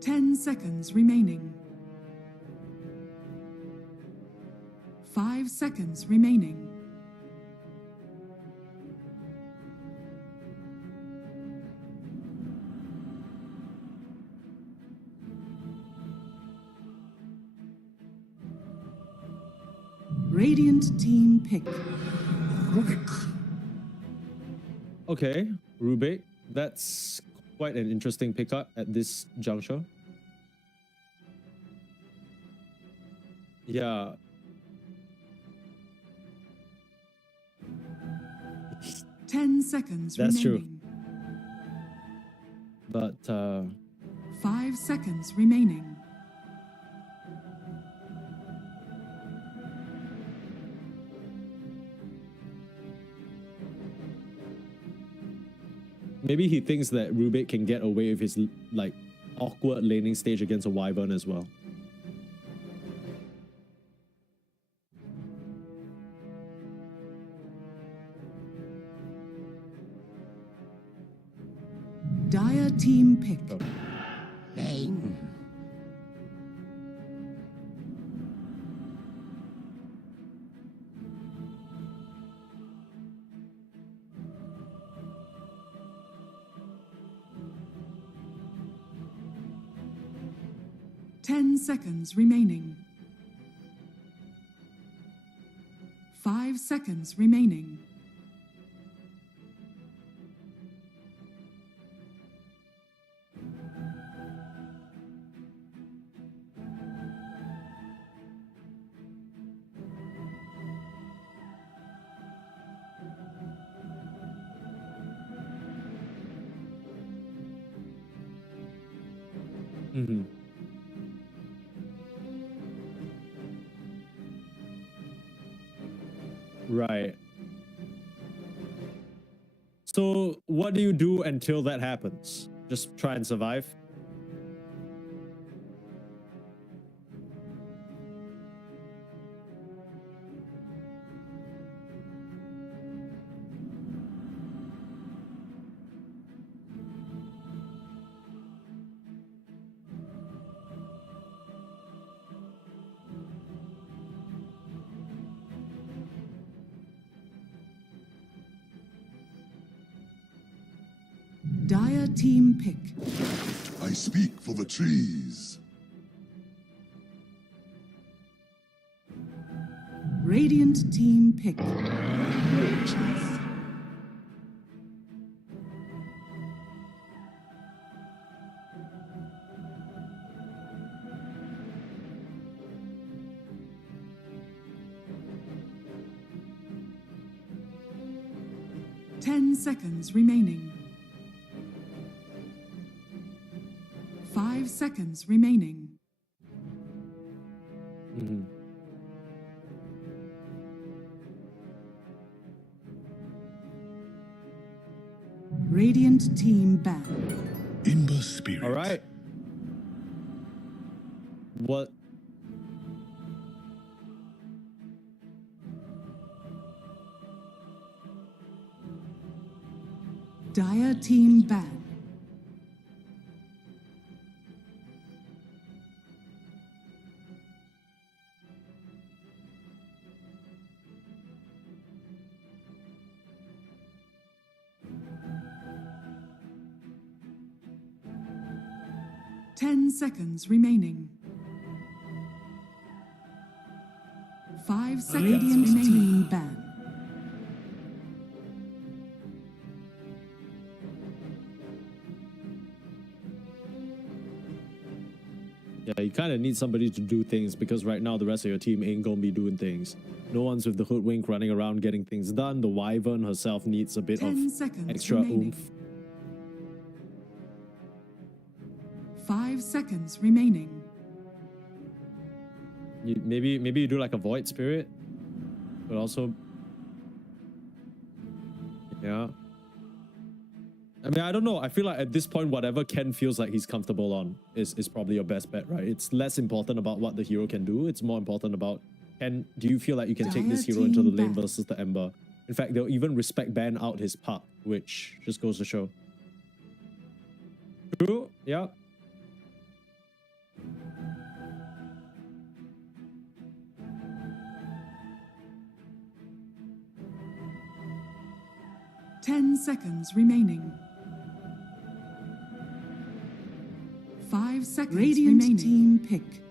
10 seconds remaining. 5 seconds remaining. Radiant team pick. Okay, Rubik. That's quite an interesting pickup at this juncture. Yeah. 10 seconds That's true. remaining. But 5 seconds remaining. maybe he thinks that Rubik can get away with his like awkward laning stage against a Wyvern as well. Dire team pick. Oh. Bang. 10 seconds remaining. 5 seconds remaining. Mm-hmm. Right. So what do you do until that happens? Just try and survive? Dire team pick. I speak for the trees. Radiant team pick. 10 seconds remaining. 5 seconds remaining. Mm-hmm. Radiant team ban. Ember spirit. All right. What? Dire team ban. Ten seconds remaining. 5 seconds. Radiant team ban. Yeah, you kind of need somebody to do things because right now the rest of your team ain't gonna be doing things. No one's with the hoodwink running around getting things done. The Wyvern herself needs a bit 10 of seconds extra remaining. oomph. 5 seconds remaining. Maybe you do like a Void Spirit, but also, yeah. I mean, I don't know. I feel like at this point, whatever Ken feels like he's comfortable on is probably your best bet, right? It's less important about what the hero can do. It's more important about, Ken, do you feel like you can take this hero into the lane versus the Ember? In fact, they'll even respect ban out his puck, which just goes to show. True, yeah. Ten seconds remaining. 5 seconds Radiant remaining. Team pick.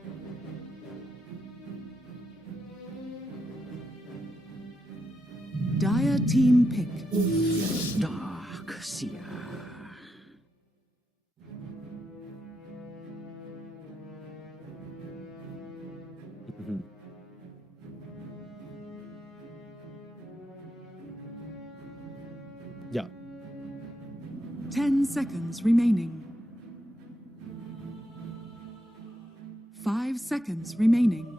Dire team pick. Dark Seer. Mhm. Yeah. 10 seconds remaining. 5 seconds remaining.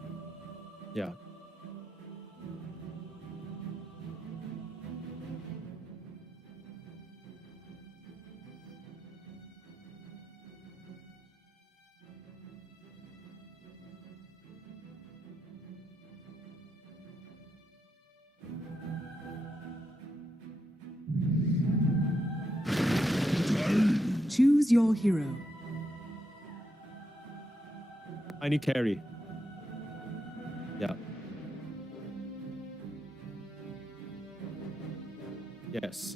Yeah. Choose your hero. I need carry. Yeah. Yes.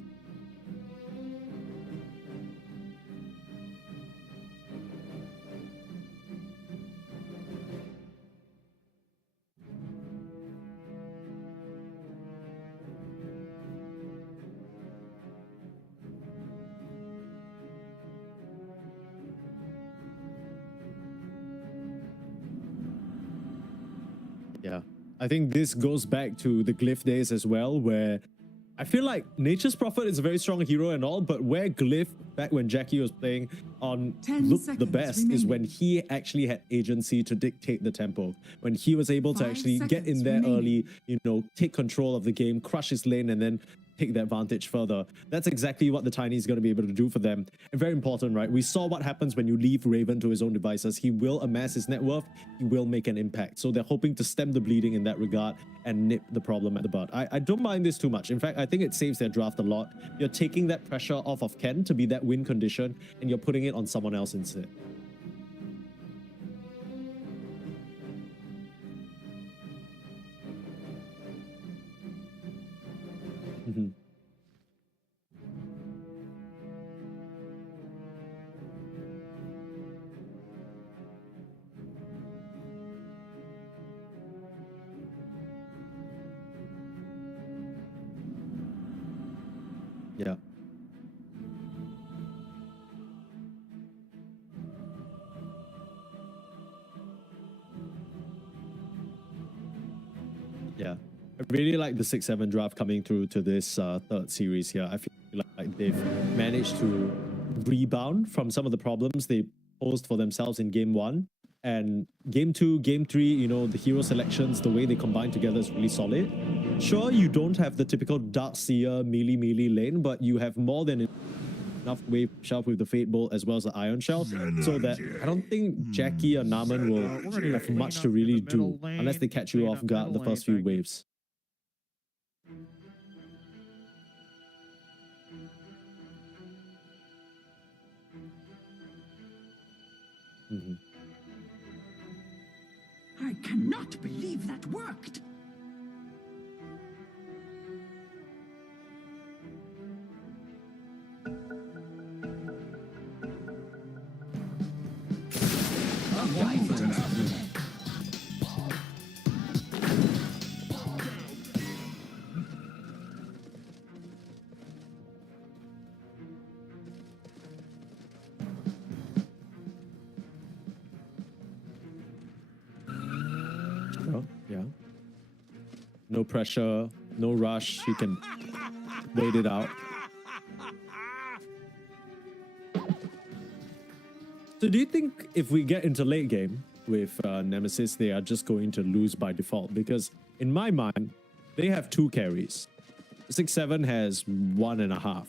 Yeah. I think this goes back to the Glyph days as well, where I feel like Nature's Prophet is a very strong hero and all, but where Glyph, back when Jackie was playing on, 10 looked the seconds best is remaining. when he actually had agency to dictate the tempo. When he was able to 5 actually get in seconds there remaining. early, you know, take control of the game, crush his lane, and then take the advantage further. That's exactly what the Tiny is going to be able to do for them. And very important, right? We saw what happens when you leave Raven to his own devices. He will amass his net worth. He will make an impact. So they're hoping to stem the bleeding in that regard and nip the problem at the bud. I don't mind this too much. In fact, I think it saves their draft a lot. You're taking that pressure off of Ken to be that win condition, and you're putting it on someone else instead. Mm-hmm. Yeah. Yeah. I really like the 6-7 draft coming through to this third series here. I feel like they've managed to rebound from some of the problems they posed for themselves in game 1. And game 2, game 3, you know, the hero selections, the way they combine together is really solid. Sure, you don't have the typical Darkseer melee lane, but you have more than enough wave shelf with the Fate Bolt as well as the Iron Shell, so that I don't think Jackie or Naman will have much to really do unless they catch you off guard the first few waves. Mm-hmm. I cannot believe that worked. Oh, yeah. No pressure, no rush. You can wait it out. So do you think if we get into late game with Nemesis, they are just going to lose by default? Because in my mind, they have 2 carries. 6-7 has 1.5.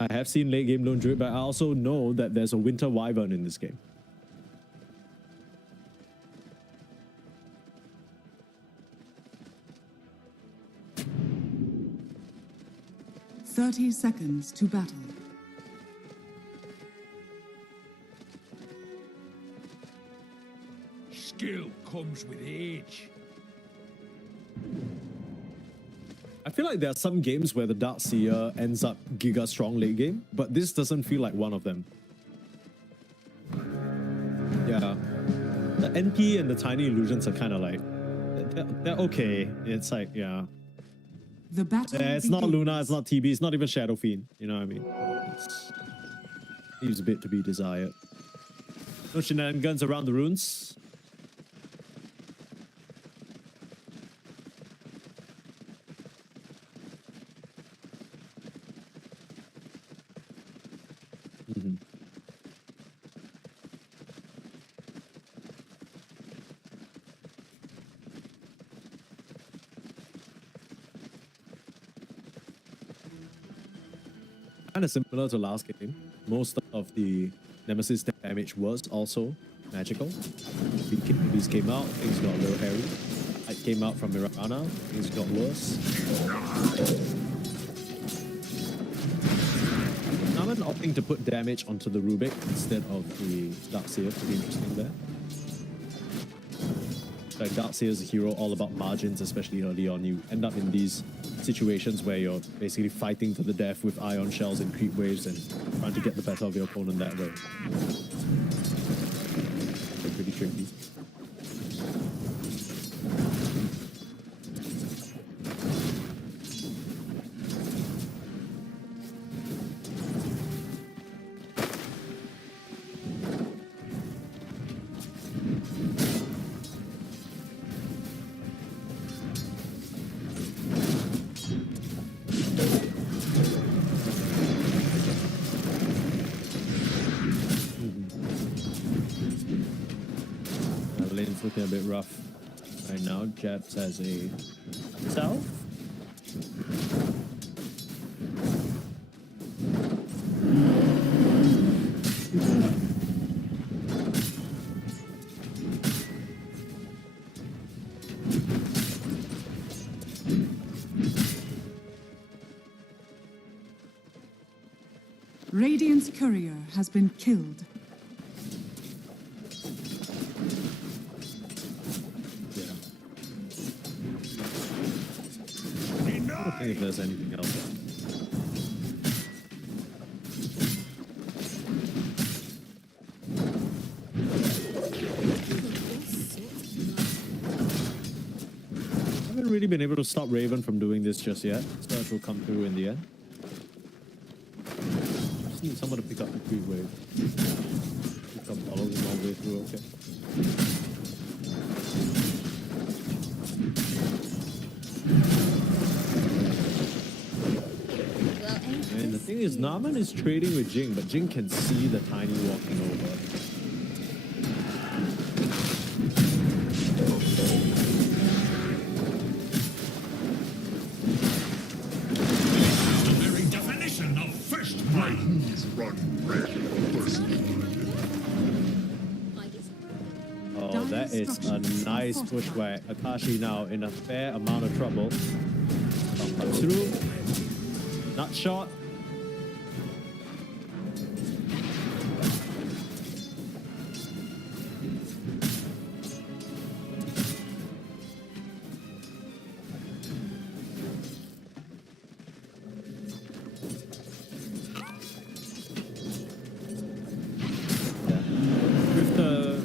I have seen late game don't do it, but I also know that there's a Winter Wyvern in this game. Thirty seconds to battle. Skill comes with age. I feel like there are some games where the Darkseer ends up giga strong late game, but this doesn't feel like one of them. Yeah. The NP and the Tiny Illusions are kind of like, they're okay. It's like, yeah. The battle It's not begins. Luna, it's not TB, it's not even Shadow Fiend. You know what I mean? Leaves a bit to be desired. No shenanigans around the runes. kind of similar to last game. Most of the Nemesis damage was also magical. These came out, things got a little hairy. Light came out from Mirana, things got worse. Naman opting to put damage onto the Rubik instead of the Darkseer, pretty interesting there. Like Darkseer is a hero all about margins, especially early on. You end up in these situations where you're basically fighting to the death with ion shells and creep waves and trying to get the better of your opponent that way. They're pretty tricky. Lane's looking a bit rough right now. Japs has a south. Radiant's courier has been killed. I don't think if there's anything else. I haven't really been able to stop Raven from doing this just yet. Surge will come through in the end. Just need someone to pick up the creep wave. Pick up all of them all the way through, okay. And the thing is, Naman is trading with Jing, but Jing can see the Tiny walking over. The very definition of first blood. Run red first blood. Oh, that is a nice push where Akashi now in a fair amount of trouble. Comes through. Not shot. With the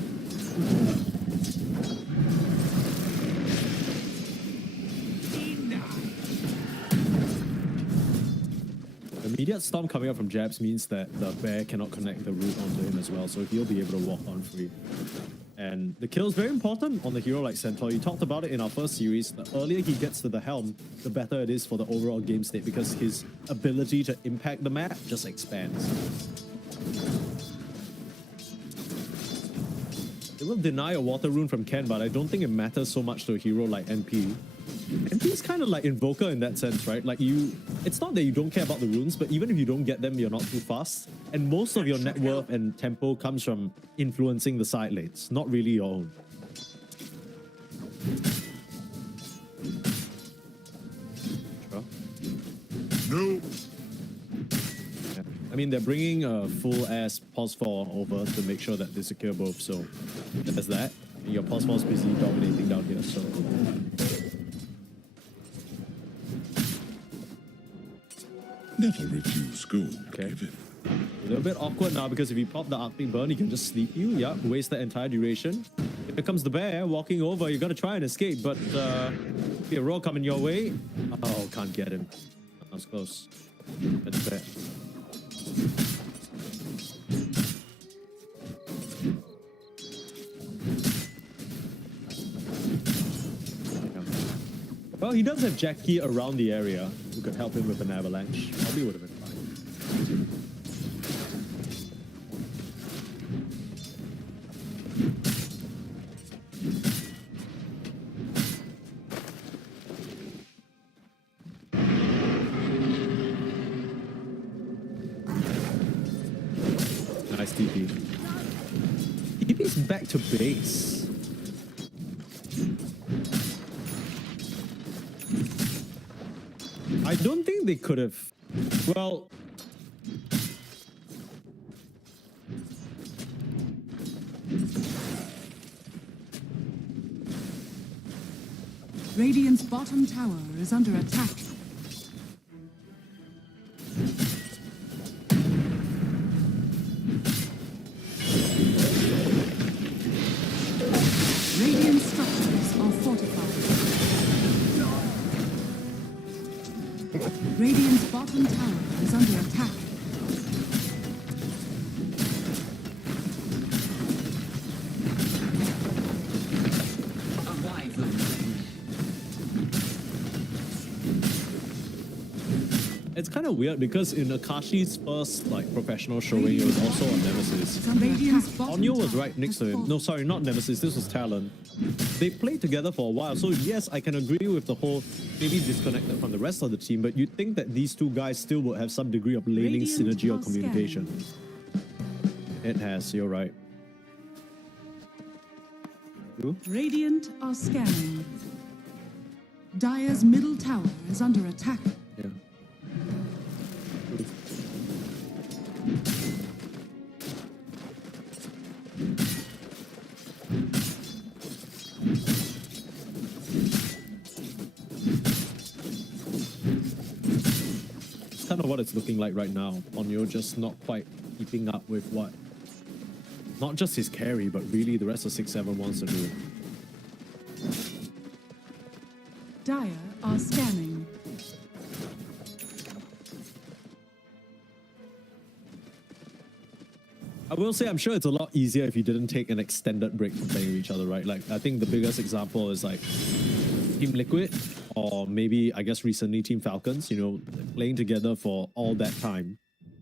immediate storm coming up from Jabs means that the bear cannot connect the root onto him as well, so he'll be able to walk on free. And the kill is very important on the hero like Centaur. You talked about it in our first series. The earlier he gets to the helm, the better it is for the overall game state because his ability to impact the map just expands. It will deny a water rune from Ken, but I don't think it matters so much to a hero like NP. NP is kind of like Invoker in that sense, right? Like it's not that you don't care about the runes, but even if you don't get them, you're not too fast. And most of your net worth and tempo comes from influencing the side lanes, not really your own. Sure. No. Yeah. I mean, they're bringing a full-ass pulse 4 over to make sure that they secure both, so there's that. And your pulse 4 is busy dominating down here, so... Never refuse gold. Okay. Give it. A little bit awkward now because if you pop the Arctic Burn, he can just sleep you. Yeah, waste the entire duration. If it comes the bear walking over, you're gonna try and escape, but be a roll coming your way. Oh, can't get him. That was close. That's bad. Well, he does have Jackie around the area who could help him with an avalanche. Probably would have been fine. TP. TP's back to base. I don't think they could have. Well, Radiant's bottom tower is under attack. Radiant structures are fortified. Radiant's bottom tower is under attack. it's kind of weird because in Akashi's first like professional showing, it was also on Nemesis. Radiant's bottom Onyo was tower right next to has him. fallen. No, sorry, not Nemesis. This was Talon. They played together for a while, so yes, I can agree with the whole maybe disconnected from the rest of the team, but you'd think that these two guys still would have some degree of laning Radiant synergy or are communication. It has, you're right. Who? Radiant are scanning. Dire's middle tower is under attack. Yeah. It's kind of what it's looking like right now. Onyo just not quite keeping up with what, not just his carry, but really the rest of 6-7 wants to do. Dire are scanning. I will say, I'm sure it's a lot easier if you didn't take an extended break from playing with each other, right? Like, I think the biggest example is like Team Liquid, or maybe, I guess recently Team Falcons, you know, playing together for all that time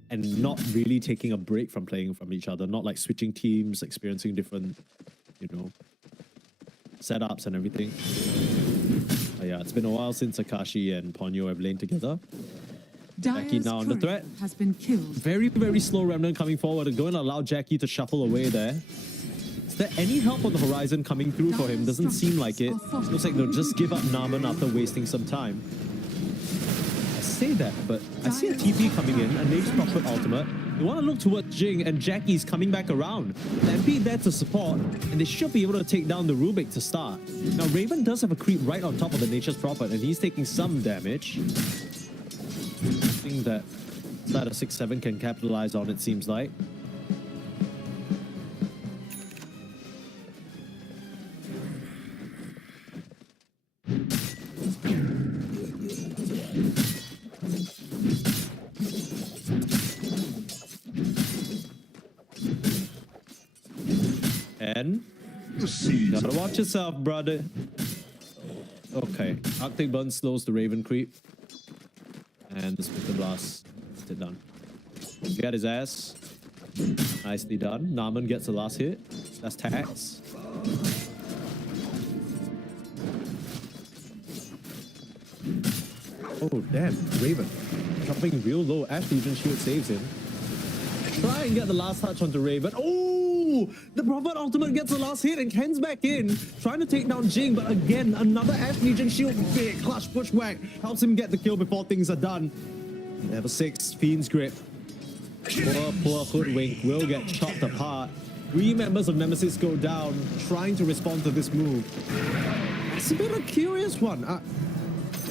and not really taking a break from playing from each other, not like switching teams, experiencing different, you know, setups and everything. But yeah, it's been a while since Akashi and Ponyo have lain together. Jackie Dire's now under courier threat. has been killed. Very, very slow Remnant coming forward and going to allow Jackie to shuffle away there. Is there any help on the horizon coming through for him? Doesn't seem like it. Looks like they'll just give up Naman after wasting some time. I say that, but I see a TP coming in, a Nave's Prophet ultimate. They want to look towards Jing, and Jackie's coming back around. The MP there to support, and they should be able to take down the Rubik to start. Now, Raven does have a creep right on top of the Nature's Prophet, and he's taking some damage. Something that side of 6-7 can capitalize on, it seems like. And gotta watch yourself, brother. Okay, Arctic Burn slows the Raven creep. And the Splitter Blast gets it done. Get his ass. Nicely done. Naman gets the last hit. That's tax. Oh, damn. Raven. Dropping real low. Ash Legion Shield saves him. Try and get the last touch onto Raven. Oh! The Prophet Ultimate gets the last hit and Ken's back in. Trying to take down Jing, but again, another Ash Legion Shield. Big clutch bushwhack. Helps him get the kill before things are done. Level 6, Fiend's Grip. Poor Hoodwink will get chopped apart. 3 members of Nemesis go down, trying to respond to this move. It's a bit of a curious one. I'm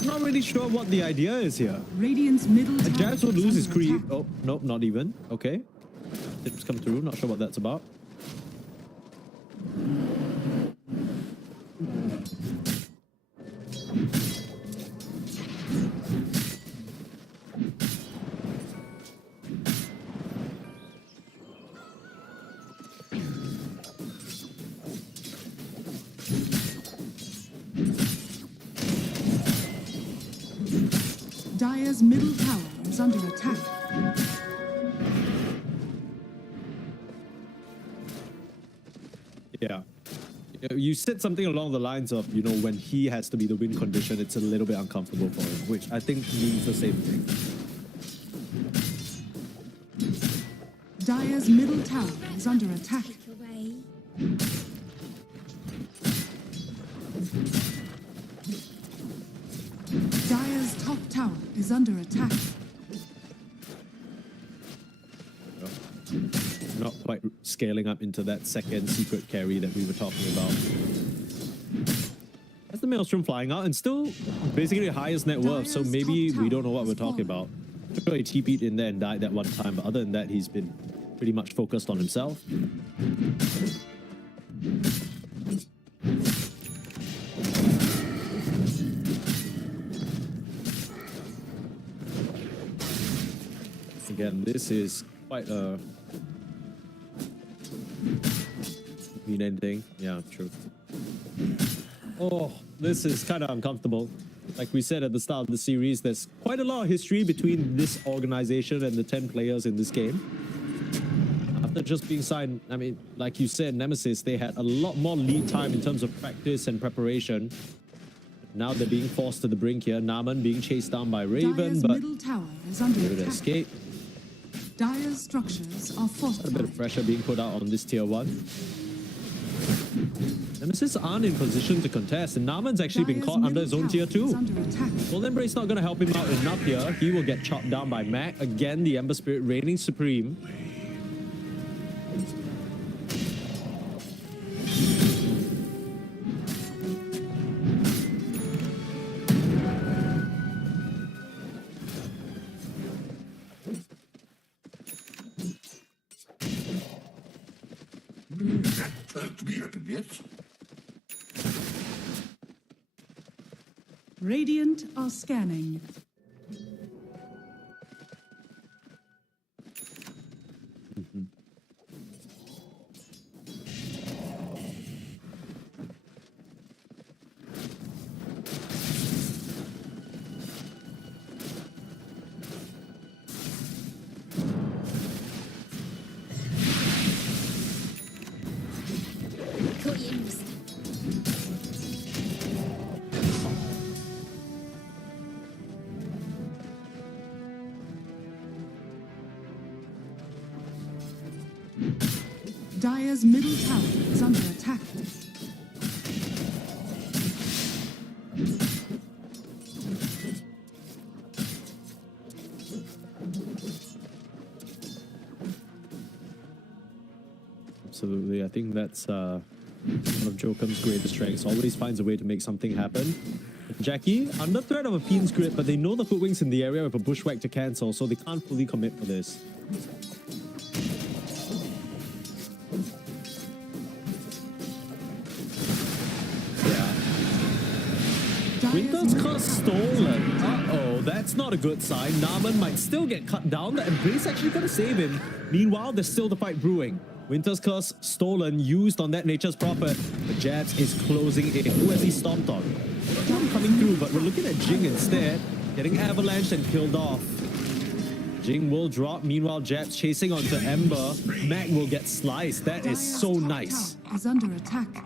not really sure what the idea is here. Radiant's middle tower Jazz will is lose his under creep. attack. Oh, nope, not even. Okay. Tips come through, not sure what that's about. Dire's middle tower is under attack. Yeah. You said something along the lines of, you know, when he has to be the win condition, it's a little bit uncomfortable for him, which I think means the same thing. Dire's middle tower is under attack. Take away. Dire's top tower is under attack. Not quite scaling up into that second secret carry that we were talking about. That's the Maelstrom flying out and still basically highest net worth, so Dire's maybe top we don't know what tower we're has talking fallen. about. Sure, he TP'd in there and died that one time, but other than that, he's been pretty much focused on himself. Again, this is quite a mean ending. Yeah, true. Oh, this is kind of uncomfortable. Like we said at the start of the series, there's quite a lot of history between this organization and the 10 players in this game. After just being signed, I mean, like you said, Nemesis, they had a lot more lead time in terms of practice and preparation. Now they're being forced to the brink here. Naaman being chased down by Raven, Dire's but middle tower is under able to attack. escape. Dire's structures are A bit fortified. of pressure being put out on this tier 1. Nemesis aren't in position to contest, and Naaman's actually been Dire's caught under his middle own tier tower is 2. under attack. Golden Embrace not going to help him out enough here. He will get chopped down by Mac. Again, the Ember Spirit reigning supreme. That me a bit. Radiant are scanning. Caught you in mistake. Dire's middle tower is under attack. Absolutely. I think that's one of Jokum's greatest strengths. Always finds a way to make something happen. Jackie, under threat of a Fiend's Grip, but they know the Footwing's in the area with a Bushwhack to cancel, so they can't fully commit for this. Winter's Curse stolen. Uh-oh, that's not a good sign. Naaman might still get cut down. The Embrace actually gonna save him. Meanwhile, there's still the fight brewing. Winter's Curse stolen, used on that Nature's Prophet. The Jabs is closing in. Who has he stomped on? Not coming through, but we're looking at Jing instead. Getting avalanched and killed off. Jing will drop. Meanwhile, Jabs chasing onto Ember. Mac will get sliced. That is Dire's so top nice. tower is under attack. A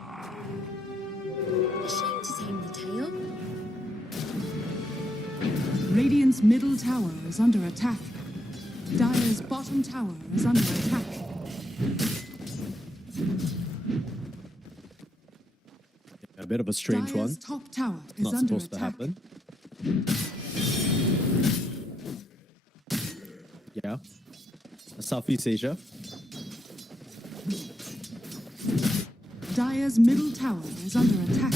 shame to tame the tail. Radiant's middle tower is under attack. Dire's bottom tower is under attack. A bit of a strange one. Dire's top tower is Not under supposed to attack. happen. Yeah. Southeast Asia. Dire's middle tower is under attack.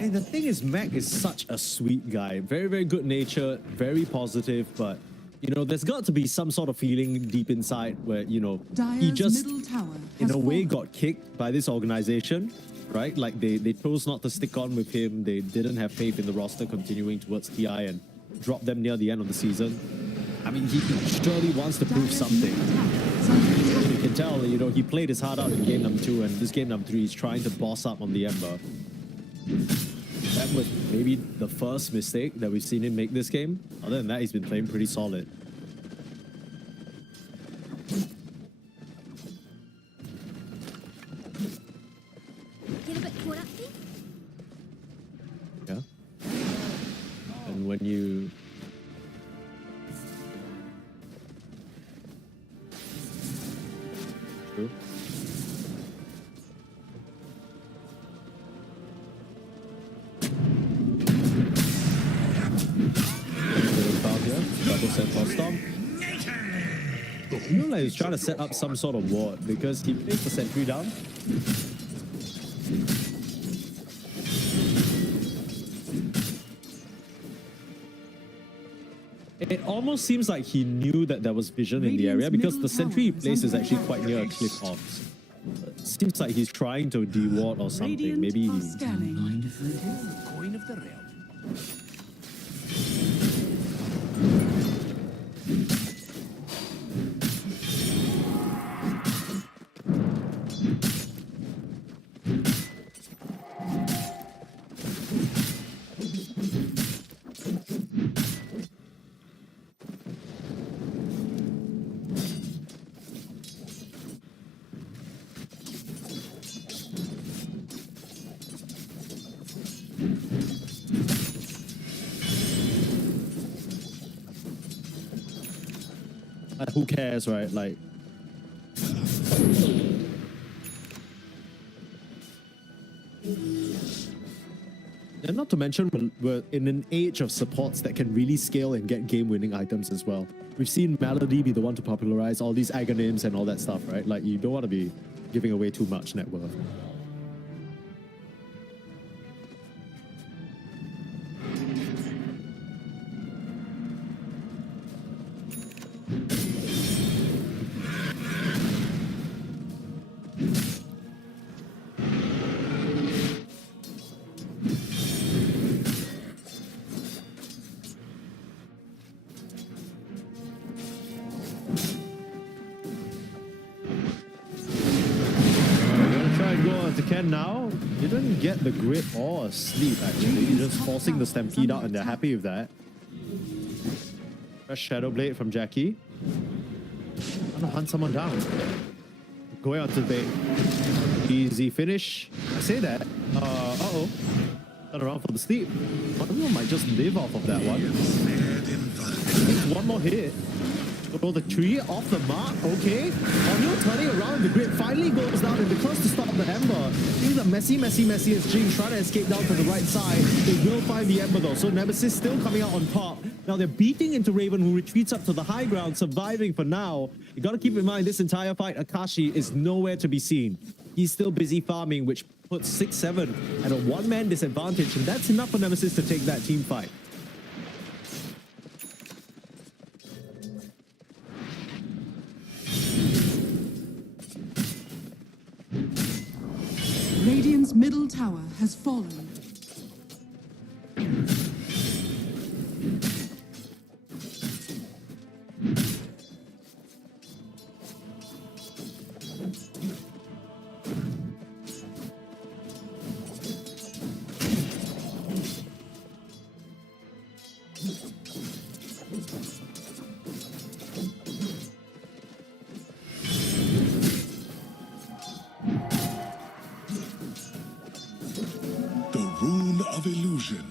And the thing is, Mac is such a sweet guy. Very, very good natured, very positive, but you know, there's got to be some sort of feeling deep inside where, you know, Dire's he just, middle tower in has a way, fallen. got kicked by this organization, right? Like, they chose not to stick on with him. They didn't have faith in the roster continuing towards TI and dropped them near the end of the season. I mean, he surely wants to prove Dire's something. middle tower is under attack. You can tell, you know, he played his heart out in game number 2, and this game number 3, he's trying to boss up on the Ember. That was maybe the first mistake that we've seen him make this game. Other than that, he's been playing pretty solid. Get a bit caught up here? Yeah. And when you true. Double set for Storm. You know, like he's trying to set up some sort of ward because he placed the sentry down. It almost seems like he knew that there was vision in the area because the sentry he placed is actually quite near a cliff off. It seems like he's trying to de-ward or something. Maybe he... Scanning. Coin of the realm. Who cares, right? Like, and not to mention, we're in an age of supports that can really scale and get game-winning items as well. We've seen Melody be the one to popularize all these agonyms and all that stuff, right? Like, you don't want to be giving away too much net worth. Now, you don't get the grip or sleep actually. You're just forcing the Stampede out and they're happy with that. Fresh Shadow Blade from Jackie. I'm gonna hunt someone down. Going out to the bait. Easy finish. I say that. Uh-oh. Turn around for the sleep. One might just live off of that one. One more hit. Throw the tree off the mark, okay. Onyo turning around, the grid finally goes down and because to stop the Ember. Things are messy as Jing trying to escape down to the right side. They will find the Ember though, so Nemesis still coming out on top. Now they're beating into Raven who retreats up to the high ground, surviving for now. You gotta keep in mind this entire fight, Akashi is nowhere to be seen. He's still busy farming, which puts 6-7 at a one-man disadvantage, and that's enough for Nemesis to take that team fight. Radiant's middle tower has fallen. Of illusion.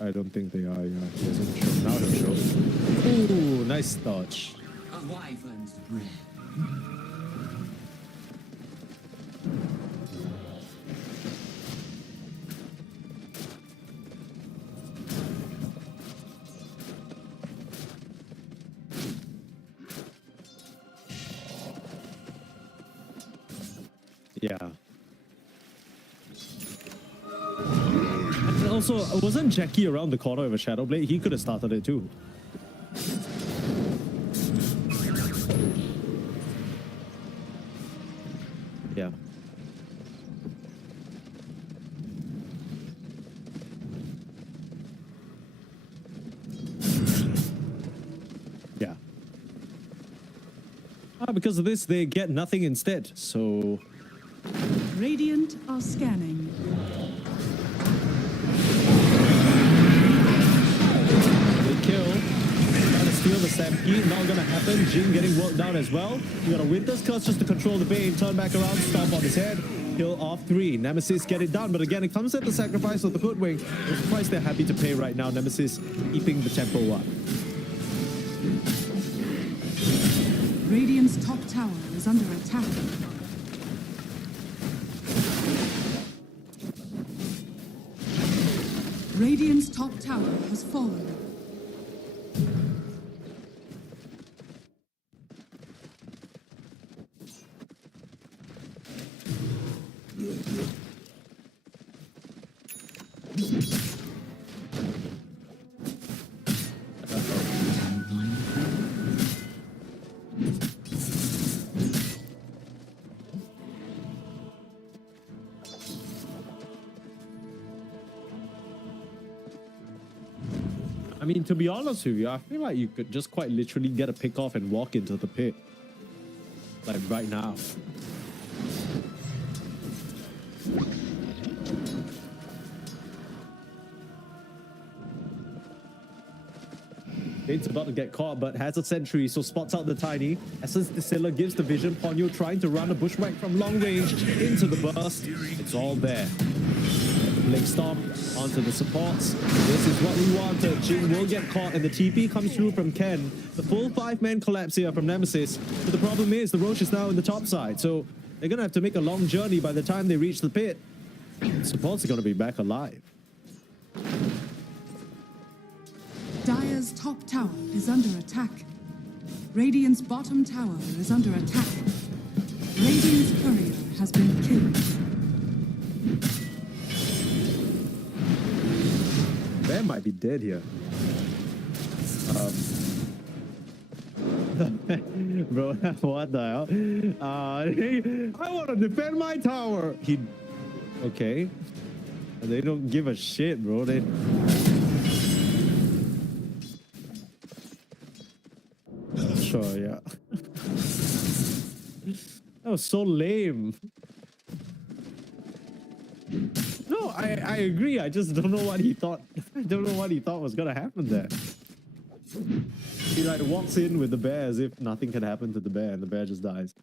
I don't think they are, yeah. He doesn't show. Now he'll show. Ooh, nice dodge. A wyvern's breath. Yeah. And also, wasn't Jackie around the corner with a Shadow Blade? He could have started it too. Yeah. Yeah. Because of this, they get nothing instead, so... Radiant are scanning. steal the Stampede. Not gonna happen. Jin getting worked down as well. You got a Winter's Curse just to control the Bane. Turn back around, stomp on his head. Kill off 3. Nemesis get it done, but again, it comes at the sacrifice of the Hoodwink. It's a price they're happy to pay right now. Nemesis keeping the tempo up. Radiant's top tower is under attack. Radiant's top tower has fallen. I mean, to be honest with you, I feel like you could just quite literally get a pick off and walk into the pit. Like right now. It's about to get caught, but has a sentry, so spots out the Tiny. Essence Distiller gives the vision. Ponyo trying to run a bushwhack from long range into the burst. It's all there. Blink Stomp onto the supports. This is what we wanted. Jin will get caught, and the TP comes through from Ken. The full 5-man collapse here from Nemesis. But the problem is, the Roche is now in the top side, so they're gonna have to make a long journey by the time they reach the pit. Supports are gonna be back alive. Dire's top tower is under attack. Radiant's bottom tower is under attack. Radiant's courier has been killed. Bear might be dead here. Bro, what the hell? I want to defend my tower. Okay. They don't give a shit, bro. Sure, yeah. That was so lame. No, I agree. I just don't know what he thought. I don't know what he thought was gonna happen there. He like walks in with the bear as if nothing can happen to the bear, and the bear just dies.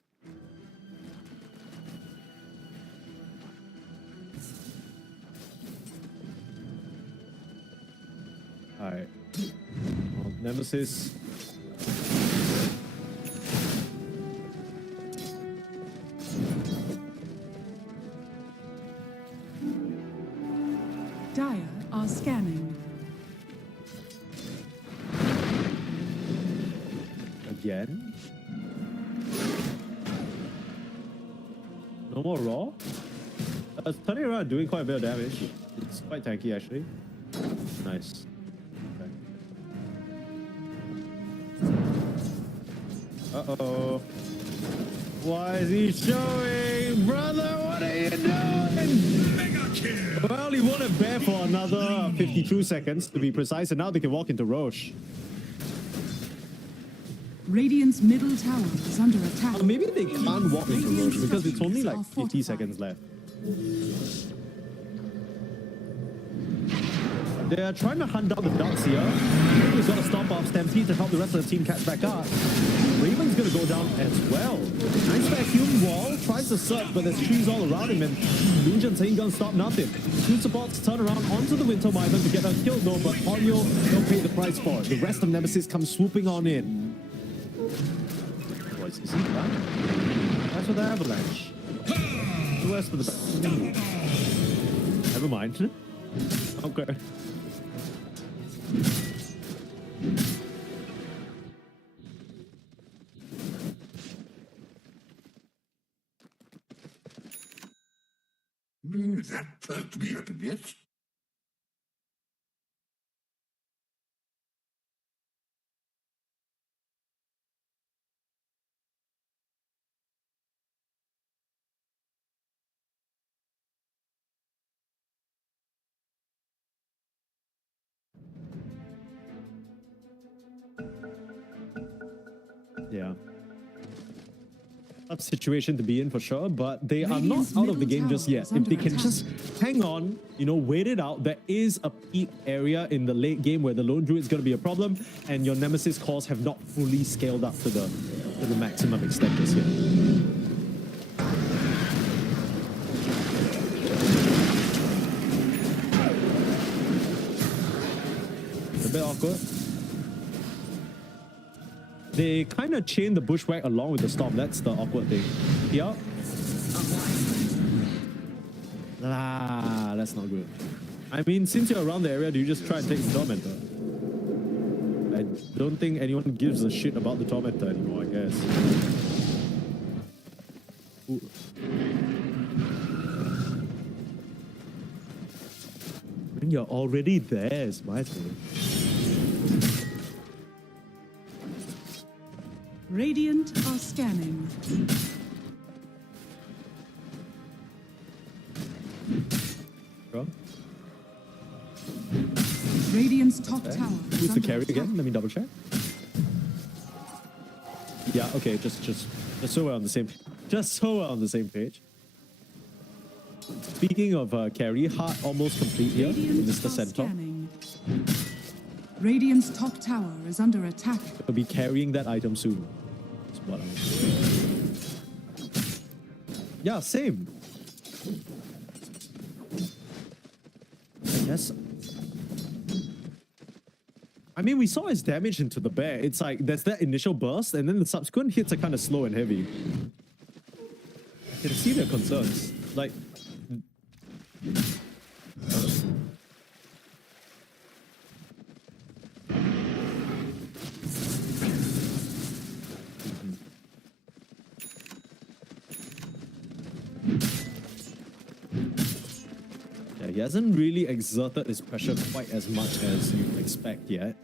Alright. Well, Nemesis. Dire are scanning. Again? No more raw? It's turning around, doing quite a bit of damage. It's quite tanky actually. Nice. Okay. Uh-oh. Why is he showing? Brother, what are you doing? Mega kill! Well, he won a bear for another 52 seconds to be precise, and now they can walk into Roche. Radiant's middle tower is under attack. Maybe they can't walk into Roche because it's only like 50 seconds left. They're trying to hunt down the ducks here. He's got to stomp off Stampede to help the rest of the team catch back up. Raven's gonna go down as well. Nice vacuum wall, tries to surf, but there's trees all around him, and Lunjan's ain't gonna stop nothing. Two supports turn around onto the Winter Wyvern to get her killed though, but Ponyo don't pay the price for it. The rest of Nemesis comes swooping on in. What is he done? That's for the avalanche. The rest of the never mind. Okay. That perked me up a bit. Yeah. tough situation to be in for sure, but they are not Radiant's out of the middle game just tower yet. is If under they can attack. just hang on, you know, wait it out, there is a peak area in the late game where the lone druid is going to be a problem, and your nemesis cores have not fully scaled up to the maximum extent just yet. A bit awkward. They kind of chain the bushwhack along with the storm. That's the awkward thing. Yeah. Ah, that's not good. I mean, since you're around the area, do you just try and take the tormentor? I don't think anyone gives a shit about the tormentor anymore, I guess. Ooh. When you're already there, is my thing. Radiant are scanning. Bro. Radiant's top tower. is Who's the under carry attack. again? Let me double check. Yeah, okay, just so we're on the same, page. Speaking of carry, heart almost complete here, Radiant Mr. are Centaur. scanning. Radiant's top tower is under attack. We'll be carrying that item soon. That's what yeah, same. I guess. I mean, we saw his damage into the bear. It's like there's that initial burst, and then the subsequent hits are kind of slow and heavy. I can see their concerns. Like, yeah, he hasn't really exerted his pressure quite as much as you expect yet.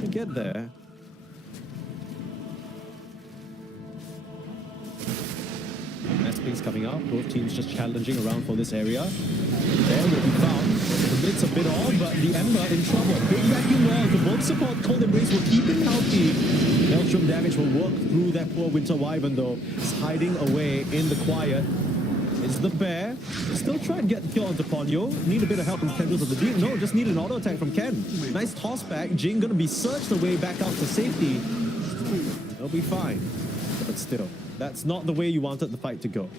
To get there. Nice pings coming out. Both teams just challenging around for this area. There will be found. The blitz a bit on, but the Ember in trouble. Big vacuum well to both support. Cold Embrace will keep it healthy. Maelstrom damage will work through that poor Winter Wyvern though. It's hiding away in the quiet. It's the bear. Still try and get the kill onto Ponyo. Need a bit of help from Tendrils of the Deep. No, just need an auto attack from Ken. Nice toss back. Jing gonna be searched away back out to safety. They'll be fine. But still, that's not the way you wanted the fight to go.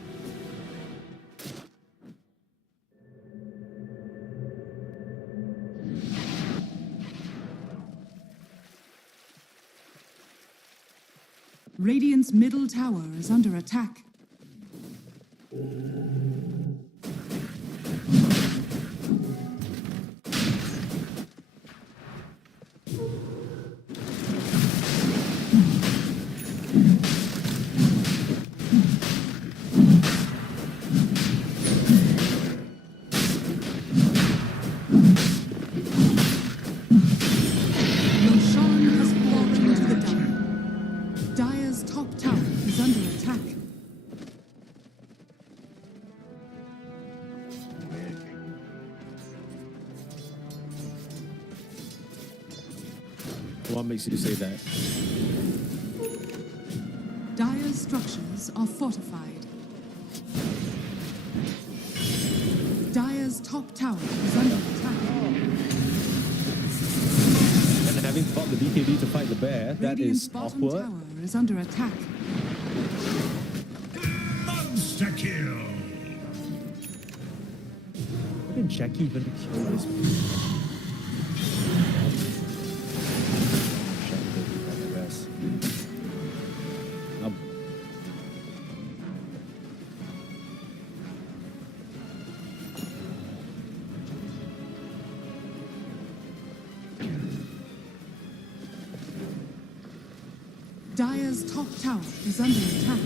Radiant's middle tower is under attack. Roshan has fallen to the Dire. Dire's top tower is under attack. What makes you say that? Dire's structures are fortified. Dire's top tower is under attack. And having fought the BKB to fight the bear, that Radiant's is bottom awkward. tower is under attack. Monster kill. How did Jackie even kill this? Now, Dire's top tower is under attack.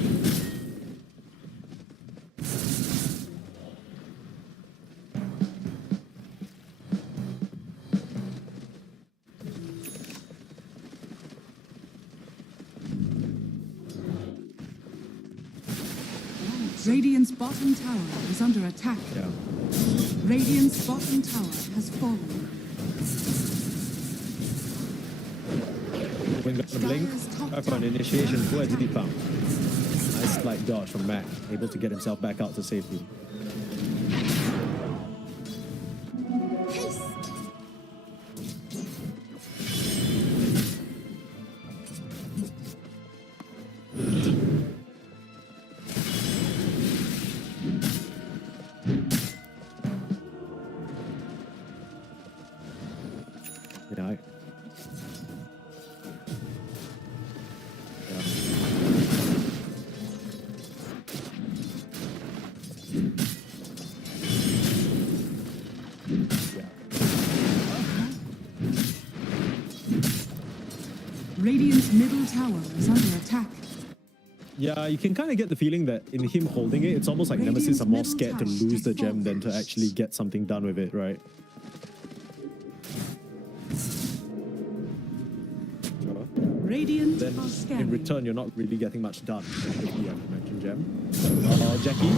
Radiant's bottom tower is under attack. yeah. Radiant's bottom tower has fallen. Open gun and blink. Try for an initiation. Where did he found? Nice slight dodge from Mac. Able to get himself back out to safety. Yeah. Radiant's middle tower is under attack. Yeah, you can kind of get the feeling that in him holding it, it's almost like Nemesis are more scared to lose the gem than to actually get something done with it, right? Radiant Then are in scanning. return, you're not really getting much done with the mentioned gem. Jackie.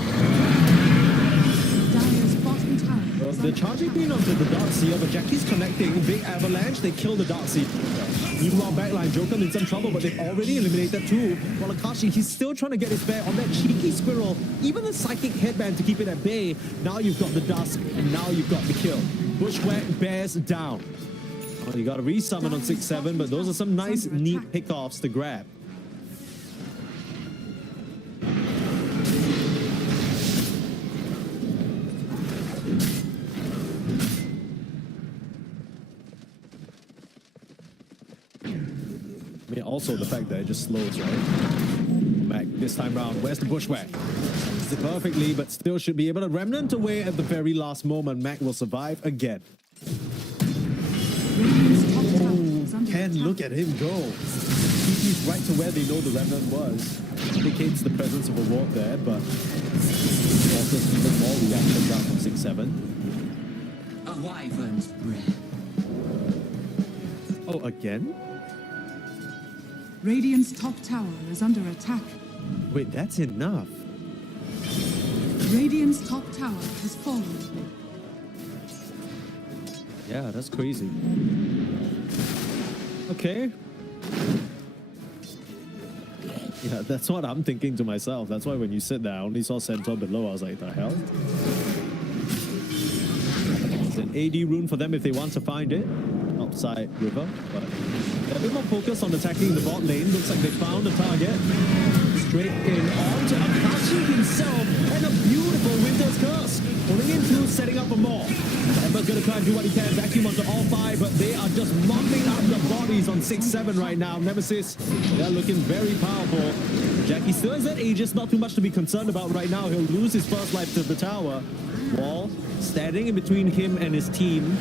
Dire's bottom tower. Well, is they're under charging attack. in onto the Darkseer, but Jackie's connecting. Big avalanche, they kill the Darkseer. Meanwhile, backline Joker in some trouble, but they've already eliminated two. While Akashi, he's still trying to get his bear on that cheeky squirrel. Even the psychic headband to keep it at bay. Now you've got the dusk, and now you've got the kill. Bushwhack bears down. Oh, you got to resummon on 6-7, but those are some nice, neat pickoffs to grab. I mean, also the fact that it just slows, right? Mac, this time round, where's the bushwhack? Does it perfectly, but still should be able to remnant away at the very last moment. Mac will survive again. Radiant's top tower is under Ken, attack. look at him go. He's right to where they know the remnant was. Indicates the presence of a ward there, but forces even more reaction down from 6-7. A wyvern's breath. Oh, again? Radiant's top tower is under attack. Wait, that's enough. Radiant's top tower has fallen. Yeah, that's crazy. Okay. Yeah, that's what I'm thinking to myself. That's why when you said that, I only saw Centaur below. I was like, the hell? It's an AD rune for them if they want to find it. Upside river, but they're a bit more focused on attacking the bot lane. Looks like they found the target. Straight in onto Akashi himself, and a beautiful Winter's Curse. Pulling in through, setting up for more. Ember's gonna try and do what he can, vacuum onto all five, but they are just mopping up the bodies on 6-7 right now. Nemesis, they're looking very powerful. Jackie still has that Aegis, not too much to be concerned about right now. He'll lose his first life to the tower. Wall standing in between him and his team.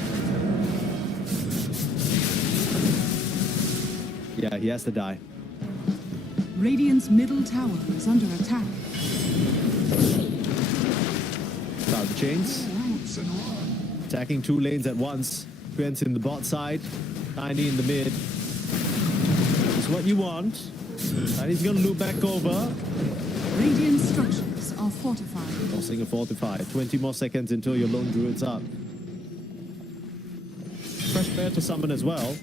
Yeah, he has to die. Radiant's middle tower is under attack. Start the chains. Attacking two lanes at once. Gwent's in the bot side. Tiny in the mid. That's what you want. Tiny's gonna loop back over. Radiant structures are fortified. Tossing a fortify. 20 more seconds until your lone druid's up. Fresh bear to summon as well.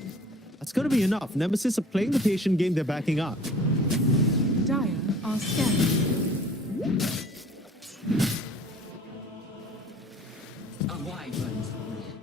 That's gonna be enough. Nemesis are playing the patient game, they're backing up. Dire are scanning. A wyvern's breath.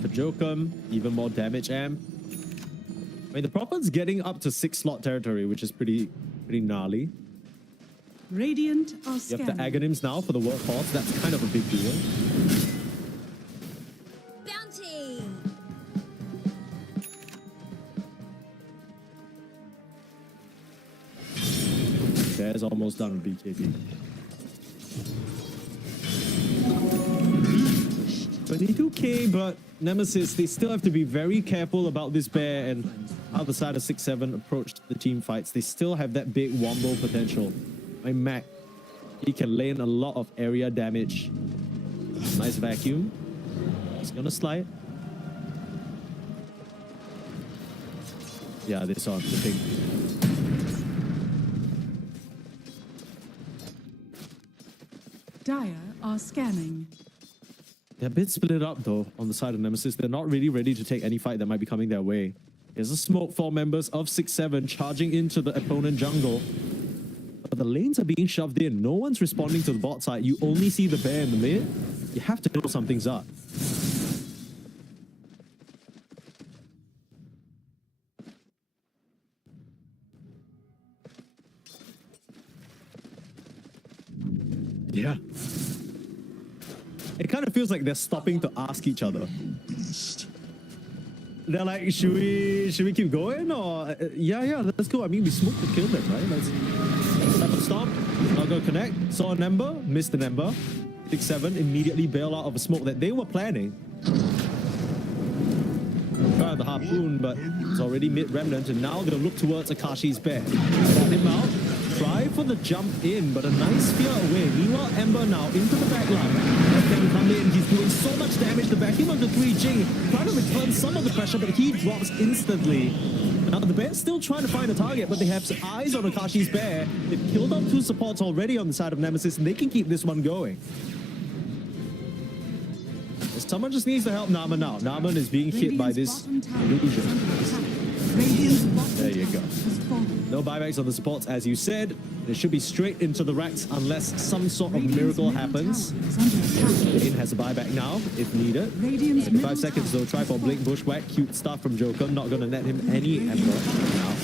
For Jokum, even more damage amp. I mean, the Prophet's getting up to 6 slot territory, which is pretty gnarly. Radiant are You scanning. have the Aghanims now for the workhorse. That's kind of a big deal. Bounty! Bear's almost done with BKB. 22k, but Nemesis, they still have to be very careful about this bear, and how the side of 6-7 approached the team fights. They still have that big wombo potential. My Mac, he can lay in a lot of area damage. Nice vacuum. He's gonna slide. Yeah, they saw the thing. Dire are scanning. They're a bit split up though on the side of Nemesis. They're not really ready to take any fight that might be coming their way. There's a smoke for members of 6-7 charging into the opponent jungle. But the lanes are being shoved in. No one's responding to the bot side. You only see the bear in the mid. You have to know something's up. Yeah. It kind of feels like they're stopping to ask each other. They're like, should we keep going, or yeah, let's go. I mean, we smoked to kill them, right? Let's stop. Not gonna connect. Saw an ember, missed an ember. 6-7 immediately bail out of a smoke that they were planning. Try the harpoon, but it's already mid remnant, and now they'll look towards Akashi's bear. Got him out. Try for the jump in, but a nice spear away. Meanwhile, Ember now into the back line. Let them come in. He's doing so much damage. The vacuum of the 3G trying to return some of the pressure, but he drops instantly. Now the bear's still trying to find a target, but they have eyes on Akashi's bear. They've killed off 2 supports already on the side of Nemesis, and they can keep this one going. Someone just needs to help Naman now. Naman is being hit by this illusion. There you go. No buybacks on the supports, as you said. It should be straight into the racks unless some sort of miracle happens. Lane has a buyback now, if needed. 5 seconds though. Try for Blink Bushwhack. Cute stuff from Joker. Not going to net him any Ember now.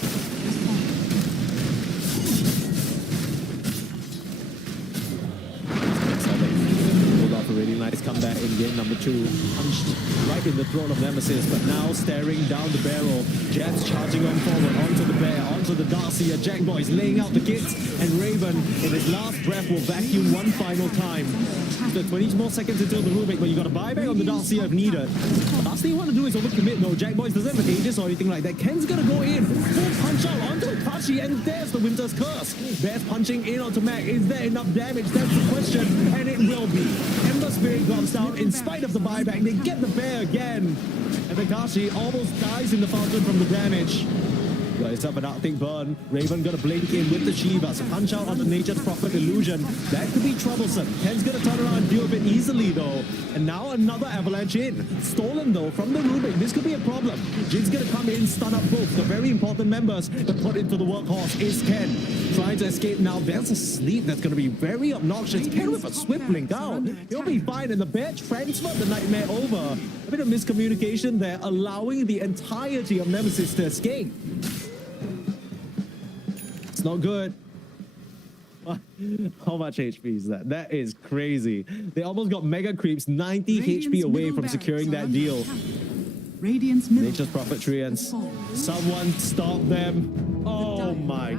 Really nice comeback in game number 2. Punched right in the throat of Nemesis, but now staring down the barrel. Jets charging on forward, onto the bear, onto the Darcy. Jack Boys laying out the kits, and Raven in his last breath will vacuum one final time. So 20 more seconds until the Rubik, but you got a buyback on the Darcy if needed. Last thing you want to do is overcommit though. Jack Boys doesn't have Aegis or anything like that. Ken's gonna go in, full punch out onto Akashi, and there's the Winter's Curse. Bear's punching in onto Mac. Is there enough damage? That's the question, and it will be. Ember Spirit drops down in spite of the buyback. They get the bear again, and Akashi almost dies in the fountain from the damage. Got yourself an Arctic burn. Raven gonna blink in with the Shiva. So punch out on the Nature's Prophet illusion. That could be troublesome. Ken's gonna turn around and deal with it easily though. And now another avalanche in. Stolen though from the Rubik. This could be a problem. Jin's gonna come in, stun up both the very important members to put into the workhorse is Ken. Trying to escape now. There's a sleep that's gonna be very obnoxious. Ken with a swift blink out. He'll be fine, and the bear transferred the nightmare over. A bit of miscommunication there, allowing the entirety of Nemesis to escape. It's not good. How much HP is that? That is crazy. They almost got mega creeps 90 HP away from securing that deal. Nature's Prophet Treants. Someone stop them. Oh my.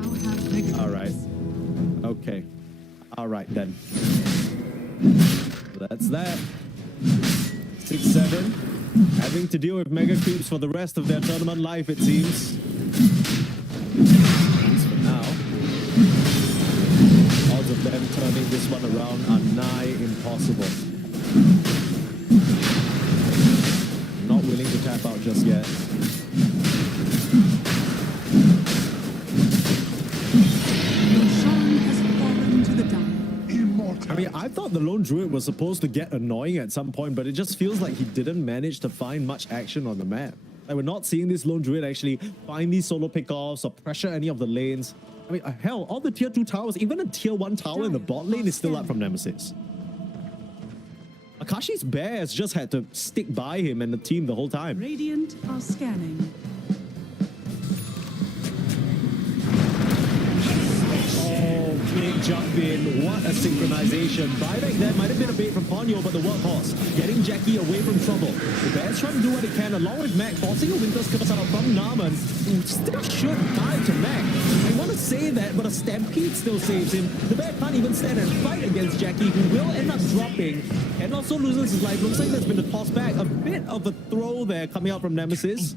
All right. Okay. All right then. That's that. 6-7. Having to deal with mega creeps for the rest of their tournament life, it seems. At least for now. Odds of them turning this one around are nigh impossible. Not willing to tap out just yet. I mean, I thought the Lone Druid was supposed to get annoying at some point, but it just feels like he didn't manage to find much action on the map. Like, we're not seeing this Lone Druid actually find these solo pickoffs or pressure any of the lanes. I mean, hell, all the tier 2 towers, even a tier 1 tower in the bot lane is still up from Nemesis. Akashi's bear has just had to stick by him and the team the whole time. Radiant are scanning. Oh, big jump in. What a synchronization. Buyback there might have been a bait from Ponyo, but the workhorse getting Jackie away from trouble. The Bears trying to do what they can along with Mac, forcing a Winter's Curse out from Narman, who still should die to Mac. I want to say that, but a Stampede still saves him. The Bear can't even stand and fight against Jackie, who will end up dropping and also loses his life. Looks like there's been a toss back. A bit of a throw there coming out from Nemesis.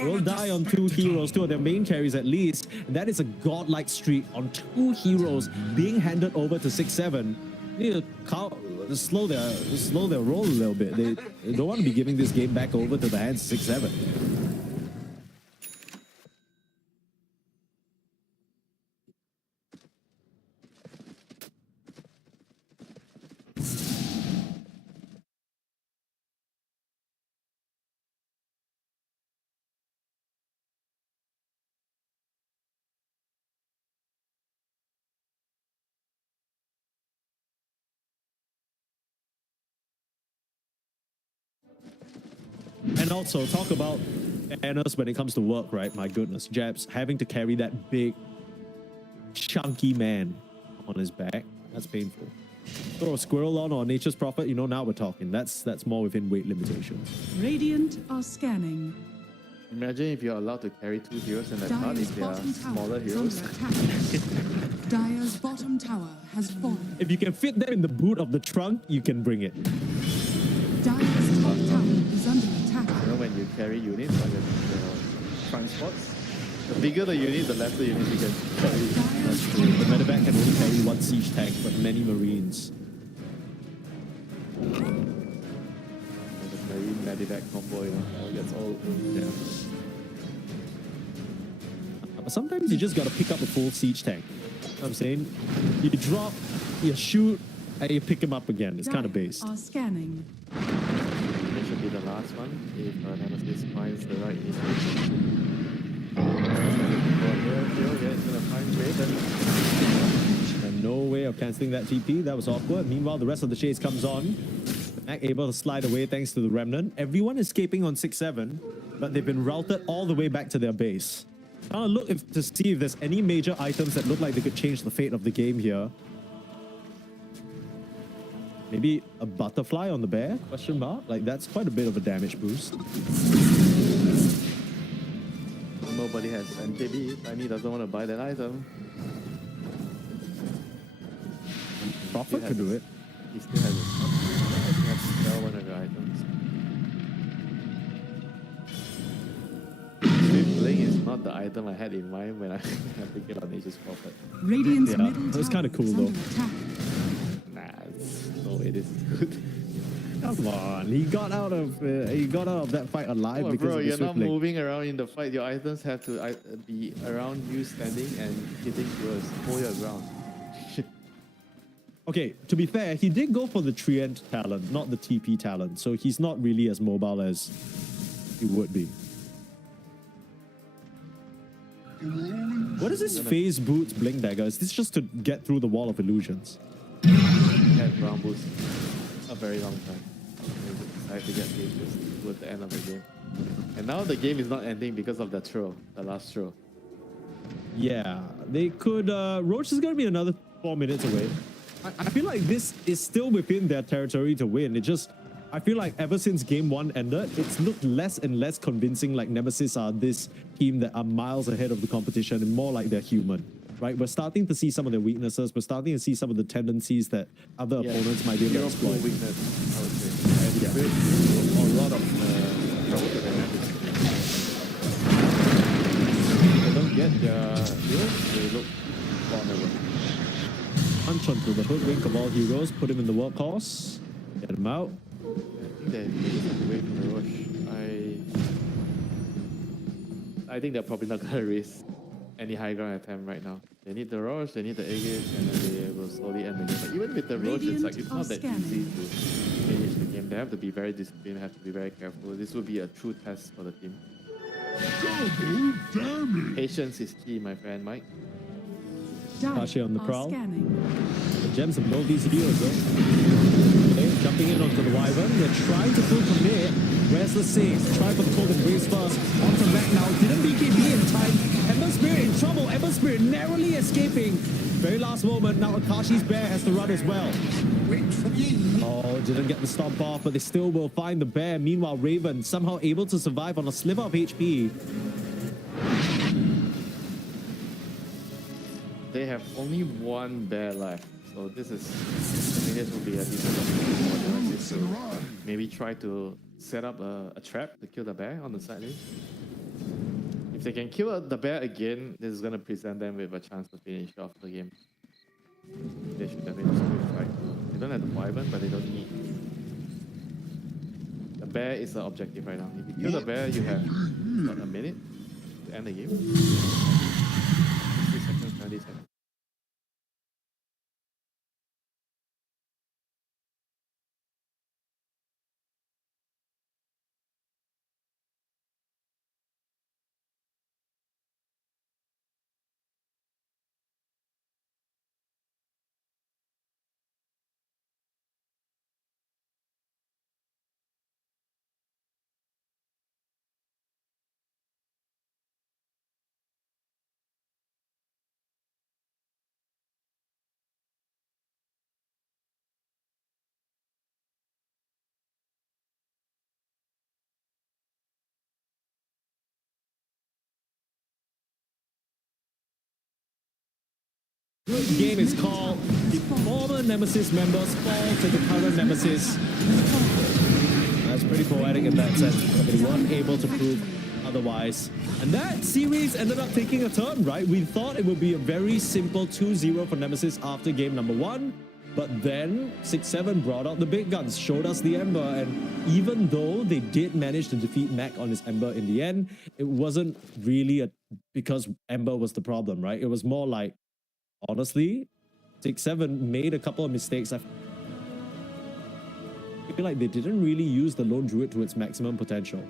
Will die on 2 heroes, 2 of their main carries at least. And that is a godlike streak on 2 heroes being handed over to 6-7. Need to slow their roll a little bit. They don't want to be giving this game back over to the hands of 6-7. And also, talk about banners when it comes to work, right? My goodness, Jabs having to carry that big, chunky man on his back. That's painful. Throw a squirrel on or Nature's Prophet, you know, now we're talking. That's more within weight limitations. Radiant are scanning. Imagine if you're allowed to carry 2 heroes in that card Dire's if they are bottom tower smaller is heroes. under attack. Dire's bottom tower has fallen. If you can fit them in the boot of the trunk, you can bring it. Dire's top tower is under attack. You know, when you carry units on your transports, the bigger the unit, the lesser units you can carry. That's true. The medevac can only carry 1 siege tank, but many marines. The marine medevac combo, you know, gets all. Yeah. But sometimes you just gotta pick up a full siege tank. You know what I'm saying? You drop, you shoot, and you pick him up again. It's kind of based. Are scanning. It should be the last one if Nemesis finds the right initiative. Yeah, it's gonna find Raven. And no way of cancelling that TP. That was awkward. Meanwhile, the rest of the chase comes on. Mac able to slide away thanks to the Remnant. Everyone escaping on 6-7, but they've been routed all the way back to their base. Trying to look to see if there's any major items that look like they could change the fate of the game here. Maybe a butterfly on the bear? Question mark? Like, that's quite a bit of a damage boost. Nobody has MKB. Tiny doesn't want to buy that item. Prophet could do it. He still has it. You have to sell one of your items. Swift Link is not the item I had in mind when I picked it on Nature's Prophet. Radiant's Yeah, middle it was tower kinda cool is though. under attack. Nah, it's no way this is good. Come on, he got out of that fight alive Oh, because bro, of the you're Swift not Link. moving around in the fight. Your items have to be around you standing and hitting yours. Hold your ground. Okay, to be fair, he did go for the Treant talent, not the TP talent, so he's not really as mobile as he would be. What is this phase boots blink dagger? Is this just to get through the wall of illusions? Had brown boost a very long time. I decided to get pages towards the end of the game. And now the game is not ending because of the throw, the last throw. Yeah, they could... Roach is going to be another 4 minutes away. I feel like this is still within their territory to win. It just... I feel like ever since game 1 ended, it's looked less and less convincing like Nemesis are this team that are miles ahead of the competition and more like they're human. Right? We're starting to see some of their weaknesses. We're starting to see some of the tendencies that other opponents might be able to Hero pool exploit. weakness, I would say. And Yeah. a lot of trouble to the Nemesis. They don't get their heroes, they look vulnerable. Punch onto the hoodwink of all heroes, put him in the workhorse, get him out. I think they're away from the rush. I think they're probably not gonna raise any high ground attempt right now. They need the rush, they need the Aegis, and then they will slowly end the game. But even with the rush, it's like it's not that easy to finish the game. They have to be very disciplined, they have to be very careful. This will be a true test for the team. Double damage. Patience is key, my friend Mike. Tashi on the Are prowl. scanning. The gems have blown these heroes though. Okay, jumping in onto the Wyvern. They're trying to full commit. Where's the saves? Try for the cold embrace first. Onto Mac now. Didn't BKB in time. Ember Spirit in trouble. Ember Spirit never narrowly escaping. Very last moment, now Akashi's bear has to run as well. Wait for me. Oh, didn't get the stomp off, but they still will find the bear. Meanwhile, Raven somehow able to survive on a sliver of HP. They have only one bear left, so this is, I think this will be a decent opportunity for Nemesis to maybe try to set up a trap to kill the bear on the side lane. If they can kill the bear again, this is going to present them with a chance to finish off the game. They should definitely try to. They don't have the Wyvern, but they don't need. The bear is the objective right now. If you kill the bear, you have what, a minute to end the game. 60 seconds, 30 seconds. Game is called the former Nemesis members fall to the current Nemesis. That's pretty poetic in that sense, but they weren't able to prove otherwise. And that series ended up taking a turn, right? We thought it would be a very simple 2-0 for Nemesis after game number 1, but then 6-7 brought out the big guns, showed us the Ember, and even though they did manage to defeat Mac on his Ember in the end, it wasn't really because Ember was the problem, right? It was more like, honestly, 6-7 made a couple of mistakes. I feel like they didn't really use the Lone Druid to its maximum potential.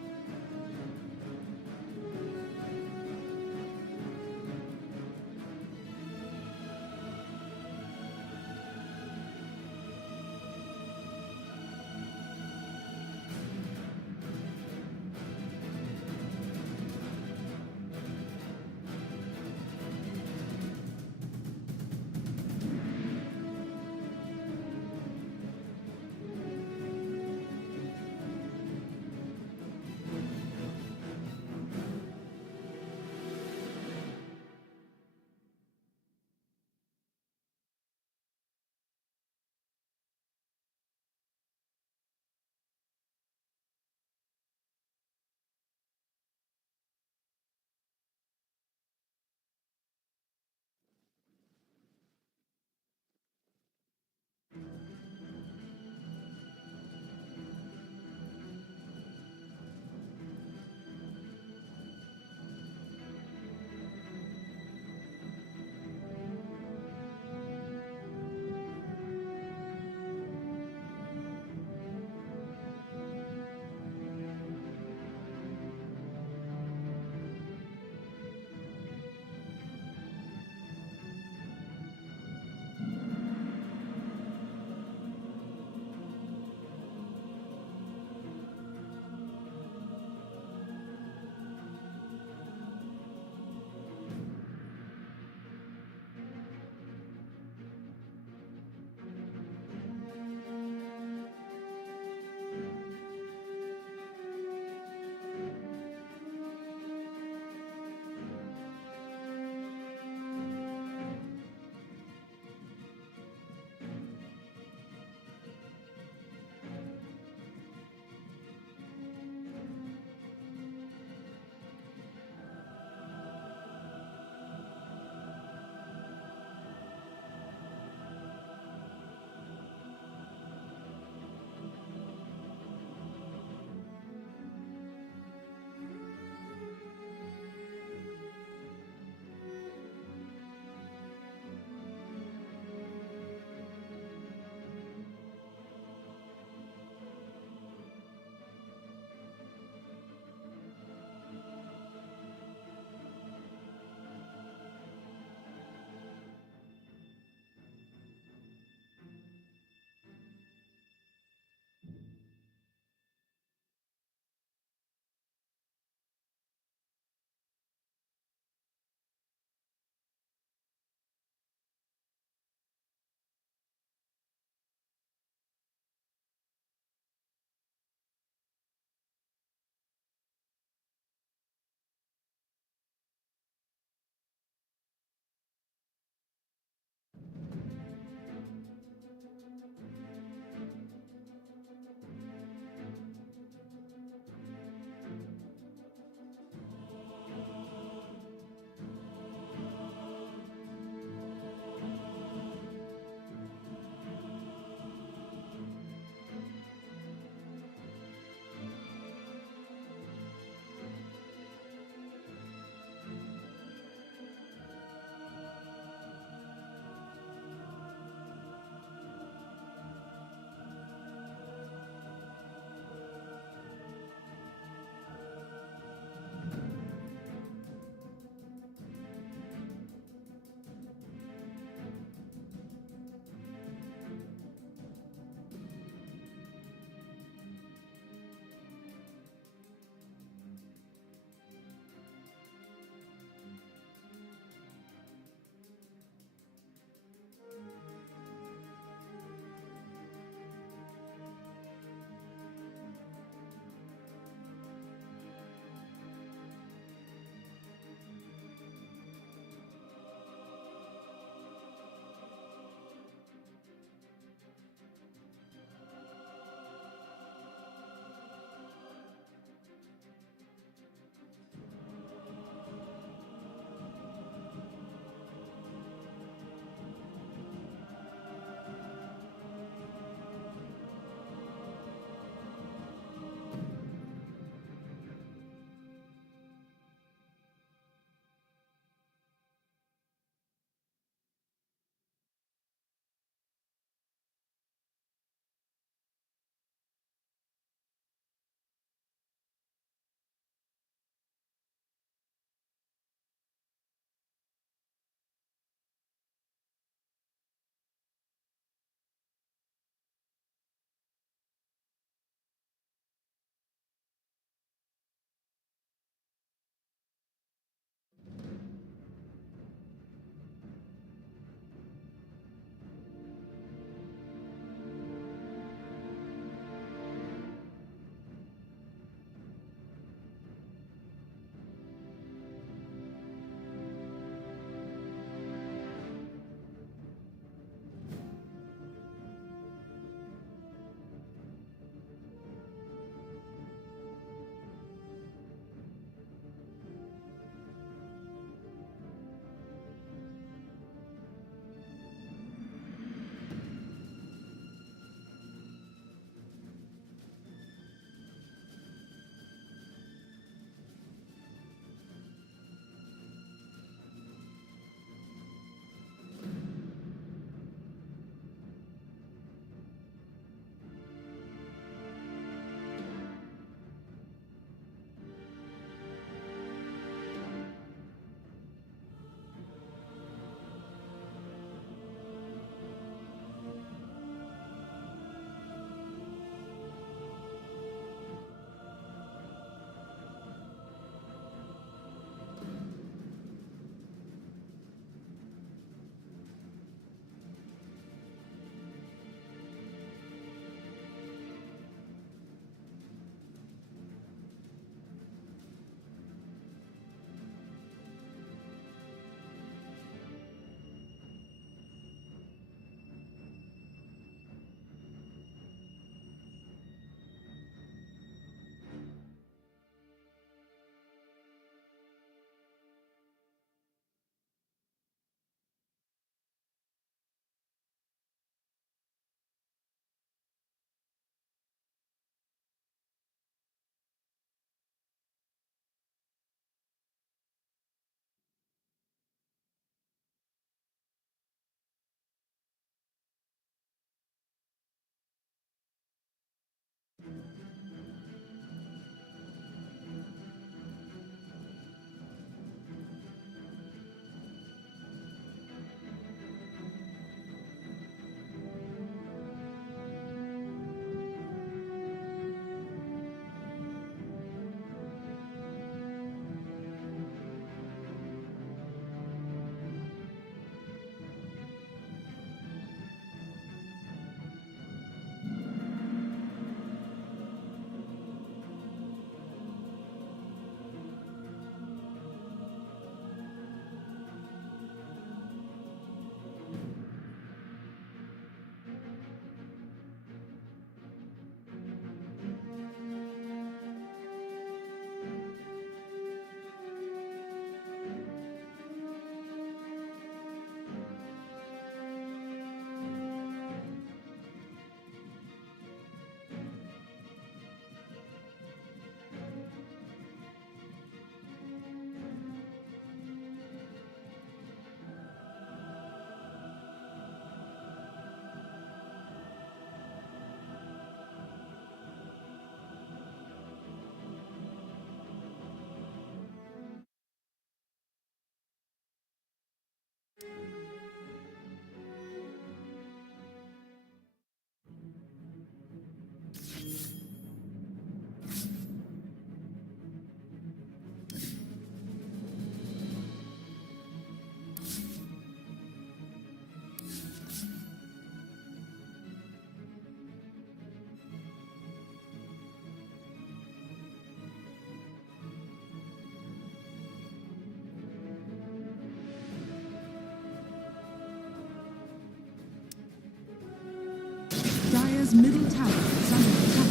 Dire's middle tower is under attack.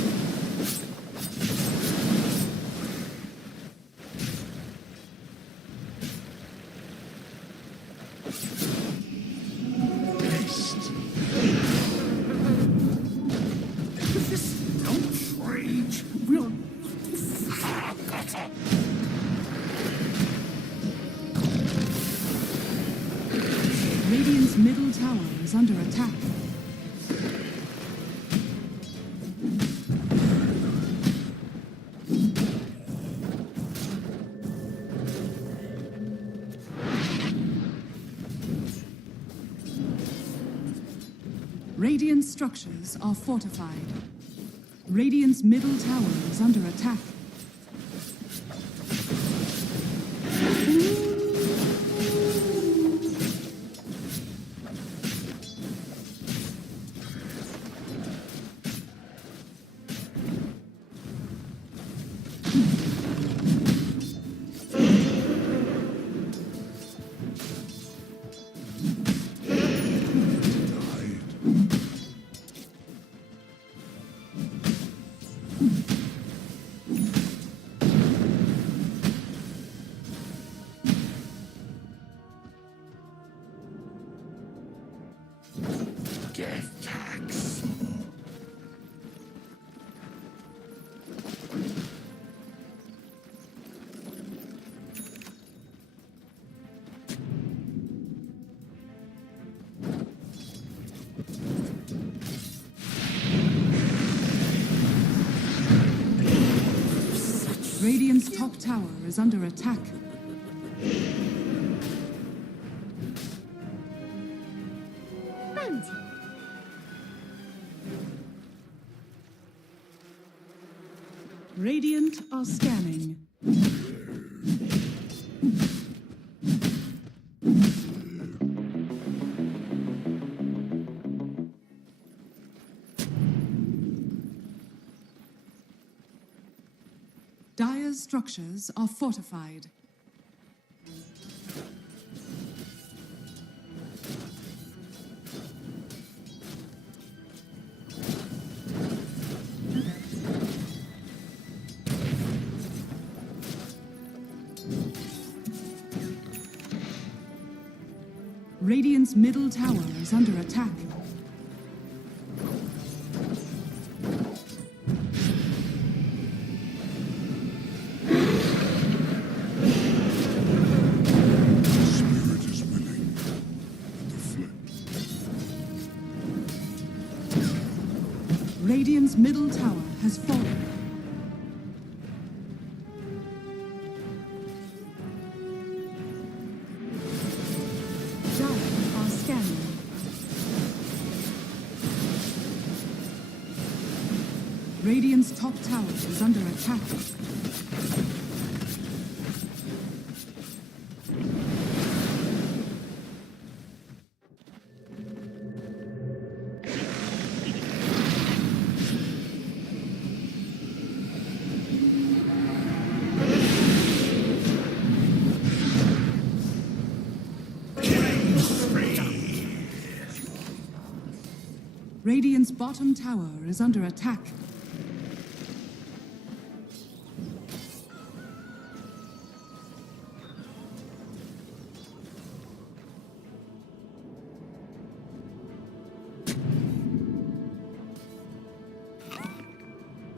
Radiant's middle tower is under attack. Radiant structures are fortified. Radiant's middle tower is under attack. Death tax. Radiant's top tower is under attack. Radiant are scanning. Dire's structures are fortified. Radiant's middle tower is under attack. Spirit is willing, but the flesh. Radiant's middle tower has fallen. Dire are scanning. Radiant's top tower is under attack. Radiant's bottom tower is under attack.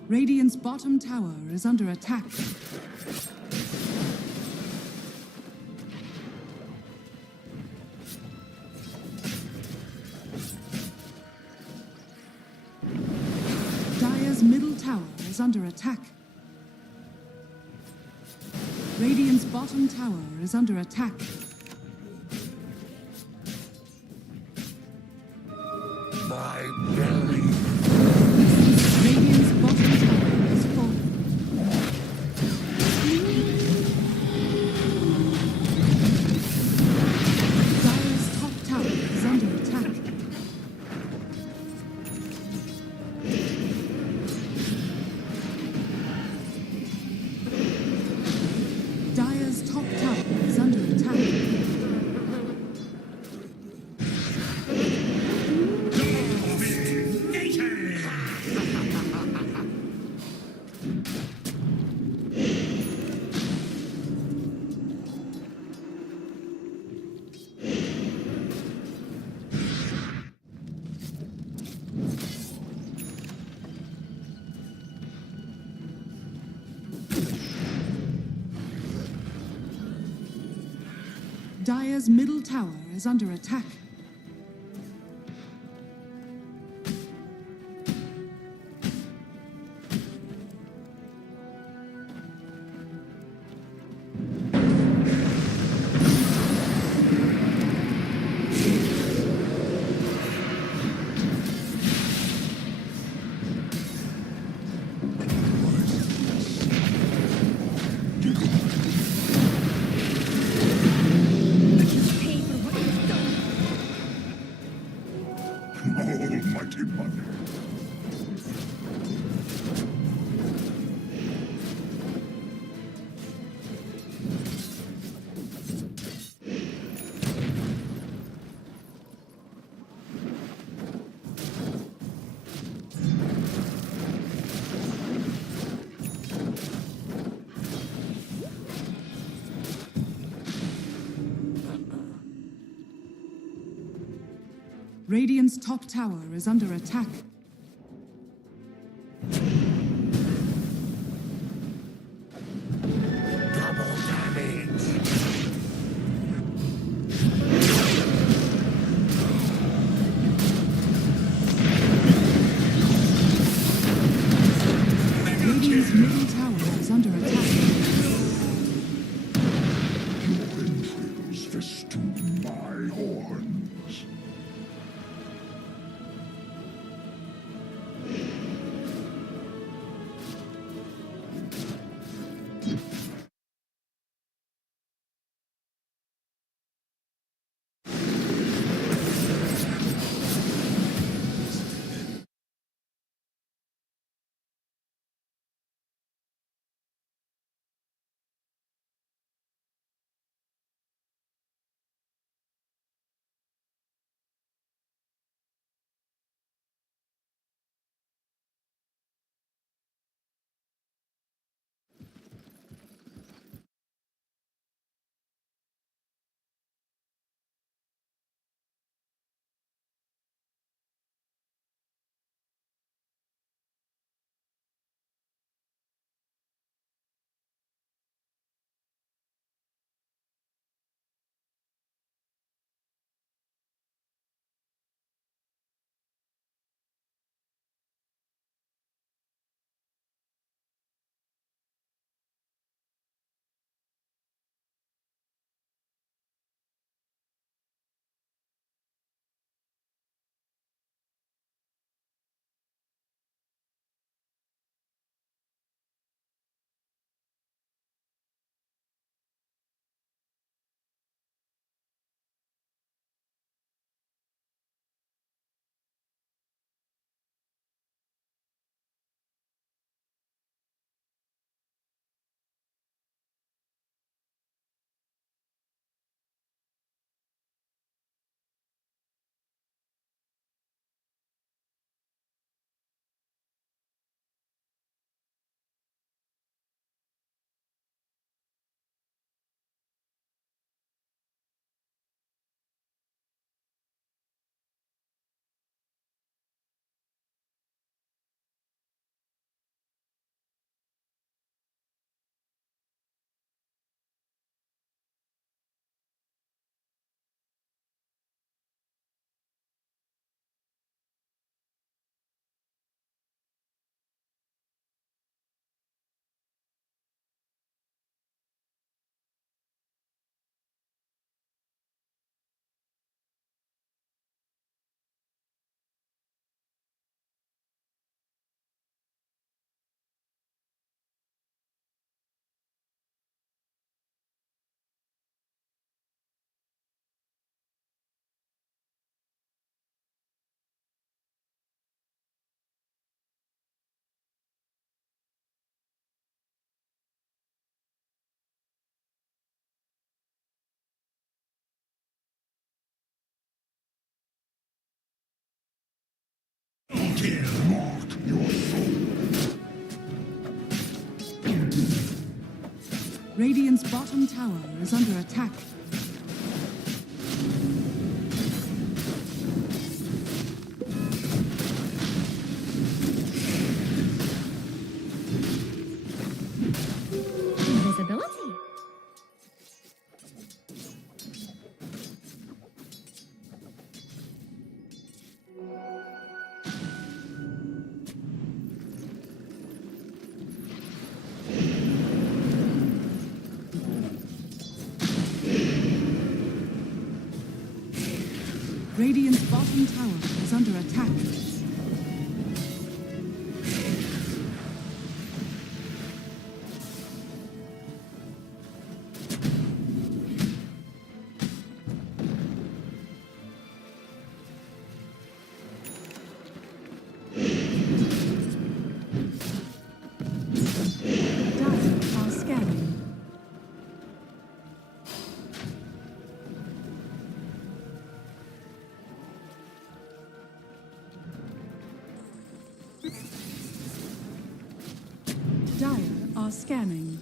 Radiant's bottom tower is under attack. Dire's middle tower is under attack. Radiant's bottom tower is under attack. My belly. Radiant's bottom tower has fallen. Dire's top tower is under attack. Dire's top tower is under attack. Dire's middle tower is under attack. Pay for what you've done. Almighty money. Radiant's top tower is under attack. Double damage. Radiant's middle tower is under attack. Your entrails festoon my horns. Mark your soul. Radiant's bottom tower is under attack. Invisibility. Radiant's bottom tower is under attack. Dire are scanning. Dire are scanning.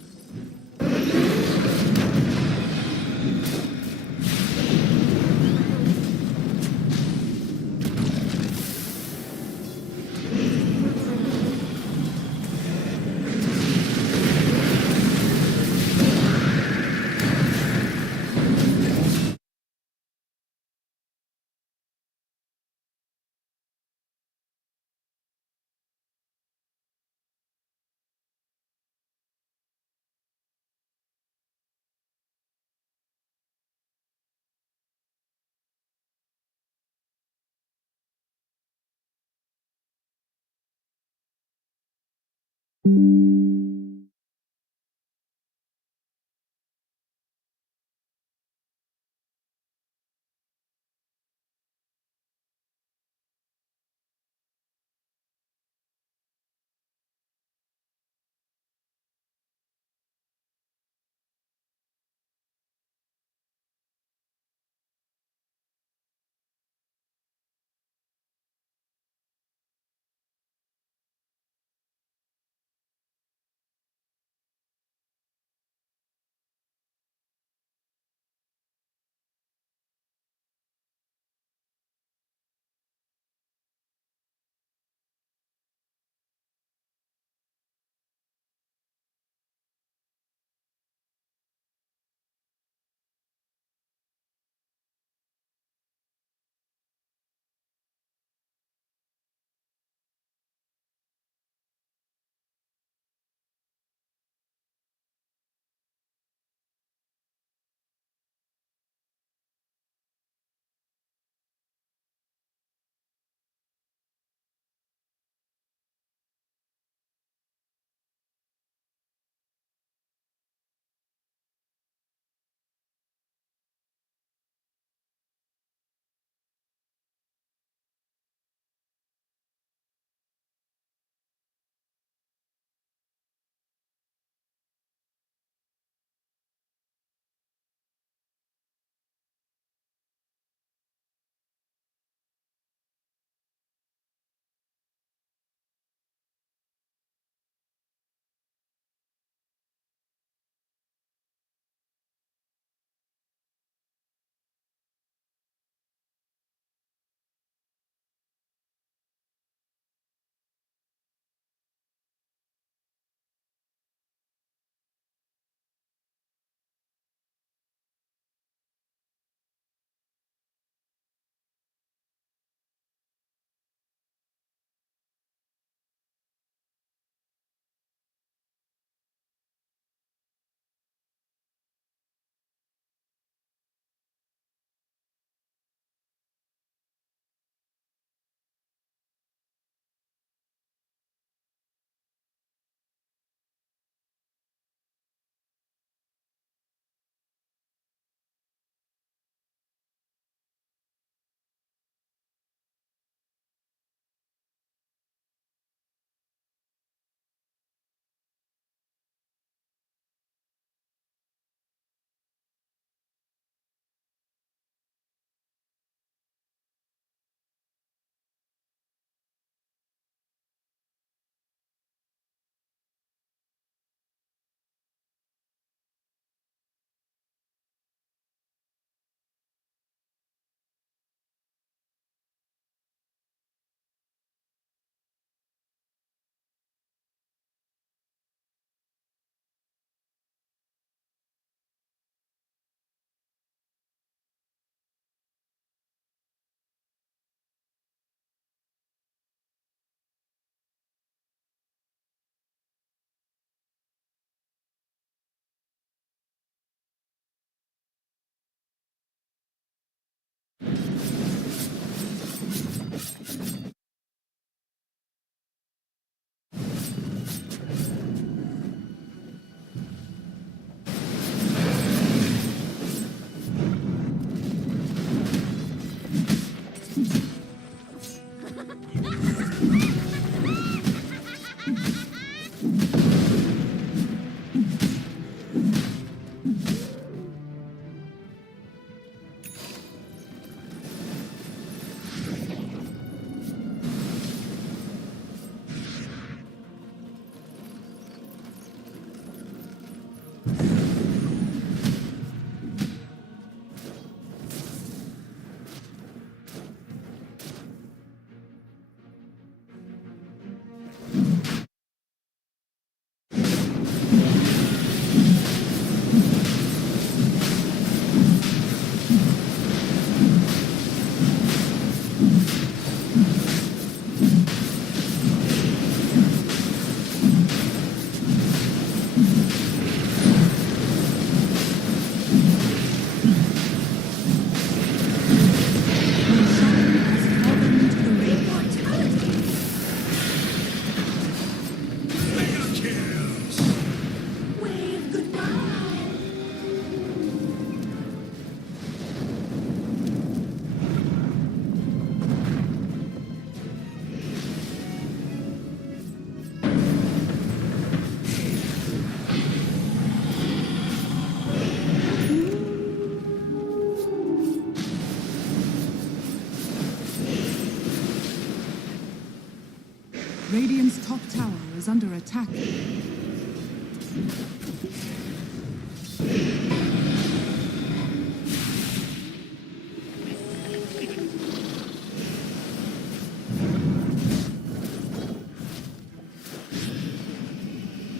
top tower is under attack.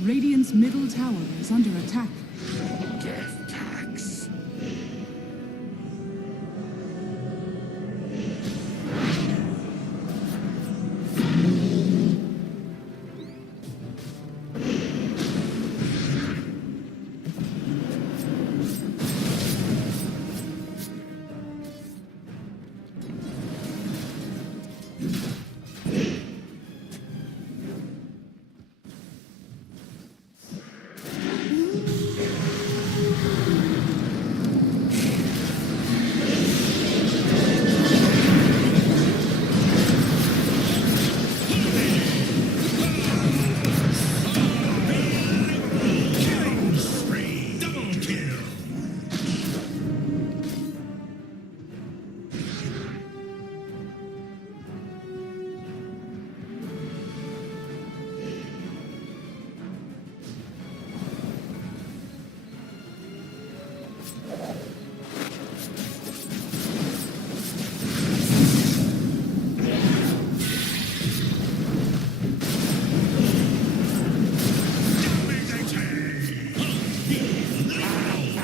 Radiant's middle tower is under attack. Death tax.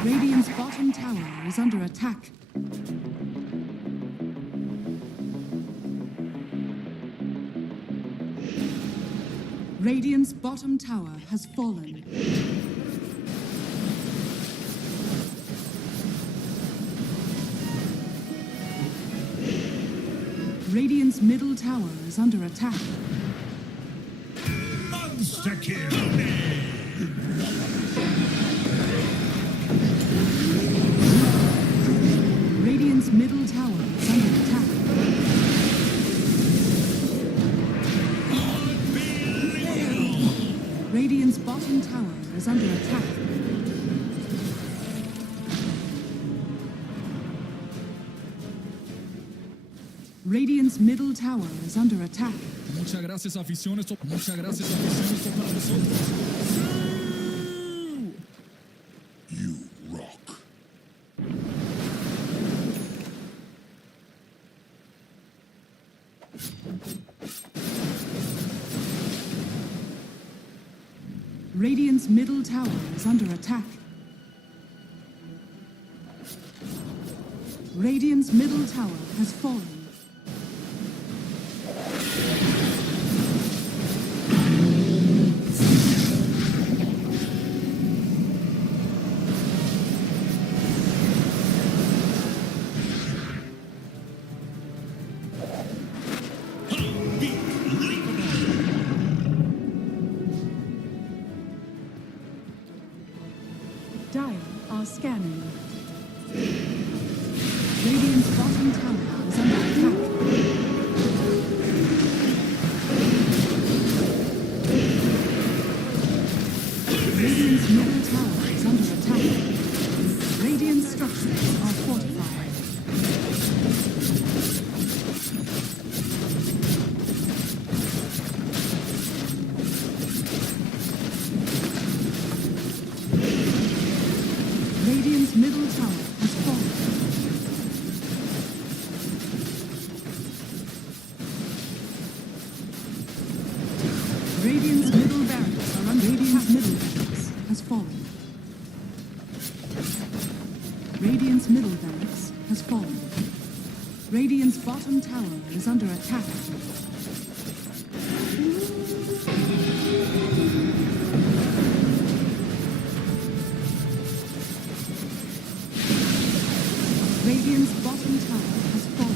Radiant's bottom tower is under attack. Radiant's bottom tower has fallen. Radiant's middle tower is under attack. Monster kill. Radiant's middle tower is under attack. Radiant's bottom tower is under attack. Radiant's middle tower is under attack. Muchas gracias, afición. Muchas gracias, afición. Esto para vosotros. You rock. Radiant's middle tower is under attack. Radiant's middle tower has fallen. Dire are scanning. Radiant's bottom tower is under attack. Radiant's middle tower is under attack. Radiant structures are fortified. Radiant's middle tower has fallen. Radiant's middle barracks are under Radiant's middle barracks has fallen. Radiant's middle barracks has fallen. Radiant's bottom tower is under attack. Radiant's bottom tower has fallen.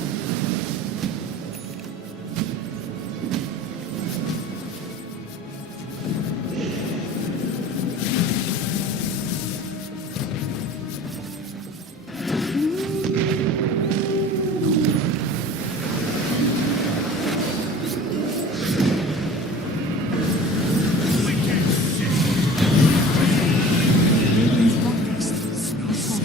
Radiant's bottom has fallen.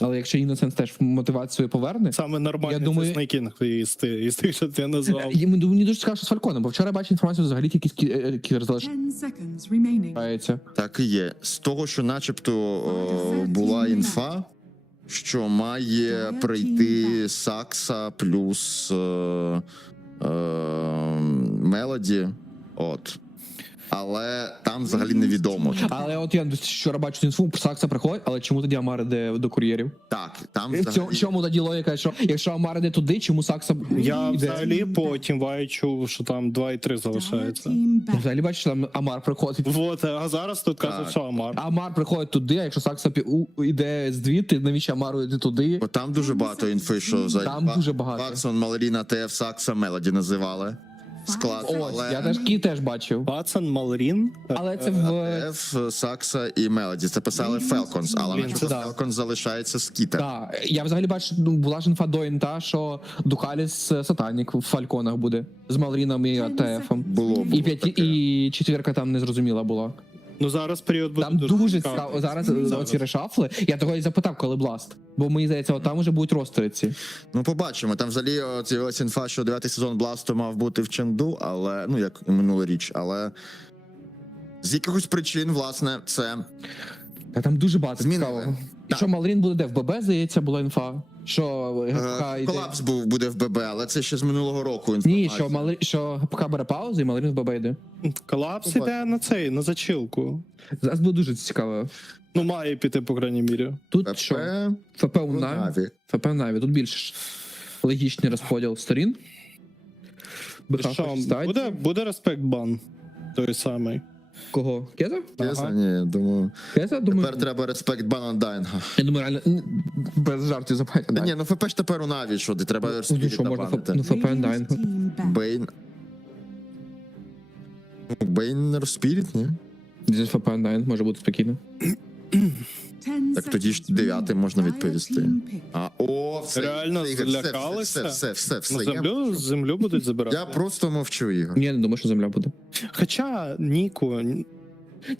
Але якщо Innocence теж мотивацію поверне, Саме нормальний я думаю... це снейкінг із тих, що ти назвав. Мені дуже цікаво, що з Фальконом, бо вчора я бачив інформацію, взагалі тільки кілер 10 seconds remaining. залишається. Так і є. З того, що начебто була інфа, що має прийти Сакса плюс Мелоді. От. Але там взагалі невідомо. Але от я вчора бачу інфу, Сакса приходить, але чому тоді Амар йде до кур'єрів? Так, там В чому тоді логіка, що якщо Амар йде туди, чому Сакса Я йде? взагалі по Тімваю чув, що там 2 і 3 залишається. Я взагалі бачу, що там Амар приходить. Вот, а зараз тут кажуть, що Амар. Амар приходить туди, а якщо Сакса йде звідти, навіщо Амару йде туди? Бо там дуже багато інфи, що Там дуже багато. Ваксон, Малеріна, ТФ, Сакса, Мелоді називали. Склад, Ось, я теж бачив. Пацан, Малрін. Але це в... ТФ, Сакса і Мелоді. Це писали Falcons, але Блін, начебто це Falcons залишається Скітер. Так, я взагалі бачу, була ж інфа до інта, що Духаліс Сатанік в Фальконах буде. З Малріном і ТФом. Було І четвірка там незрозуміла була. Ну зараз період буде Там дуже цікаво. Зараз оці решафли. Я того і запитав, коли Бласт. Бо мені здається, от там уже будуть ростериці. Ну, побачимо. Там взагалі з'явилася інфа, що 9-й сезон Бласту мав бути в Ченду, але, ну, як і минулоріч, але з якихось причин, власне, це... Та там дуже багато Змінили. цікавого. І що Малрін буде де? В ББ, здається, була інфа. Що ГПК йде... Колапс буде в ББ, але це ще з минулого року Ні, інформація. що ГПК бере паузу і Малрін в ББ йде. Колапс іде на зачілку. Зараз буде дуже цікаво. Ну, має піти, по крайній мірі. Тут що? ФП у Наві. ФП у Наві. Тут більш логічний розподіл сторін. Що, буде респект бан? Той самий. Кого? Кеза? Кеза? Ні, думаю. Кеза? Думаю. Тепер треба респект бана Дайнга. Я думаю, реально, без жартів запхати. Ні, ну ФП ж тепер у Наві, що, де треба Ну, Спіріта що, можна банити. ФП Дайнга. Бейн... Ну, Бейн Спіріт, ні? Здесь ФП Дайнг може бути спокійно. Так тоді ж 9-й можна відповісти. Все. Реально Ігор, злякалися? Все. Землю будуть забирати? Я просто мовчу, Ігор. Я не думаю, що земля буде. Хоча Ніку... Ні,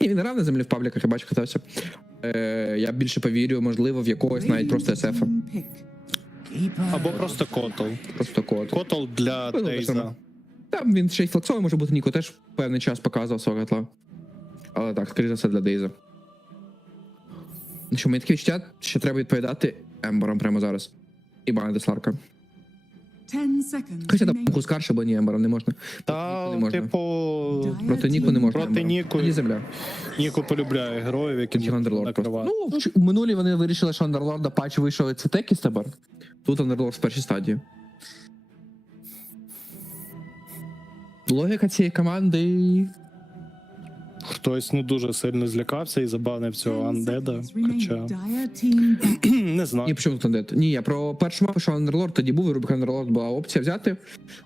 він грав на землі в пабліках, я бачу, катався. Я більше повірю, можливо, в якогось навіть просто СФ. Або просто Котл. Просто код. Котл для Дейза. Там він ще й флексовий може бути, Ніко теж певний час показував свого котла. Але так, скоріше за все для Дейза. Що мені таке відчуття, що треба відповідати Ембером прямо зараз. І Банди Сларка. 10 seconds Хоча там remaining. Кускарша, бо ні, Ембером не можна. Та, типу... Проти Ніку не можна. Проти Ембером. Ніку. Тоді земля. Ніку полюбляє героїв, які Тоді Андерлорд просто. накривати. Ну, в минулі вони вирішили, що Андерлорда патч вийшов від Цитекіс тепер. Тут Андерлорд в першій стадії. Логіка цієї команди... Хтось не дуже сильно злякався і забанив цього Андеда, хоча... Не знаю. Ні, почому тут Андед? Ні, я про першу мапу, що Андерлорд тоді був, і Рубик Андерлорд була опція взяти.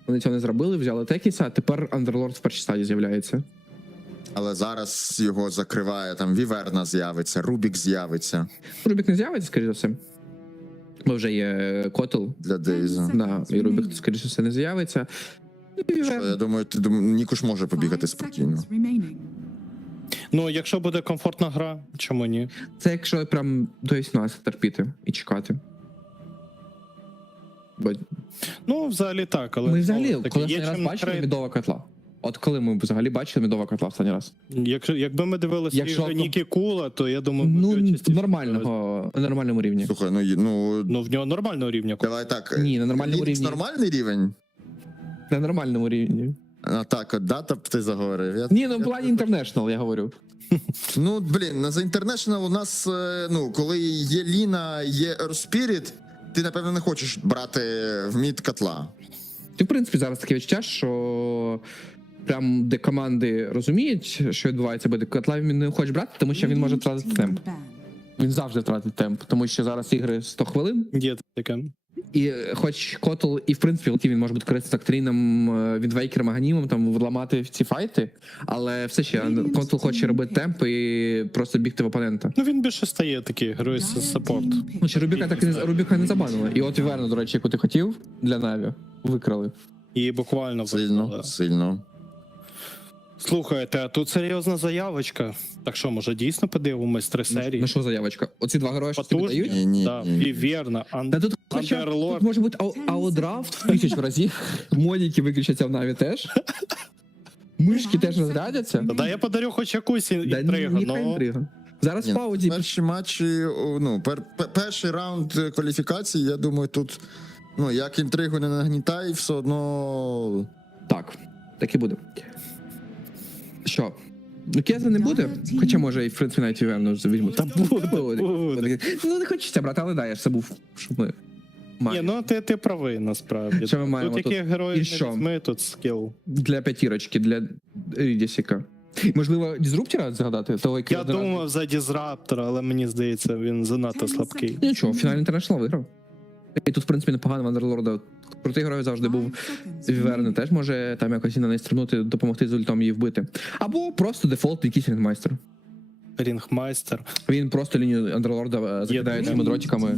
Вони цього не зробили, взяли Текіса, а тепер Андерлорд в першій стадії з'являється. Але зараз його закриває, там Віверна з'явиться, Рубік з'явиться. Рубік не з'явиться, скоріше за все. Бо вже є Котл. Для Дейза. Да, і Рубік, скоріше за все, не з'явиться. Я думаю, Ніку ж може побігати спокійно. Ну, якщо буде комфортна гра, чому ні? Це якщо прям до 18 терпіти і чекати. Бо... Ну, взагалі так, але... Ми взагалі, таки, коли є останній раз чим бачили трейд- мідова котла? От коли ми взагалі бачили мідова котла останній раз? Якби ми дивилися Якщо- ігри Нікі Кула, то я думаю, Ну, ми частіше на нормальному рівні. Слухай, Ну, в нього нормального рівня. давай так. Ні, на нормальному Лінкс рівні. нормальний рівень? На нормальному рівні. А так, от дата б ти заговорив. Ні, ну в плані International, я говорю. Ну, блін, на The International у нас, ну, коли є Ліна, є Spirit, ти, напевно, не хочеш брати в мід котла. Ти, в принципі, зараз таке відчуття, що прям де команди розуміють, що відбувається, бо де котла він не хоче брати, тому що він може втратити темп. Він завжди втратить темп, тому що зараз ігри 100 хвилин. Є таке. І хоч Котл, і в принципі він може бути користатися доктринам від Вейкером, Аганімом, там вламати ці файти, але все ще Котл хоче робити темп і просто бігти в опонента. Ну він більше стає такий герой з саппорт. Ну, чи Рубіка так Рубіка не забанили. І от Віверну, до речі, яку ти хотів для Наві, викрали. І буквально Сильно. Слухайте, а тут серйозна заявочка. Так що, може дійсно подивимось 3 серії? Ну що заявочка? Оці два герої, що тобі Потужні? дають? Ні, Так, ні. і вірно. Та тут, хоча, тут може бути аудрафт тисяч разів. Модіки виключаться в Наві теж. Мишки теж розрядяться. Да я подарю хоч якусь Да, інтригу, ніяка ну... інтрига. Зараз Ні, паузі. перші матчі, ну, перший раунд кваліфікації, я думаю, тут, ну, як інтригу не нагнітай, все одно... Так і буде. Що? Ну, Кеза не буде, хоча може і в принципі навіть Віверну візьмуть. Та буде. Ну не хочеться брати, але да, я ж забув, що ми Ні, маємо. ну ти правий, насправді. Що ми маємо Тут тут? яких І героїв не що? візьми, тут скіл. Для п'ятірочки, для Рідісіка. Можливо, Дізруптера згадати? Того, який Я один раз- думав за Дізраптора, але мені здається, він занадто слабкий. Нічого, фінальний інтернешнл виграв. І тут, в принципі, непогано Вандерлорда. Крутий герой завжди був. Віверни теж може там якось на неї стрибнути, допомогти з ультом її вбити. Або просто дефолт якийсь рінгмайстер. Рінгмайстер. Він просто лінію Андерлорда закидає цими дротиками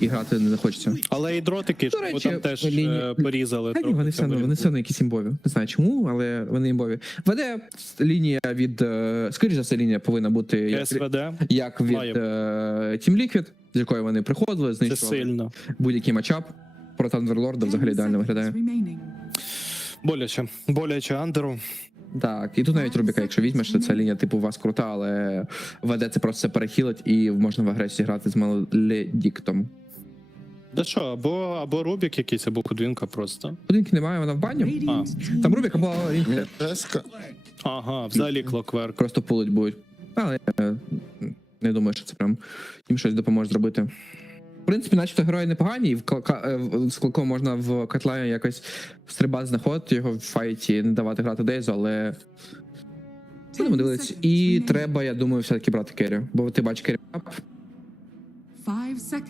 і грати не захочеться. Але і дротики, До речі, там теж лінії- порізали. Та ні, трохи вони цьому все одно якісь імбові. Не знаю чому, але вони імбові. Веде лінія від, скоріш за все, лінія повинна бути СВД. як від Має. Team Liquid, з якої вони приходили, Це знищували сильно. будь-який матчап. Проти Андерлорда взагалі ідеально виглядає. Боляче Андеру. Так, і тут навіть Рубіка, якщо візьмеш, то ця лінія типу у вас крута, але ВД це просто все перехилить і можна в агресії грати з Маледіктом. Да що, або Рубік якийсь, або Кудвінка просто. Будинки немає, вона в бані. Там Рубіка була Теска. Ага, взагалі клокверк. просто пулить будуть. Але не думаю, що це прям їм щось допоможе зробити. В принципі, начебто герої непогані, і з клоком можна в Котлаї якось стрибати, знаходити його в файті, не давати грати Дейзу, але будемо дивитися. І треба, я думаю, все-таки брати керрі. Бо ти бачиш керрі ап,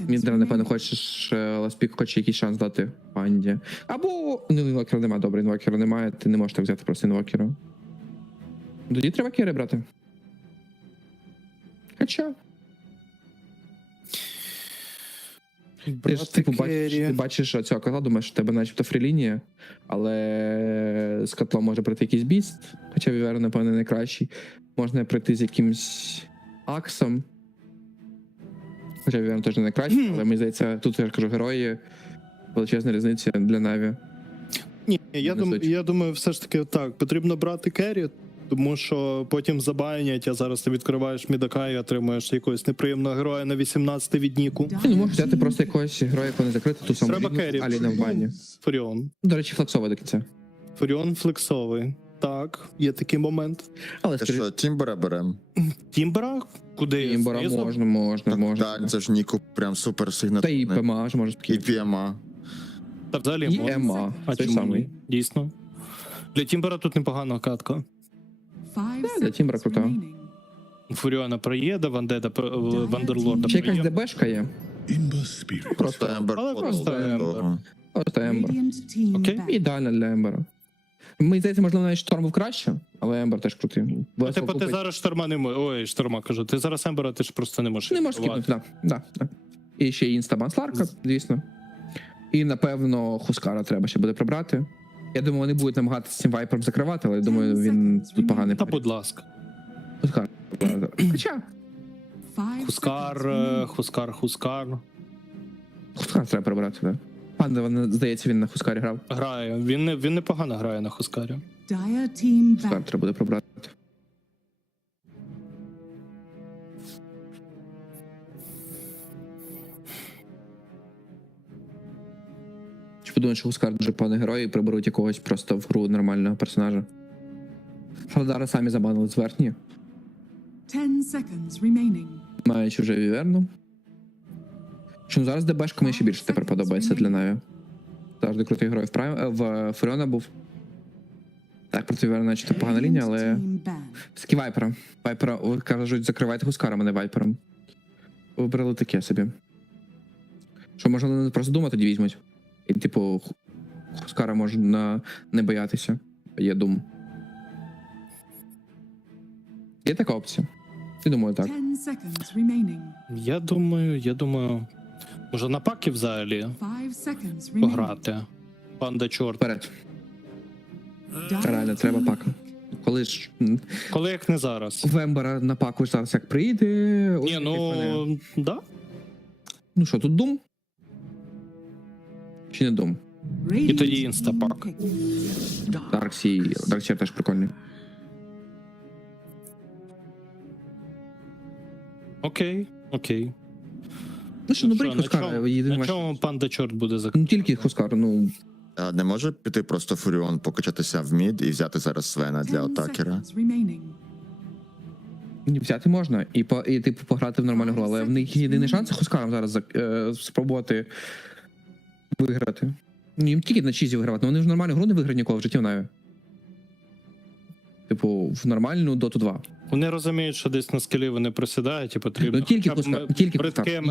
Мідер, напевно, хочеш Ласпік хоче якийсь шанс дати панді. Або ну, інвокера немає, добре, інвокера немає, ти не можеш так взяти просто інвокера. Тоді треба керрі брати. Хоча. Ти ж типу бачиш цього котла, думаєш, що в тебе начебто фрілінія, але з котлом може прийти якийсь біст, хоча Вівер, напевно, найкращий. Можна прийти з якимсь аксом. Хоча Вівер теж не найкращий, але мені здається, тут я кажу, герої, величезна різниця для Наві. Ні, я думаю, все ж таки так, потрібно брати керрі, тому що потім забанять, а зараз ти відкриваєш мідака і отримуєш якогось неприємного героя на 18 від ніку. Ну, можеш взяти просто якогось героя, якого не закрити, ту саму Треба керрі. Аліна в бані. Фуріон. До речі, флексова до кінця. Фуріон флексовий. Так, є такий момент. Але Ти що, Тімбера берем? Тімбера? Куди? Тімбера Знизу? можна. Так, це ж Ніку прям супер Та сигнатурний. і ПМА ж може І ПМА. Та взагалі І можна. ЕМА. А Той чому самий. ні? Дійсно. Для Тімбера тут непогана катка. Для Тімбера крута. Фуріона проїде, Вандерлорда Ще якась проїде. ДБшка є. Ember Spirit. Просто Ембер. Але просто Ембер. Просто Ембер. Окей. Ідеально для Ембера. Мені здається, можливо, навіть Шторм був краще, але Ембер теж крутий. Весело Типу ти купить. зараз шторма не можеш. Ой, шторма кажу. Ти зараз Ембера ти ж просто не можеш. Не можеш ігнорувати. скіпнути, да. І ще інстабанс Ларка, звісно. І, напевно, Хускара треба ще буде прибрати. Я думаю, вони будуть намагатися цим вайпером закривати, але я думаю, він тут поганий. Та будь ласка. Хускар. Хоча, Хускар. Хускар треба прибрати, да. Панда, здається, він на Хускарі грав. Грає. Він непогано грає на Хускарі. Хускар треба буде прибрати. Чи подумаєш, що Хускар дуже поганий герой і приберуть якогось просто в гру нормального персонажа? Халдара самі забанили з верхні. 10 seconds remaining. Маючи вже Віверну. Чому зараз ДБшка мені ще більше тепер подобається для Наві. Завжди крутий герой в Фуріона був. Так, проти Віверна начебто погана лінія, але... Все-таки Вайпера. Вайпера, кажуть, закривайте Хускаром, а не Вайпером. Вибрали таке собі. Що, можна не просто Дума тоді візьмуть. І, типу, Хускара можна не боятися. Є Дум. Є така опція. Я думаю, так. 10 seconds remaining. Я думаю, може на паки взагалі 5 seconds remaining. пограти. Панда чорт. Вперед. Реально, треба пака. Коли ж Коли як не зараз. Вембера на паку зараз як прийде. Ні, ну, да. Ну що, тут Дум? Чи не Дум? І тоді інстапак. Дарксі теж прикольний. Окей. Ну що, ну беріть Хускара. На чому панда чорт буде Ну тільки Хускар, ну... А не може піти просто Фуріон, покачатися в мід і взяти зараз Свена для атакера? Взяти можна і типу пограти в нормальну гру, але в них єдиний шанс Хускаром зараз спробувати виграти. Їм тільки на чізі вигравати, але вони ж нормальну гру не виграють ніколи в житті в Наві. Типу, в нормальну Доту 2. Вони розуміють, що десь на скелі вони просідають і потрібно. Ну тільки Хускар.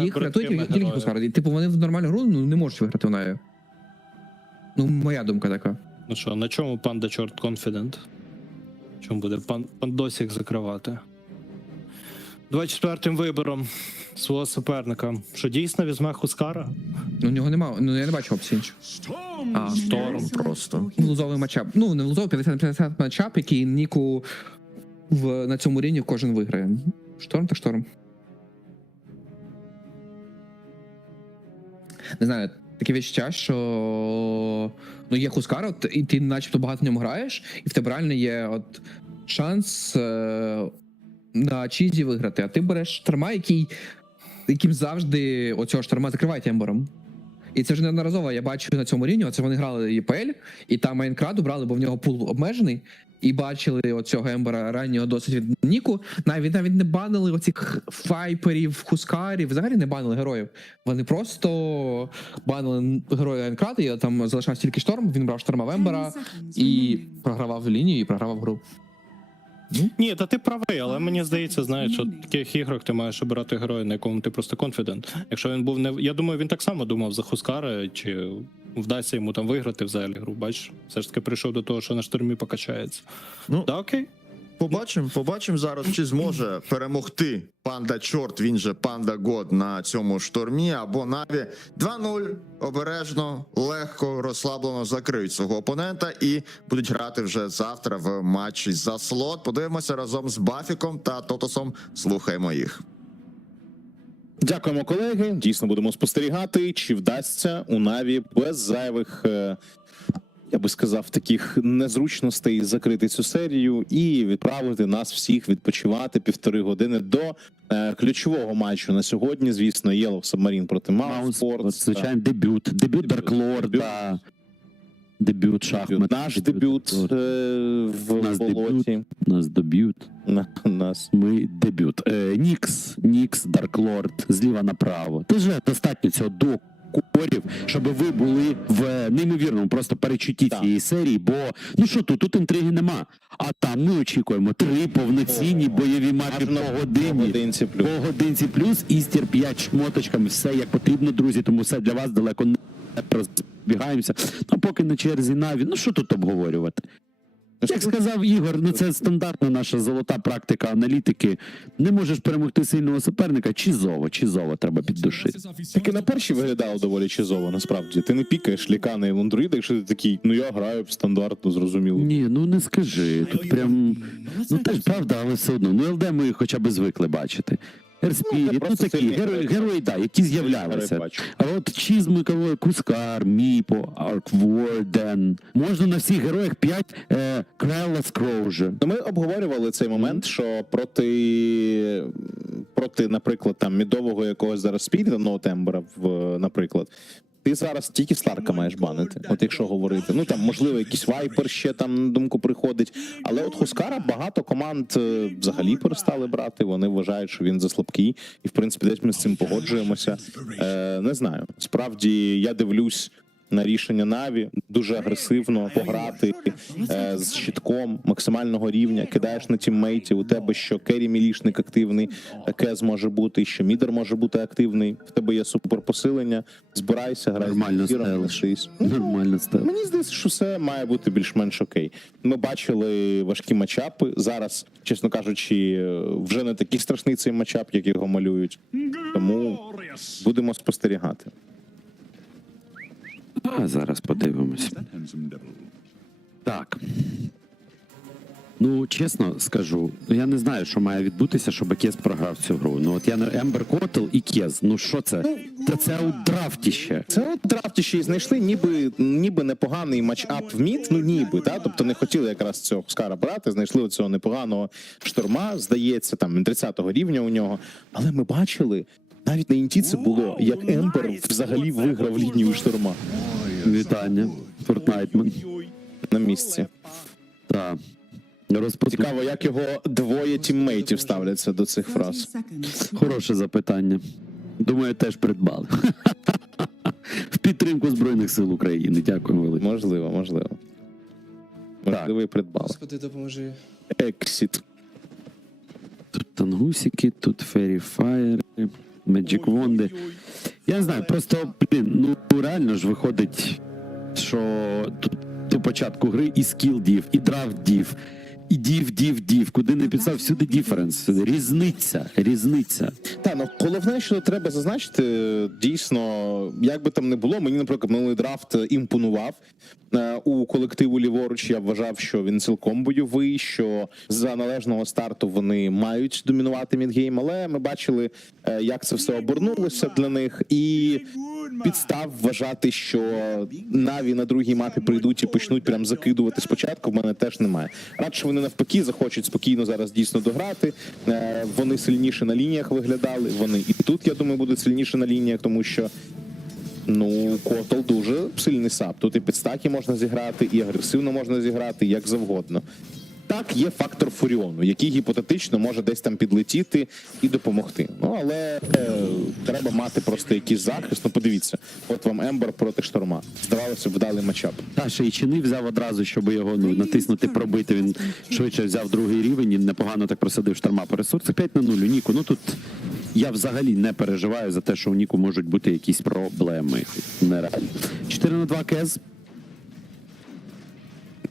Їх рятують тільки Хускар. Типу, вони в нормальну гру не можуть виграти в Наві. Ну, моя думка така. Ну що, на чому панда чорт конфідент? Чому буде пандосик закривати? 24-м вибором свого суперника. Що дійсно візьме Хускара? Ну, у нього нема, ну я не бачу опцій. Шторм просто. Лузовий матчап. Ну, не лузовий, 50-50 матчап, який Ніку на цьому рівні кожен виграє. Шторм так шторм. Не знаю, таке відчуття, що ну, є Хускар, і ти начебто багато в ньому граєш, і в тебе реально є от шанс на чізі виграти, а ти береш шторма, яким завжди оцього шторма закривають ембером. І це вже неодноразово, я бачу на цьому рівні, оце вони грали ЄПЛ, і там Майнкраду брали, бо в нього пул обмежений, і бачили оцього ембера раннього досить від Ніку, навіть не банили оцих файперів, хускарів, взагалі не банили героїв. Вони просто банили героя Майнкраду, і там залишався тільки шторм, він брав шторма в ембера, і програвав лінію, і програвав гру. Ні, та ти правий, але мені здається, знаєш, що в таких іграх ти маєш обирати героя, на якому ти просто конфідент. Якщо він був не... Я думаю, він так само думав за Хускара, чи вдасться йому там виграти взагалі гру, бачиш? Все ж таки прийшов до того, що на штурмі покачається. Ну, да, окей. Побачимо зараз, чи зможе перемогти панда чорт, він же панда год на цьому штурмі, або Наві 2-0 обережно, легко, розслаблено закриють свого опонента і будуть грати вже завтра в матчі за слот. Подивимося разом з Бафіком та Тотосом, слухаємо їх. Дякуємо, колеги. Дійсно будемо спостерігати, чи вдасться у Наві без зайвих, я би сказав, таких незручностей закрити цю серію і відправити нас всіх відпочивати 1,5 години до ключового матчу на сьогодні. Звісно, Yellow Submarine проти Mountsport. Звичайно, дебют Dark Lord, дебют шахмат. Наш дебют в болоті. У нас дебют. Ми дебют. Нікс, Dark Lord, зліва направо. Тут вже достатньо цього до корів, щоб ви були в неймовірному просто перечутті цієї серії, бо, ну що тут інтриги нема. А там ми очікуємо 3 повноцінні бойові матчі по годинці плюс, істір 5 шмоточками, все як потрібно, друзі, тому все для вас далеко не розбігаємося. Ну, поки на черзі Наві, ну що тут обговорювати? Як сказав Ігор, ну це стандартна наша золота практика аналітики. Не можеш перемогти сильного суперника, чізово треба піддушити. Так і на першій виглядало доволі чізово, насправді. Ти не пікаєш ліканий лондроїда, якщо ти такий, ну я граю стандартно, зрозуміло. Ні, ну не скажи, тут прям, ну теж правда, але все одно, ну ЛД ми хоча б звикли бачити. Ерспіріт, ну такі герої, да, які з'являлися. А от Чізмиковий, Кускар, Міпо, Аркворден. Можна на всіх героях 5 Крелла Скроужа. Ми обговорювали цей момент, що проти, наприклад, там мідового якогось зараз спіріта, Ноутембера, наприклад, ти зараз тільки Сларка маєш банити, от якщо говорити. Ну там, можливо, якийсь Вайпер ще там на думку приходить. Але от Хускара багато команд взагалі перестали брати, вони вважають, що він заслабкий. І, в принципі, десь ми з цим погоджуємося. Не знаю. Справді, я дивлюсь на рішення Наві, дуже агресивно пограти з щитком максимального рівня, кидаєш на тіммейтів, у тебе що керрі-мілішник активний, Кез може бути, що мідер може бути активний, в тебе є суперпосилення, збирайся, грай нормально з ефіром, лишись. Нормально стало. Мені здається, що все має бути більш-менш окей. Ми бачили важкі матчапи, зараз, чесно кажучи, вже не такий страшний цей матчап, як його малюють, тому будемо спостерігати. А зараз подивимось. Так. Ну, чесно скажу, я не знаю, що має відбутися, щоб Кез програв цю гру. Ну, от я на Ембер Котл і Кез. Ну, що це? Та це у драфті ще. Це у драфті ще й знайшли ніби непоганий матчап в мід, ну ніби, та? Тобто не хотіли якраз цього Хускара брати, знайшли цього непоганого шторма, здається, там 30-го рівня у нього. Але ми бачили, навіть на інті це було, як Ембер взагалі виграв лінію шторма. Вітання, Фортнайтмен. На місці. Так. Цікаво, як його двоє тіммейтів ставляться до цих фраз. Хороше запитання. Думаю, теж придбали. В підтримку Збройних сил України. Дякую велике. Можливо. Можливо, і придбали. Господи, допоможи. Ексіт. Тут тангусики, тут феріфаєри, Magic Вонди. Я не знаю, просто, ну реально ж виходить, що тут до початку гри і скіл дів, і драфт дів, і дів. Куди не підстав, всюди діференс. Різниця. Так, ну головне, що треба зазначити, дійсно, як би там не було, мені, наприклад, минулий драфт імпонував. У колективу ліворуч я вважав, що він цілком бойовий, що за належного старту вони мають домінувати мідгейм, але ми бачили, як це все обернулося для них, і підстав вважати, що NAVI на другій мапі прийдуть і почнуть прям закидувати спочатку, в мене теж немає. Радше вони навпаки захочуть спокійно зараз дійсно дограти, вони сильніше на лініях виглядали, вони і тут, я думаю, будуть сильніше на лініях, тому що ну, Котл дуже сильний сап. Тут і підстаки можна зіграти, і агресивно можна зіграти, як завгодно. Так, є фактор Фуріону, який гіпотетично може десь там підлетіти і допомогти. Ну, але треба мати просто якийсь захист. Ну, подивіться, от вам Ембер проти Шторма. Здавалося б, вдалий матчап. Та, ще й чини взяв одразу, щоб його натиснути, пробити. Він швидше взяв другий рівень і непогано так просадив Шторма по ресурсах. 5-0 у Ніку. Ну, тут я взагалі не переживаю за те, що у Ніку можуть бути якісь проблеми. Нереально. 4-2 Кез.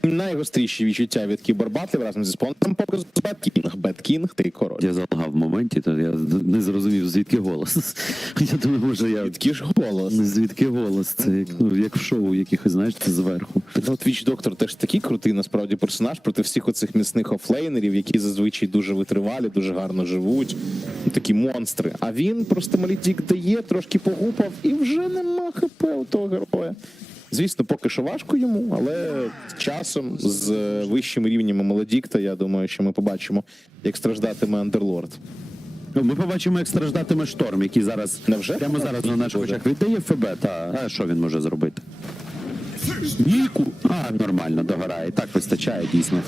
Найгостріші відчуття від кібербатлів разом зі спонсором показу Беткінг, ти король. Я залагав в моменті, то я не зрозумів, звідки голос. Я думаю, може я... Звідки ж голос? Звідки голос? Це як в шоу якихось, знаєш, це зверху. Ну, Твіч Доктор теж такий крутий, насправді, персонаж проти всіх оцих міцних офлейнерів, які зазвичай дуже витривалі, дуже гарно живуть. Ну, такі монстри. А він просто малітік дає, трошки погупав, і вже нема ХП у того героя. Звісно, поки що важко йому, але з часом, з вищими рівнями Молодікта, я думаю, що ми побачимо, як страждатиме Андерлорд. Ми побачимо, як страждатиме Шторм, який зараз, прямо зараз на наших очах віддає ФБ, а що він може зробити? Ніку! Нормально, догорає. Так вистачає, дійсно.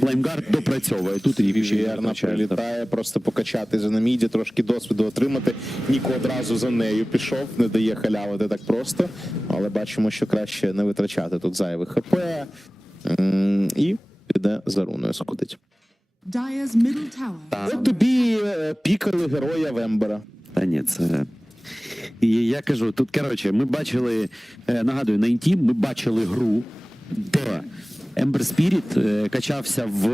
Флеймгард допрацьовує. Тут і Вірна прилітає, просто покачатися на міді, трошки досвіду отримати. Ніку одразу за нею пішов, не дає халявити так просто. Але бачимо, що краще не витрачати тут зайвих ХП. І піде за руною скудить. От тобі пікали героя Вембера. Та ні, це... І я кажу, тут, коротше, ми бачили, нагадую, на інті ми бачили гру, де Ембер Спіріт качався в...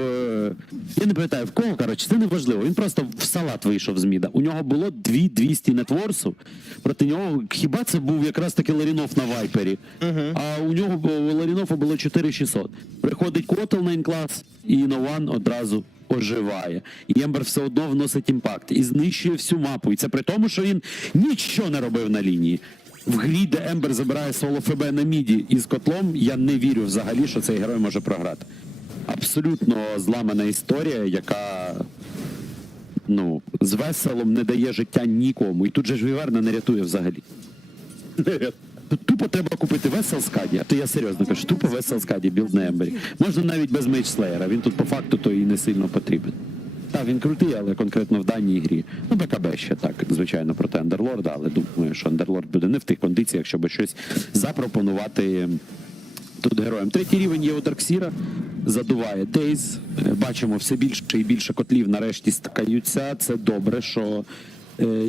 Я не пам'ятаю в кого, коротше, це не важливо. Він просто в салат вийшов з міда. У нього було 2200 нетворсу. Проти нього, хіба це був якраз таки Ларінов на Вайпері. А у нього, у Ларінова було 4600. Приходить Котл на інклас, і Нован одразу оживає. І Ембер все одно вносить імпакт. І знищує всю мапу. І це при тому, що він нічого не робив на лінії. В грі, де Ембер забирає соло ФБ на міді із котлом, я не вірю взагалі, що цей герой може програти. Абсолютно зламана історія, яка, ну, з веселом не дає життя нікому. І тут же ж Віверна не рятує взагалі. Тут тупо треба купити Весел Скаді. То я серйозно кажу, тупо Весел Скаді, білд на Ембері. Можна навіть без Мейджслеєра, він тут по факту то і не сильно потрібен. Так, він крутий, але конкретно в даній грі. Ну, БКБ ще так, звичайно, проти Андерлорда, але думаю, що Андерлорд буде не в тих кондиціях, щоб щось запропонувати тут героям. Третій рівень є у Дарксіра, задуває Дейз. Бачимо, все більше і більше котлів нарешті стикаються. Це добре, що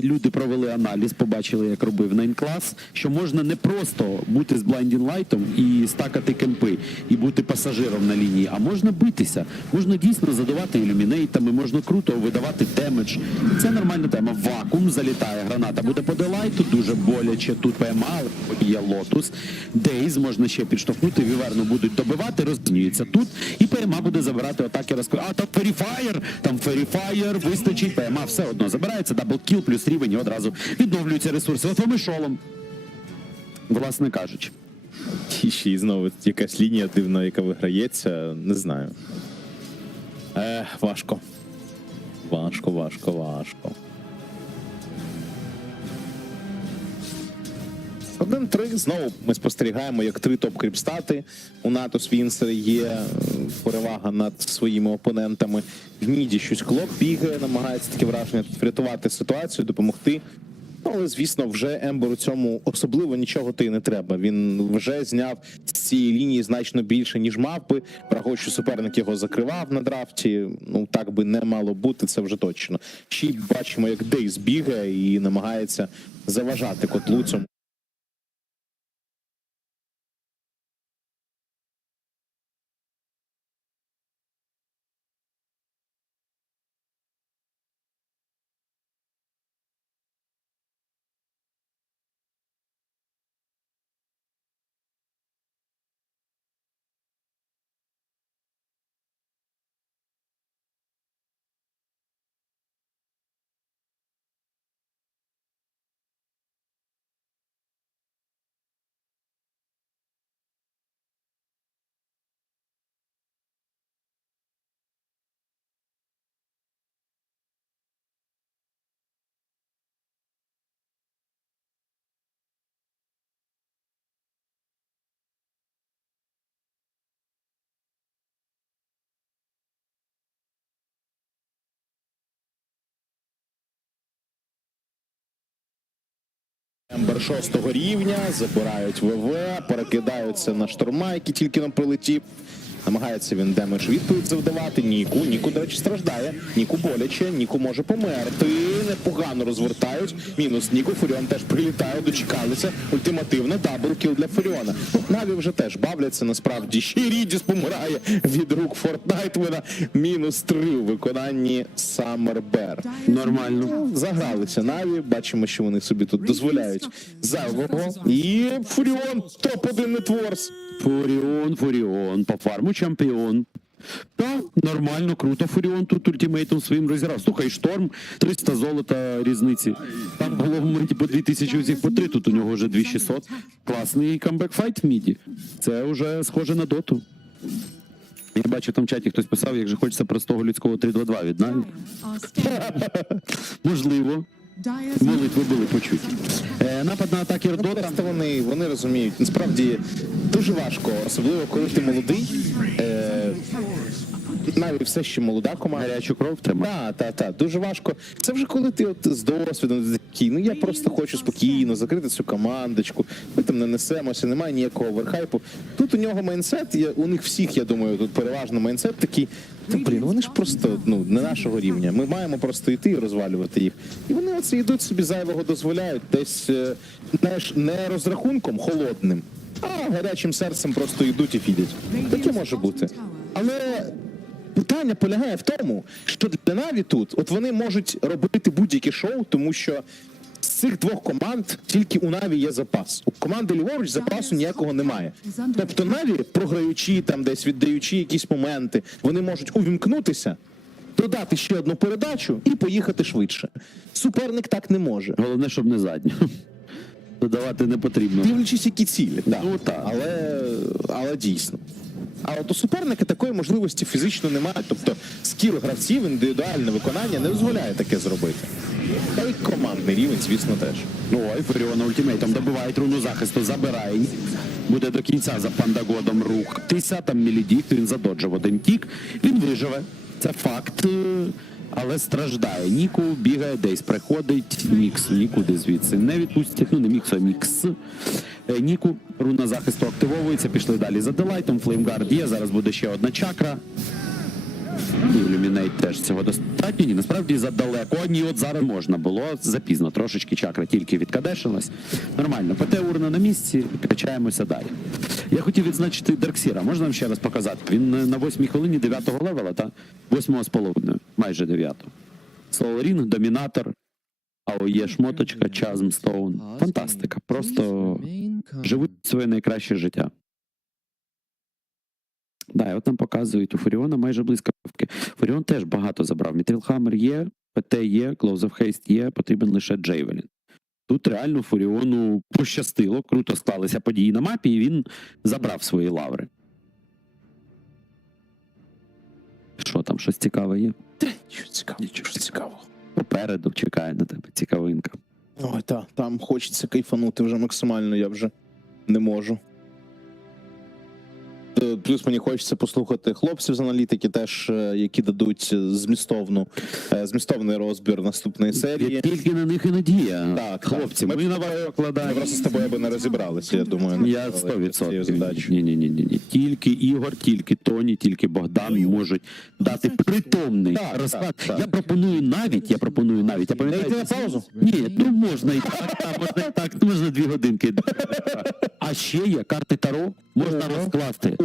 люди провели аналіз, побачили, як робив Найнклас, що можна не просто бути з Blinding Light'ом і стакати кемпи, і бути пасажиром на лінії, а можна битися, можна дійсно задавати ілюмінейтами, можна круто видавати демедж. Це нормальна тема. Вакуум, залітає граната, буде по делайту, дуже боляче, тут ПМА, є Лотус, Дейз можна ще підштовхнути, Віверну будуть добивати, розмінюється тут, і ПМА буде забирати атаки, а там Феріфаєр, вистачить, ПМА все одно забирається, даблкіл плюс рівень, і одразу відновлюються ресурси. От вам і шолом, власне кажучи. І ще й знову якась лінія дивна, яка виграється, не знаю. Важко. Важко. 1-3. Знову ми спостерігаємо, як 3 топ-кріпстати. У Натус Вінсера є перевага над своїми опонентами. В міді щось Клок бігає, намагається таке враження врятувати ситуацію, допомогти. Але, звісно, вже Емберу цьому особливо нічого то й не треба. Він вже зняв з цієї лінії значно більше, ніж мав би. Враховуючи, що суперник його закривав на драфті. Ну, так би не мало бути, це вже точно. Ще й бачимо, як Дейз бігає і намагається заважати котлу цьому. Ембер 6-го рівня, забирають ВВ, перекидаються на шторма, який тільки нам прилетів. Намагається він демедж відповідь завдавати. Ніку, до речі, страждає. Ніку боляче, Ніку може померти. Непогано розвертають. Мінус Ніку, Фуріон теж прилітає, дочекалися. Ультимативно даблкіл для Фуріона. Наві вже теж бавляться, насправді. Ще й Рідіс помирає від рук Фортнайтмена. Мінус 3 у виконанні Саммербер. Нормально. Загралися Наві, бачимо, що вони собі тут дозволяють зайвого. І Фуріон топ-1 нетворс. Фуріон, по фарму чемпіон. Так, нормально, круто. Фуріон тут ультимейтом своїм розіграв. Слухай, Шторм, 300 золота різниці. Там було в моменті по 2000, у всіх по 3, тут у нього вже 2600. Класний камбек-файт в міді. Це вже схоже на доту. Я бачу, там в чаті хтось писав, як же хочеться простого людського 3-2-2 від Наві. Можливо. Молитви були почуті. Напад на атаки Родота. Просто вони розуміють. Насправді дуже важко, особливо коли ти молодий. Навіть все ще молода команда. Гарячу кров тримає. Так. Дуже важко. Це вже коли ти от з досвідом такий, ну я просто хочу спокійно закрити цю командочку. Ми там не несемося, немає ніякого оверхайпу. Тут у нього майнсет, у них всіх, я думаю, тут переважно майнсет такий, вони ж просто не нашого рівня. Ми маємо просто йти і розвалювати їх. І вони оце йдуть собі зайвого дозволяють, десь, знаєш, не розрахунком холодним, а гарячим серцем просто йдуть і фідять. Таке може бути. Але питання полягає в тому, що для Наві тут, от вони можуть робити будь-яке шоу, тому що з цих двох команд тільки у Наві є запас. У команди ліворуч запасу ніякого немає. Тобто Наві, програючи, там десь віддаючи якісь моменти, вони можуть увімкнутися, додати ще одну передачу і поїхати швидше. Суперник так не може. Головне, щоб не задню. Додавати не потрібно. Дивлячись, які цілі. Да. Ну, так. Але дійсно. А от у суперника такої можливості фізично немає. Тобто скіл гравців, індивідуальне виконання не дозволяє таке зробити. Та й командний рівень, звісно, теж. Ой, Фуріона ультимейтом добиває руну захисту, забирає. Буде до кінця за Пандагодом рухатися. Там Мелідікт, він задоджив один тік. Він виживе. Це факт. Але страждає. Ніку бігає десь, приходить Мікс. Нікуди звідси не відпустять. Не Мікс, а Мікс. Ніку, руна захисту активовується, пішли далі за Делайтом. Флеймгард є, зараз буде ще одна чакра. Ілюмінейт теж цього достатньо. Ні, насправді задалеко. Ні, от зараз можна було. Запізно трошечки чакра тільки відкадешилась. Нормально. ПТ урна на місці, качаємося далі. Я хотів відзначити Дарксіра. Можна вам ще раз показати? Він на 8-й хвилині 9-го левела, та 8,5. Майже 9-го. Солрінг, домінатор, АОЄ шмоточка, Чазм Стоун. Фантастика. Просто живуть своє найкраще життя. Да, і от нам показують, у Фуріона майже блискавки. Фуріон теж багато забрав. Мітрілхаммер є, ПТ є, Close of Haste є, потрібен лише Джейвелін. Тут реально Фуріону пощастило, круто склалися події на мапі, і він забрав свої лаври. Що там, щось цікаве є? Нічого цікавого. Попереду чекає на тебе цікавинка. Ой, так, там хочеться кайфанути вже максимально, я вже не можу. Плюс мені хочеться послухати хлопців з аналітики теж, які дадуть змістовний розбір наступної серії. Тільки на них і надія. Так, хлопці, ми на вас покладаємо. Ми просто з тобою би не розібралися, я думаю. Я 100%. Ні. Тільки Ігор, тільки Тоні, тільки Богдан можуть дати притомний розклад. Я пропоную навіть, я пам'ятаю... на паузу? Ні, ну можна і так, можна 2 годинки. А ще є карти Таро, можна розкласти.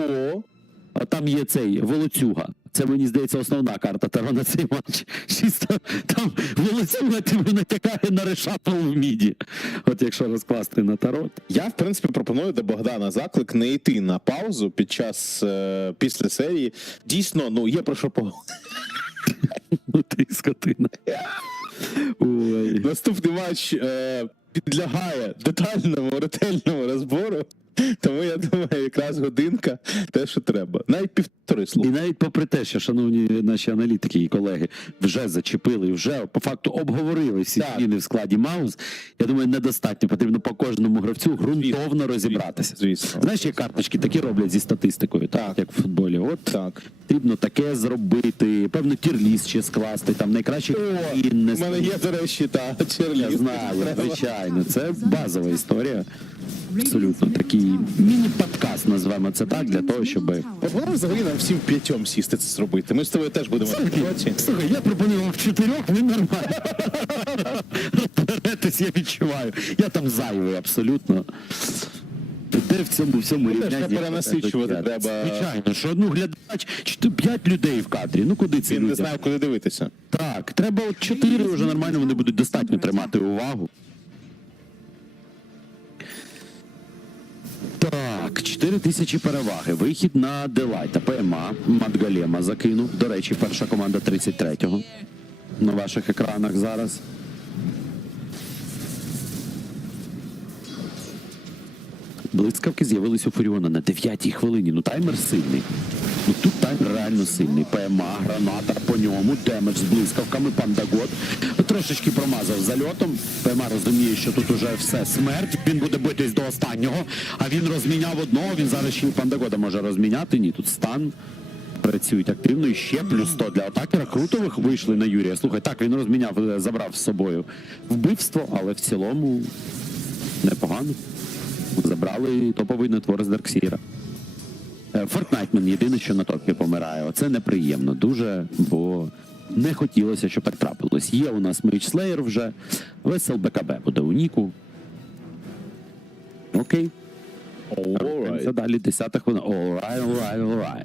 А там є цей Волоцюга. Це, мені здається, основна карта Таро на цей матч. Чисто там Волоцюга тебе натякає на решафл в міді. От якщо розкласти на Таро. Я, в принципі, пропоную до Богдана заклик не йти на паузу під час, після серії. Дійсно, ну, є про що поговорити. Ну ти скотина. Ой. Наступний матч підлягає детальному, ретельному розбору. Тому я думаю, якраз годинка те, що треба. Навіть 1,5 слова. І навіть попри те, що, шановні наші аналітики і колеги, вже зачепили, вже по факту обговорили всі зміни в складі Маус, я думаю, недостатньо. Потрібно по кожному гравцю ґрунтовно розібратися. Звісно. Знаєш, як карточки такі роблять зі статистикою, так, як в футболі. От так. Потрібно таке зробити, певно, тір-ліст ще скласти, там найкраще... У мене є, до речі, тір-ліст. Я знаю, звичайно. Це базова історія. Абсолютно. Такий міні-подкаст, назвемо це так, для того, щоб... Пропоную взагалі нам всім 5 сісти це зробити. Ми з тобою теж будемо в році. Слухай, я пропоную вам в 4, ви нормально. Розберетесь, я відчуваю. Я там зайвий абсолютно. Де в цьому всьому рівняті? Теж перенасичувати треба. Звичайно, що глядач, 5 людей в кадрі. Ну куди це? Він не знає, куди дивитися. Так, треба 4 вже нормально, вони будуть достатньо тримати увагу. Так, 4000 переваги. Вихід на Делайта. ПМА. Мадгалема закинув. До речі, перша команда 33-го. На ваших екранах зараз. Блискавки з'явились у Фуріона на 9-й хвилині. Ну таймер сильний. Ну тут таймер реально сильний. ПМА, граната по ньому, демедж з блискавками, Пандагод. Трошечки промазав зальотом. ПМА розуміє, що тут уже все, смерть. Він буде битись до останнього. А він розміняв одного, він зараз ще й Пандагода може розміняти. Ні, тут стан. Працюють активно. І ще плюс 100 для атакера. Круто вийшли на Юрія. Слухай, так, він розміняв, забрав з собою вбивство, але в цілому непогано. Забрали топовий нетвор з Дарксіра. Фортнайтмен єдине, що на топі помирає. Оце неприємно дуже, бо не хотілося, щоб так трапилось. Є у нас Мейдж Слеєр вже. Весел БКБ буде у Ніку. Окей. Це далі 10-та хвилина. Alright.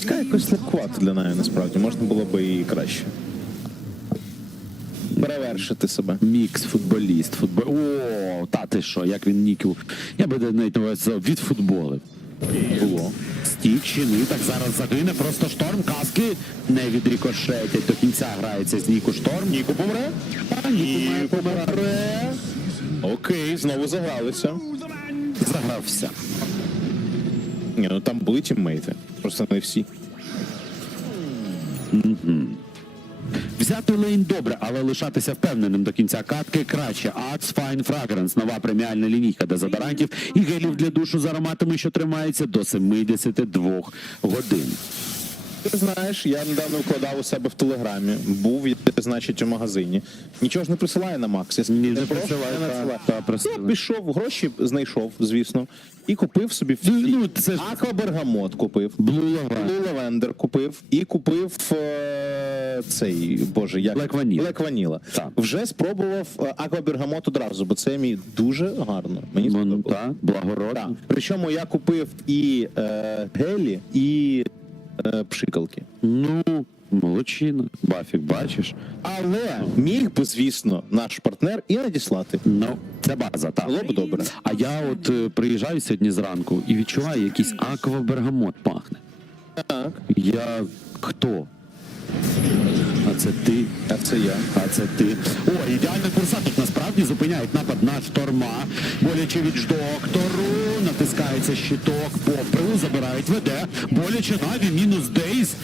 Така якось легкувато для неї, насправді. Можна було б і краще. Перевершити себе. Мікс, футболіст, О, та ти що, як він ніків. Я би навіть від футболу. Було. Стік, чини, так зараз загине, просто шторм, каски не відрікошетять. До кінця грається з Ніку шторм. Ніку помре? А Ніку має помре. Окей, знову загралися. Загрався. Ні, ну там були тіммейти. Просто не всі. Взяти лейн добре, але лишатися впевненим до кінця катки краще. Axe Fine Fragrance, нова преміальна лінійка дезодорантів і гелів для душу з ароматами, що тримається до 72 годин. Ти знаєш, я недавно вкладав у себе в Телеграмі. Був значить, у магазині. Нічого ж не присилає на Макс. Ні, не присилає, Я пішов, гроші знайшов, звісно, і купив собі всі. Ну, це ж Аквабергамот купив, Blue Lavender купив і купив цей, боже, як? Black Vanilla. Так. Вже спробував Аквабергамот одразу, бо це мій дуже гарно. Мені сподобалось. Так, благородно. Так. Причому я купив і гелі, і пшикалки. Ну, молодчина. Бафік, бачиш. Але міг би, звісно, наш партнер і надіслати. Ну, це база, так. Було б добре. А я от приїжджаю сьогодні зранку і відчуваю, якийсь аквабергамот пахне. Так. Я хто? А це ти? А це я. А це ти. О, ідеальний курсак. Тут насправді зупиняють напад на шторма. Боляче від доктору. Натискається щиток. Попелу забирають ВД. Боляче Наві. Мінус Дейс.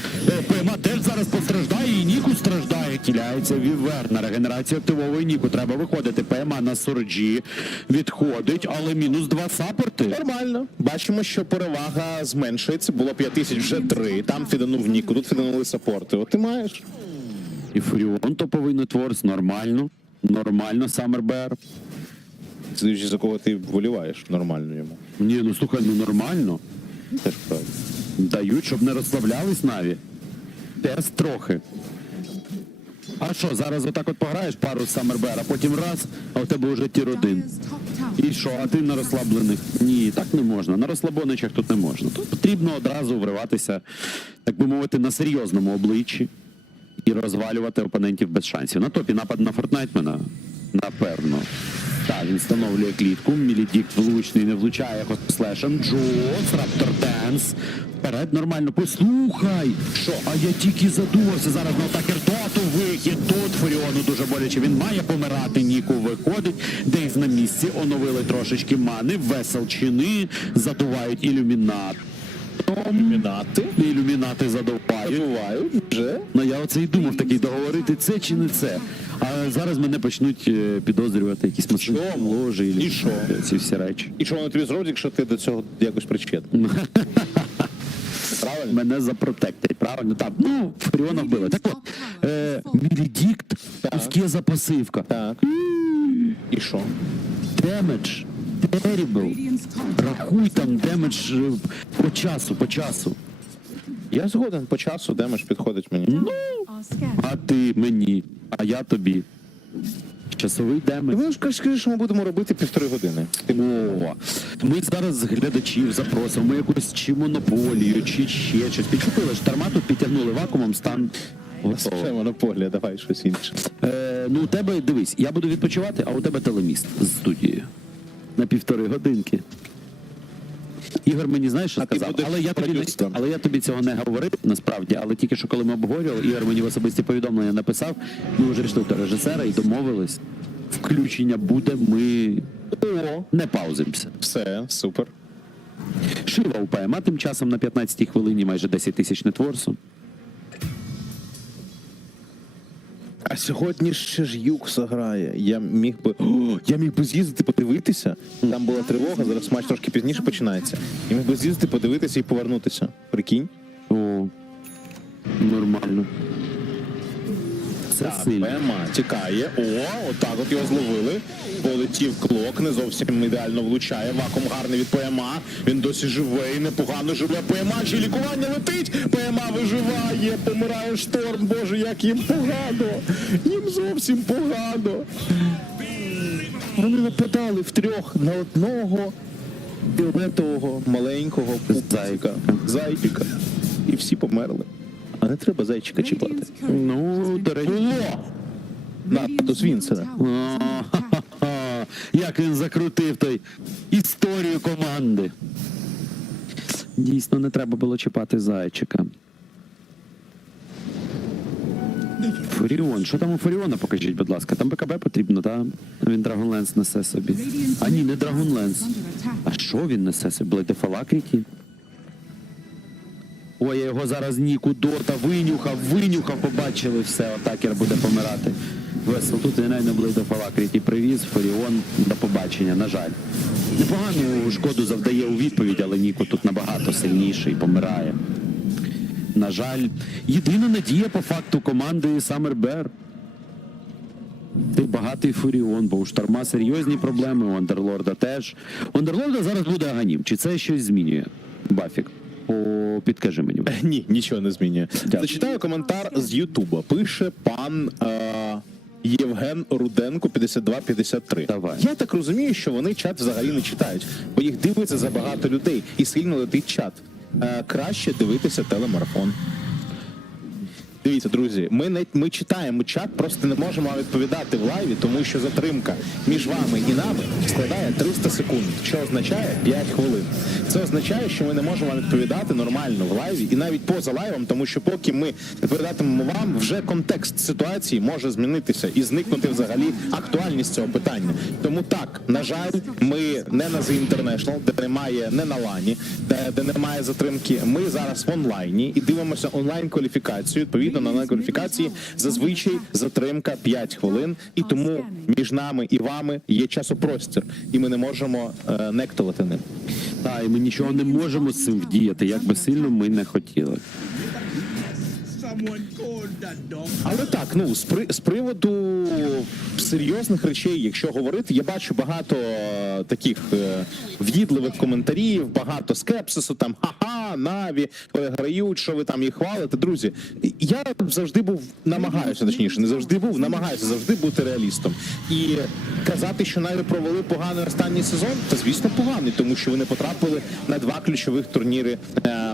ПМА теж зараз постраждає. І Ніку страждає. Кіляється Віверна. Регенерація активовує Ніку. Треба виходити. ПМА на Сурджі. Відходить, але мінус 2 саппорти. Нормально. Бачимо, що перевага зменшується. Було 5000, вже 3. Там фіданув Ніку, тут фіданули саппорти. От ти маєш. І Фуріон топовий нетворс. Нормально. Нормально, Саммербер. Слідчі, за кого ти вболіваєш, нормально йому. Ні, ну слухай, ну нормально. Теж правда. Дають, щоб не розслаблялись Наві. Тест трохи. А що, зараз отак от пограєш пару Саммербер, а потім раз, а у тебе вже тір-1. І що, а ти на розслаблених? Ні, так не можна. На розслабоничах тут не можна. Тут потрібно одразу вриватися, так би мовити, на серйозному обличчі і розвалювати опонентів без шансів. На топі напад на Фортнайтмена? Напевно. Так, він встановлює клітку. Мілідікт влучний, не влучає слешем. Джоц, Раптор Денс. Вперед, нормально. Послухай! Що? А я тільки задумався зараз на атакер доту. Вихід тут Фуріону дуже боляче. Він має помирати. Ніку виходить. Дейз на місці. Оновили трошечки мани. Весел чини. Задувають ілюмінат. Ілюмінати задувають. Вже? Ну я оце і думав такий, договорити це чи не це. А зараз мене почнуть підозрювати якісь масивні ложі І що? Ці всі речі. І що вони тобі зроблять, якщо ти до цього якось причетний? Правильно? Мене запротектять, правильно? Так, ну, Фуріона вбили. Так от, Мілідікт, Ускеза пасивка. Так. І що? Демедж. Terrible. Рахуй там демедж по часу. Я згоден, по часу демедж підходить мені. Ну, а ти мені, а я тобі. Часовий демедж. Ви ж кажеш, що ми будемо робити 1,5 години. О, ми зараз глядачів запросимо, ми якусь чи монополію, чи ще щось. Підчепили, шторма тут підтягнули вакуумом, стан готовий. Ще монополія, давай щось інше. Ну, у тебе, дивись, я буду відпочивати, а у тебе телеміст з студією. На 1,5 годинки. Ігор мені, знаєш, що сказав? Але я тобі цього не говорив, насправді, але тільки що, коли ми обговорювали, Ігор мені в особисті повідомлення написав, ми вже йшли до режисера і домовились. Включення буде, ми не паузимося. Все, супер. Шива у ПМА тим часом на 15-й хвилині майже 10 тисяч нетворсу. А сьогодні ще ж Юкс грає. Я міг би з'їздити подивитися. Там була тривога, зараз матч трошки пізніше починається. Я міг би з'їздити, подивитися і повернутися. Прикинь? О, нормально. Це Так, сильно. ПМА тікає. О, отак от його зловили. Полетів клок, не зовсім ідеально влучає. Вакуум гарний від ПМА. Він досі живий, непогано живе. ПМА, чи лікування летить? ПМА виживає, помирає шторм. Боже, як їм погано. Їм зовсім погано. Вони нападали втрьох на одного фіолетового маленького зайчика. І всі померли. А не треба зайчика чіпати. Ну, до речі. Нападу з Вінсена. Як він закрутив той історію команди. Дійсно, не треба було чіпати зайчика. Фуріон. Що там у Фуріона, покажіть, будь ласка. Там БКБ потрібно, так? Він Драгонленс несе собі. А ні, не Драгонленс. А що він несе собі? Блейдефалакріті? Ой, я його зараз Ніку Дота винюхав, побачили все, атакер буде помирати. Весел тут і навіть Блейдефалакріті привіз, Фуріон до побачення, на жаль. Непогану шкоду завдає у відповідь, але Ніку тут набагато сильніший, помирає. На жаль, єдина надія по факту команди Саммербер. Ти багатий Фуріон, бо у Шторма серйозні проблеми, у Андерлорда теж. У Андерлорда зараз буде Аганім. Чи це щось змінює? Бафік, підкажи мені. Ні, нічого не змінює. Зачитаю коментар з Ютуба. Пише пан Євген Руденко 5253. Давай. Я так розумію, що вони чат взагалі не читають, бо їх дивиться забагато людей і сильно летить чат. Краще дивитися телемарафон. Дивіться, друзі, ми читаємо чат, просто не можемо відповідати в лайві, тому що затримка між вами і нами складає 300 секунд, що означає 5 хвилин. Це означає, що ми не можемо відповідати нормально в лайві і навіть поза лайвом, тому що поки ми відповідатимемо вам, вже контекст ситуації може змінитися і зникнути взагалі актуальність цього питання. Тому так, на жаль, ми не на The International, де немає, не на лані, де немає затримки. Ми зараз в онлайні і дивимося онлайн-кваліфікацію. Відповідно, на онлайн-кваліфікації зазвичай затримка 5 хвилин, і тому між нами і вами є часопростір, і ми не можемо нехтувати ним. Так, і ми нічого не можемо з цим вдіяти, як би сильно ми не хотіли. Але так, ну з приводу серйозних речей, якщо говорити, я бачу багато таких в'їдливих коментарів, багато скепсису, там ха-ха, Наві переграють, що ви там їх хвалите. Друзі, я завжди намагаюся завжди бути реалістом. І казати, що Наві провели поганий останній сезон, це звісно поганий, тому що вони потрапили на 2 ключових турніри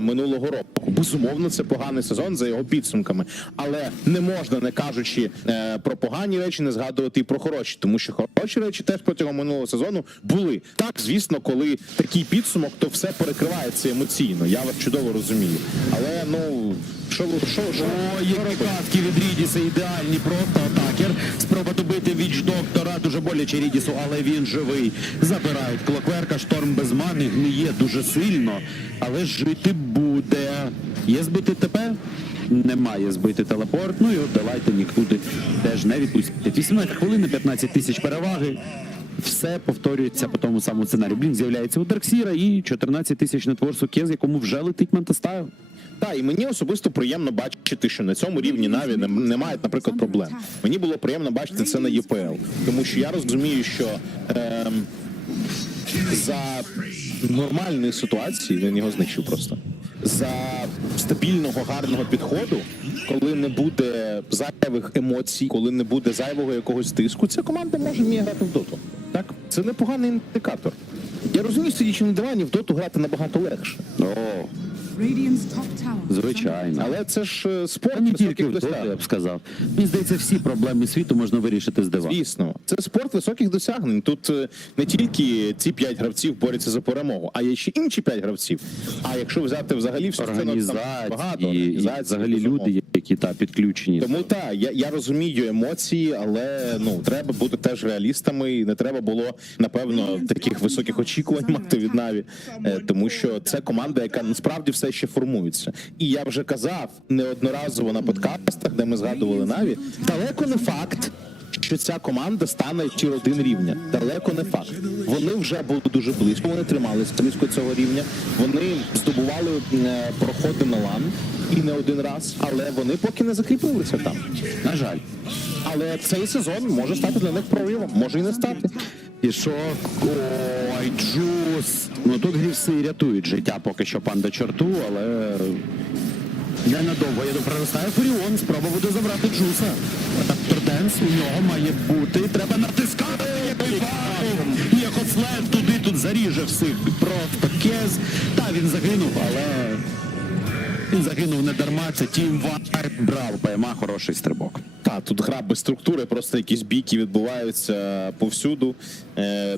минулого року. Безумовно, це поганий сезон за його підсумками. Але не можна, не кажучи про погані речі, не згадувати і про хороші, тому що хороші речі теж протягом минулого сезону були. Так, звісно, коли такий підсумок, то все перекривається емоційно. Я вас чудово розумію. Але, ну, що які катки від Рідіса ідеальні, просто атакер. Спроба добити Віч-доктора, дуже боляче Рідісу, але він живий. Забирають Клокверка, Шторм без мани, гниє дуже сильно, але жити буде. Є збити ТП? Немає збити телепорт, ну і от давайте нікуди теж не відпустять. 18 хвилин, 15 тисяч переваги. Все повторюється по тому самому сценарію. Блін, з'являється у Дарксіра і 14 тисяч нетворсу Кез, якому вже летить Мантастайл. Так, і мені особисто приємно бачити, що на цьому рівні Наві не мають, наприклад, проблем. Мені було приємно бачити це на ЄПЛ, тому що я розумію, що за нормальної ситуації, він його знищив просто, за стабільного, гарного підходу, коли не буде зайвих емоцій, коли не буде зайвого якогось тиску, ця команда може вміє грати в доту. Так? Це непоганий індикатор. Я розумію, сидячи на дивані, в доту грати набагато легше. Звичайно. Але це ж спорт не тільки високих в доту, досягнень. я б сказав. Мені здається, всі проблеми світу можна вирішити з дива. Звісно. Це спорт високих досягнень. Тут не тільки ці 5 гравців борються за перемогу, а є ще інші 5 гравців. А якщо взяти взагалі всю організації, і взагалі люди, які підключені. Тому так, я розумію емоції, але ну треба бути теж реалістами, і не треба було, напевно, таких високих очікувань мати від Наві, тому що це команда, яка насправді все ще формується. І я вже казав неодноразово на подкастах, де ми згадували Наві, далеко не факт, що ця команда стане тір-1 рівня. Далеко не факт. Вони вже були дуже близько, вони трималися близько цього рівня, вони здобували проходи на лан і не один раз, але вони поки не закріпилися там. На жаль. Але цей сезон може стати для них проривом, може і не стати. І що? Ой, Джус! Ну тут грівси рятують життя поки що панда чорту, але ненадовго. Я проростаю Фуріон, спроба буде забрати Джуса. Торденс у нього має бути, треба натискати! Як ослед туди, тут заріже всіх. Просто Кез. Та, він загинув, але він загинув не дарма, це Тім Вайт. Браво, ПМА, хороший стрибок. Так, тут гра без структури, просто якісь бійки відбуваються повсюду.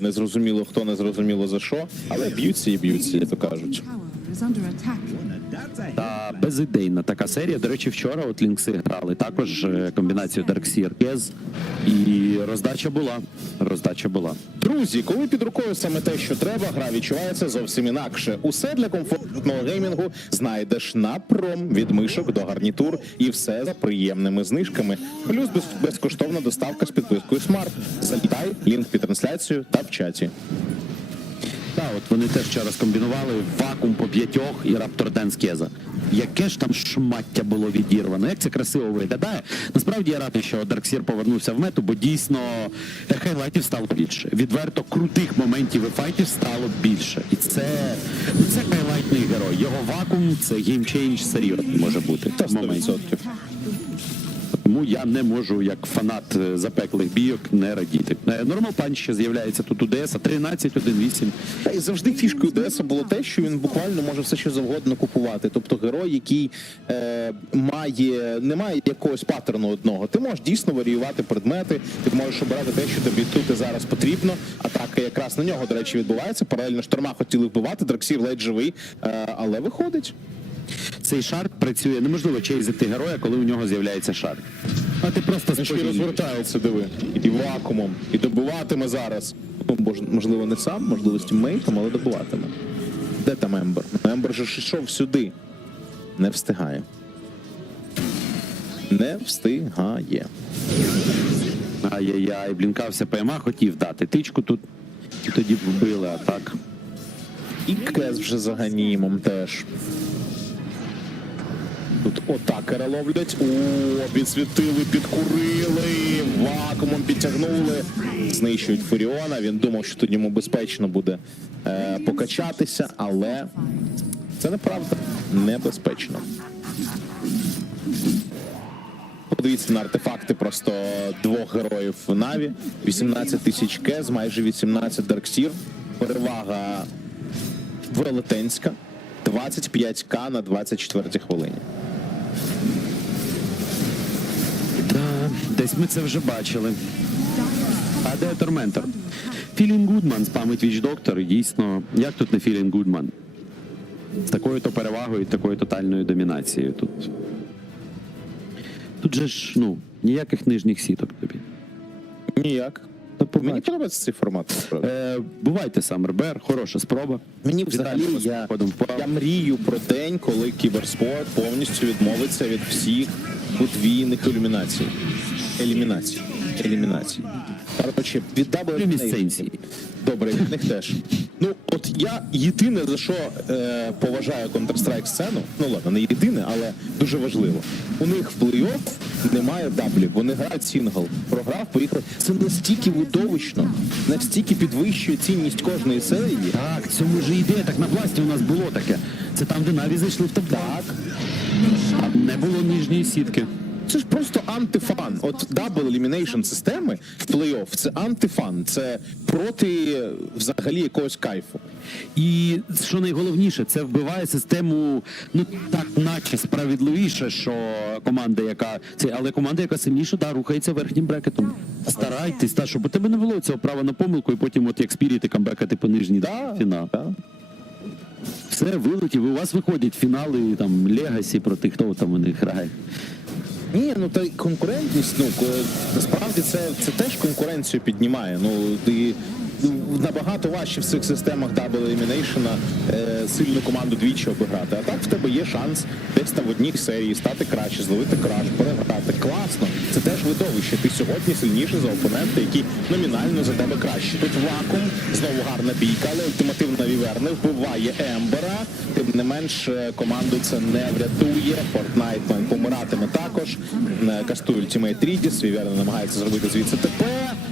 Незрозуміло хто, незрозуміло за що, але б'ються і б'ються, як то кажуть. Та безідейна така серія. До речі, вчора от Лінкси грали також комбінацію Дарксір Кез, і роздача була. Друзі, коли під рукою саме те, що треба, гра відчувається зовсім інакше. Усе для комфортного геймінгу знайдеш на пром, від мишок до гарнітур, і все за приємними знижками. Плюс безкоштовна доставка з підпискою Smart. Залітай, лінк під трансляцією та в чаті. Так, От вони теж вчора скомбінували вакуум по 5 і Раптор Денс Кеза. Яке ж там шмаття було відірвано, як це красиво виглядає. Насправді я радий, що Дарксір повернувся в мету, бо дійсно хайлайтів стало більше. Відверто крутих моментів і файтів стало більше. І це хайлайтний герой. Його вакуум – це геймчейндж серйозний може бути. Та 100%. Тому я не можу, як фанат запеклих бійок, не радіти. Нормал Панч ще з'являється тут у ДС, 13-1-8. Та й завжди фішкою ДС було те, що він буквально може все що завгодно купувати. Тобто герой, який не має якогось паттерну одного. Ти можеш дійсно варіювати предмети, ти можеш обирати те, що тобі тут і зараз потрібно. Атака якраз на нього, до речі, відбувається. Паралельно шторма хотіли вбивати, Дарксір ледь живий, але виходить. Цей шар працює, неможливо чейзити героя, коли у нього з'являється шар. А ти просто Він ще й розвертається, диви. І вакуумом. І добиватиме зараз. Ну, можливо, не сам, можливо, з тіммейтом, але добиватиме. Де там Ембер? Ембер же ж йшов сюди. Не встигає. Не встигає. Ай-яй-яй, блінкався ПМА, хотів дати тичку тут. І тоді вбили, а так. І Кез вже за ганімом теж. Тут отакера ловлять. О, підсвітили, підкурили, вакуумом підтягнули. Знищують Фуріона. Він думав, що тут йому безпечно буде покачатися, але це неправда. Небезпечно. Подивіться на артефакти просто двох героїв NAVI. 18 тисяч Кез, майже 18 Дарксір. Перевага велетенська. 25к на 24-й хвилині. Да, десь ми це вже бачили. А де Торментор? Feeling Goodman спамить Віч-доктор. І дійсно, як тут не Feeling Goodman? З такою-то перевагою і такою тотальною домінацією тут. Тут же ж, ніяких нижніх сіток тобі. Ніяк. Мені подобається цей формат. Бувайте, Саммербер, хороша спроба. Мені взагалі, я мрію про день, коли кіберспорт повністю відмовиться від всіх подвійних елімінацій. Короче, від WNA. Добре, від них теж. Ну, от я єдине, за що поважаю Counter-Strike сцену, ну ладно, не єдине, але дуже важливо. У них в плей-офф немає даблів, вони грають сингл. Програв, поїхав. Це настільки видовищно, настільки підвищує цінність кожної серії. Так, в цьому ж ідея, так на Бласті у нас було таке. Це там, де NAVI зайшли в топ-2. Так. А не було нижньої сітки. Це ж просто антифан. От дабл елімінейшн системи в плей-офф – це антифан. Це проти взагалі якогось кайфу. І що найголовніше, це вбиває систему, так наче справедливіше, що команда, але команда, яка сильніша, рухається верхнім брекетом. Старайтесь, щоб у тебе не було цього права на помилку, і потім от як спіріти камбекати по нижній фінал. Все, вилетів, і у вас виходять фінали, там, Легасі проти хто там у них грає. Ні, та конкурентність, насправді це теж конкуренцію піднімає. Ти набагато важче в цих системах Double Elimination сильну команду двічі обіграти. А так в тебе є шанс десь там в одній серії стати краще, зловити краш, переграти. Класно. Це теж видовище. Ти сьогодні сильніший за опонента, який номінально за тебе краще. Тут вакуум, знову гарна бійка, але ультимативна Віверни вбиває Ембера. Тим не менш, команду це не врятує. Fortnite помиратиме також. Кастує ультимейт Рідіс, Віверни намагається зробити звідси ТП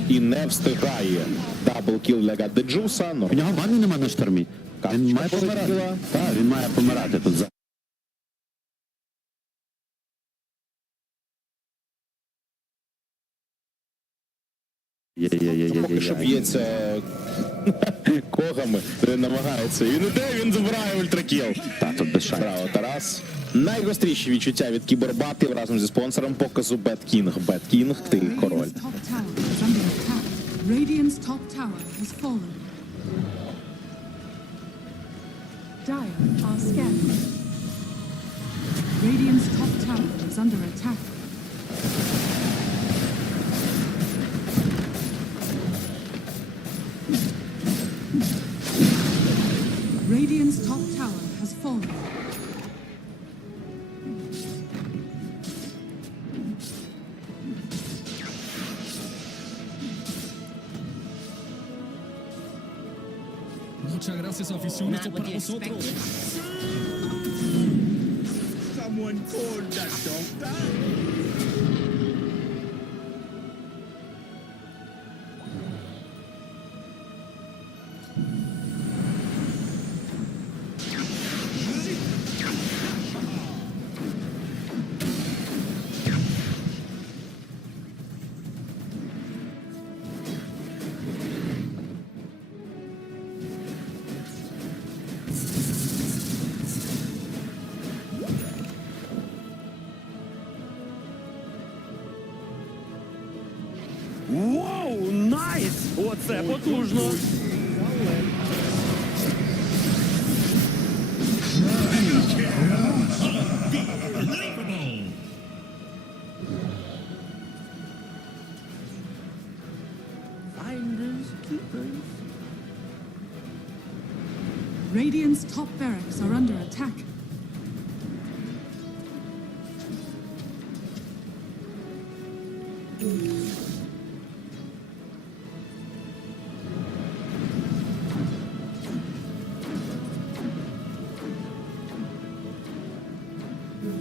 і не встигає. Даблкіл для Гаддеджуса. У нього мани нема на штормі. Він має помирати. Так, він має помирати тут. Поки що б'ється когами, намагається. Він іде, він забирає ультракіл. Тут без шансів. Браво, Тарас. Найгостріші відчуття від кібербатів разом зі спонсором показу BetKing. BetKing, ти король. Radiant's top tower has fallen. Dire are scared. Radiant's top tower is under attack. Radiant's top tower has fallen. Muchas gracias, afición. Esto para vosotros. Someone called that doctor? Воу, найс! Оце потужно! Radiant's top barracks are under attack.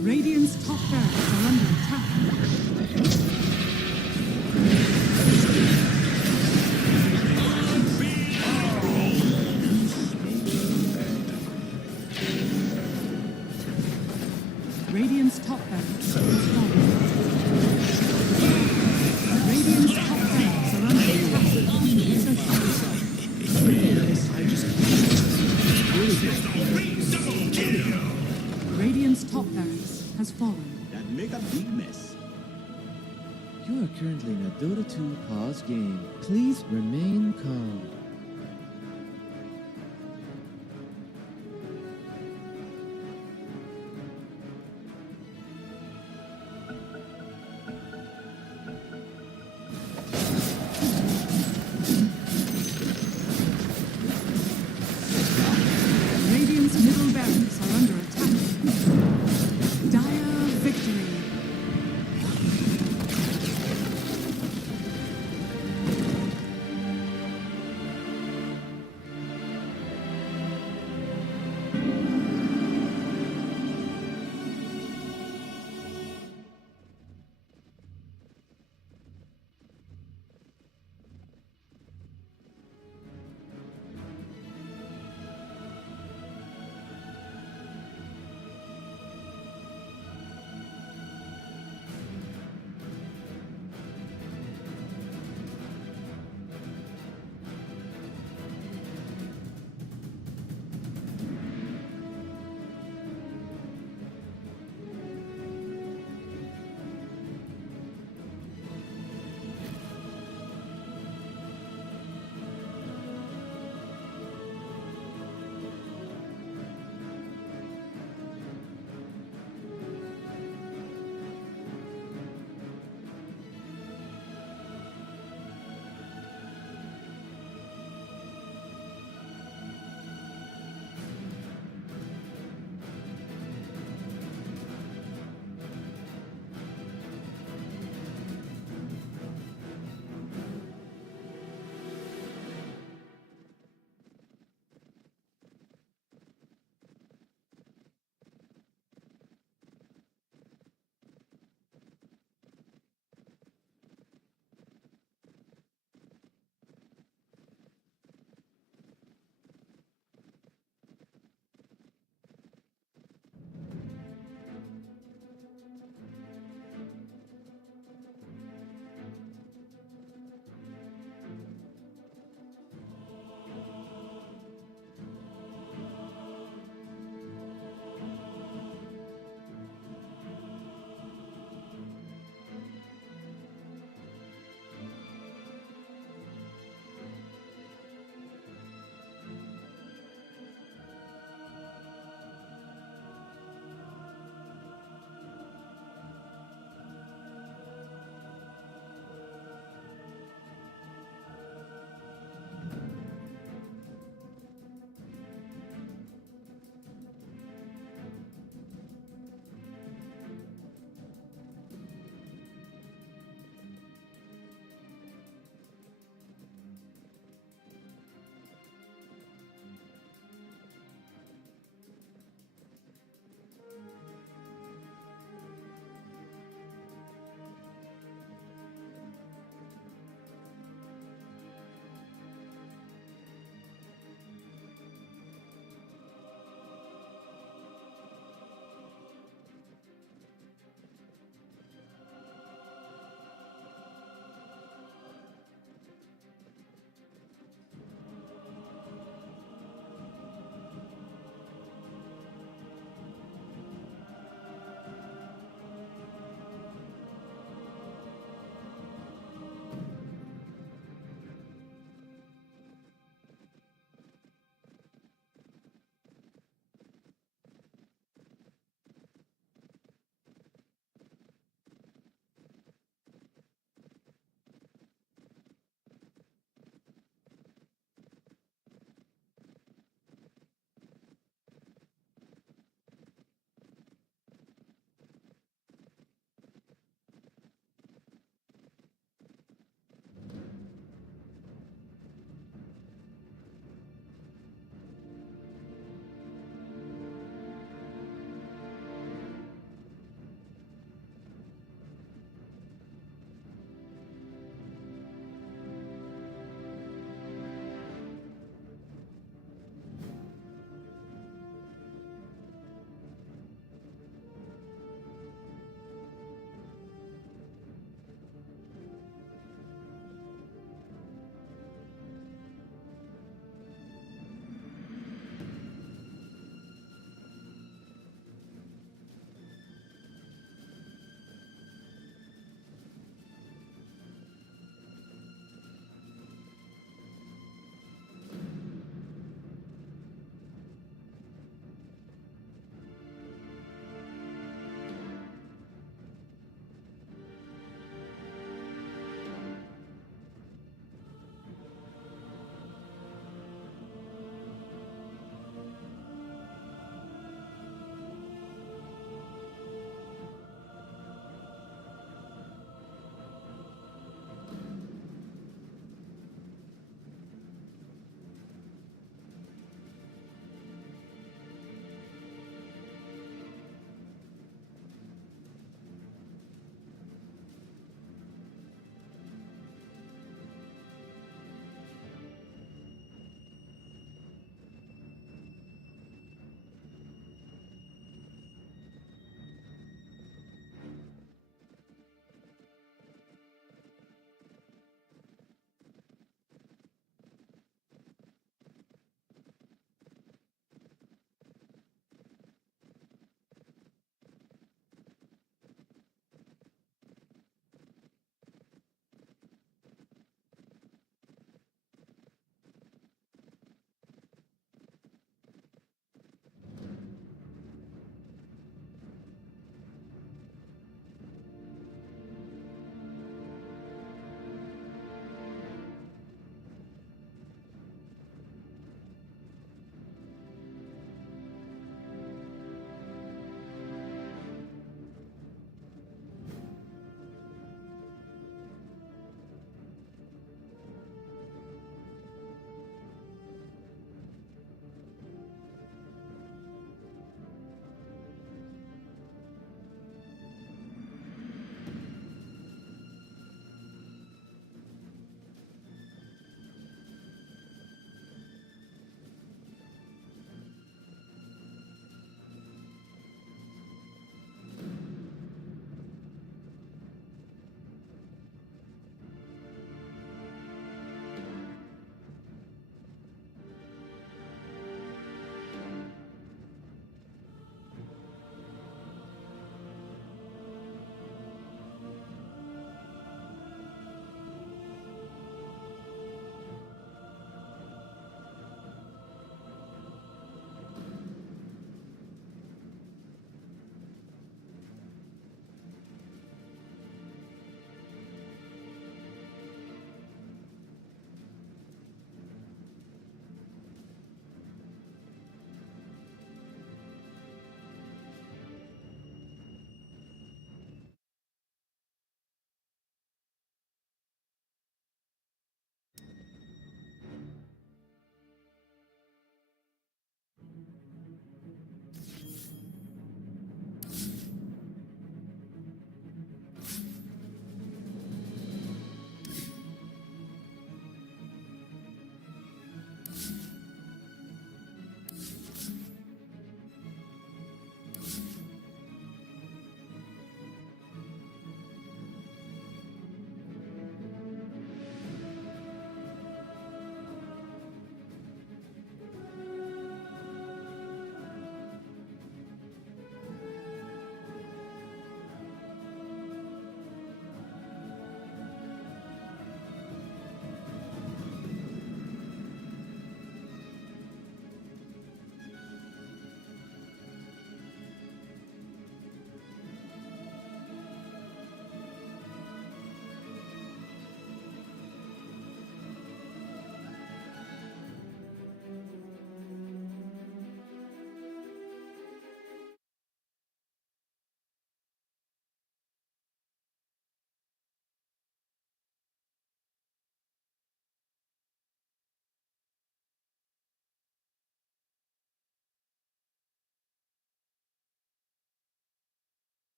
Radiant's top barracks are under attack. Radiant's top barracks has fallen. Radiant's top barracks are under attack. Radiant's top barracks has fallen. That make a big mess. You are currently in a Dota 2 pause game. Please remain calm. Radiant's middle barracks are under attack. Dire victory.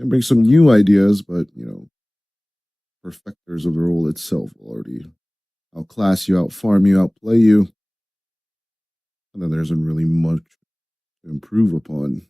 can bring some new ideas, but you know, perfecters of the role itself will already outclass you, outfarm you, outplay you, and then there isn't really much to improve upon.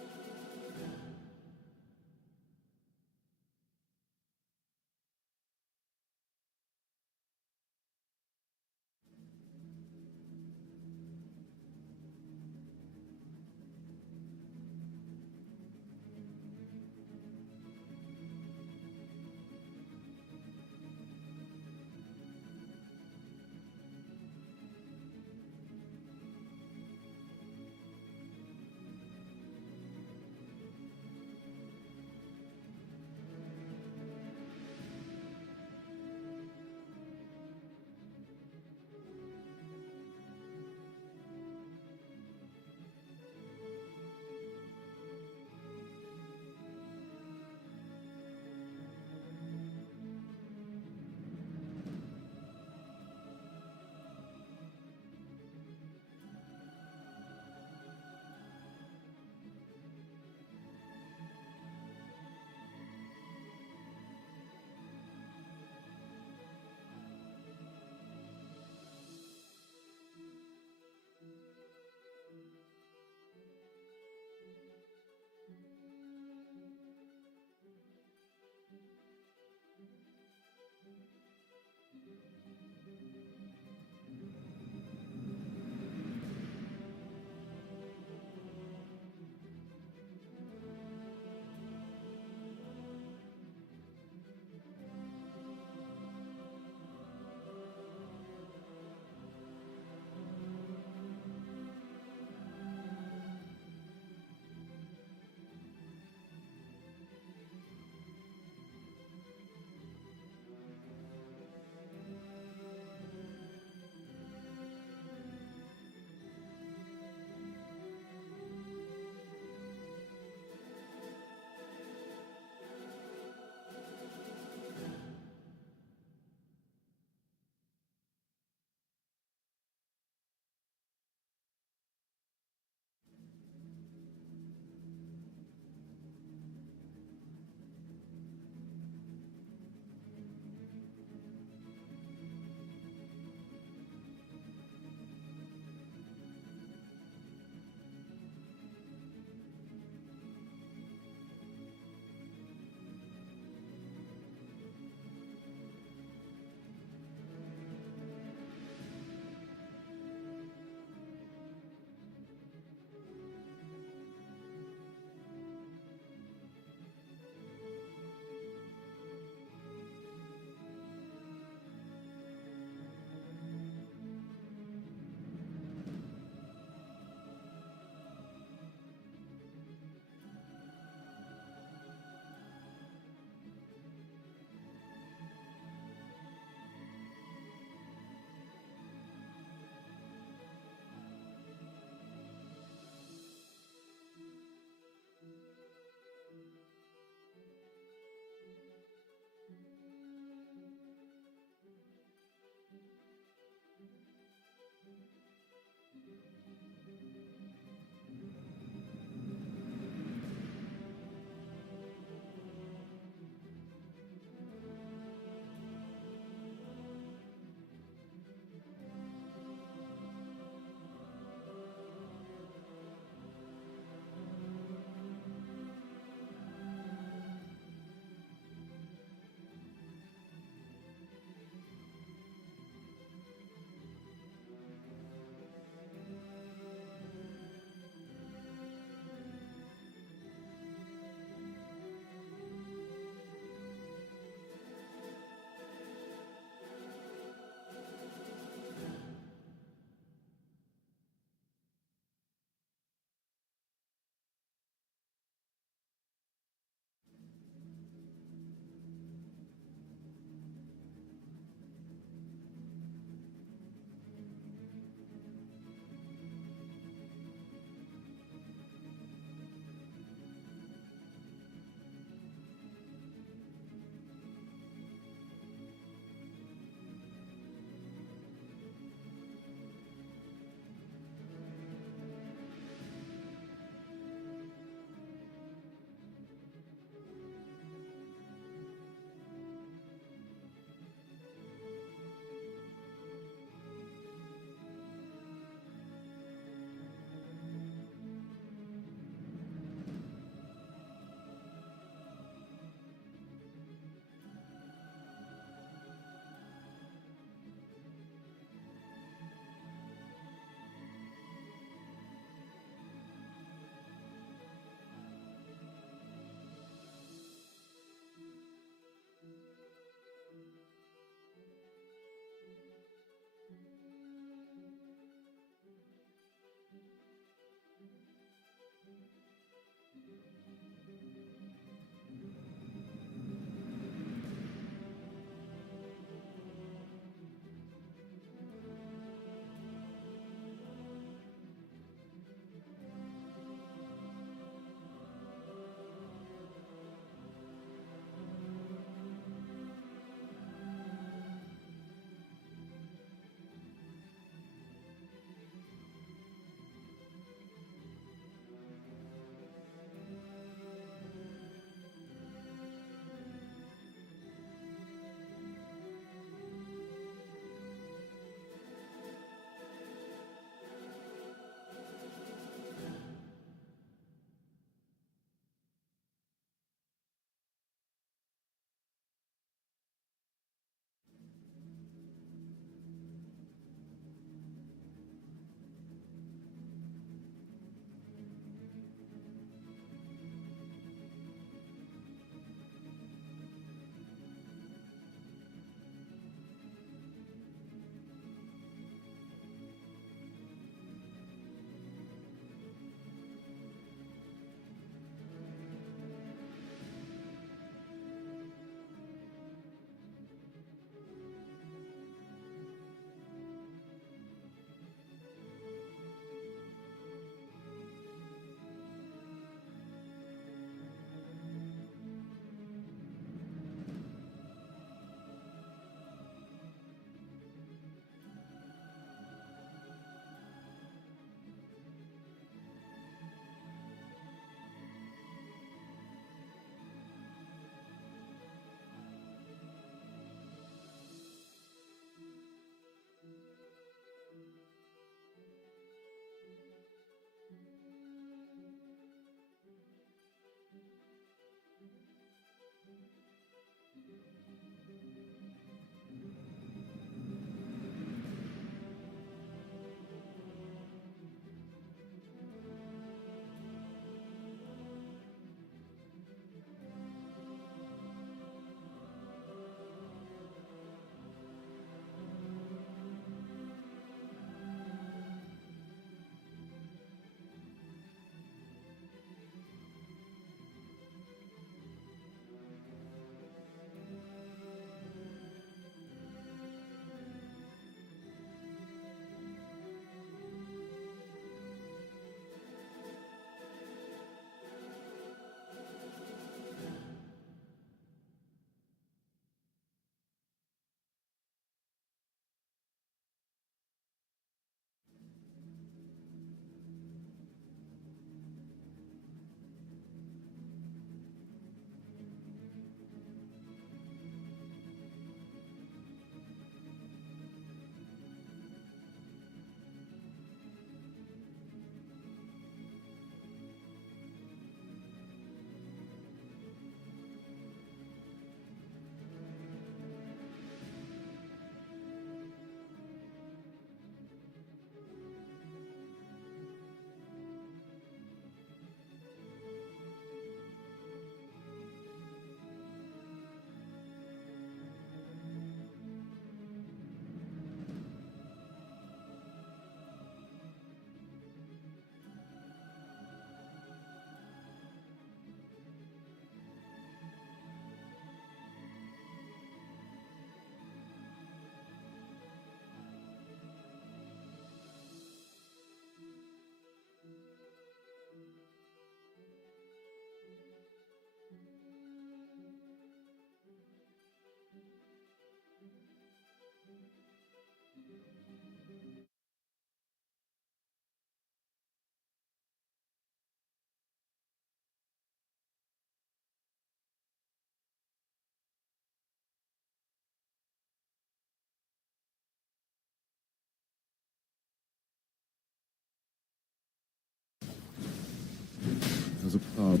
As a top,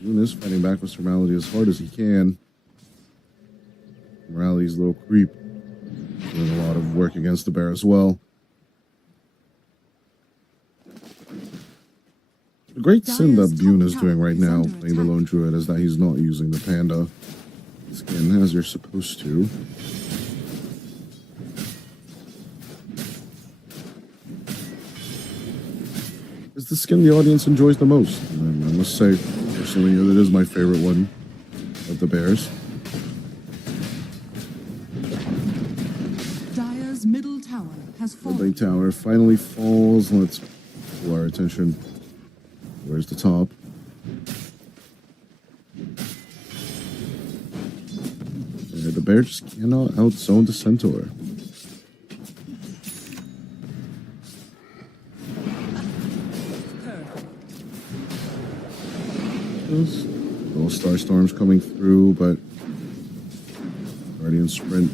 Boone is fighting back with Morality as hard as he can. Morality's a little creep, doing a lot of work against the bear as well. The great sin that Bune is doing right now, playing the Lone Druid, is that he's not using the Panda skin as you're supposed to. It's the skin the audience enjoys the most. And I must say, personally, that is my favorite one of the bears. Dire's middle tower has The fallen. big tower finally falls. Let's pull our attention. Where's the top? Yeah, the bear just cannot outzone the centaur. Little star storms coming through, but Guardian sprint.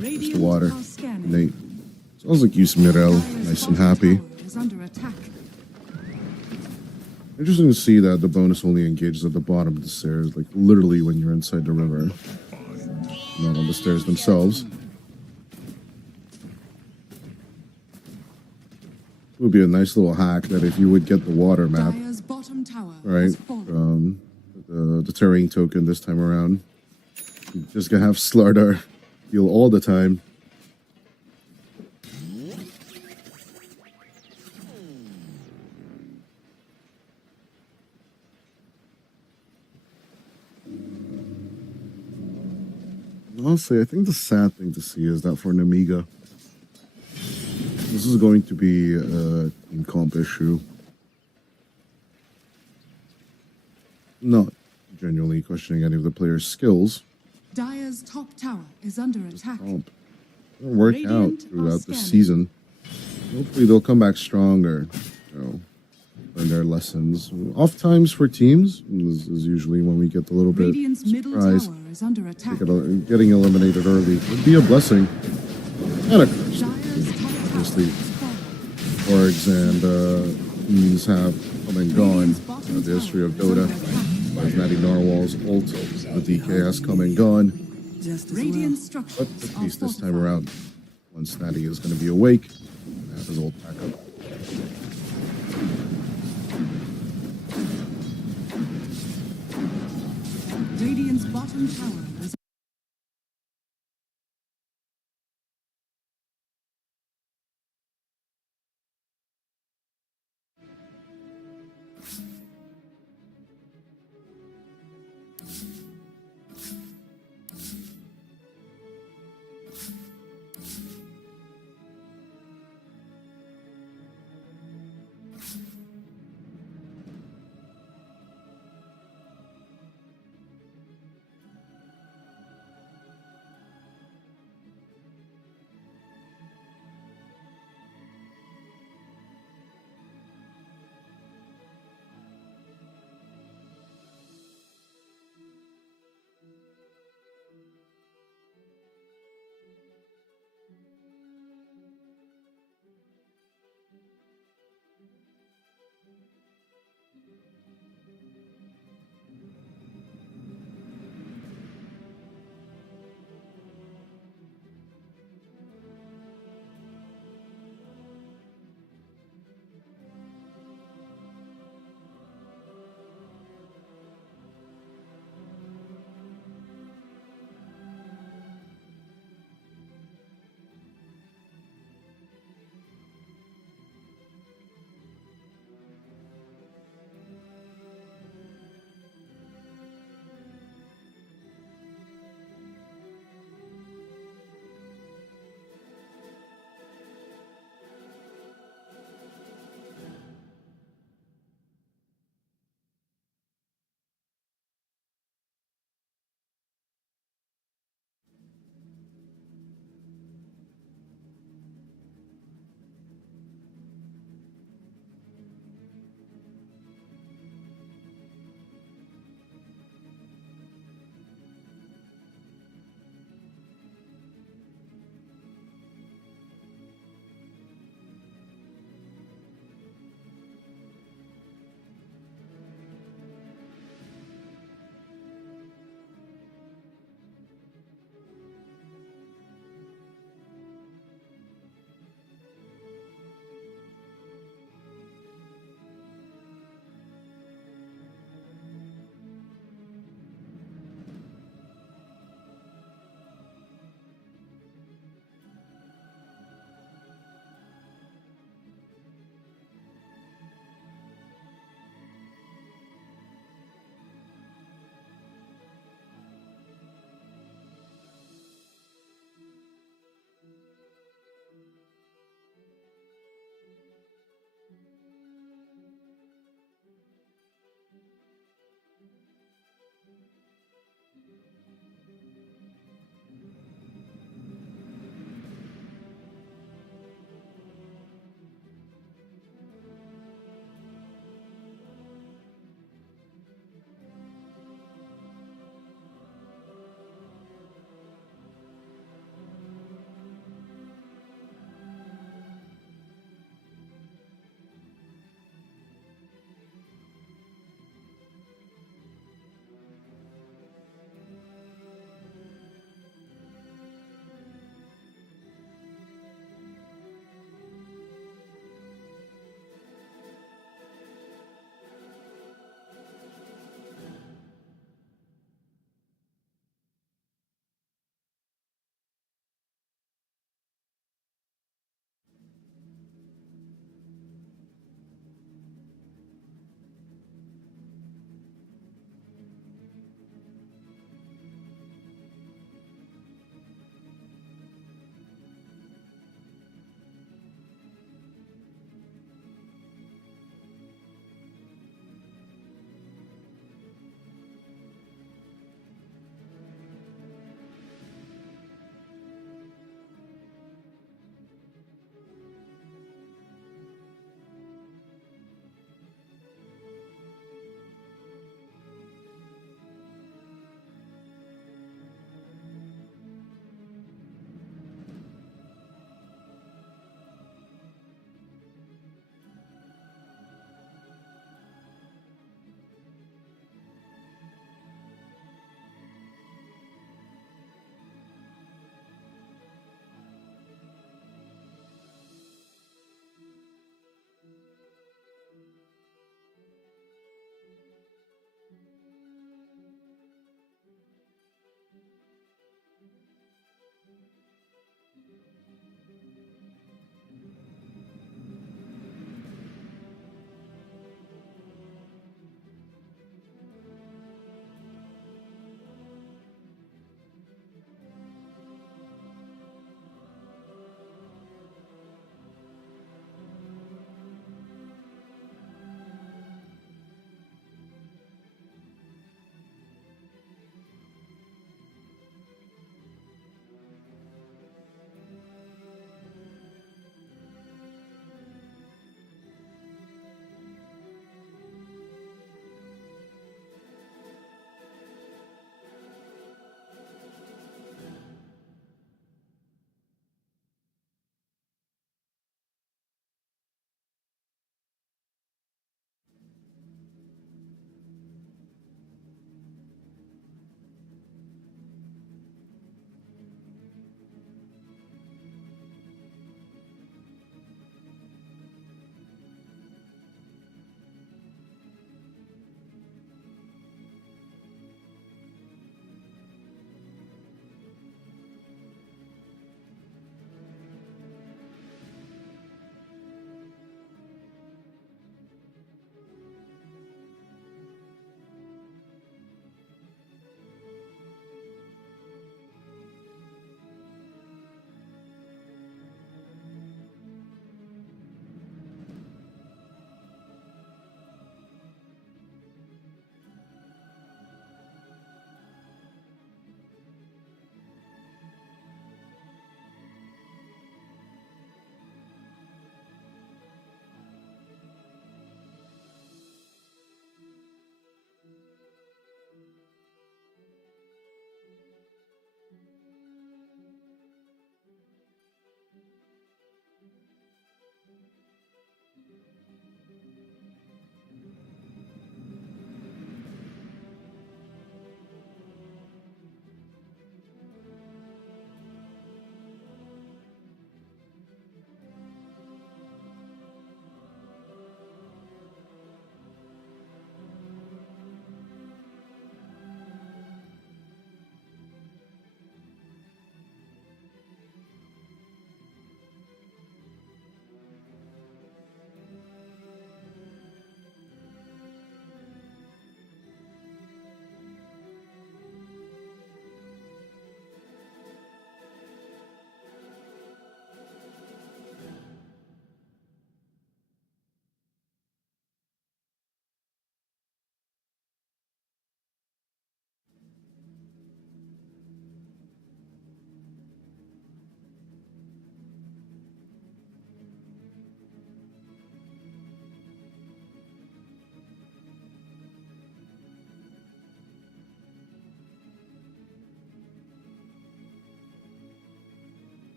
Just the water. Nate. Sounds like Yusmirel, nice and happy. Is under attack. Interesting to see that the bonus only engages at the bottom of the stairs, like literally when you're inside the river, not on the stairs themselves. It would be a nice little hack that if you would get the water map, right, from the terrain token this time around, you're just gonna have Slardar heal all the time. Honestly, I think the sad thing to see is that for Namiga, this is going to be a team comp issue. Not genuinely questioning any of the players' skills. Dire's top tower is under attack. Comp doesn't work out throughout the season. Hopefully they'll come back stronger, you know, learn their lessons. Off times for teams is usually when we get a little bit surprised. Is under attack. Getting eliminated early would be a blessing and a curse. Obviously, orgs and teams have come and gone in the history of Dota. There's Natty Narwhal's ult. The DK has come and gone. Radiant But structures at are least this time fortified. around, once Natty is going to be awake, and have his ult back up. Radiant's bottom tower is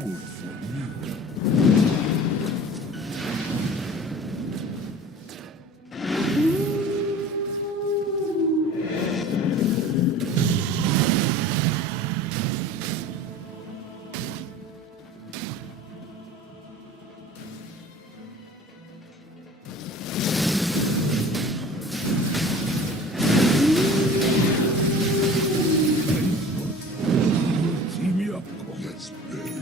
food for me. Team me up, let's play.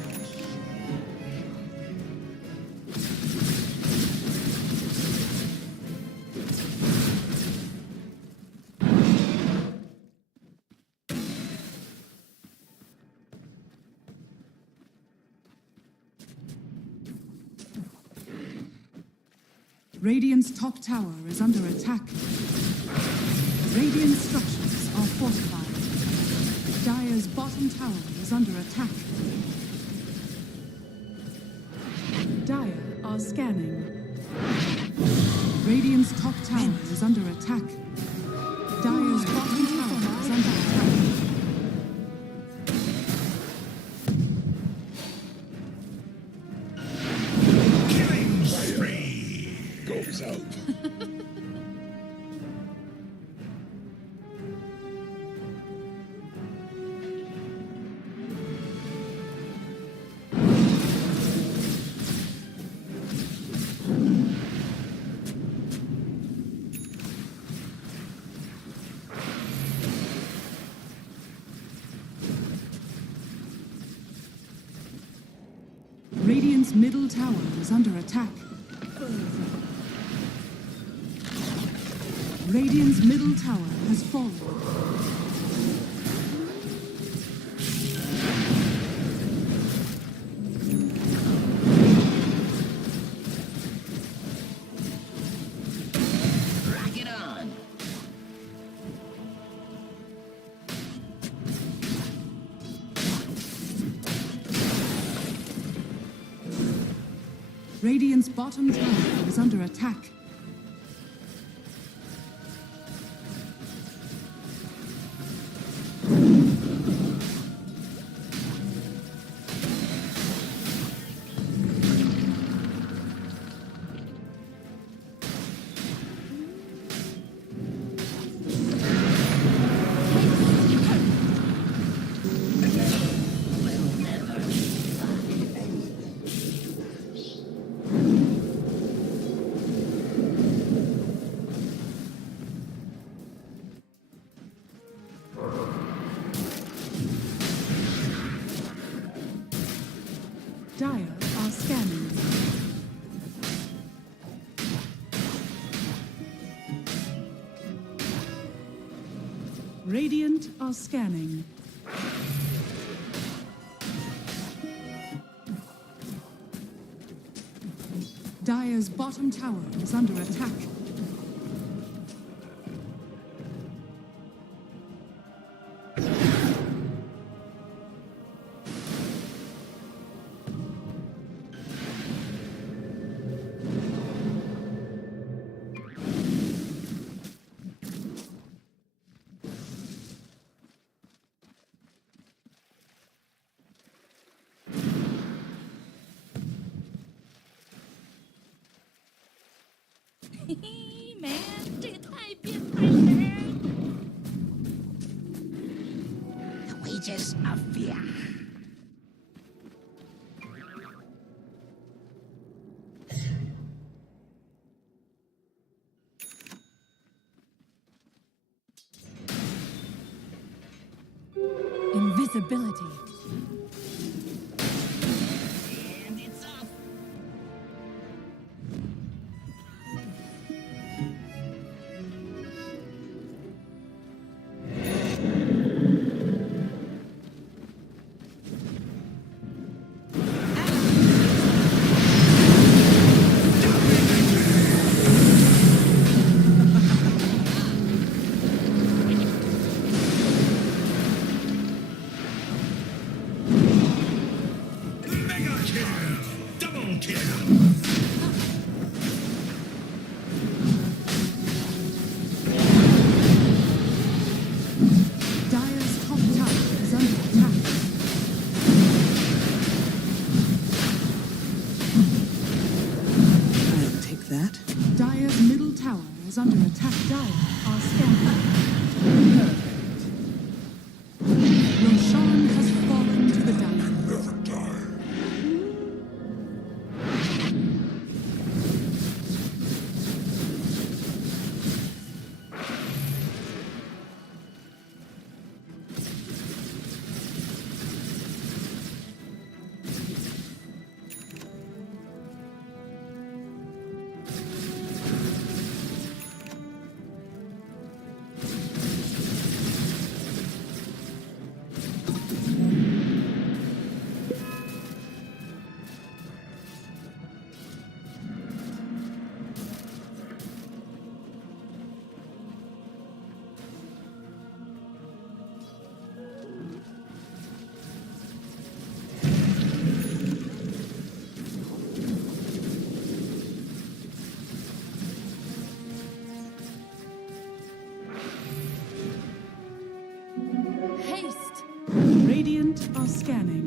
Radiant's top tower is under attack. Radiant structures are fortified. Dire's bottom tower is under attack. Dire are scanning. Radiant's top tower is under attack. Dire's bottom tower is under attack. Killing spree goes out. Radiant's middle tower is under attack. Radiant's middle tower has fallen. Rock it on. Radiant's bottom tower is under attack. Dire are scanning. Radiant are scanning. Dire's bottom tower is under attack. Man，这个太变态了。The wages of fear. Invisibility. And it's off. Dire are scanning. Roshan has fallen to the Dire. Haste! Radiant are scanning.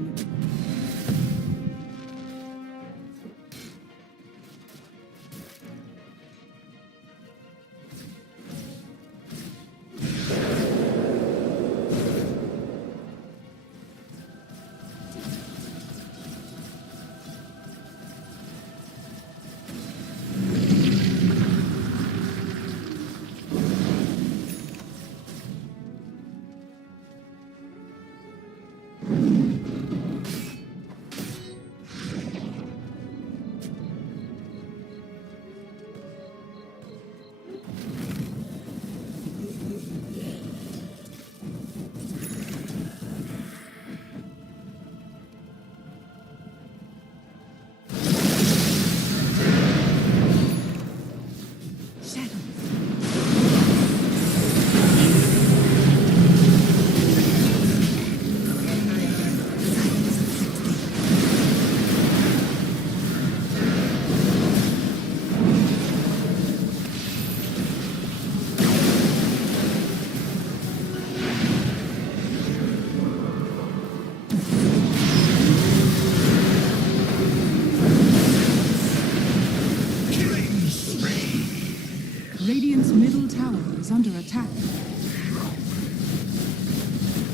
Radiant's middle tower is under attack.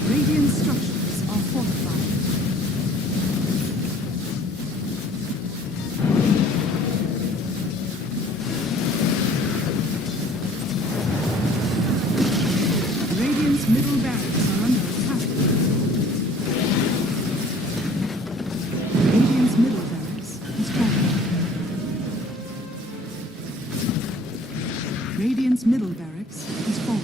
Radiant structures are fortified. Radiant's middle barracks are under attack. Radiant's middle barracks is fallen. Radiant's middle barracks is fallen.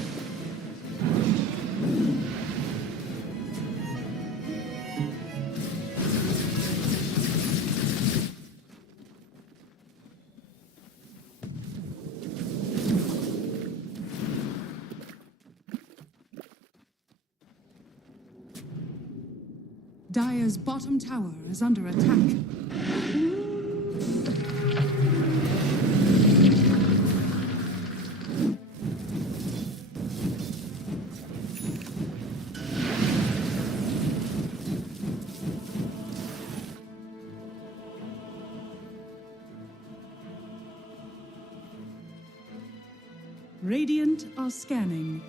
Dire's bottom tower is under attack. Radiant are scanning.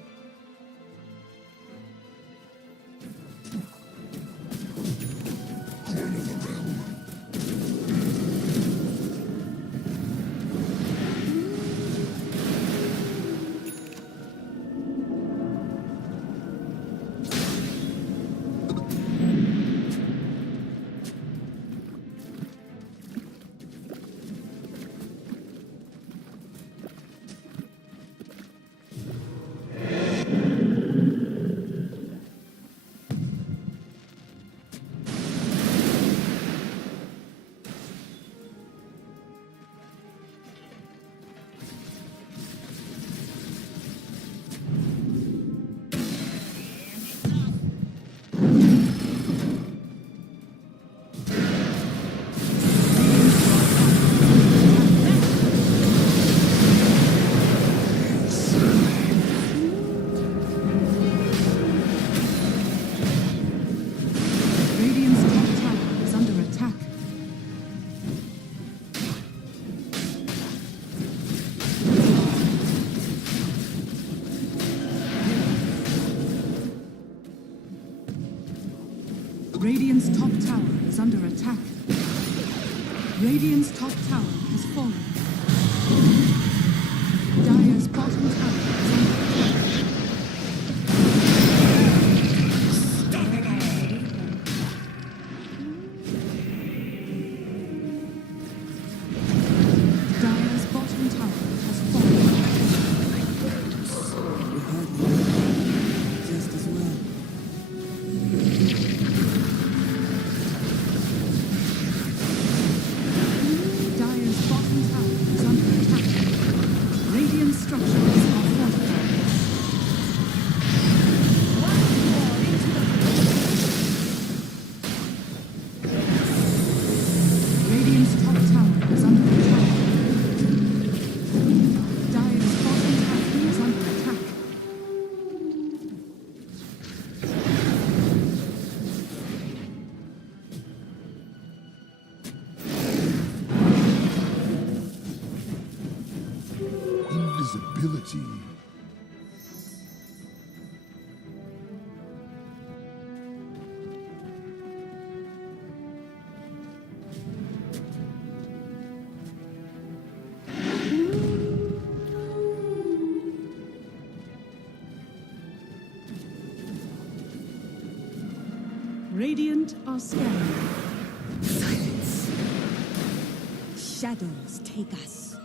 Radiant's top tower is under attack. Radiant's top tower has fallen. Dire's bottom tower is under attack. Dire's bottom tower has fallen. Just as well. Dire's bottom tower is under attack. Radiant structures are fortified. Radiant's top tower is under attack. Dire's bottom tower is under attack. Invisibility. Radiant are scanning. Silence. Shadows take us.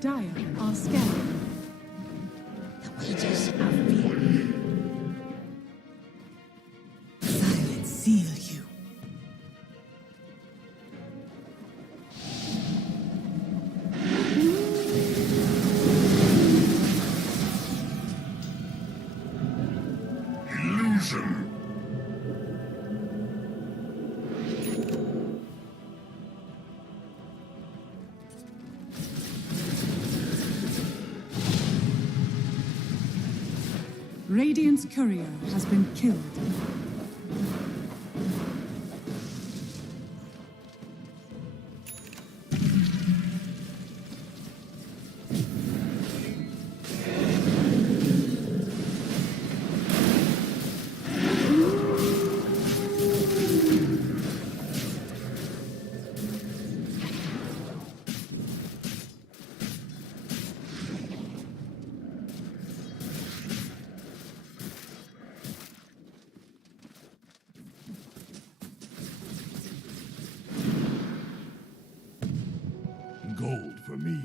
Dire are scanning. The wages of fear. Silence seal you. Illusion. Radiant's courier has been killed. Gold for me.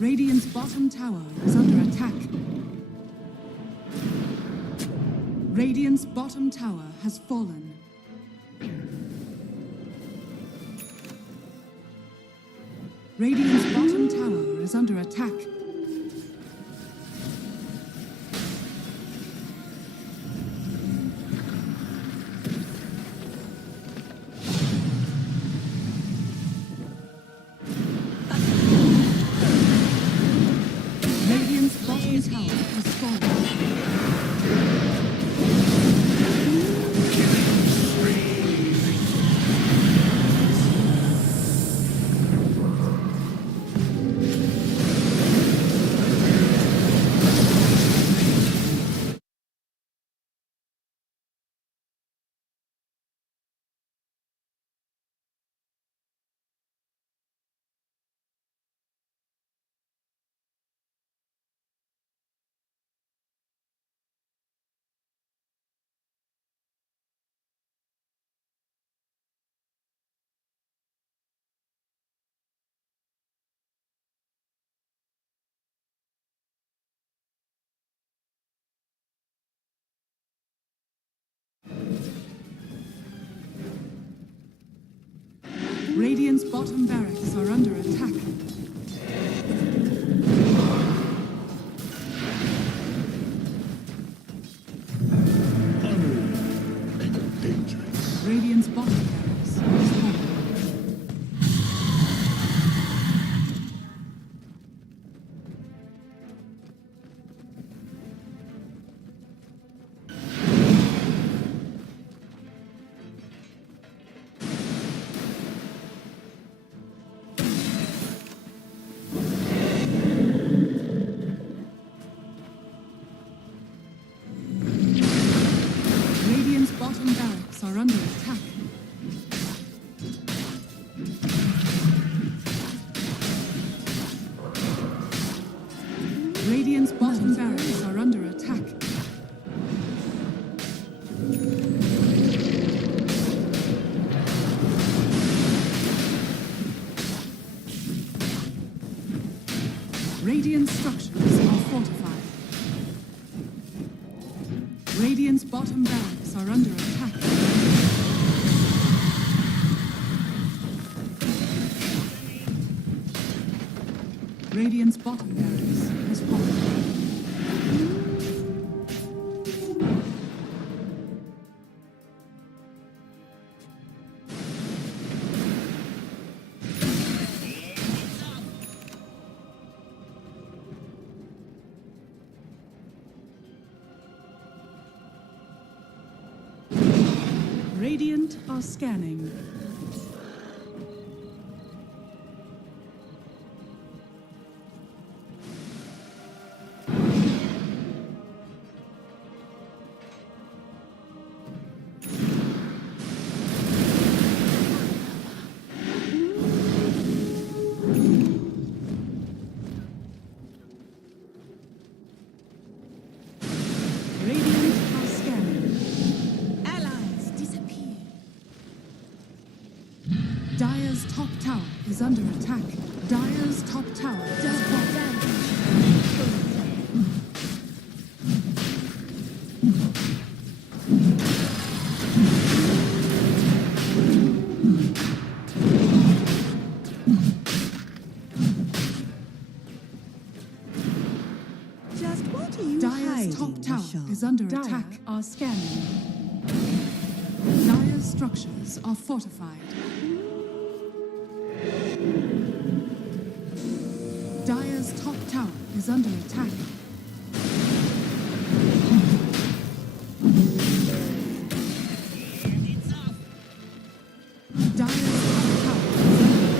Radiant's bottom tower is under attack. Radiant's bottom tower has fallen. Radiant's bottom tower is under attack. Radiant's bottom tower has fallen. Radiant's bottom barracks are under attack. Radiant's bottom barracks are under attack. Radiant structures are fortified. Radiant's bottom barracks are under attack. Radiant's bottom barracks has fallen. Radiant are scanning. Dire's top tower is under attack. Dire's top tower is falling. Just what are you Dire's top tower is under attack. Are scanning. Dire's structures are fortified. Dire's top tower is under attack. Dire's top tower is under attack.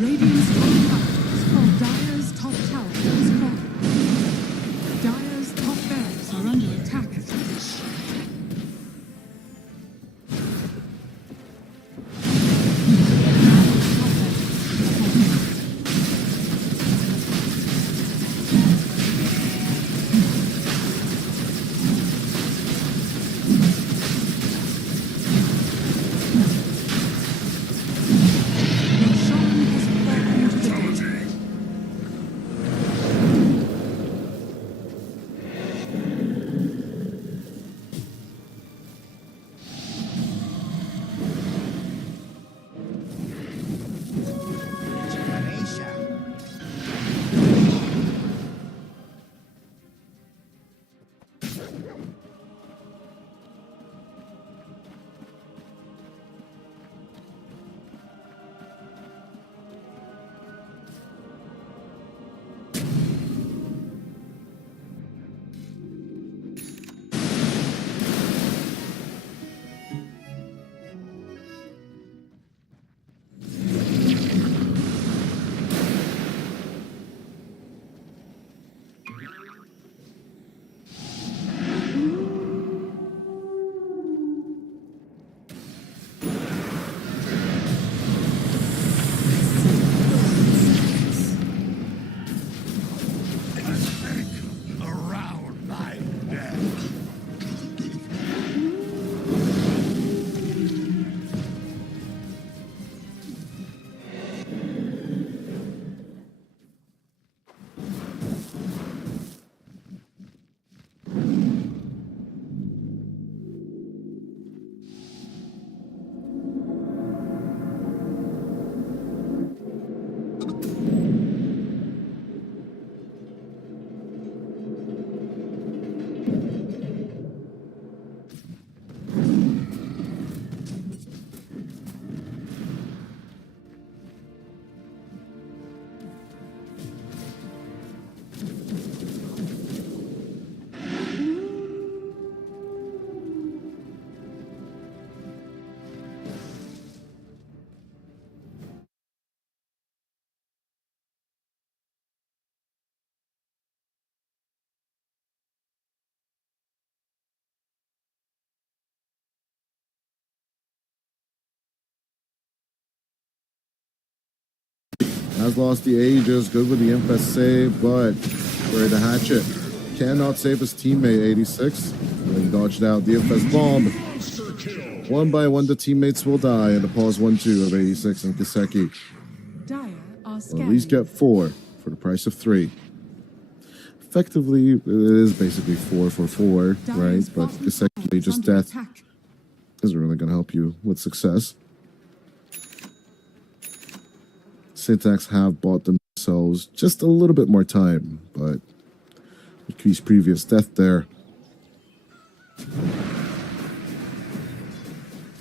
Radiant's top tower is full. Dire's top tower is full. Dire's top barracks are under attack. Roshan has fallen into the has lost the Aegis. Good with the Impest save, but where the hatchet cannot save his teammate, 86. He dodged out the Impest bomb. One by one, the teammates will die, and the pause 1-2 of 86 and Kiseki. Will at least get 4 for the price of 3. Effectively, it is basically 4 for 4, right? But Kiseki, just death isn't really going to help you with success. Syntax have bought themselves just a little bit more time, but with Key's previous death there,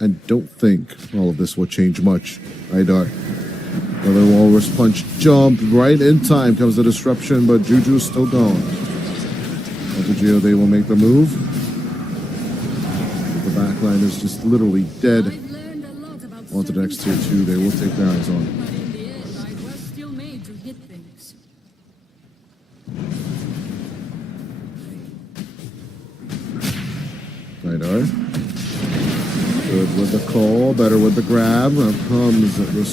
I don't think all of this will change much. Idar. Another Walrus Punch jump. Right in time comes the disruption, but Juju's still gone. Onto Geo, they will make the move. The backline is just literally dead. Onto the next tier 2, they will take their eyes on. Idar. Good with the call, better with the grab. Now comes the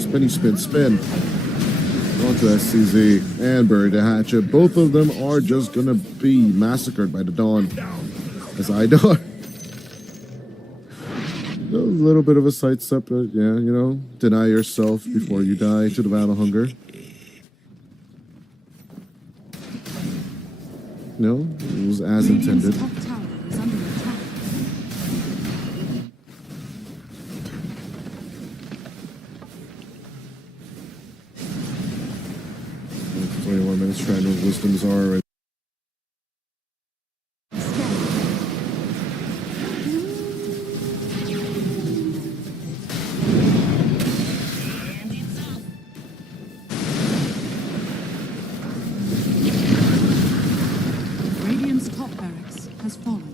spinny spin. Onto SCZ and Buried the Hatchet. Both of them are just gonna be massacred by the Dawn. As Idar. A little bit of a sidestep, but yeah, you know, deny yourself before you die to the battle hunger. No, it was as intended. Trying to wisdom's are Radiant's top barracks has fallen.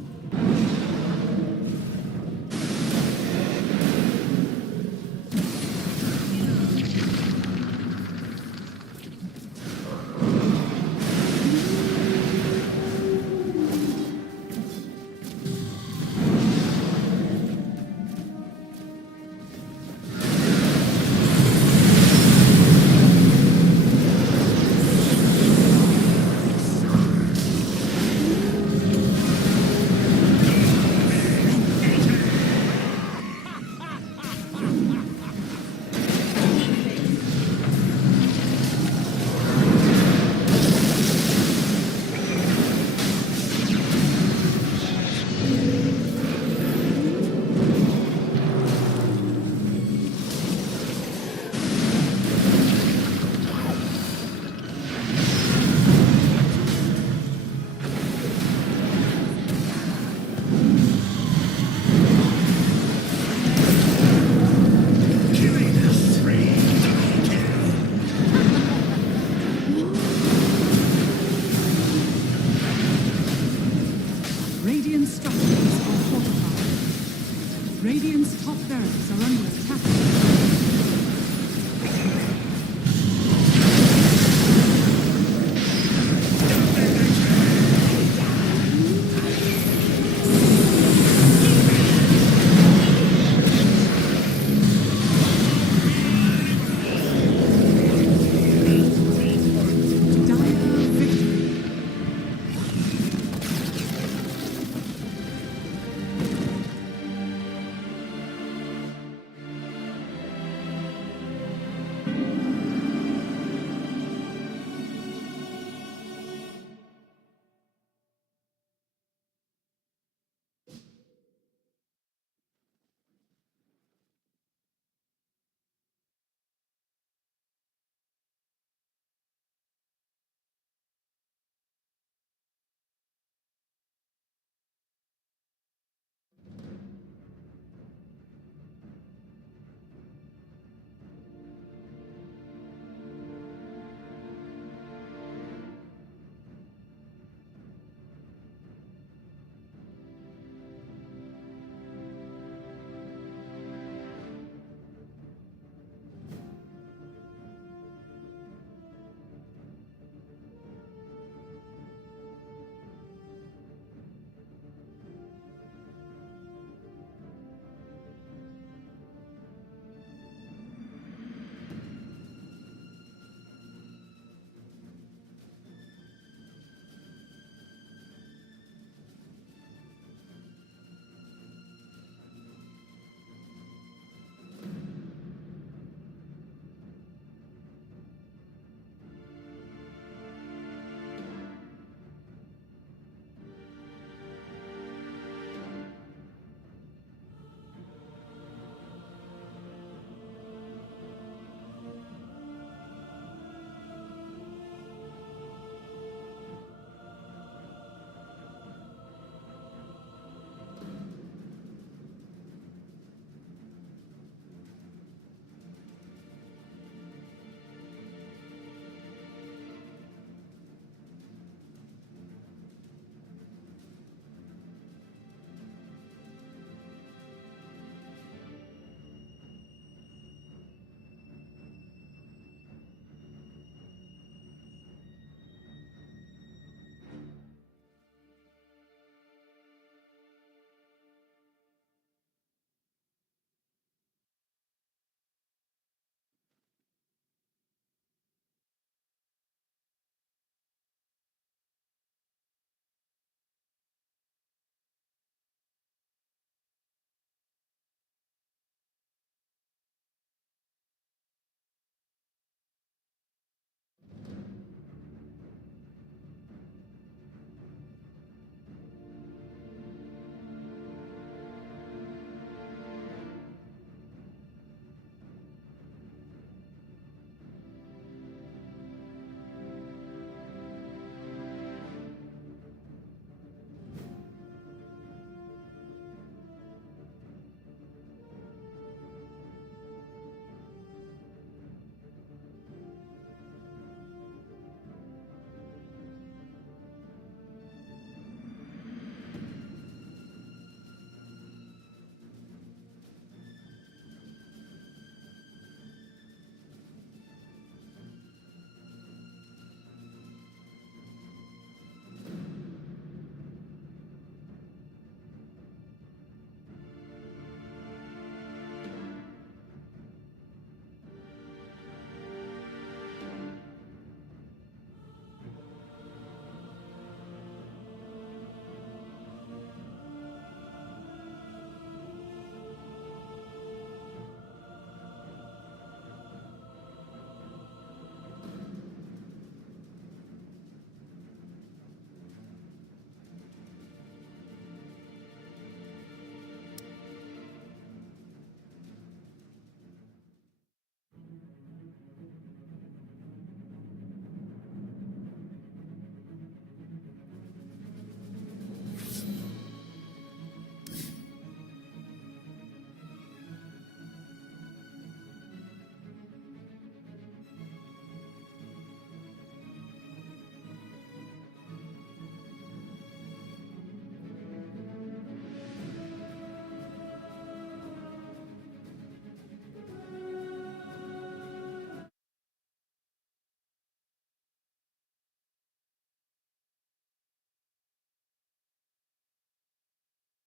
Radiant's structures are fortified. Radiant's top barracks are under attack.